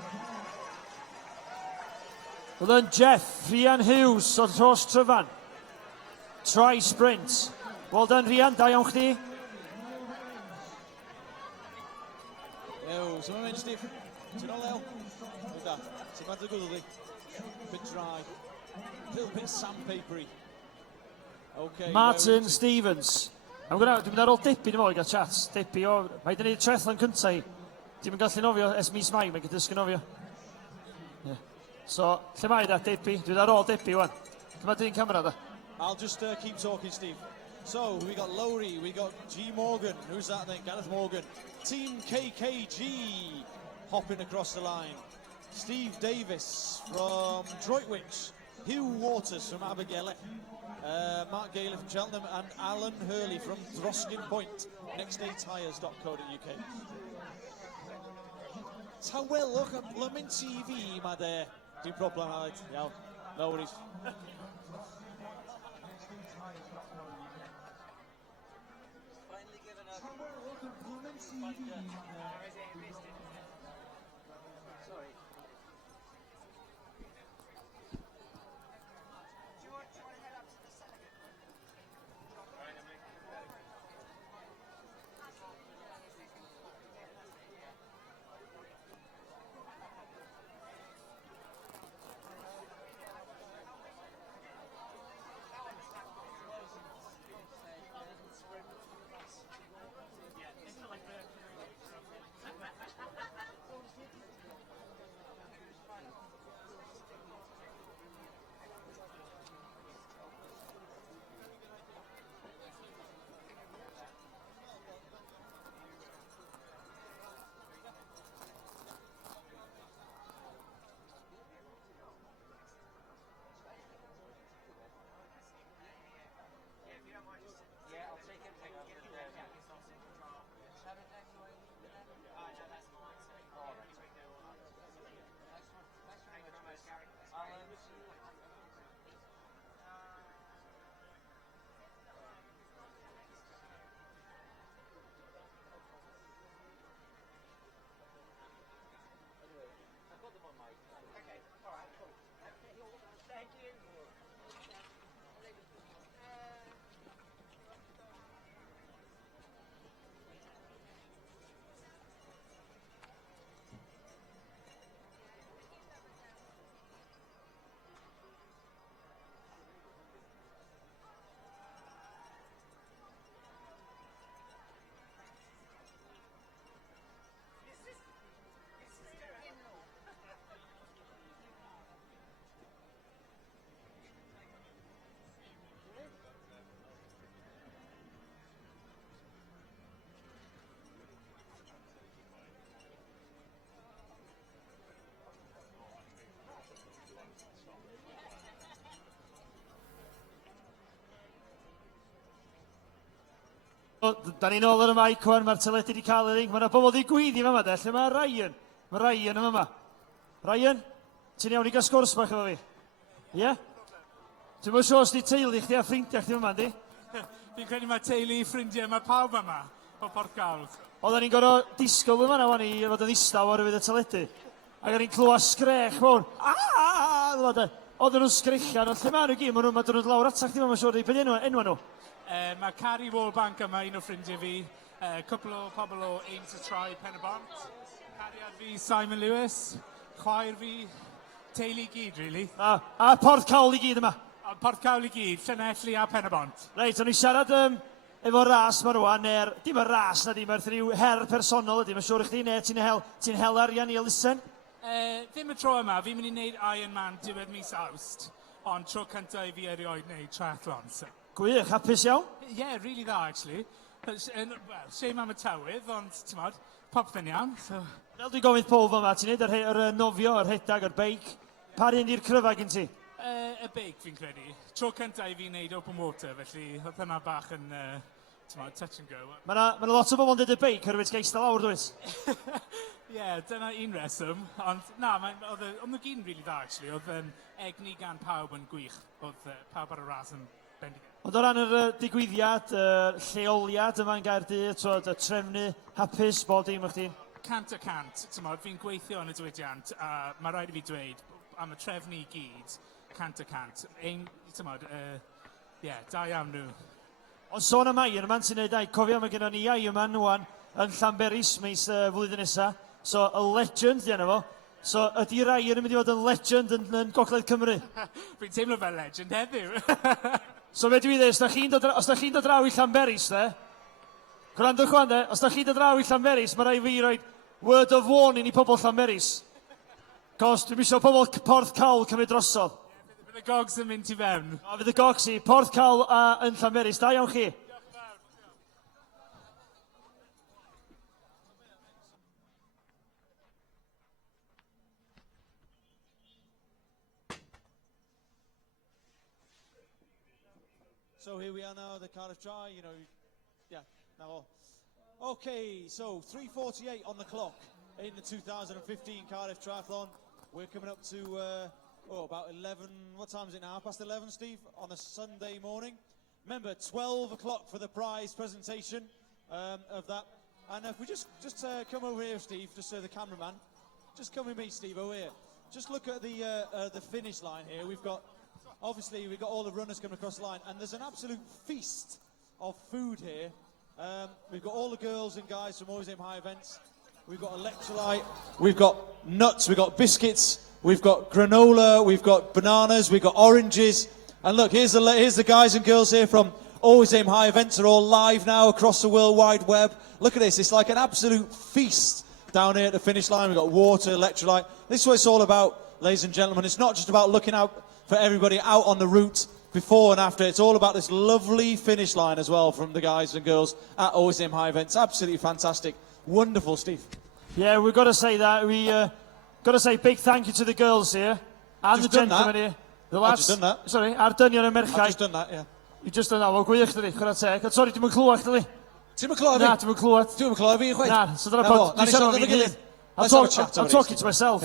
Well done, Jeff, Rhian Hughes o'r Tros Tryfan. Tri-sprint. Well done, Rhian, da iawn chdi. Ew, so mae'n mynd, Steve. Ti'n ôl, Ew? Look that. Ti'n mynd y gwddw di. Bit dry. A little bit sandpapery. Okay. Martin Stevens. Dwi'n mynd ar ôl Depi, dwi'n meddwl, i gael chat. Depi, mae wedi gwneud triathlon cyntaf. Dwi'n mynd gallu nofio, mis Mai, mae'n gydysgu nofio. So, lle mae da, Depi? Dwi'n ar ôl Depi, wan. Dyma dyn camera, da. I'll just keep talking, Steve. So, we got Lowry, we got G. Morgan. Who's that then? Gareth Morgan. Team KKG hopping across the line. Steve Davis from Droitwich. Hugh Waters from Abergele. Mark Gailey from Cheltenham and Alan Hurley from Droskin Point. nextdaytires.co.uk. Tawelwch yn Blymyn TV, mae de. Dim problem, Aled. Iawn. No worries. Da ni'n ôl ar y maic wan, mae'r teledu wedi cael y ring. Mae yna bobl wedi gweiddi yma, de. Lle mae Ryan? Mae Ryan yma yma. Ryan, ti'n iawn i gael sgwrs bach efo fi? Ie? Dwi'n mynd siŵr os di teulu chdi a ffrindiau chdi yma, di? Fi'n credu mae teulu ffrindiau, mae pawb yma o Porthcawl. Oedden ni'n gorau disgwyl yma na wan i fod yn ddistaw ar y fydd y teledu. Ac o'n i'n clywed sgrech mewn. Oedden nhw'n sgrechan, ond lle mae nhw gyd? Maen nhw'n dod lawr atach di yma, mae'n siŵr. Beth enw nhw? Mae Carrie Wallbank yma, un o ffrindiau fi. Cwpl o pobl o Aim to Try Pen y Bont. Cariad fi, Simon Lewis. Chwaer fi, teulu gyd, really. A Porthcawl i gyd yma? Porthcawl i gyd, Llanelli a Pen y Bont. Reit, o'n i siarad efo ras ma rwan, dim y ras na di, mae'r rhyw her personol ydi, mae'n siŵr i chdi, neu ti'n hel arian i elusen? Ddim y tro yma, fi'n mynd i wneud Ironman diwedd mis Awst, ond tro cyntaf i fi erioed wneud triathlon. So. Gwych, hapus iawn? Yeah, really dda, actually. Shame am y tywydd, ond, ti'n modd, popeth yn iawn. So. Fel dwi'n gofyn pob yma, ti'n neud yr nofio, yr hedag, yr beic. Pa un i'r cryfa gen ti? Y beic fi'n credu. Tro cyntaf i fi wneud open water, felly oedd hynna bach yn, ti'n modd, touch and go. Mae yna lot o bobl yn dweud y beic, oherwydd geista lawr, dweud? Ie, dyna un reswm, ond na, oedd nhw gyd yn rili dda, actually. Oedd egni gan pawb yn gwych, oedd pawb ar y ras yn bendigedig. Ond o ran yr digwyddiad, lleoliad yma'n Gaerdydd, y trefnu hapus, bob dim o'ch ti? Cant y cant, fi'n gweithio yn y diwydiant, a mae rhaid i fi dweud, am y trefnu I gyd, cant y cant. Da iawn nhw. Ond sôn am Iron Man, ti'n neud ai, cofio mae gennym ni Iron Man wan yn Llanberis mis flwyddyn nesa. So, y legend, di yna fo. So, ydy'r Iron yn mynd I fod yn legend yn Gogledd Cymru? Fi'n teimlo fel legend heddiw. So, fe dwi ddweud, os da chi'n dod draw I Llanberis, gwrandwch wan, os da chi'n dod draw I Llanberis, mae rai fi roi word of warning I pobl Llanberis. Cos dwi'n misio pobl Porth Cawl cymryd drosodd. Fydd y gogs yn mynd I fewn. Fydd y gogs I Porth Cawl yn Llanberis. Da iawn chi. So here we are now, the Cardiff Tri, now. Okay, so 3:48 on the clock in the 2015 Cardiff Triathlon. We're coming up to, about 11, what time is it now? Past 11, Steve, on a Sunday morning. Remember, 12 o'clock for the prize presentation of that. And if we just come over here, Steve, just so the cameraman, just come with me, Steve, over here. Just look at the finish line here. We've got all the runners coming across the line, and there's an absolute feast of food here. We've got all the girls and guys from Always Aim High events. We've got electrolyte, we've got nuts, we've got biscuits, we've got granola, we've got bananas, we've got oranges. And look, here's the guys and girls here from Always Aim High events are all live now across the World Wide Web. Look at this, it's like an absolute feast down here at the finish line. We've got water, electrolyte. This is what it's all about, ladies and gentlemen. It's not just about looking out for everybody out on the route before and after. It's all about this lovely finish line as well from the guys and girls at Always Aim High events. Absolutely fantastic. Wonderful, Steve. Yeah, we've got to say that. We got to say big thank you to the girls here and Just the gentlemen here. The lads. I've just done that. Sorry, a'r dynion y merchau. I've just done that, yeah. You've just done that. Wel, gwych dydi, chwarae teg. Sorry, dim yn clywed dydi. Ti'n yn clywed fi? Na, dim yn clywed. Ti'n yn clywed fi, chwaith? Na, so dyna bod. I'm talking to myself.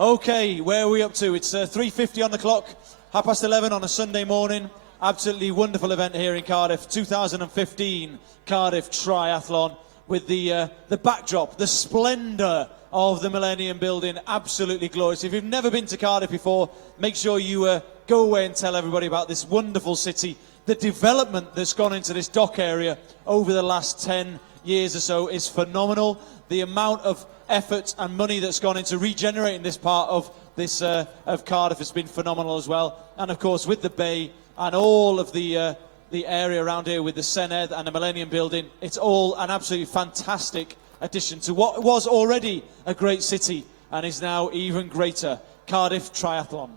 Okay, where are we up to? It's 3:50 on the clock, 11:30 on a Sunday morning. Absolutely wonderful event here in Cardiff, 2015 Cardiff Triathlon, with the backdrop, the splendour of the Millennium Building, absolutely glorious. If you've never been to Cardiff before, make sure you go away and tell everybody about this wonderful city. The development that's gone into this dock area over the last 10 years or so is phenomenal. The amount of effort and money that's gone into regenerating this part of this of Cardiff has been phenomenal as well. And of course, with the bay and all of the area around here with the Senedd and the Millennium Building, it's all an absolutely fantastic addition to what was already a great city and is now even greater, Cardiff Triathlon.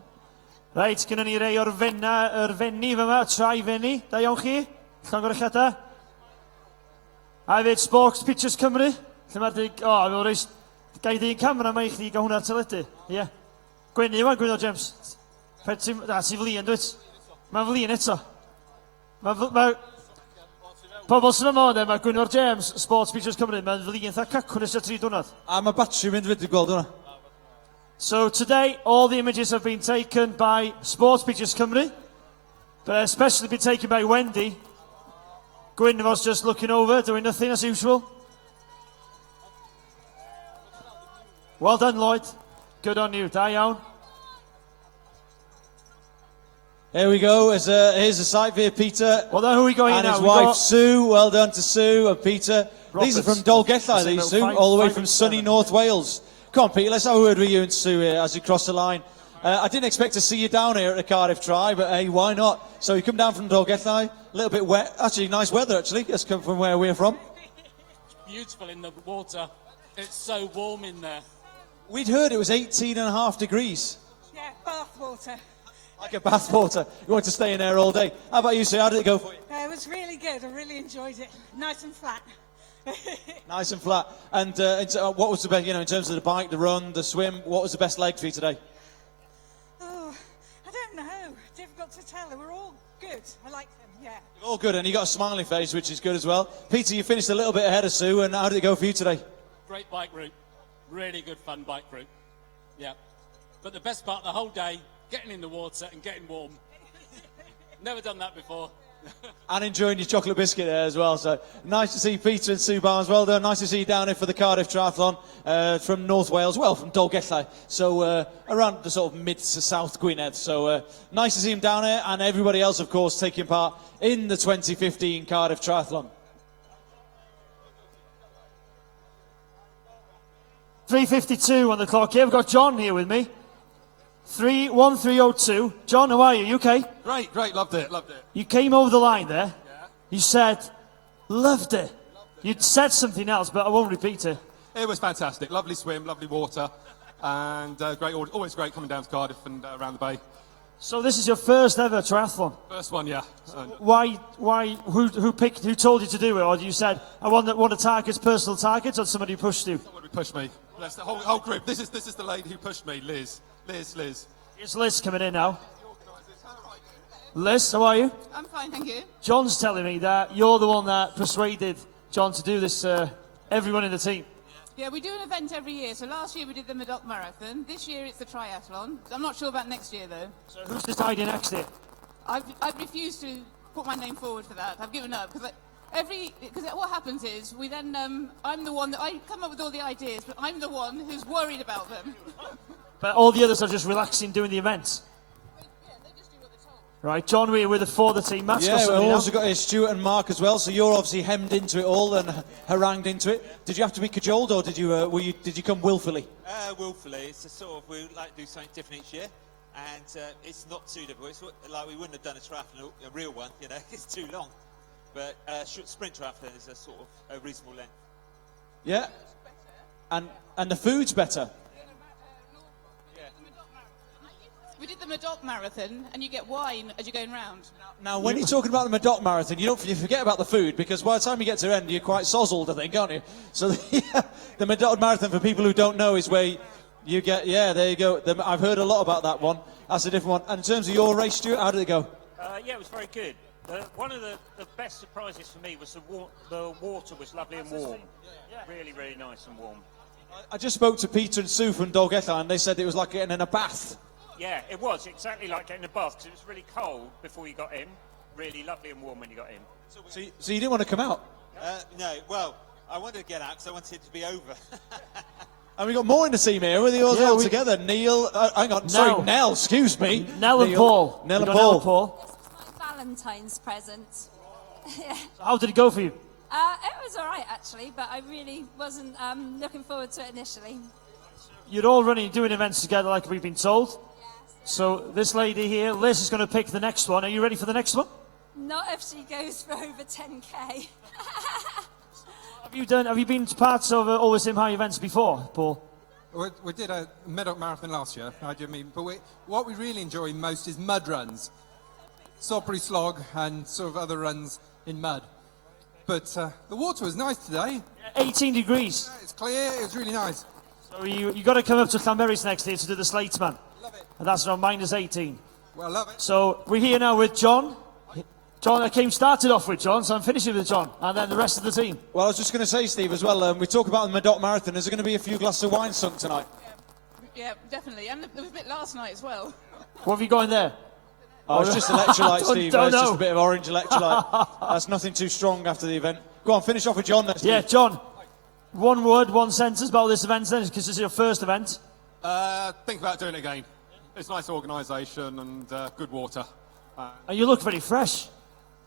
Right, gynnon ni rei o'r fenni fyma, trai fenni. Da iawn chi, llongorychiada. A hefyd Sports Pictures Cymru. Lle mae'r dig... O, fel reis... Gai di un camera mae I chdi gael hwnna'r teledu. Ie. Gwenni yma, Gwynno James. Ti flin, dwyt? Mae'n flin eto. Pobl sy'n yma hwnna, mae Gwynno James, Sports Pictures Cymru, mae'n flin eitha cacwn ysio 3 diwrnod. A mae batri mynd fyd I gweld hwnna. So today, all the images have been taken by Sports Pictures Cymru, but especially been taken by Wendy. Gwyn was just looking over, doing nothing as usual. Well done, Lloyd. Good on you. Da iawn. Here we go. Here's the site for Peter. Well, then who are we going and now? his wife, Sue. Well done to Sue and Peter. Roberts. These are from Dolgellau, these two, all the way from sunny North Wales. Come on, Peter, let's have a word with you and Sue here as you cross the line. I didn't expect to see you down here at the Cardiff Tri, but hey, why not? So you come down from Dolgellau, a little bit wet. Actually, nice weather, actually. Let's come from where we're from. It's beautiful in the water. It's so warm in there. We'd heard it was 18.5 degrees. Yeah, bath water. Like a bath water. You want to stay in there all day. How about you, Sue? How did it go for you? It was really good. I really enjoyed it. Nice and flat. Nice and flat. And what was the best, in terms of the bike, the run, the swim, what was the best leg for you today? Oh, I don't know. Difficult to tell. They were all good. I like them, yeah. All good, and you got a smiley face, which is good as well. Peter, you finished a little bit ahead of Sue, and how did it go for you today? Great bike route. Really good fun bike route. Yeah. But the best part of the whole day, getting in the water and getting warm. Never done that before. And enjoying your chocolate biscuit there as well. So nice to see Peter and Sue Barnes. Well done. Nice to see you down here for the Cardiff Triathlon from North Wales. Well, from Dolgellau. So around the sort of mid to South Gwynedd. So nice to see him down here, and everybody else, of course, taking part in the 2015 Cardiff Triathlon. 3:52 on the clock here. We've got John here with me. 3:13:02. John, how are you? You okay? Great, loved it. You came over the line there. Yeah. You said, loved it. You'd said something else, but I won't repeat it. It was fantastic. Lovely swim, lovely water, and great. Always great coming down to Cardiff and around the bay. So this is your first ever triathlon? First one, yeah. Why? Who told you to do it? Or you said, I want the targets, personal targets, or somebody pushed you? Somebody pushed me. That's the whole group. This is the lady who pushed me, Liz. It's Liz coming in now. Liz, how are you? I'm fine, thank you. John's telling me that you're the one that persuaded John to do this, everyone in the team. Yeah, we do an event every year. So last year we did the Medoc Marathon. This year it's the triathlon. I'm not sure about next year, though. So who's deciding next year? I've refused to put my name forward for that. I've given up. Because what happens is, we then, I'm the one that, I come up with all the ideas, but I'm the one who's worried about them. But all the others are just relaxing doing the events. Right, John, we're for the team. Matt's got Yeah, something we've now. also got Stuart and Mark as well. So you're obviously hemmed into it all and harangued into it. Did you have to be cajoled, or did you come willfully? Willfully. It's a sort of, we like to do something different each year, and it's not too difficult. It's like we wouldn't have done a triathlon, a real one, you know, it's too long. But sprint triathlon is a sort of a reasonable length. Yeah, and the food's better. We did the Medoc Marathon, and you get wine as you're going round. Now, when you're talking about the Medoc Marathon, you forget about the food, because by the time you get to the end, you're quite sozzled, I think, aren't you? So the Medoc Marathon, for people who don't know, is where you get, there you go. I've heard a lot about that one. That's a different one. And in terms of your race, Stuart, how did it go? Yeah, it was very good. One of the best surprises for me was the water was lovely and warm. Really, really nice and warm. I just spoke to Peter and Sue from Dolgellau, and they said it was like getting in a bath. Yeah, it was exactly like getting a bath, because it was really cold before you got in. Really lovely and warm when you got in. So you didn't want to come out? No, well, I wanted to get out because I wanted it to be over. And we got more in the team here with you all together. Neil, hang on, sorry, Nell, excuse me. Nell and Paul. Nell and Paul. Valentine's present. Yeah. How did it go for you? It was all right, actually, but I really wasn't looking forward to it initially. You're all doing events together like we've been told. Yes. So this lady here, Liz, is going to pick the next one. Are you ready for the next one? Not if she goes for over 10k. Have you been to parts of all the Sim High events before, Paul? We did a Medoc Marathon last year, but what we really enjoy most is mud runs. Sopry Slog and sort of other runs in mud. But the water was nice today. 18 degrees. Yeah, it's clear, it was really nice. So you got to come up to Llanberis next year to do the Slatesman. Love it. And that's around -18. Well, love it. So we're here now with John. John, I started off with John, so I'm finishing with John, and then the rest of the team. Well, I was just going to say, Steve, as well, we talk about the Medoc Marathon. Is there going to be a few glasses of wine sunk tonight? Yeah, definitely. And there was a bit last night as well. What have you got in there? Oh, it's just electrolyte, Steve. It's just a bit of orange electrolyte. That's nothing too strong after the event. Go on, finish off with John then, Steve. Yeah, John. One word, one sentence about this event then, because this is your first event. Think about doing it again. It's nice organisation and good water. And you look very fresh.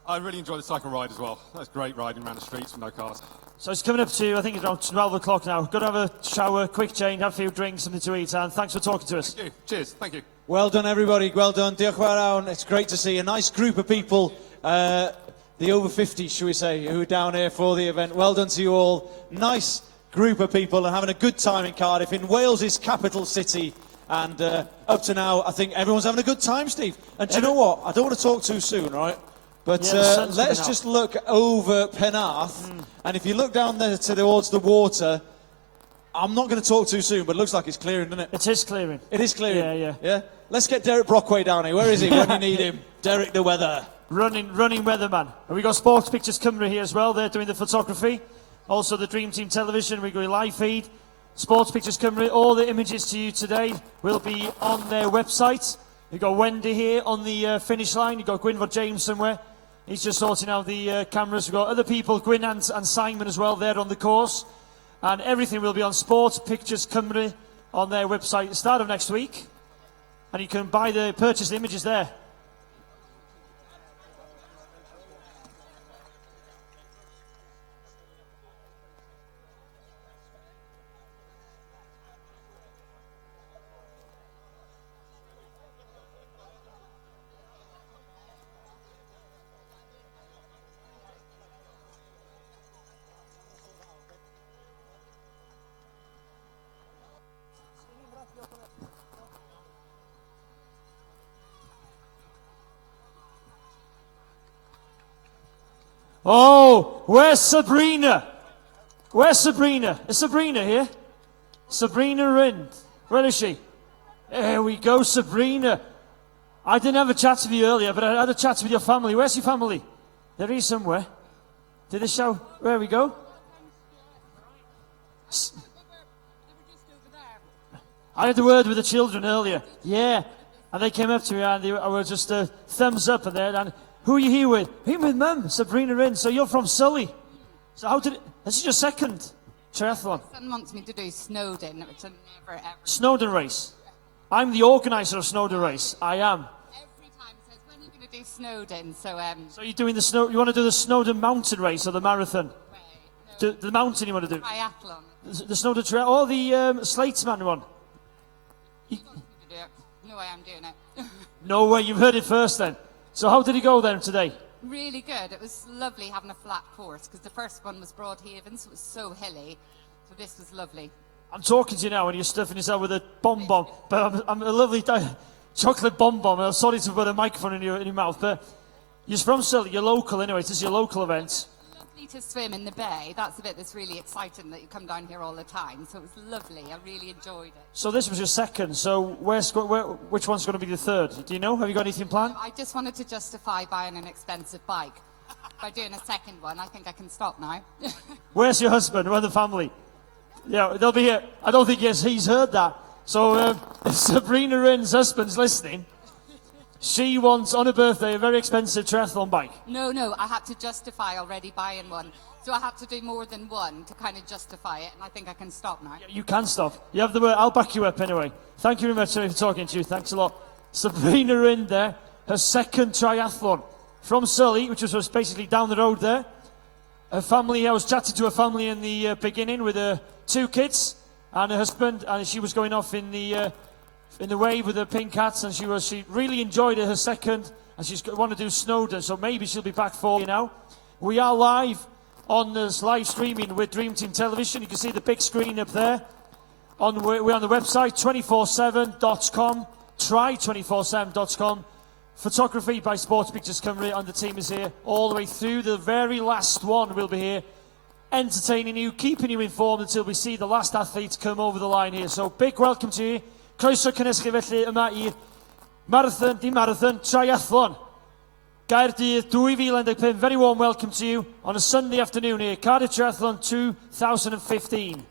I really enjoy the cycle ride as well. That's great riding around the streets with no cars. So it's coming up to, I think it's around 12 o'clock now. Got to have a shower, quick change, have a few drinks, something to eat, and thanks for talking to us. Thank you. Cheers. Thank you. Well done, everybody. Well done. Diolch yn fawr. It's great to see a nice group of people, the over 50s, shall we say, who are down here for the event. Well done to you all. Nice group of people and having a good time in Cardiff, in Wales's capital city. And up to now, I think everyone's having a good time, Steve. And do you know what? I don't want to talk too soon, right? But let's just look over Penarth. And if you look down there towards the water, I'm not going to talk too soon, but it looks like it's clearing, doesn't it? It is clearing. It is clearing. Yeah. Yeah? Let's get Derek Brockway down here. Where is he when you need him? Derek the weather. Running weatherman. And we got Sports Pictures Cymru here as well. They're doing the photography. Also the Dream Team Television. We go live feed. Sports Pictures Cymru. All the images to you today will be on their website. You've got Wendy here on the finish line. You've got Gwynfor James somewhere. He's just sorting out the cameras. We've got other people, Gwyn and Simon as well, there on the course. And everything will be on Sports Pictures Cymru on their website at the start of next week. And you can purchase the images there. Oh, where's Sabrina? Where's Sabrina? Is Sabrina here? Sabrina Rind. Where is she? There we go, Sabrina. I didn't have a chat with you earlier, but I had a chat with your family. Where's your family? There is somewhere. Did they show? Where we go? I had a word with the children earlier. Yeah. And they came up to me and they were just thumbs up and there. And who are you here with? I'm with Mum, Sabrina Rind. So you're from Sully. So how did it... This is your second triathlon. My son wants me to do Snowdon, which I never ever... Snowdon race. I'm the organiser of Snowdon race. I am. Every time says, when are you going to do Snowdon? So, So you're doing the you want to do the Snowdon mountain race or the marathon? No. The mountain you want to do? Triathlon. The Snowdon triathlon, or the Slatesman one? He wants me to do it. No way I'm doing it. No way, you've heard it first then. So how did it go then today? Really good. It was lovely having a flat course because the first one was Broadhaven, so it was so hilly. So this was lovely. I'm talking to you now and you're stuffing yourself with a bomb, but I'm a lovely chocolate bomb. And I'm sorry to put a microphone in your mouth, but you're from Sully, you're local anyway. This is your local event. Lovely to swim in the bay. That's the bit that's really exciting, that you come down here all the time. So it was lovely. I really enjoyed it. So this was your second. So which one's going to be the third? Do you know? Have you got anything planned? I just wanted to justify buying an expensive bike. By doing a second one, I think I can stop now. Where's your husband? Where's the family? Yeah, they'll be here. I don't think he's heard that. So if Sabrina Rind's husband's listening, she wants, on her birthday, a very expensive triathlon bike. No, I had to justify already buying one. So I had to do more than one to kind of justify it, and I think I can stop now. You can stop. You have the word. I'll back you up anyway. Thank you very much for talking to you. Thanks a lot. Sabrina Rind there, her second triathlon from Sully, which was basically down the road there. Her family, I was chatting to her family in the beginning with her 2 kids and her husband, and she was going off in the wave with her pink hats, and she really enjoyed it, her second, and she's want to do Snowdon, so maybe she'll be back for you now. We are live on this live streaming with Dream Team Television. You can see the big screen up there. We're on the website 247.com, try247.com. Photography by Sports Pictures Cymru, and the team is here all the way through. The very last one will be here, entertaining you, keeping you informed until we see the last athletes come over the line here. So big welcome to you. Croeso cynnesgu felly yma i'r marathon triathlon. Gaerdydd 2015. Very warm welcome to you on a Sunday afternoon here. Cardiff Triathlon 2015.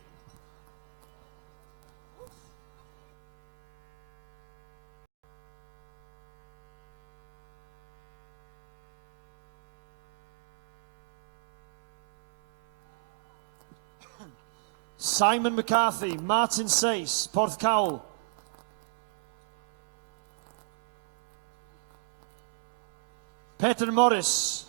Simon McCarthy, Martin Sace, Porthcawl. Peter Morris.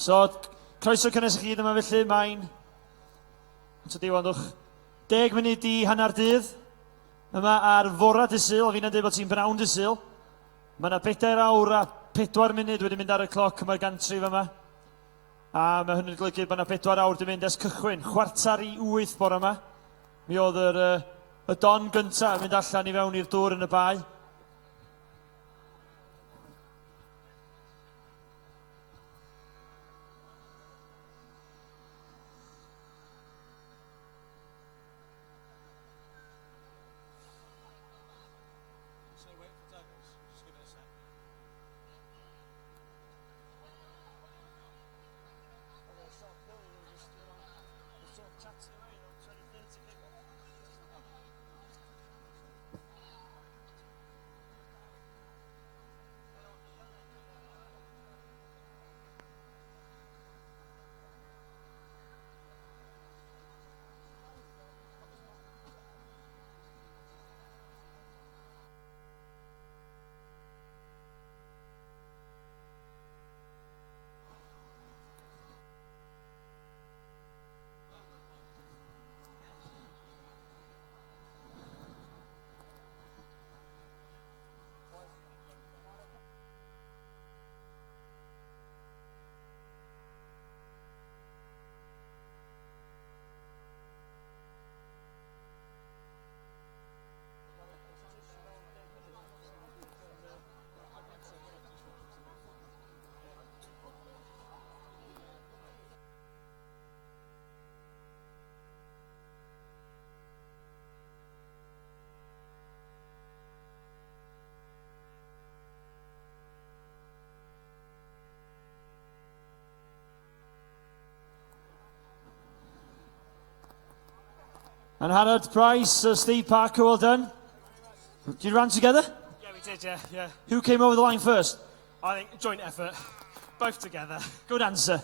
So, croeso cynnes i chi yma felly, mae'n... Tydi wandwch 10 munud i hanner dydd. Yma ar fora dysil, o fi'n dweud bod ti'n brawn dysil. Mae yna 4 awr a 4 munud wedi mynd ar y cloc yma'r gantrif yma. A mae hynny'n golygu bod yna 4 awr wedi mynd ers cychwyn. 7:45 bore yma. Mi oedd y don gyntaf yn mynd allan i fewn i'r dŵr yn y bae. And Hannah Price, Steve Parker, well done. Did you run together? Yeah, we did, yeah. Who came over the line first? I think joint effort, both together. Good answer.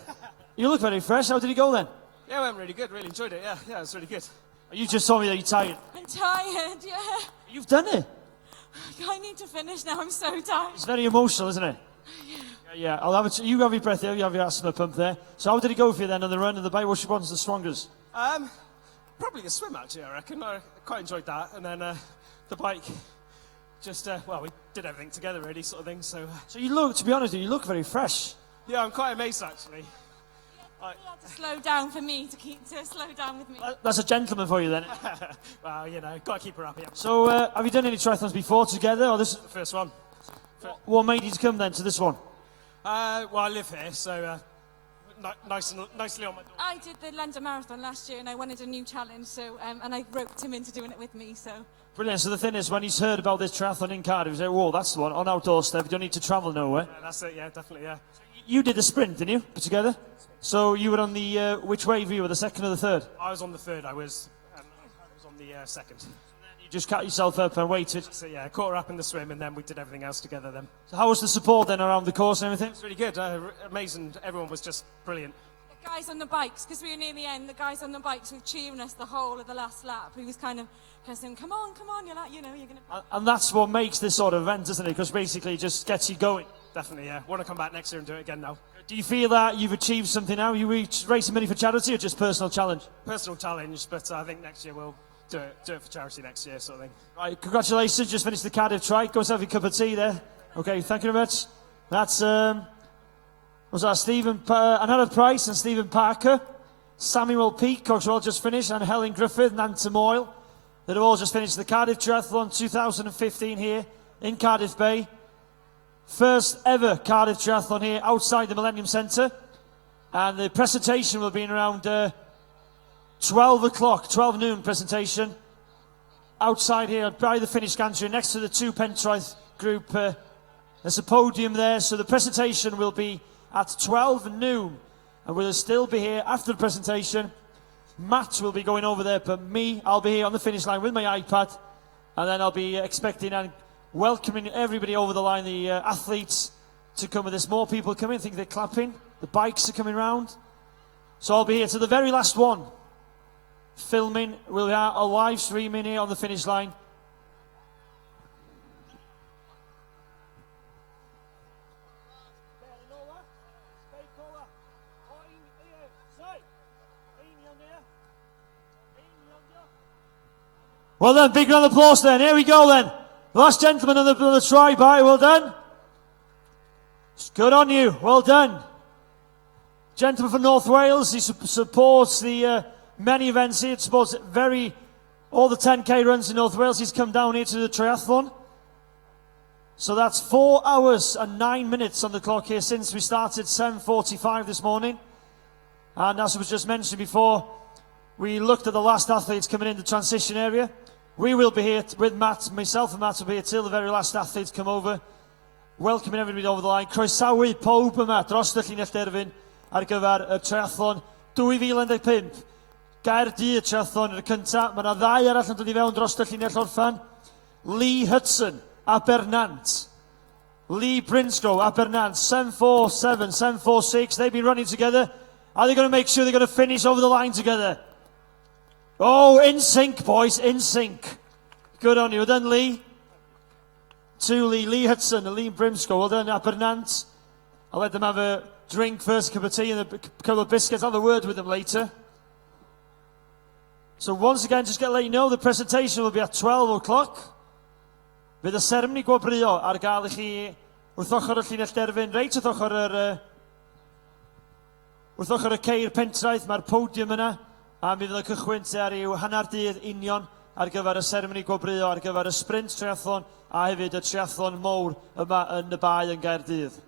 You look very fresh. How did it go then? Yeah, it went really good, really enjoyed it, yeah, it was really good. You just told me that you're tired. I'm tired, yeah. You've done it. I need to finish now, I'm so tired. It's very emotional, isn't it? Yeah. I'll have you have your breath there, you have your asthma pump there. So how did it go for you then on the run and the bike? Which one's the strongest? Probably the swim, actually, I reckon. I quite enjoyed that. And then the bike, just, we did everything together, really, sort of thing. So you look, to be honest with you look very fresh. Yeah, I'm quite amazed, actually. You had to slow down for me to slow down with me. That's a gentleman for you then. Well, got to keep her happy. So have you done any triathlons before together, or this is the first one? What made you come then to this one? Well, I live here, so nicely on my door. I did the London Marathon last year and I wanted a new challenge, so and I roped him into doing it with me, so... Brilliant. So the thing is, when he's heard about this triathlon in Cardiff, he said, whoa, that's the one, on our doorstep, you don't need to travel nowhere. Yeah, that's it, yeah, definitely, yeah. You did the sprint, didn't you, together? So you were on the, which wave were you, the second or the third? I was on the third, I was on the second. You just cut yourself up and waited? So yeah, caught her up in the swim and then we did everything else together then. So how was the support then around the course and everything? It was really good, amazing, everyone was just brilliant. The guys on the bikes, because we were near the end, the guys on the bikes were cheering us the whole of the last lap. He was kind of saying, come on, you're like, you're going to... And that's what makes this sort of event, isn't it? Because basically it just gets you going. Definitely, yeah. Want to come back next year and do it again now. Do you feel that you've achieved something now? You raising money for charity or just personal challenge? Personal challenge, but I think next year we'll do it for charity next year, sort of thing. Right, congratulations, just finished the Cardiff Tri. Go and have your cup of tea there. Okay, thank you very much. That's, was that Hannah Price and Stephen Parker. Samuel Peacock's all just finished, and Helen Griffith and Anne Moyle. That have all just finished the Cardiff Triathlon 2015 here in Cardiff Bay. First ever Cardiff Triathlon here outside the Millennium Centre. And the presentation will be in around 12 o'clock, 12 noon presentation. Outside here by the finish gantry next to the two Pentraith group. There's a podium there, so the presentation will be at 12 noon. And we'll still be here after the presentation. Matt will be going over there, but I'll be here on the finish line with my iPad. And then I'll be expecting and welcoming everybody over the line, the athletes to come. There's more people coming. I think they're clapping. The bikes are coming round. So I'll be here to the very last one. Filming. We'll have a live streaming here on the finish line. Well done, big round of applause then. Here we go then. Last gentleman on the try-by, well done. Good on you, well done. Gentleman from North Wales, he supports the many events here, supports all the 10k runs in North Wales. He's come down here to the triathlon. So that's 4 hours and 9 minutes on the clock here since we started 7:45 this morning. And as was just mentioned before, we looked at the last athletes coming in the transition area. We will be here with Matt, myself and Matt will be here till the very last athletes come over. Welcoming everybody over the line. Croesawu pob yma dros y llinell derfyn ar gyfer y triathlon 2015. Gaerdydd triathlon yn y cyntaf. Mae yna 2 arall yn dod i fewn dros y llinell orffan. Lee Hudson, Abernant. Lee Brinsgrove, Abernant. 7:47, 7:46. They've been running together. Are they going to make sure they're going to finish over the line together? Oh, in sync, boys, in sync. Good on you. Well done, Lee. To Lee Hudson and Lee Brimsgrove. Well done, Abernant. I'll let them have a drink first, a cup of tea and a couple of biscuits. I'll have a word with them later. So once again, just to let you know, the presentation will be at 12 o'clock. Bydd y seremoni gwobrwyo ar gael I chi wrth ochr y llinell derfyn, reit wrth ochr y ceir pentraeth, mae'r podium yna, a mi fydd y cychwyn ar i'w hanner dydd union ar gyfer y seremoni gwobrwyo, ar gyfer y sprint triathlon, a hefyd y triathlon mowr yma yn y bae yn Gaerdydd.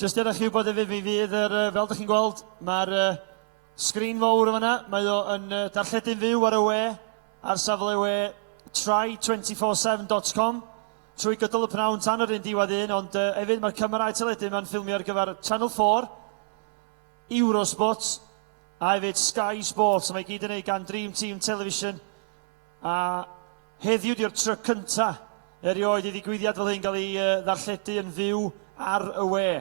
Just er chi wybod efo mi fydd, fel ydych chi'n gweld, mae'r sgrin fawr yma. Mae o yn darlledu'n fyw ar y we, ar safle we try247.com. Trwy gydol y pnawn tan yr un diwedd un, ond hefyd mae'r cymerau teledu yma'n ffilmio ar gyfer Channel 4, Eurosport, a hefyd Sky Sports. Mae gyd yn ei gan Dream Team Television. A heddiw di'r tro cynta erioed i ddigwyddiad fel hyn gael ei ddarlledu yn fyw ar y we.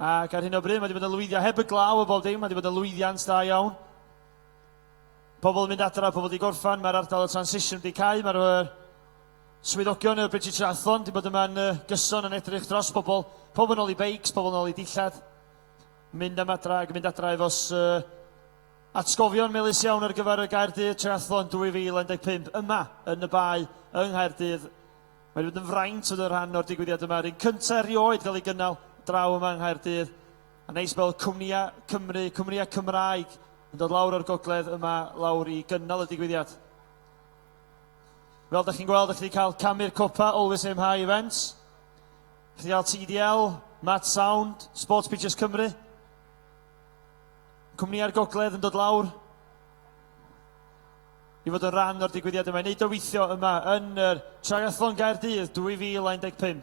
Ac ar hyn o bryd, mae wedi bod yn lwyddiant heb y glaw o bob dim, mae wedi bod yn lwyddiant da iawn. Pobl yn mynd adra, pobl wedi gorffan, mae'r ardal y transition wedi cael, mae'r swyddogion y British Triathlon wedi bod yma'n gyson yn edrych dros pobl, pobl yn ôl i beics, pobl yn ôl i dillad, mynd am adra ac mynd adra efo atgofion melys iawn ar gyfer y Gaerdydd Triathlon 2015 yma yn y bae yng Nghaerdydd. Mae wedi bod yn fraint oedd y rhan o'r digwyddiad yma, un cyntaf erioed gael ei gynnal draw yma yng Nghaerdydd. A neis fel cwmnia Cymru, cwmnia Cymraeg yn dod lawr o'r gogledd yma lawr i gynnal y digwyddiad. Fel ydych chi'n gweld, ydych chi'n cael camu'r copa Always Aim High Events. Ydych chi'n cael TDL, Matt Sound, Sports Pictures Cymru. Cwmnia'r gogledd yn dod lawr i fod yn rhan o'r digwyddiad yma. Neud o weithio yma yn yr Triathlon Gaerdydd 2015.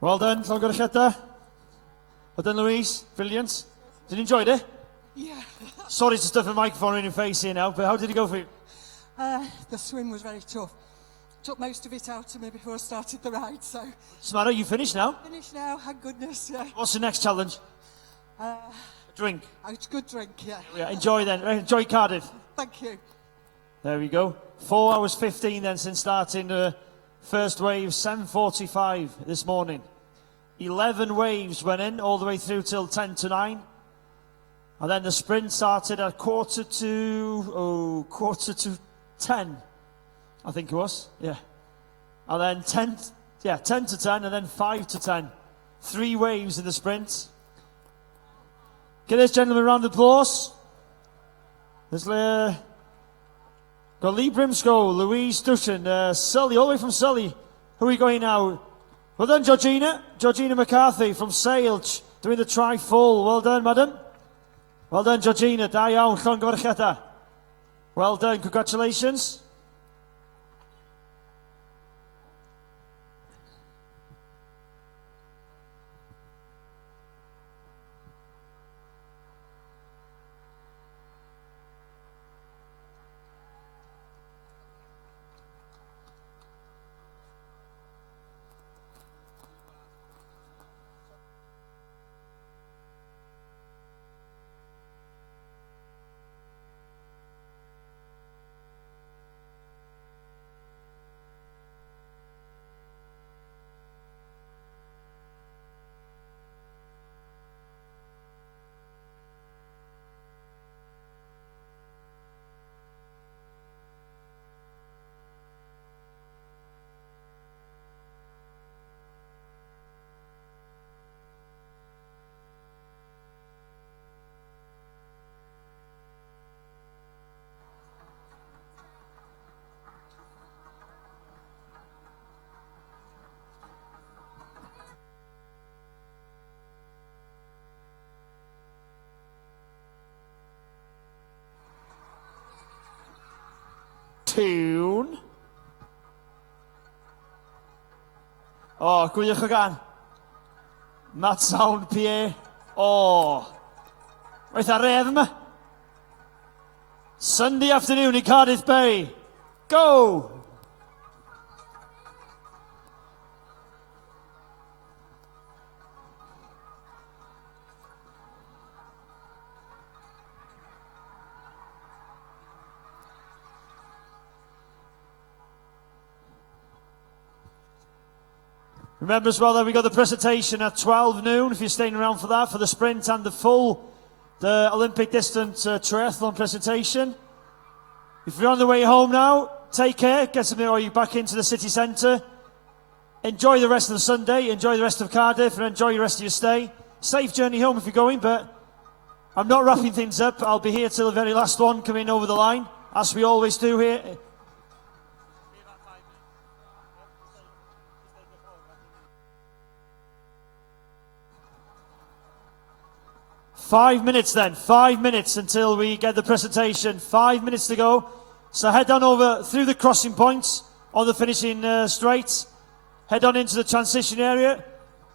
Well done, Llongyfarchiadau. Well done, Louise. Brilliant. Did you enjoy it? Yeah. Sorry to stuff a microphone in your face here now, but how did it go for you? The swim was very tough. Took most of it out of me before I started the ride, so... Samara, you finished now? Finished now, thank goodness, yeah. What's the next challenge? Drink. It's a good drink, yeah. Yeah, enjoy then. Enjoy Cardiff. Thank you. There we go. 4 hours 15 then since starting the first wave, 7:45 this morning. 11 waves went in all the way through till 10 to 9. And then the sprint started at quarter to 10, I think it was, yeah. And then 10 to 10, and then 5 to 10. 3 waves in the sprint. Give this gentleman a round of applause. There's got Lee Brimscoe, Louise Dushan, Sully, all the way from Sully. Who are we going now? Well done, Georgina. Georgina McCarthy from Sales, doing the tri-full. Well done, madam. Well done, Georgina. Da iawn, Llongyfarchiadau. Well done, congratulations. Tune. Oh, gwyliwch o gan. Matt Sound, Pierre. Oh. Waith ar redd yma. Sunday afternoon in Cardiff Bay. Go! Remember as well that we got the presentation at 12 noon, if you're staying around for that, for the sprint and the full, the Olympic distance triathlon presentation. If you're on the way home now, take care, get some or you back into the city centre. Enjoy the rest of the Sunday, enjoy the rest of Cardiff, and enjoy the rest of your stay. Safe journey home if you're going, but I'm not wrapping things up. I'll be here till the very last one coming over the line, as we always do here. Five minutes then, 5 minutes until we get the presentation. 5 minutes to go. So head on over through the crossing points on the finishing straight. Head on into the transition area.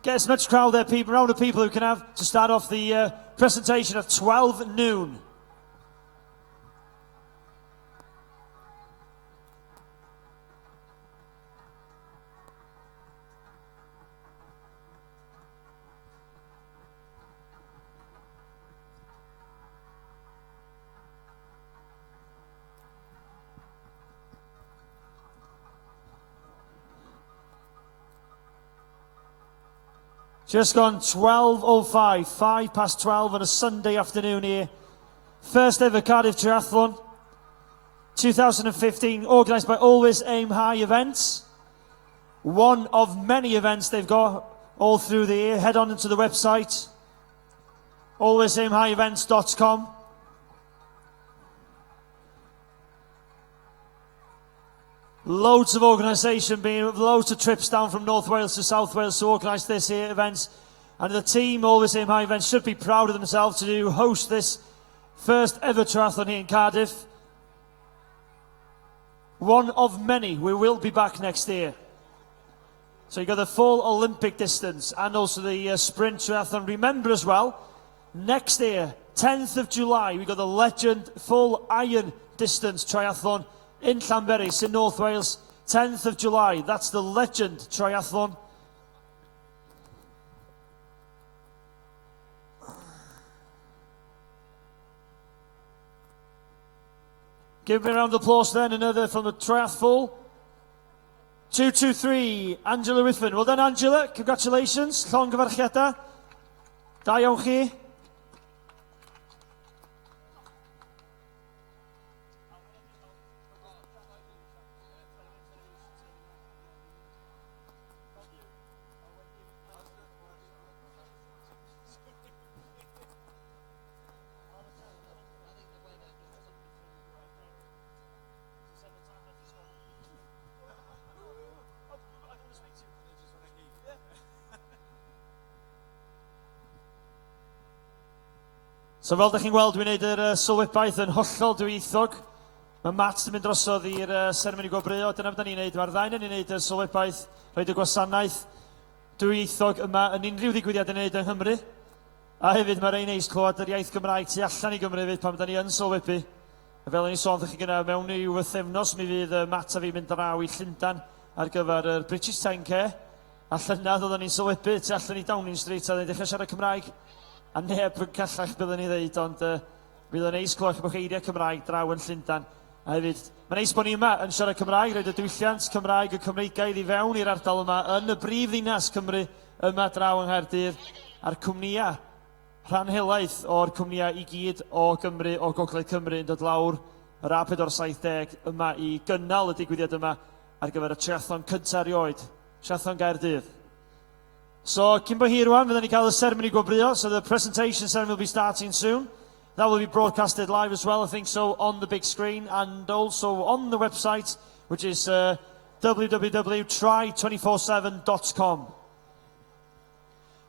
Get as much crowd there, people, round of people who can have to start off the presentation at 12 noon. Just gone 12:05, 5 past 12 on a Sunday afternoon here. First ever Cardiff Triathlon, 2015, organised by Always Aim High Events. One of many events they've got all through the year. Head on into the website, alwaysaimhighevents.com. Loads of organisation, being loads of trips down from North Wales to South Wales to organise this here event. And the team, Always Aim High Events, should be proud of themselves to host this first ever triathlon here in Cardiff. One of many. We will be back next year. So you got the full Olympic distance and also the sprint triathlon. Remember as well, next year, 10th of July, we got the Legend full iron distance triathlon in Llanberis in North Wales. 10th of July, that's the Legend triathlon. Give me a round of applause then, another from the triathlon. 223, Angela Riffin. Well done, Angela. Congratulations. Llongyfarchiadau. Da iawn chi. So fel ydych chi'n gweld, dwi'n gwneud yr sylwebaeth yn hollol dwyieithog. Mae Matt yn mynd drosodd i'r seremoni gwobreo. Dyna beth ni'n gwneud. Mae'r ddau yn gwneud y sylwebaeth, roed y gwasanaeth dwyieithog yma yn unrhyw ddigwyddiad yn gwneud yng Nghymru. A hefyd mae'r ein eis clywed yr iaith Gymraeg tu allan i Gymru hefyd pan da ni yn sylwebu. A fel o'n i sôn chi gyda mewn i wythefnos, mi fydd Matt a fi mynd draw i Llundain ar gyfer yr British 10K. A llynydd oedden ni'n sylwebu tu allan i Downing Street a ddechrau siarad Cymraeg. A neb yn callach byddwn ni ddeud, ond bydd yn eis clywed bod eiriau Cymraeg draw yn Llundain. A hefyd, mae'n eis bod ni yma yn siarad Cymraeg, roed y diwylliant Cymraeg y Cymreigaidd i fewn i'r ardal yma yn y brif ddinas Cymru yma draw yng Nghaerdydd, a'r cwmnia rhan helaeth o'r cwmnia i gyd o Gymru, o Gogledd Cymru yn dod lawr yr A470 yma i gynnal y digwyddiad yma ar gyfer y triathlon cyntaf erioed, triathlon Gaerdydd. So, cyn bo hir rwan, fydden ni cael y seremoni gwobreo, so the presentation ceremony will be starting soon. That will be broadcasted live as well, I think so, on the big screen and also on the website, which is www.try247.com.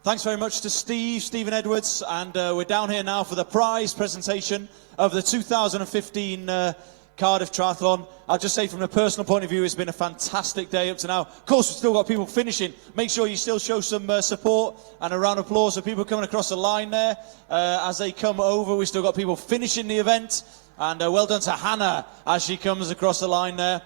Thanks very much to Stephen Edwards, and we're down here now for the prize presentation of the 2015 Cardiff Triathlon. I'll just say from a personal point of view, it's been a fantastic day up to now. Of course, we've still got people finishing. Make sure you still show some support and a round of applause for people coming across the line there. As they come over, we've still got people finishing the event. And well done to Hannah as she comes across the line there.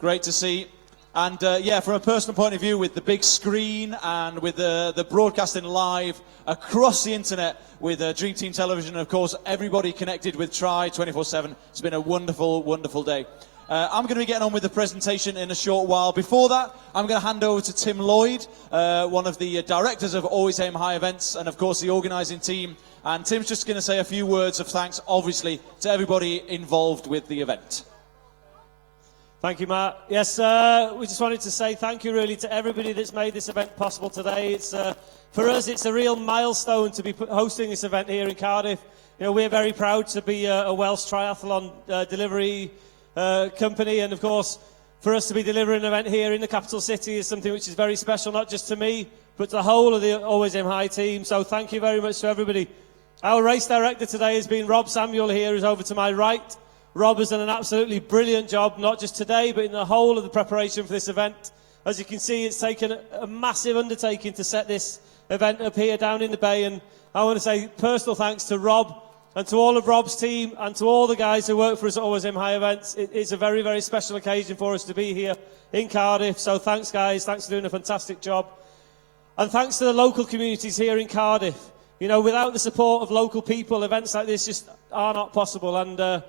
Great to see. And yeah, from a personal point of view, with the big screen and with the broadcasting live across the internet with Dream Team Television, and of course, everybody connected with Try 24/7. It's been a wonderful, wonderful day. I'm going to be getting on with the presentation in a short while. Before that, I'm going to hand over to Tim Lloyd, one of the directors of Always Aim High Events, and of course, the organising team. And Tim's just going to say a few words of thanks, obviously, to everybody involved with the event. Thank you, Matt. Yes, we just wanted to say thank you really to everybody that's made this event possible today. It's, for us, it's a real milestone to be hosting this event here in Cardiff. You know, we're very proud to be a Welsh triathlon delivery company, and of course, for us to be delivering an event here in the capital city is something which is very special, not just to me, but to the whole of the Always Aim High team. So thank you very much to everybody. Our race director today has been Rob Samuel here, who's over to my right. Rob has done an absolutely brilliant job, not just today, but in the whole of the preparation for this event. As you can see, it's taken a massive undertaking to set this event up here down in the bay, and I want to say personal thanks to Rob and to all of Rob's team and to all the guys who work for us at Always Aim High Events. It's a very, very special occasion for us to be here in Cardiff, so thanks guys, thanks for doing a fantastic job. And thanks to the local communities here in Cardiff. You know, without the support of local people, events like this just are not possible, and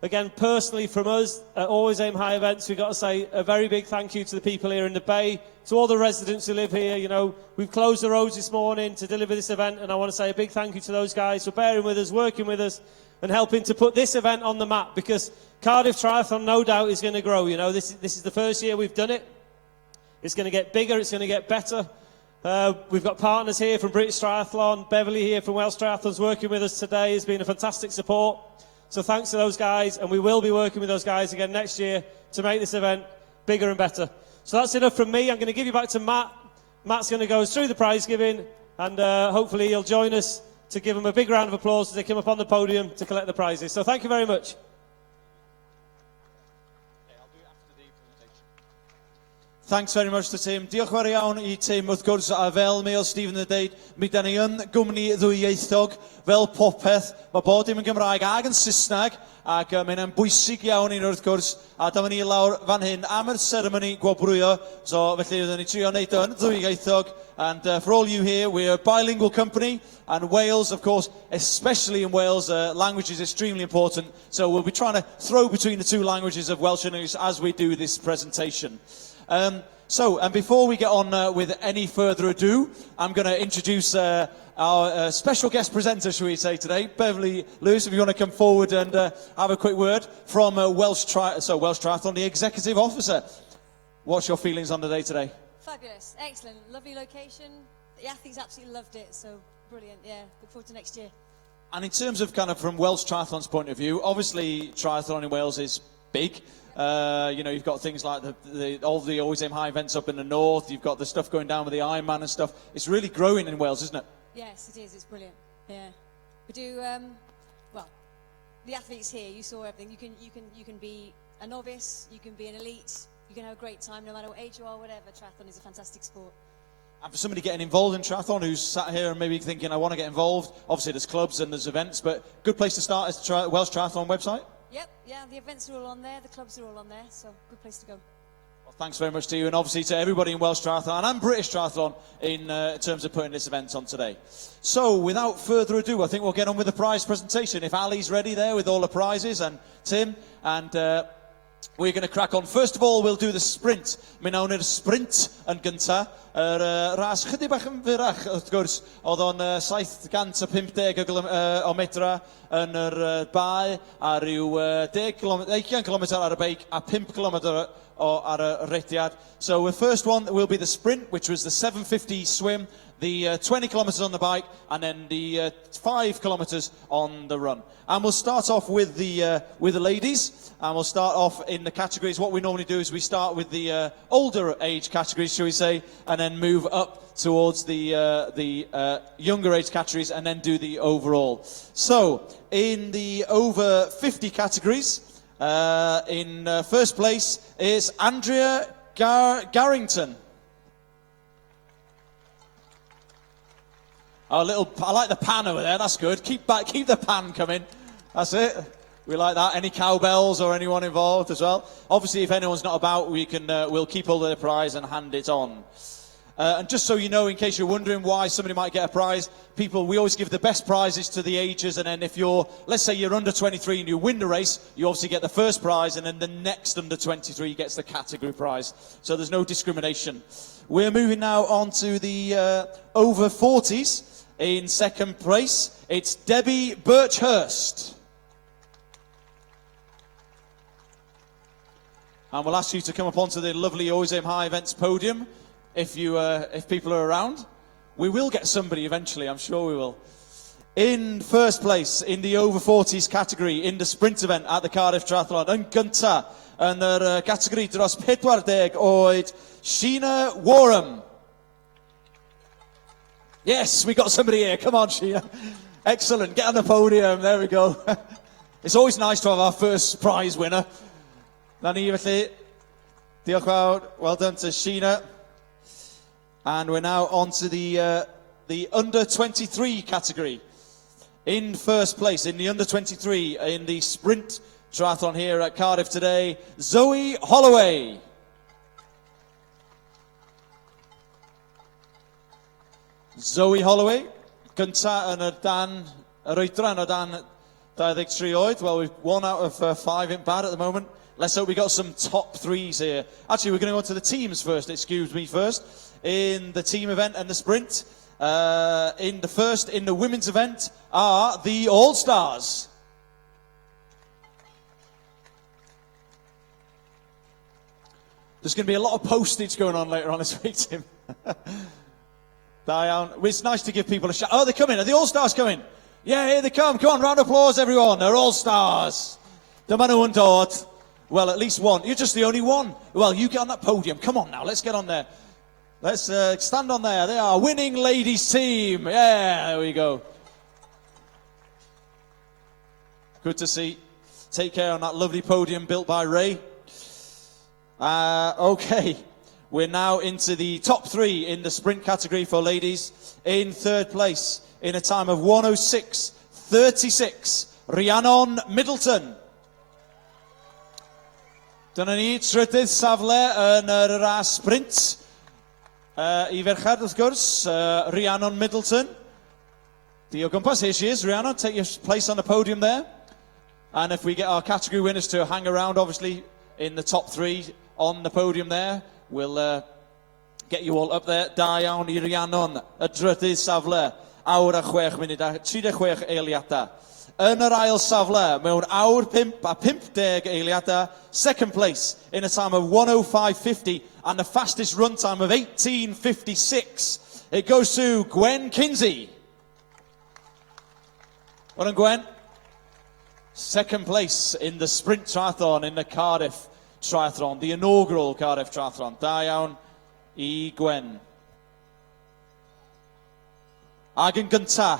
again, personally from us at Always Aim High Events, we've got to say a very big thank you to the people here in the Bay, to all the residents who live here. You know, we've closed the roads this morning to deliver this event, and I want to say a big thank you to those guys for bearing with us, working with us, and helping to put this event on the map, because Cardiff Triathlon, no doubt, is going to grow. You know, this is the first year we've done it. It's going to get bigger, it's going to get better. We've got partners here from British Triathlon, Beverly here from Welsh Triathlons working with us today. Has been a fantastic support. So thanks to those guys, and we will be working with those guys again next year to make this event bigger and better. So that's enough from me. I'm going to give you back to Matt. Matt's going to go us through the prize giving, and hopefully he'll join us to give them a big round of applause as they come up on the podium to collect the prizes. So thank you very much. Thanks very much to Tim. Diolch fawr iawn I Tim, wrth gwrs, a fel mi oedd Stephen yn dweud, mi da ni yn gwmni ddwyieithog, fel popeth, mae bod dim yn Gymraeg ag yn Saesneg, ac mae'n bwysig iawn i ni wrth gwrs, a dyma ni lawr fan hyn am yr seremoni gwobrwyo, so felly oedden ni trio wneud yn ddwyieithog, and for all you here, we're a bilingual company, and Wales, of course, especially in Wales, language is extremely important, so we'll be trying to throw between the two languages of Welsh and English as we do this presentation. And before we get on with any further ado, I'm going to introduce our special guest presenter, shall we say, today. Beverly Lewis, if you want to come forward and have a quick word from Welsh Triathlon, the Executive Officer. What's your feelings on the day today? Fabulous, excellent, lovely location. The athletes absolutely loved it, so brilliant, yeah. Look forward to next year. And in terms of kind of from Welsh Triathlon's point of view, obviously triathlon in Wales is big. You know, you've got things like all the Always Aim High events up in the north. You've got the stuff going down with the Ironman and stuff. It's really growing in Wales, isn't it? Yes, it is. It's brilliant. Yeah, we do. Well, the athletes here, you saw everything. You can be a novice. You can be an elite. You can have a great time no matter what age you are. Whatever. Triathlon is a fantastic sport. And for somebody getting involved in triathlon who's sat here and maybe thinking, I want to get involved. Obviously, there's clubs and there's events, but good place to start is the Welsh Triathlon website. Yep, yeah, the events are all on there, the clubs are all on there, so good place to go. Well, thanks very much to you, and obviously to everybody in Welsh Triathlon and British Triathlon in terms of putting this event on today. So, without further ado, I think we'll get on with the prize presentation. If Ali's ready there with all the prizes, and Tim, and we're going to crack on. First of all, we'll do the sprint. Mi nawn i'r sprint yn gynta. Ras chydig bach yn fyrach, wrth gwrs, oedd o'n 750 o metra yn yr bae, a rhyw 20 km ar y beic, a 5 km ar y rediad. So the first one will be the sprint, which was the 750 swim, the 20 kilometres on the bike, and then the 5 kilometres on the run. And we'll start off with the ladies, and we'll start off in the categories. What we normally do is we start with the older age categories, shall we say, and then move up towards the younger age categories, and then do the overall. So, in the over 50 categories, in first place is Andrea Garrington. I like the pan over there, that's good. Keep the pan coming. That's it. We like that. Any cowbells or anyone involved as well? Obviously, if anyone's not about, we'll keep hold of the prize and hand it on. And just so you know, in case you're wondering why somebody might get a prize, we always give the best prizes to the ages, and then if let's say you're under 23 and you win the race, you obviously get the first prize, and then the next under 23 gets the category prize. So there's no discrimination. We're moving now on to the over 40s. In second place, it's Debbie Birchhurst. And we'll ask you to come up onto the lovely Always Aim High events podium if people are around. We will get somebody eventually, I'm sure we will. In first place, in the over 40s category, in the sprint event at the Cardiff Triathlon, yn gynta, yn yr category dros 40 oed, Sheena Warham. Yes, we got somebody here. Come on, Sheena. Excellent. Get on the podium. There we go. It's always nice to have our first prize winner. Na ni felly. Diolch fawr. Well done to Sheena. And we're now on to the under 23 category. In first place, in the under 23, in the sprint triathlon here at Cardiff today, Zoe Holloway. Zoe Holloway, gynta yn yr oedran o dan 23 oed. Well, we've 1 out of 5 in bad at the moment. Let's hope we got some top threes here. Actually, we're going to go to the teams first, excuse me first. In the team event and the sprint, in the women's event are the All-Stars. There's going to be a lot of postage going on later on this week, Tim. It's nice to give people a shout. Oh, they're coming. Are the All-Stars coming? Yeah, here they come. Come on, round of applause, everyone. They're All-Stars. Dyma nhw'n dod. Well, at least one. You're just the only one. Well, you get on that podium. Come on now, let's get on there. Let's stand on there. They are winning ladies team. Yeah, there we go. Good to see. Take care on that lovely podium built by Ray. Okay. We're now into the top 3 in the sprint category for ladies. In 3rd place, in a time of 1:06.36, Rhiannon Middleton. Dyna ni, trydydd safle yn yr ras sprint. I ferchad, wrth gwrs, Rhiannon Middleton. Di o gwmpas, here she is. Rhiannon, take your place on the podium there. And if we get our category winners to hang around, obviously, in the top 3 on the podium there, we'll get you all up there. Da iawn I Rhiannon, y drydydd safle. Awr a 6 munud a 36 eiliadau. Yn yr ail safle, mewn awr 5 a 50 eiliadau, second place in a time of 1:05.50 and the fastest run time of 18:56. It goes to Gwen Kinsey. Well done, Gwen. Second place in the sprint triathlon in the Cardiff Triathlon, the inaugural Cardiff Triathlon. Da iawn I Gwen. Ag yn gynta,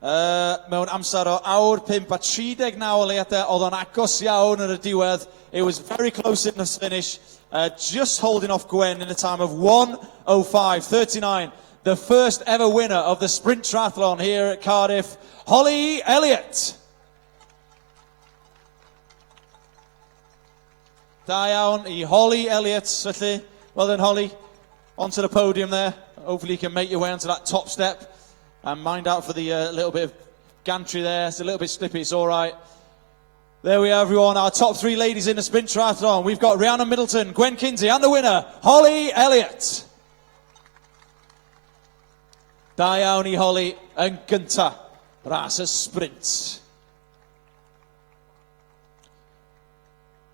mewn amser o awr 5 a 39 eiliadau, oedd o'n agos iawn yn y diwedd. It was very close in the finish, just holding off Gwen in a time of 1:05.39. The first ever winner of the sprint triathlon here at Cardiff, Holly Elliott. Da iawn I Holly Elliott, felly. Well done, Holly. Onto the podium there. Hopefully you can make your way onto that top step. And mind out for the little bit of gantry there. It's a little bit slippy, it's all right. There we are, everyone. Our top 3 ladies in the sprint triathlon. We've got Rhiannon Middleton, Gwen Kinsey, and the winner, Holly Elliott. Da iawn I Holly yn gynta. Ras y sprint.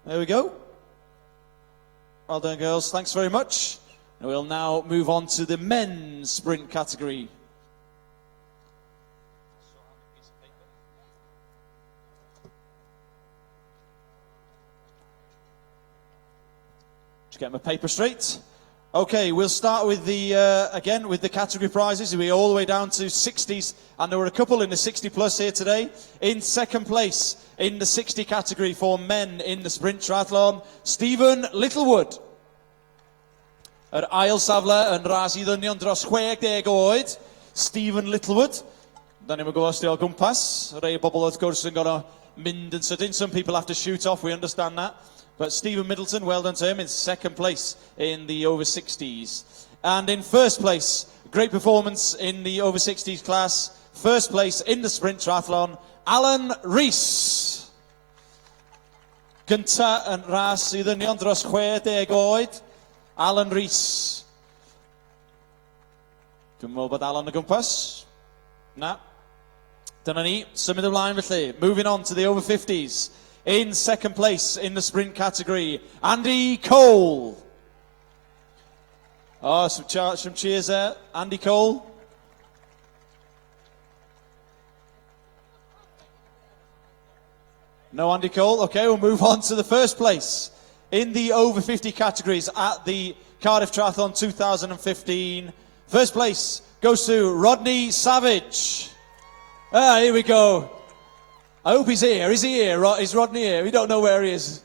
There we go. Well done, girls. Thanks very much. And we'll now move on to the men's sprint category. Just get my paper straight. Okay, we'll start with the, again, with the category prizes. We're all the way down to 60s, and there were a couple in the 60 plus here today. In second place in the 60 category for men in the sprint triathlon, Stephen Littlewood. Yr ail safle yn ras I ddynion dros 60 oed, Stephen Littlewood. Da ni'n gwybod os di o gwmpas. Rei bobl wrth gwrs yn gorau mynd yn sydyn. Some people have to shoot off, we understand that. But Stephen Middleton, well done to him, in second place in the over 60s. And in first place, great performance in the over 60s class. First place in the sprint triathlon, Alan Rees. Gynta yn ras I ddynion dros 60 oed, Alan Rees. Dwi'n meddwl bod Alan y gwmpas? Na. Dyna ni, symud ymlaen felly. Moving on to the over 50s. In second place in the sprint category, Andy Cole. Oh, some cheers there. Andy Cole. No Andy Cole. Okay, we'll move on to the first place in the over 50 categories at the Cardiff Triathlon 2015. First place goes to Rodney Savage. Ah, here we go. I hope he's here. Is he here? Is Rodney here? We don't know where he is.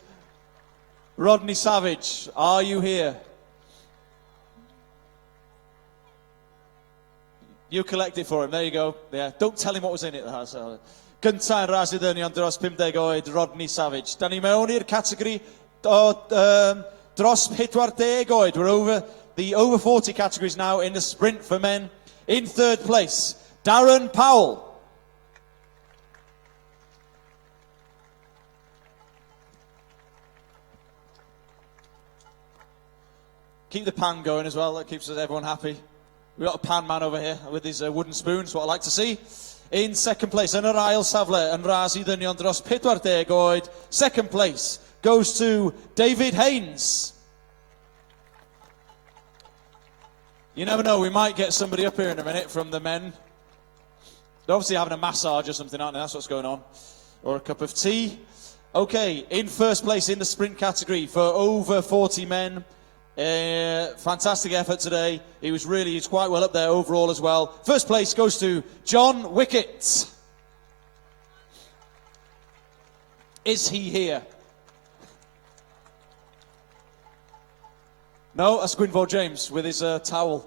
Rodney Savage, are you here? You collect it for him. There you go. Yeah. Don't tell him what was in it. Gynta yn ras I ddynion dros 50 oed, Rodney Savage. Da ni mewn i'r categori dros 40 oed. We're over the over 40 categories now in the sprint for men. In third place, Darren Powell. Keep the pan going as well, that keeps everyone happy. We've got a pan man over here with his wooden spoon, that's what I like to see. In second place, yn yr ail safle, yn ras I ddynion dros 40 oed. Second place goes to David Haynes. You never know, we might get somebody up here in a minute from the men. They're obviously having a massage or something, aren't they? That's what's going on. Or a cup of tea. Okay, in first place in the sprint category for over 40 men. Fantastic effort today. He's quite well up there overall as well. First place goes to John Wickett. Is he here? No, that's Gwynfor James with his towel.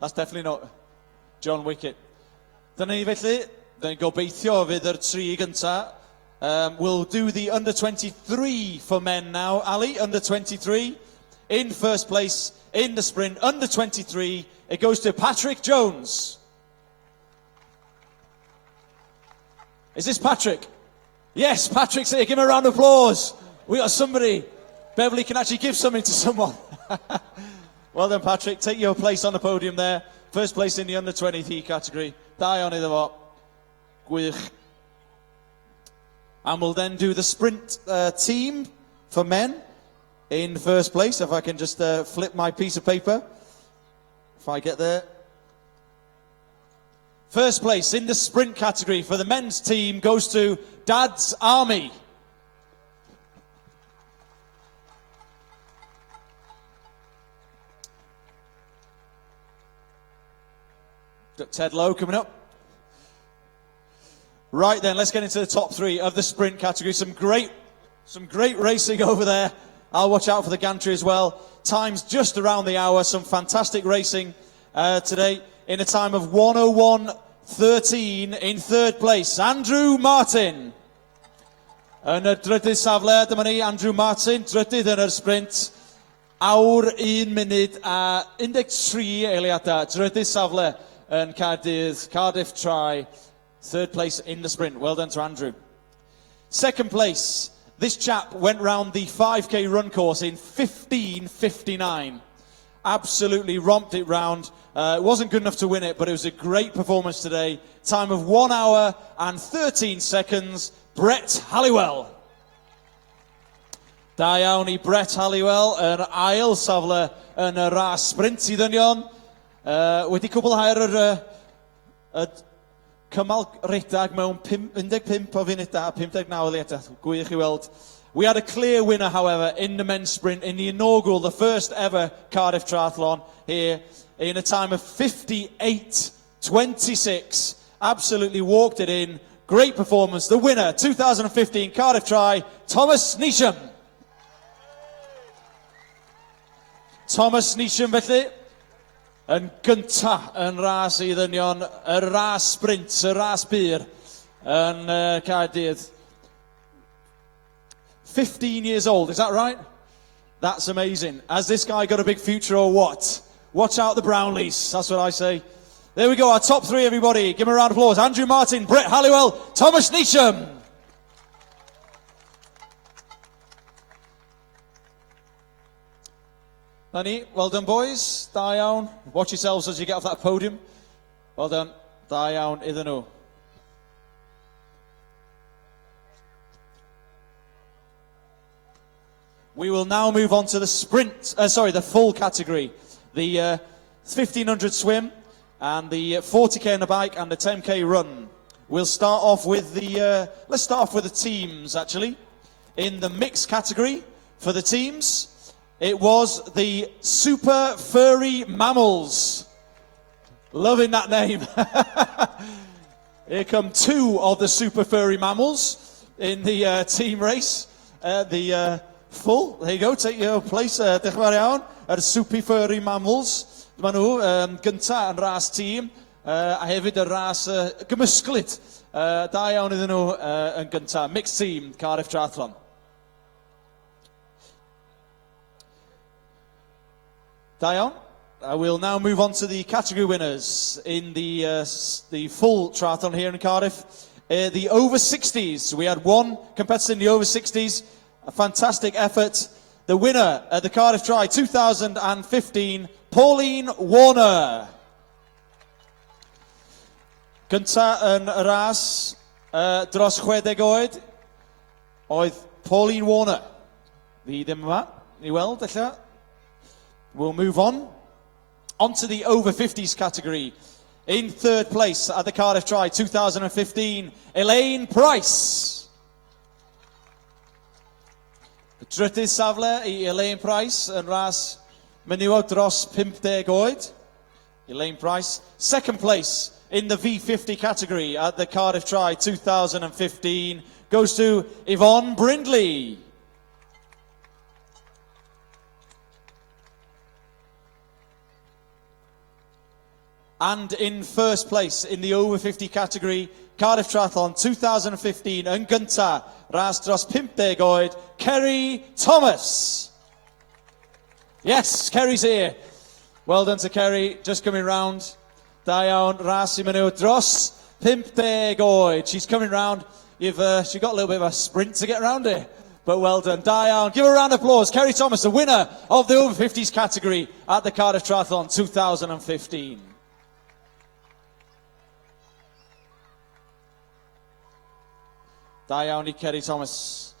That's definitely not John Wicket. Dyna ni felly, dyna gobeithio fydd yr tri gynta. We'll do the under 23 for men now. Ali, under 23, in first place in the sprint. Under 23, it goes to Patrick Jones. Is this Patrick? Yes, Patrick's here. Give him a round of applause. We got somebody. Beverly can actually give something to someone. Well done, Patrick. Take your place on the podium there. First place in the under 23 category. Da iawn iddo fo. Gwych. And we'll then do the sprint team for men in first place. If I can just flip my piece of paper. If I get there. First place in the sprint category for the men's team goes to Dad's Army. Got Ted Lowe coming up. Right then, let's get into the top three of the sprint category. Some great racing over there. I'll watch out for the gantry as well. Times just around the hour. Some fantastic racing today in a time of 1:01:13 in third place. Andrew Martin. Yn y drydydd safle, dyma ni, Andrew Martin, drydydd yn yr sprint. Awr 1 munud a 13 eiliadau. Drydydd safle yn Cardiff, Cardiff Tri. Third place in the sprint. Well done to Andrew. Second place, this chap went round the 5K run course in 15:59. Absolutely romped it round. It wasn't good enough to win it, but it was a great performance today. Time of 1 hour and 13 seconds. Brett Halliwell. Da iawn I Brett Halliwell yn ail safle yn y ras sprint i ddynion. Wedi cwblhau'r cymal redag mewn 15 o funudau, 59 eiliadau. Gwych I weld. We had a clear winner, however, in the men's sprint in the inaugural, the first ever Cardiff Triathlon here in a time of 58:26. Absolutely walked it in. Great performance. The winner, 2015 Cardiff Tri, Thomas Neesham. Thomas Neesham felly. Yn gynta yn ras I ddynion, y ras sprint, y ras byr yn Caerdydd. 15 years old, is that right? That's amazing. Has this guy got a big future or what? Watch out the Brownlees, that's what I say. There we go, our top three, everybody. Give him a round of applause. Andrew Martin, Brett Halliwell, Thomas Neesham. Danny, well done, boys. Da iawn. Watch yourselves as you get off that podium. Well done. Da iawn iddyn nhw. We will now move on to the sprint, the full category. The 1500 swim and the 40k on the bike and the 10k run. We'll start off with let's start off with the teams, actually. In the mixed category for the teams, it was the Super Furry Mammals. Loving that name. Here come two of the Super Furry Mammals in the team race. The full, there you go, take your place. Diolch yn fawr iawn. Yr Super Furry Mammals. Dyma nhw, gynta yn ras tîm, a hefyd y ras gymysglyd. Da iawn iddyn nhw yn gynta. Mixed team, Cardiff Triathlon. Da iawn. We'll now move on to the category winners in the full triathlon here in Cardiff. The over 60s. We had one competitor in the over 60s. A fantastic effort. The winner at the Cardiff Tri 2015, Pauline Warner. Gynta yn y ras dros 60 oed oedd Pauline Warner. Fi ddim yma, ni weld ella. We'll move on to the over 50s category. In third place at the Cardiff Tri 2015, Elaine Price. Drydydd safle I Elaine Price yn ras menywod dros 50 oed. Elaine Price. Second place in the V50 category at the Cardiff Tri 2015 goes to Yvonne Brindley. And in first place in the over 50 category, Cardiff Triathlon 2015 yn gynta, ras dros 50 oed, Kerry Thomas. Yes, Kerry's here. Well done to Kerry, just coming round. Da iawn, ras i mynd dros 50 oed. She's coming round. She got a little bit of a sprint to get around here. But well done, da iawn. Give her a round of applause. Kerry Thomas, the winner of the over 50s category at the Cardiff Triathlon 2015. Da iawn I Kerry Thomas.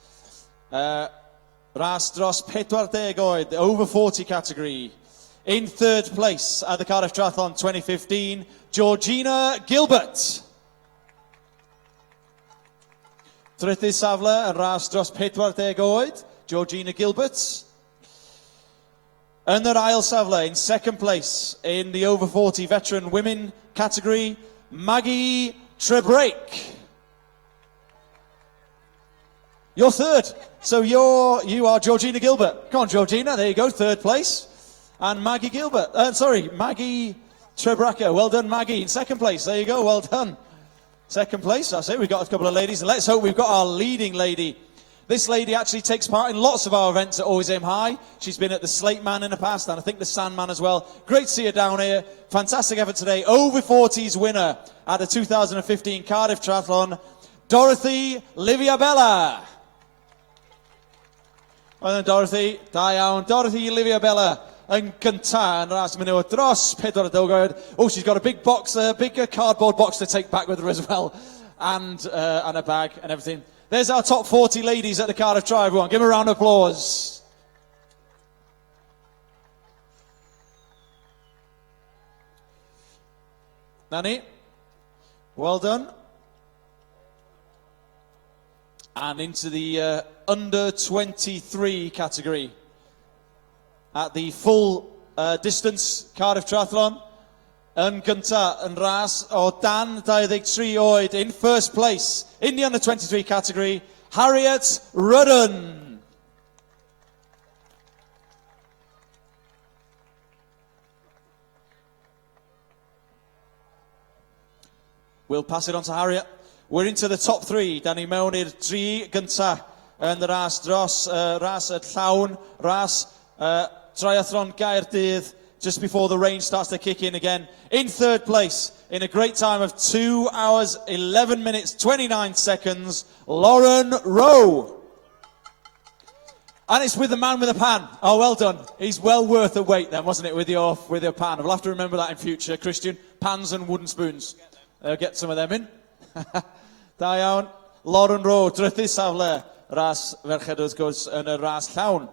Ras dros 40 oed, the over 40 category. In third place at the Cardiff Triathlon 2015, Georgina Gilbert. Trydydd safle yn ras dros 40 oed, Georgina Gilbert. Yn yr ail safle, in second place in the over 40 veteran women category, Maggie Trebrake. You're third. So you are Georgina Gilbert. Come on, Georgina. There you go, third place. And Maggie Gilbert. Maggie Trebrake. Well done, Maggie. In second place. There you go. Well done. Second place. That's it. We've got a couple of ladies. And let's hope we've got our leading lady. This lady actually takes part in lots of our events at Always Aim High. She's been at the Slate Man in the past, and I think the Sandman as well. Great to see her down here. Fantastic effort today. Over 40s winner at the 2015 Cardiff Triathlon, Dorothy Liviabella. Well done, Dorothy. Da iawn. Dorothy Liviabella yn gynta yn ras mynd dros 40 oed. Oh, she's got a big box, a big cardboard box to take back with her as well. And a bag and everything. There's our top 40 ladies at the Cardiff Tri, everyone. Give them a round of applause. Nanny, well done. And into the under 23 category at the full distance Cardiff Triathlon. Yn gynta yn ras o dan 23 oed in first place in the under 23 category, Harriet Rudden. We'll pass it on to Harriet. We're into the top three. Dan ni mewn i'r tri gynta yn y ras dros ras y llawn, ras Triathlon Gaerdydd, just before the rain starts to kick in again. In third place, in a great time of 2 hours, 11 minutes, 29 seconds, Lauren Rowe. And it's with the man with the pan. Oh, well done. He's well worth the wait then, wasn't it, with your pan? We'll have to remember that in future, Christian. Pans and wooden spoons. Get some of them in. Da iawn. Lauren Rowe, drydydd safle, ras ferched wrth gwrs yn y ras llawn.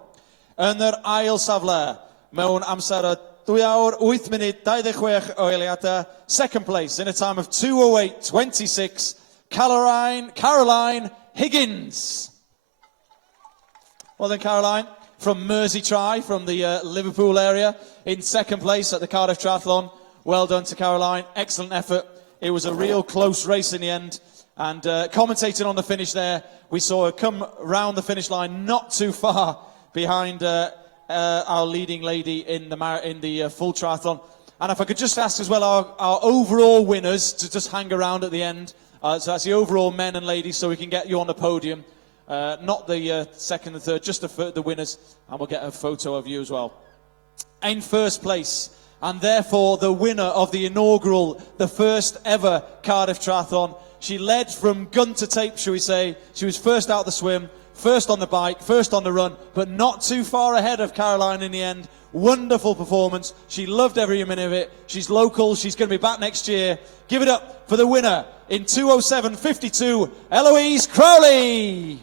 Yn yr ail safle, mewn amser o 2 hour, 8 munud, 26 o eiliadau. Second place in a time of 2:08:26, Caroline Higgins. Well then, Caroline, from Mersey Tri, from the Liverpool area, in second place at the Cardiff Triathlon. Well done to Caroline. Excellent effort. It was a real close race in the end. And commentating on the finish there, we saw her come round the finish line not too far behind our leading lady in the full triathlon. And if I could just ask as well our overall winners to just hang around at the end. So that's the overall men and ladies, so we can get you on the podium. Not the second and third, just the winners. And we'll get a photo of you as well. In first place, and therefore the winner of the inaugural, the first ever Cardiff Triathlon. She led from gun to tape, shall we say. She was first out the swim, first on the bike, first on the run, but not too far ahead of Caroline in the end. Wonderful performance. She loved every minute of it. She's local. She's going to be back next year. Give it up for the winner in 2:07:52, Eloise Crowley.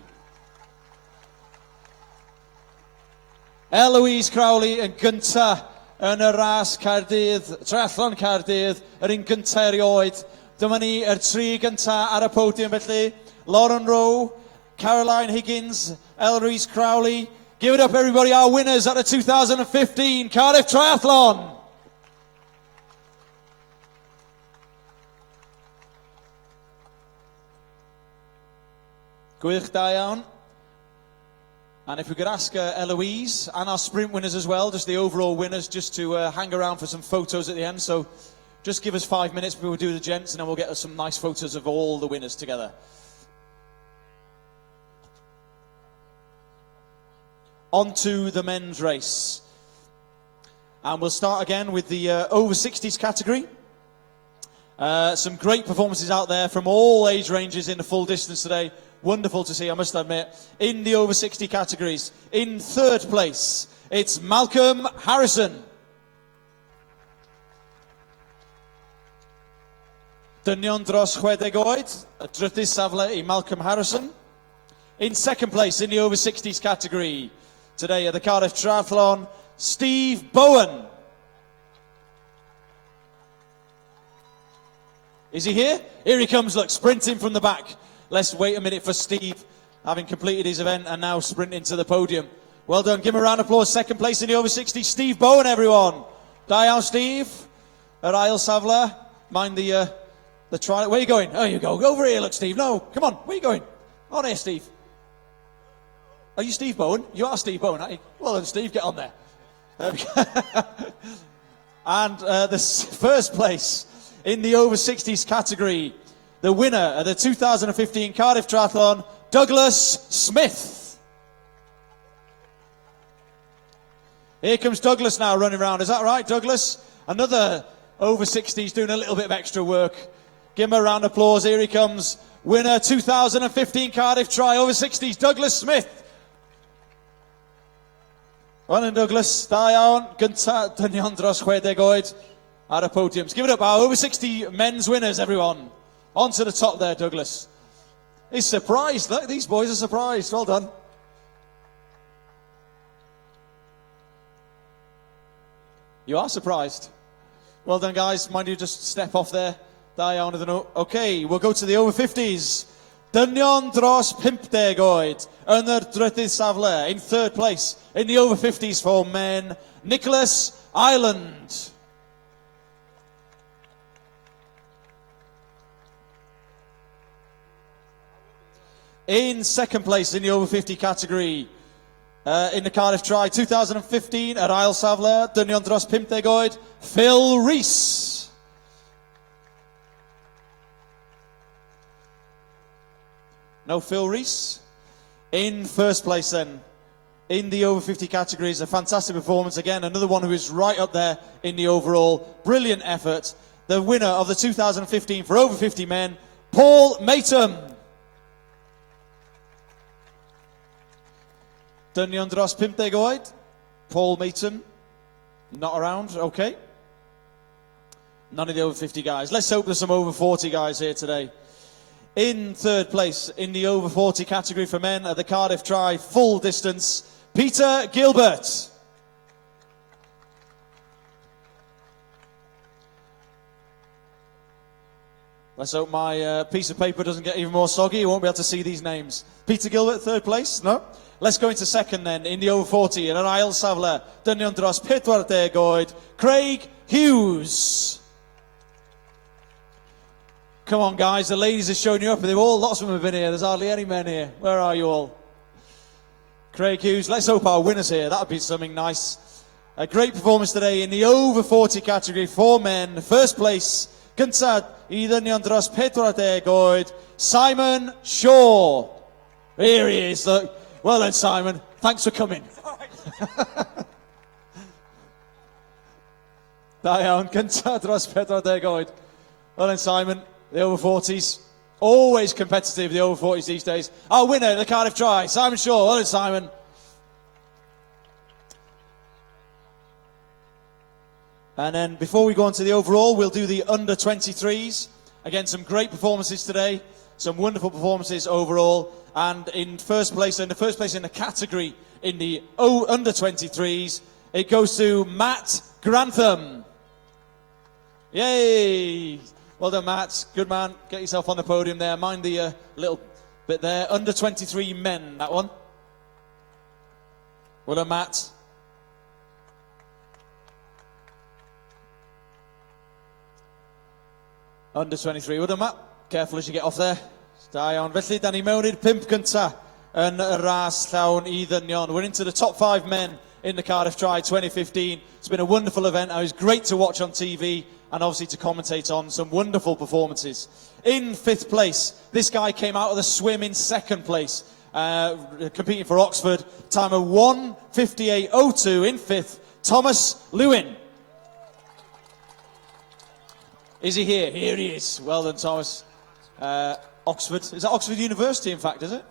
Eloise Crowley yn gynta yn y ras Caerdydd, Triathlon Caerdydd, yr un gynta erioed. Dyma ni yr tri gynta ar y podium felly. Lauren Rowe, Caroline Higgins, Eloise Crowley. Give it up, everybody, our winners at the 2015 Cardiff Triathlon. Gwych da iawn. And if we could ask Eloise and our sprint winners as well, just the overall winners, just to hang around for some photos at the end. So Just give us 5 minutes before we do the gents, and then we'll get us some nice photos of all the winners together. On to the men's race. And we'll start again with the over 60s category. Some great performances out there from all age ranges in the full distance today. Wonderful to see, I must admit. In the over 60 categories, in third place, it's Malcolm Harrison. Dynion dros 60 oed, y drydydd safle I Malcolm Harrison. In second place in the over 60s category, today at the Cardiff Triathlon, Steve Bowen. Is he here? Here he comes, look, sprinting from the back. Let's wait a minute for Steve, having completed his event and now sprinting to the podium. Well done, give him a round of applause. Second place in the over 60, Steve Bowen, everyone. Da iawn, Steve. Yr ail safle. Mind the trial. Where are you going? Oh, you go. Go over here, look, Steve. No, come on, where are you going? On here, Steve. Are you Steve Bowen? You are Steve Bowen, aren't you? Well then, Steve, get on there. And the first place in the over 60s category, the winner of the 2015 Cardiff Triathlon, Douglas Smith. Here comes Douglas now running around. Is that right, Douglas? Another over 60s doing a little bit of extra work. Give him a round of applause. Here he comes. Winner 2015 Cardiff Tri over 60s, Douglas Smith. Well done, Douglas. Da iawn. Gynta, dynion dros 60 oed ar y podiums. Give it up, our over 60 men's winners, everyone. On to the top there, Douglas. He's surprised. Look, these boys are surprised. Well done. You are surprised. Well done, guys. Mind you, just step off there. Da iawn iddyn nhw. Okay, we'll go to the over 50s. Dynion dros 50 oed yn y drydydd safle, in third place in the over 50s for men, Nicholas Ireland. In second place in the over 50 category, in the Cardiff Tri 2015 at ail safle, dynion dros 50 oed, Phil Rees. No Phil Rees. In first place then, in the over 50 categories, a fantastic performance again, another one who is right up there in the overall. Brilliant effort. The winner of the 2015 for over 50 men, Paul Matum. Dynion dros 50 oed, Paul Matum, not around, okay. None of the over 50 guys. Let's hope there's some over 40 guys here today. In third place in the over 40 category for men at the Cardiff Tri full distance, Peter Gilbert. Let's hope my piece of paper doesn't get even more soggy. You won't be able to see these names. Peter Gilbert, third place? No? Let's go into second then, in the over 40, in an ail safle, dynion dros 40 oed, Craig Hughes. Come on, guys, the ladies are showing you up. They've all, lots of them have been here. There's hardly any men here. Where are you all? Craig Hughes. Let's hope our winner's here. That would be something nice. A great performance today in the over 40 category for men. First place, gyntaf I ddynion dros 40 oed, Simon Shaw. Here he is. Look. Well then, Simon. Thanks for coming. Da iawn, gyntaf dros 40 oed. Well then, Simon. The over 40s, always competitive, the over 40s these days. Our winner, the Cardiff Tri, Simon Shaw. Well done, Simon. And then before we go on to the overall, we'll do the under 23s. Again, some great performances today, some wonderful performances overall. And in first place, in the category in the under 23s, it goes to Matt Grantham. Yay! Well done, Matt. Good man. Get yourself on the podium there. Mind the little bit there. Under 23 men, that one. Well done, Matt. Under 23. Well done, Matt. Careful as you get off there. Da iawn. Felly, da ni mewn i'r 5 gynta yn y ras llawn I ddynion. We're into the top 5 men in the Cardiff Tri 2015. It's been a wonderful event. It was great to watch on TV. and obviously to commentate on some wonderful performances. In 5th place, this guy came out of the swim in 2nd place, competing for Oxford, time of 1:58.02 in 5th, Thomas Lewin. Is he here? Here he is. Well done, Thomas. Oxford. Is that Oxford University, in fact, is it?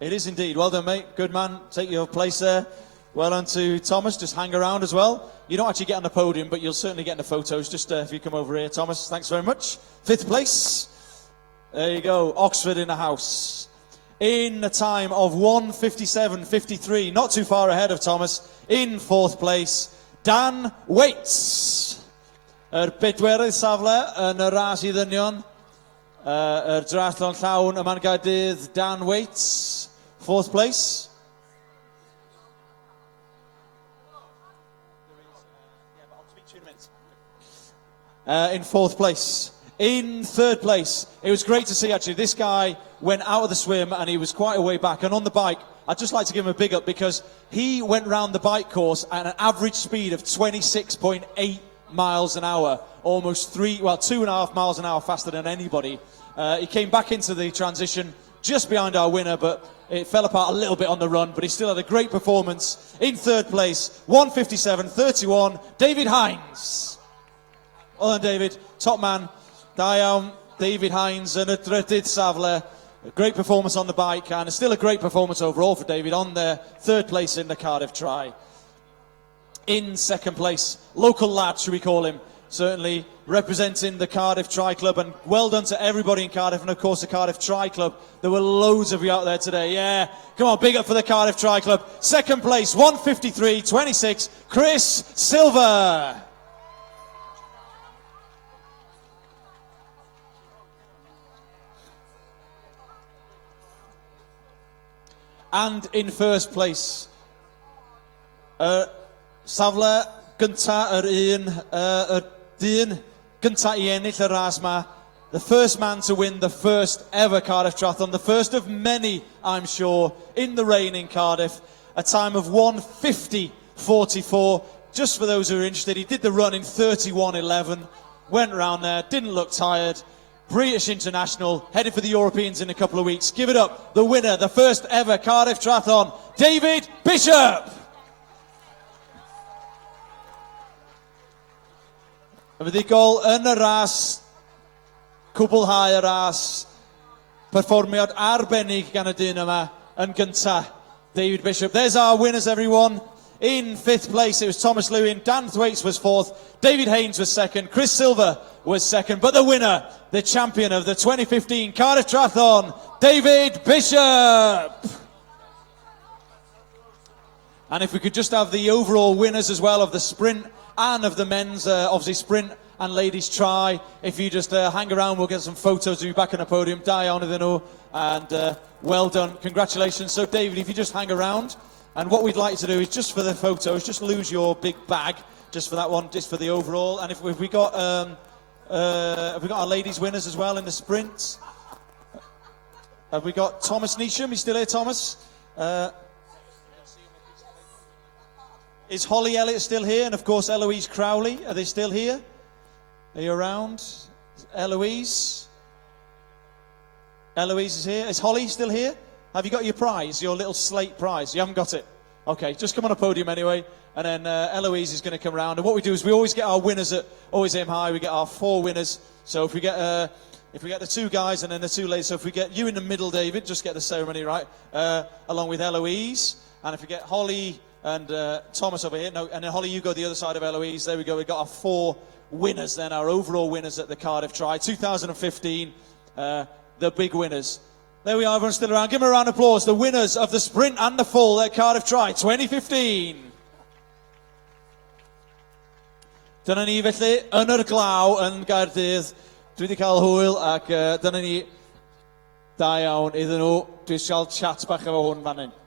It is indeed. Well done, mate. Good man. Take your place there. Well done to Thomas. Just hang around as well. You don't actually get on the podium, but you'll certainly get in the photos. Just if you come over here, Thomas. Thanks very much. 5th place. There you go. Oxford in the house. In a time of 1:57.53. Not too far ahead of Thomas. In 4th place, Dan Waits. Bedwerydd safle yn y ras I ddynion. Triathlon llawn y man Gaerdydd, Dan Waits. 4th place. In 4th place. In 3rd place, it was great to see actually, this guy went out of the swim and he was quite a way back. And on the bike, I'd just like to give him a big up because he went round the bike course at an average speed of 26.8 miles an hour. Almost 2.5 miles an hour faster than anybody. He came back into the transition just behind our winner, but it fell apart a little bit on the run, but he still had a great performance. In 3rd place, 1:57.31, David Hines. Well done, David. Top man. Da iawn, David Hines yn y drydydd safle. A great performance on the bike, and still a great performance overall for David on the 3rd place in the Cardiff Tri. In 2nd place, local lad, should we call him, certainly representing the Cardiff Tri Club, and well done to everybody in Cardiff, and of course the Cardiff Tri Club. There were loads of you out there today, yeah. Come on, big up for the Cardiff Tri Club. 2nd place, 1:53.26, Chris Silver. And in 1st place, safle gynta yr dyn gynta I ennill y ras ma. The first man to win the first ever Cardiff Triathlon, the first of many, I'm sure, in the rain in Cardiff. A time of 1:50.44. Just for those who are interested, he did the run in 31:11. Went around there, didn't look tired. British international, headed for the Europeans in a couple of weeks. Give it up, the winner, the first ever Cardiff Triathlon, David Bishop. Y fuddigol yn y ras, cwblhau y ras, perfformiad arbennig gan y dyn yma yn gynta, David Bishop. There's our winners, everyone. In 5th place, it was Thomas Lewin. Dan Thwaites was 4th. David Haynes was 2nd. Chris Silver was 2nd. But the winner, the champion of the 2015 Cardiff Triathlon, David Bishop. And if we could just have the overall winners as well of the sprint and of the men's, obviously sprint and ladies try. If you just hang around, we'll get some photos of you back on the podium. Da iawn iddyn nhw. And well done. Congratulations. So David, if you just hang around. And what we'd like to do is just for the photos, just lose your big bag, just for that one, just for the overall. And if we got have we got our ladies winners as well in the sprint? Have we got Thomas Neesham? He's still here, Thomas. Is Holly Elliott still here? And of course Eloise Crowley. Are they still here? Are you around? Eloise? Eloise is here. Is Holly still here? Have you got your prize, your little slate prize? You haven't got it? Okay, just come on a podium anyway. And then Eloise is going to come around. And what we do is we always get our winners at Always Aim High. We get our 4 winners. So if we get the 2 guys and then the 2 ladies. So if we get you in the middle, David, just get the ceremony right, along with Eloise. And if we get Holly and Thomas over here. No, and then Holly, you go the other side of Eloise. There we go. We've got our 4 winners then, our overall winners at the Cardiff Tri. 2015, the big winners. There we are, everyone's still around. Give them a round of applause. The winners of the sprint and the full at Cardiff Tri 2015. Dyna ni felly, yn yr glaw yn Gaerdydd. Dwi wedi cael hwyl ac dyna ni da iawn iddyn nhw. Dwi wedi cael chat bach efo hwn fan hyn.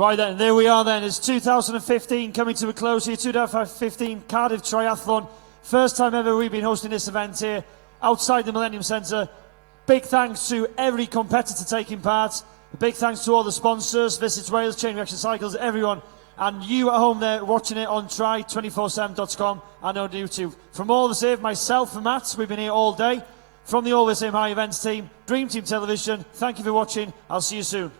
Right then, there we are then. It's 2015 coming to a close here. 2015 Cardiff Triathlon. First time ever we've been hosting this event here outside the Millennium Centre. Big thanks to every competitor taking part. A big thanks to all the sponsors, Visit Wales, Chain Reaction Cycles, everyone. And you at home there watching it on try247.com and on YouTube. From all of us here, myself and Matt, we've been here all day. From the Always Aim High events team, Dream Team Television, thank you for watching. I'll see you soon.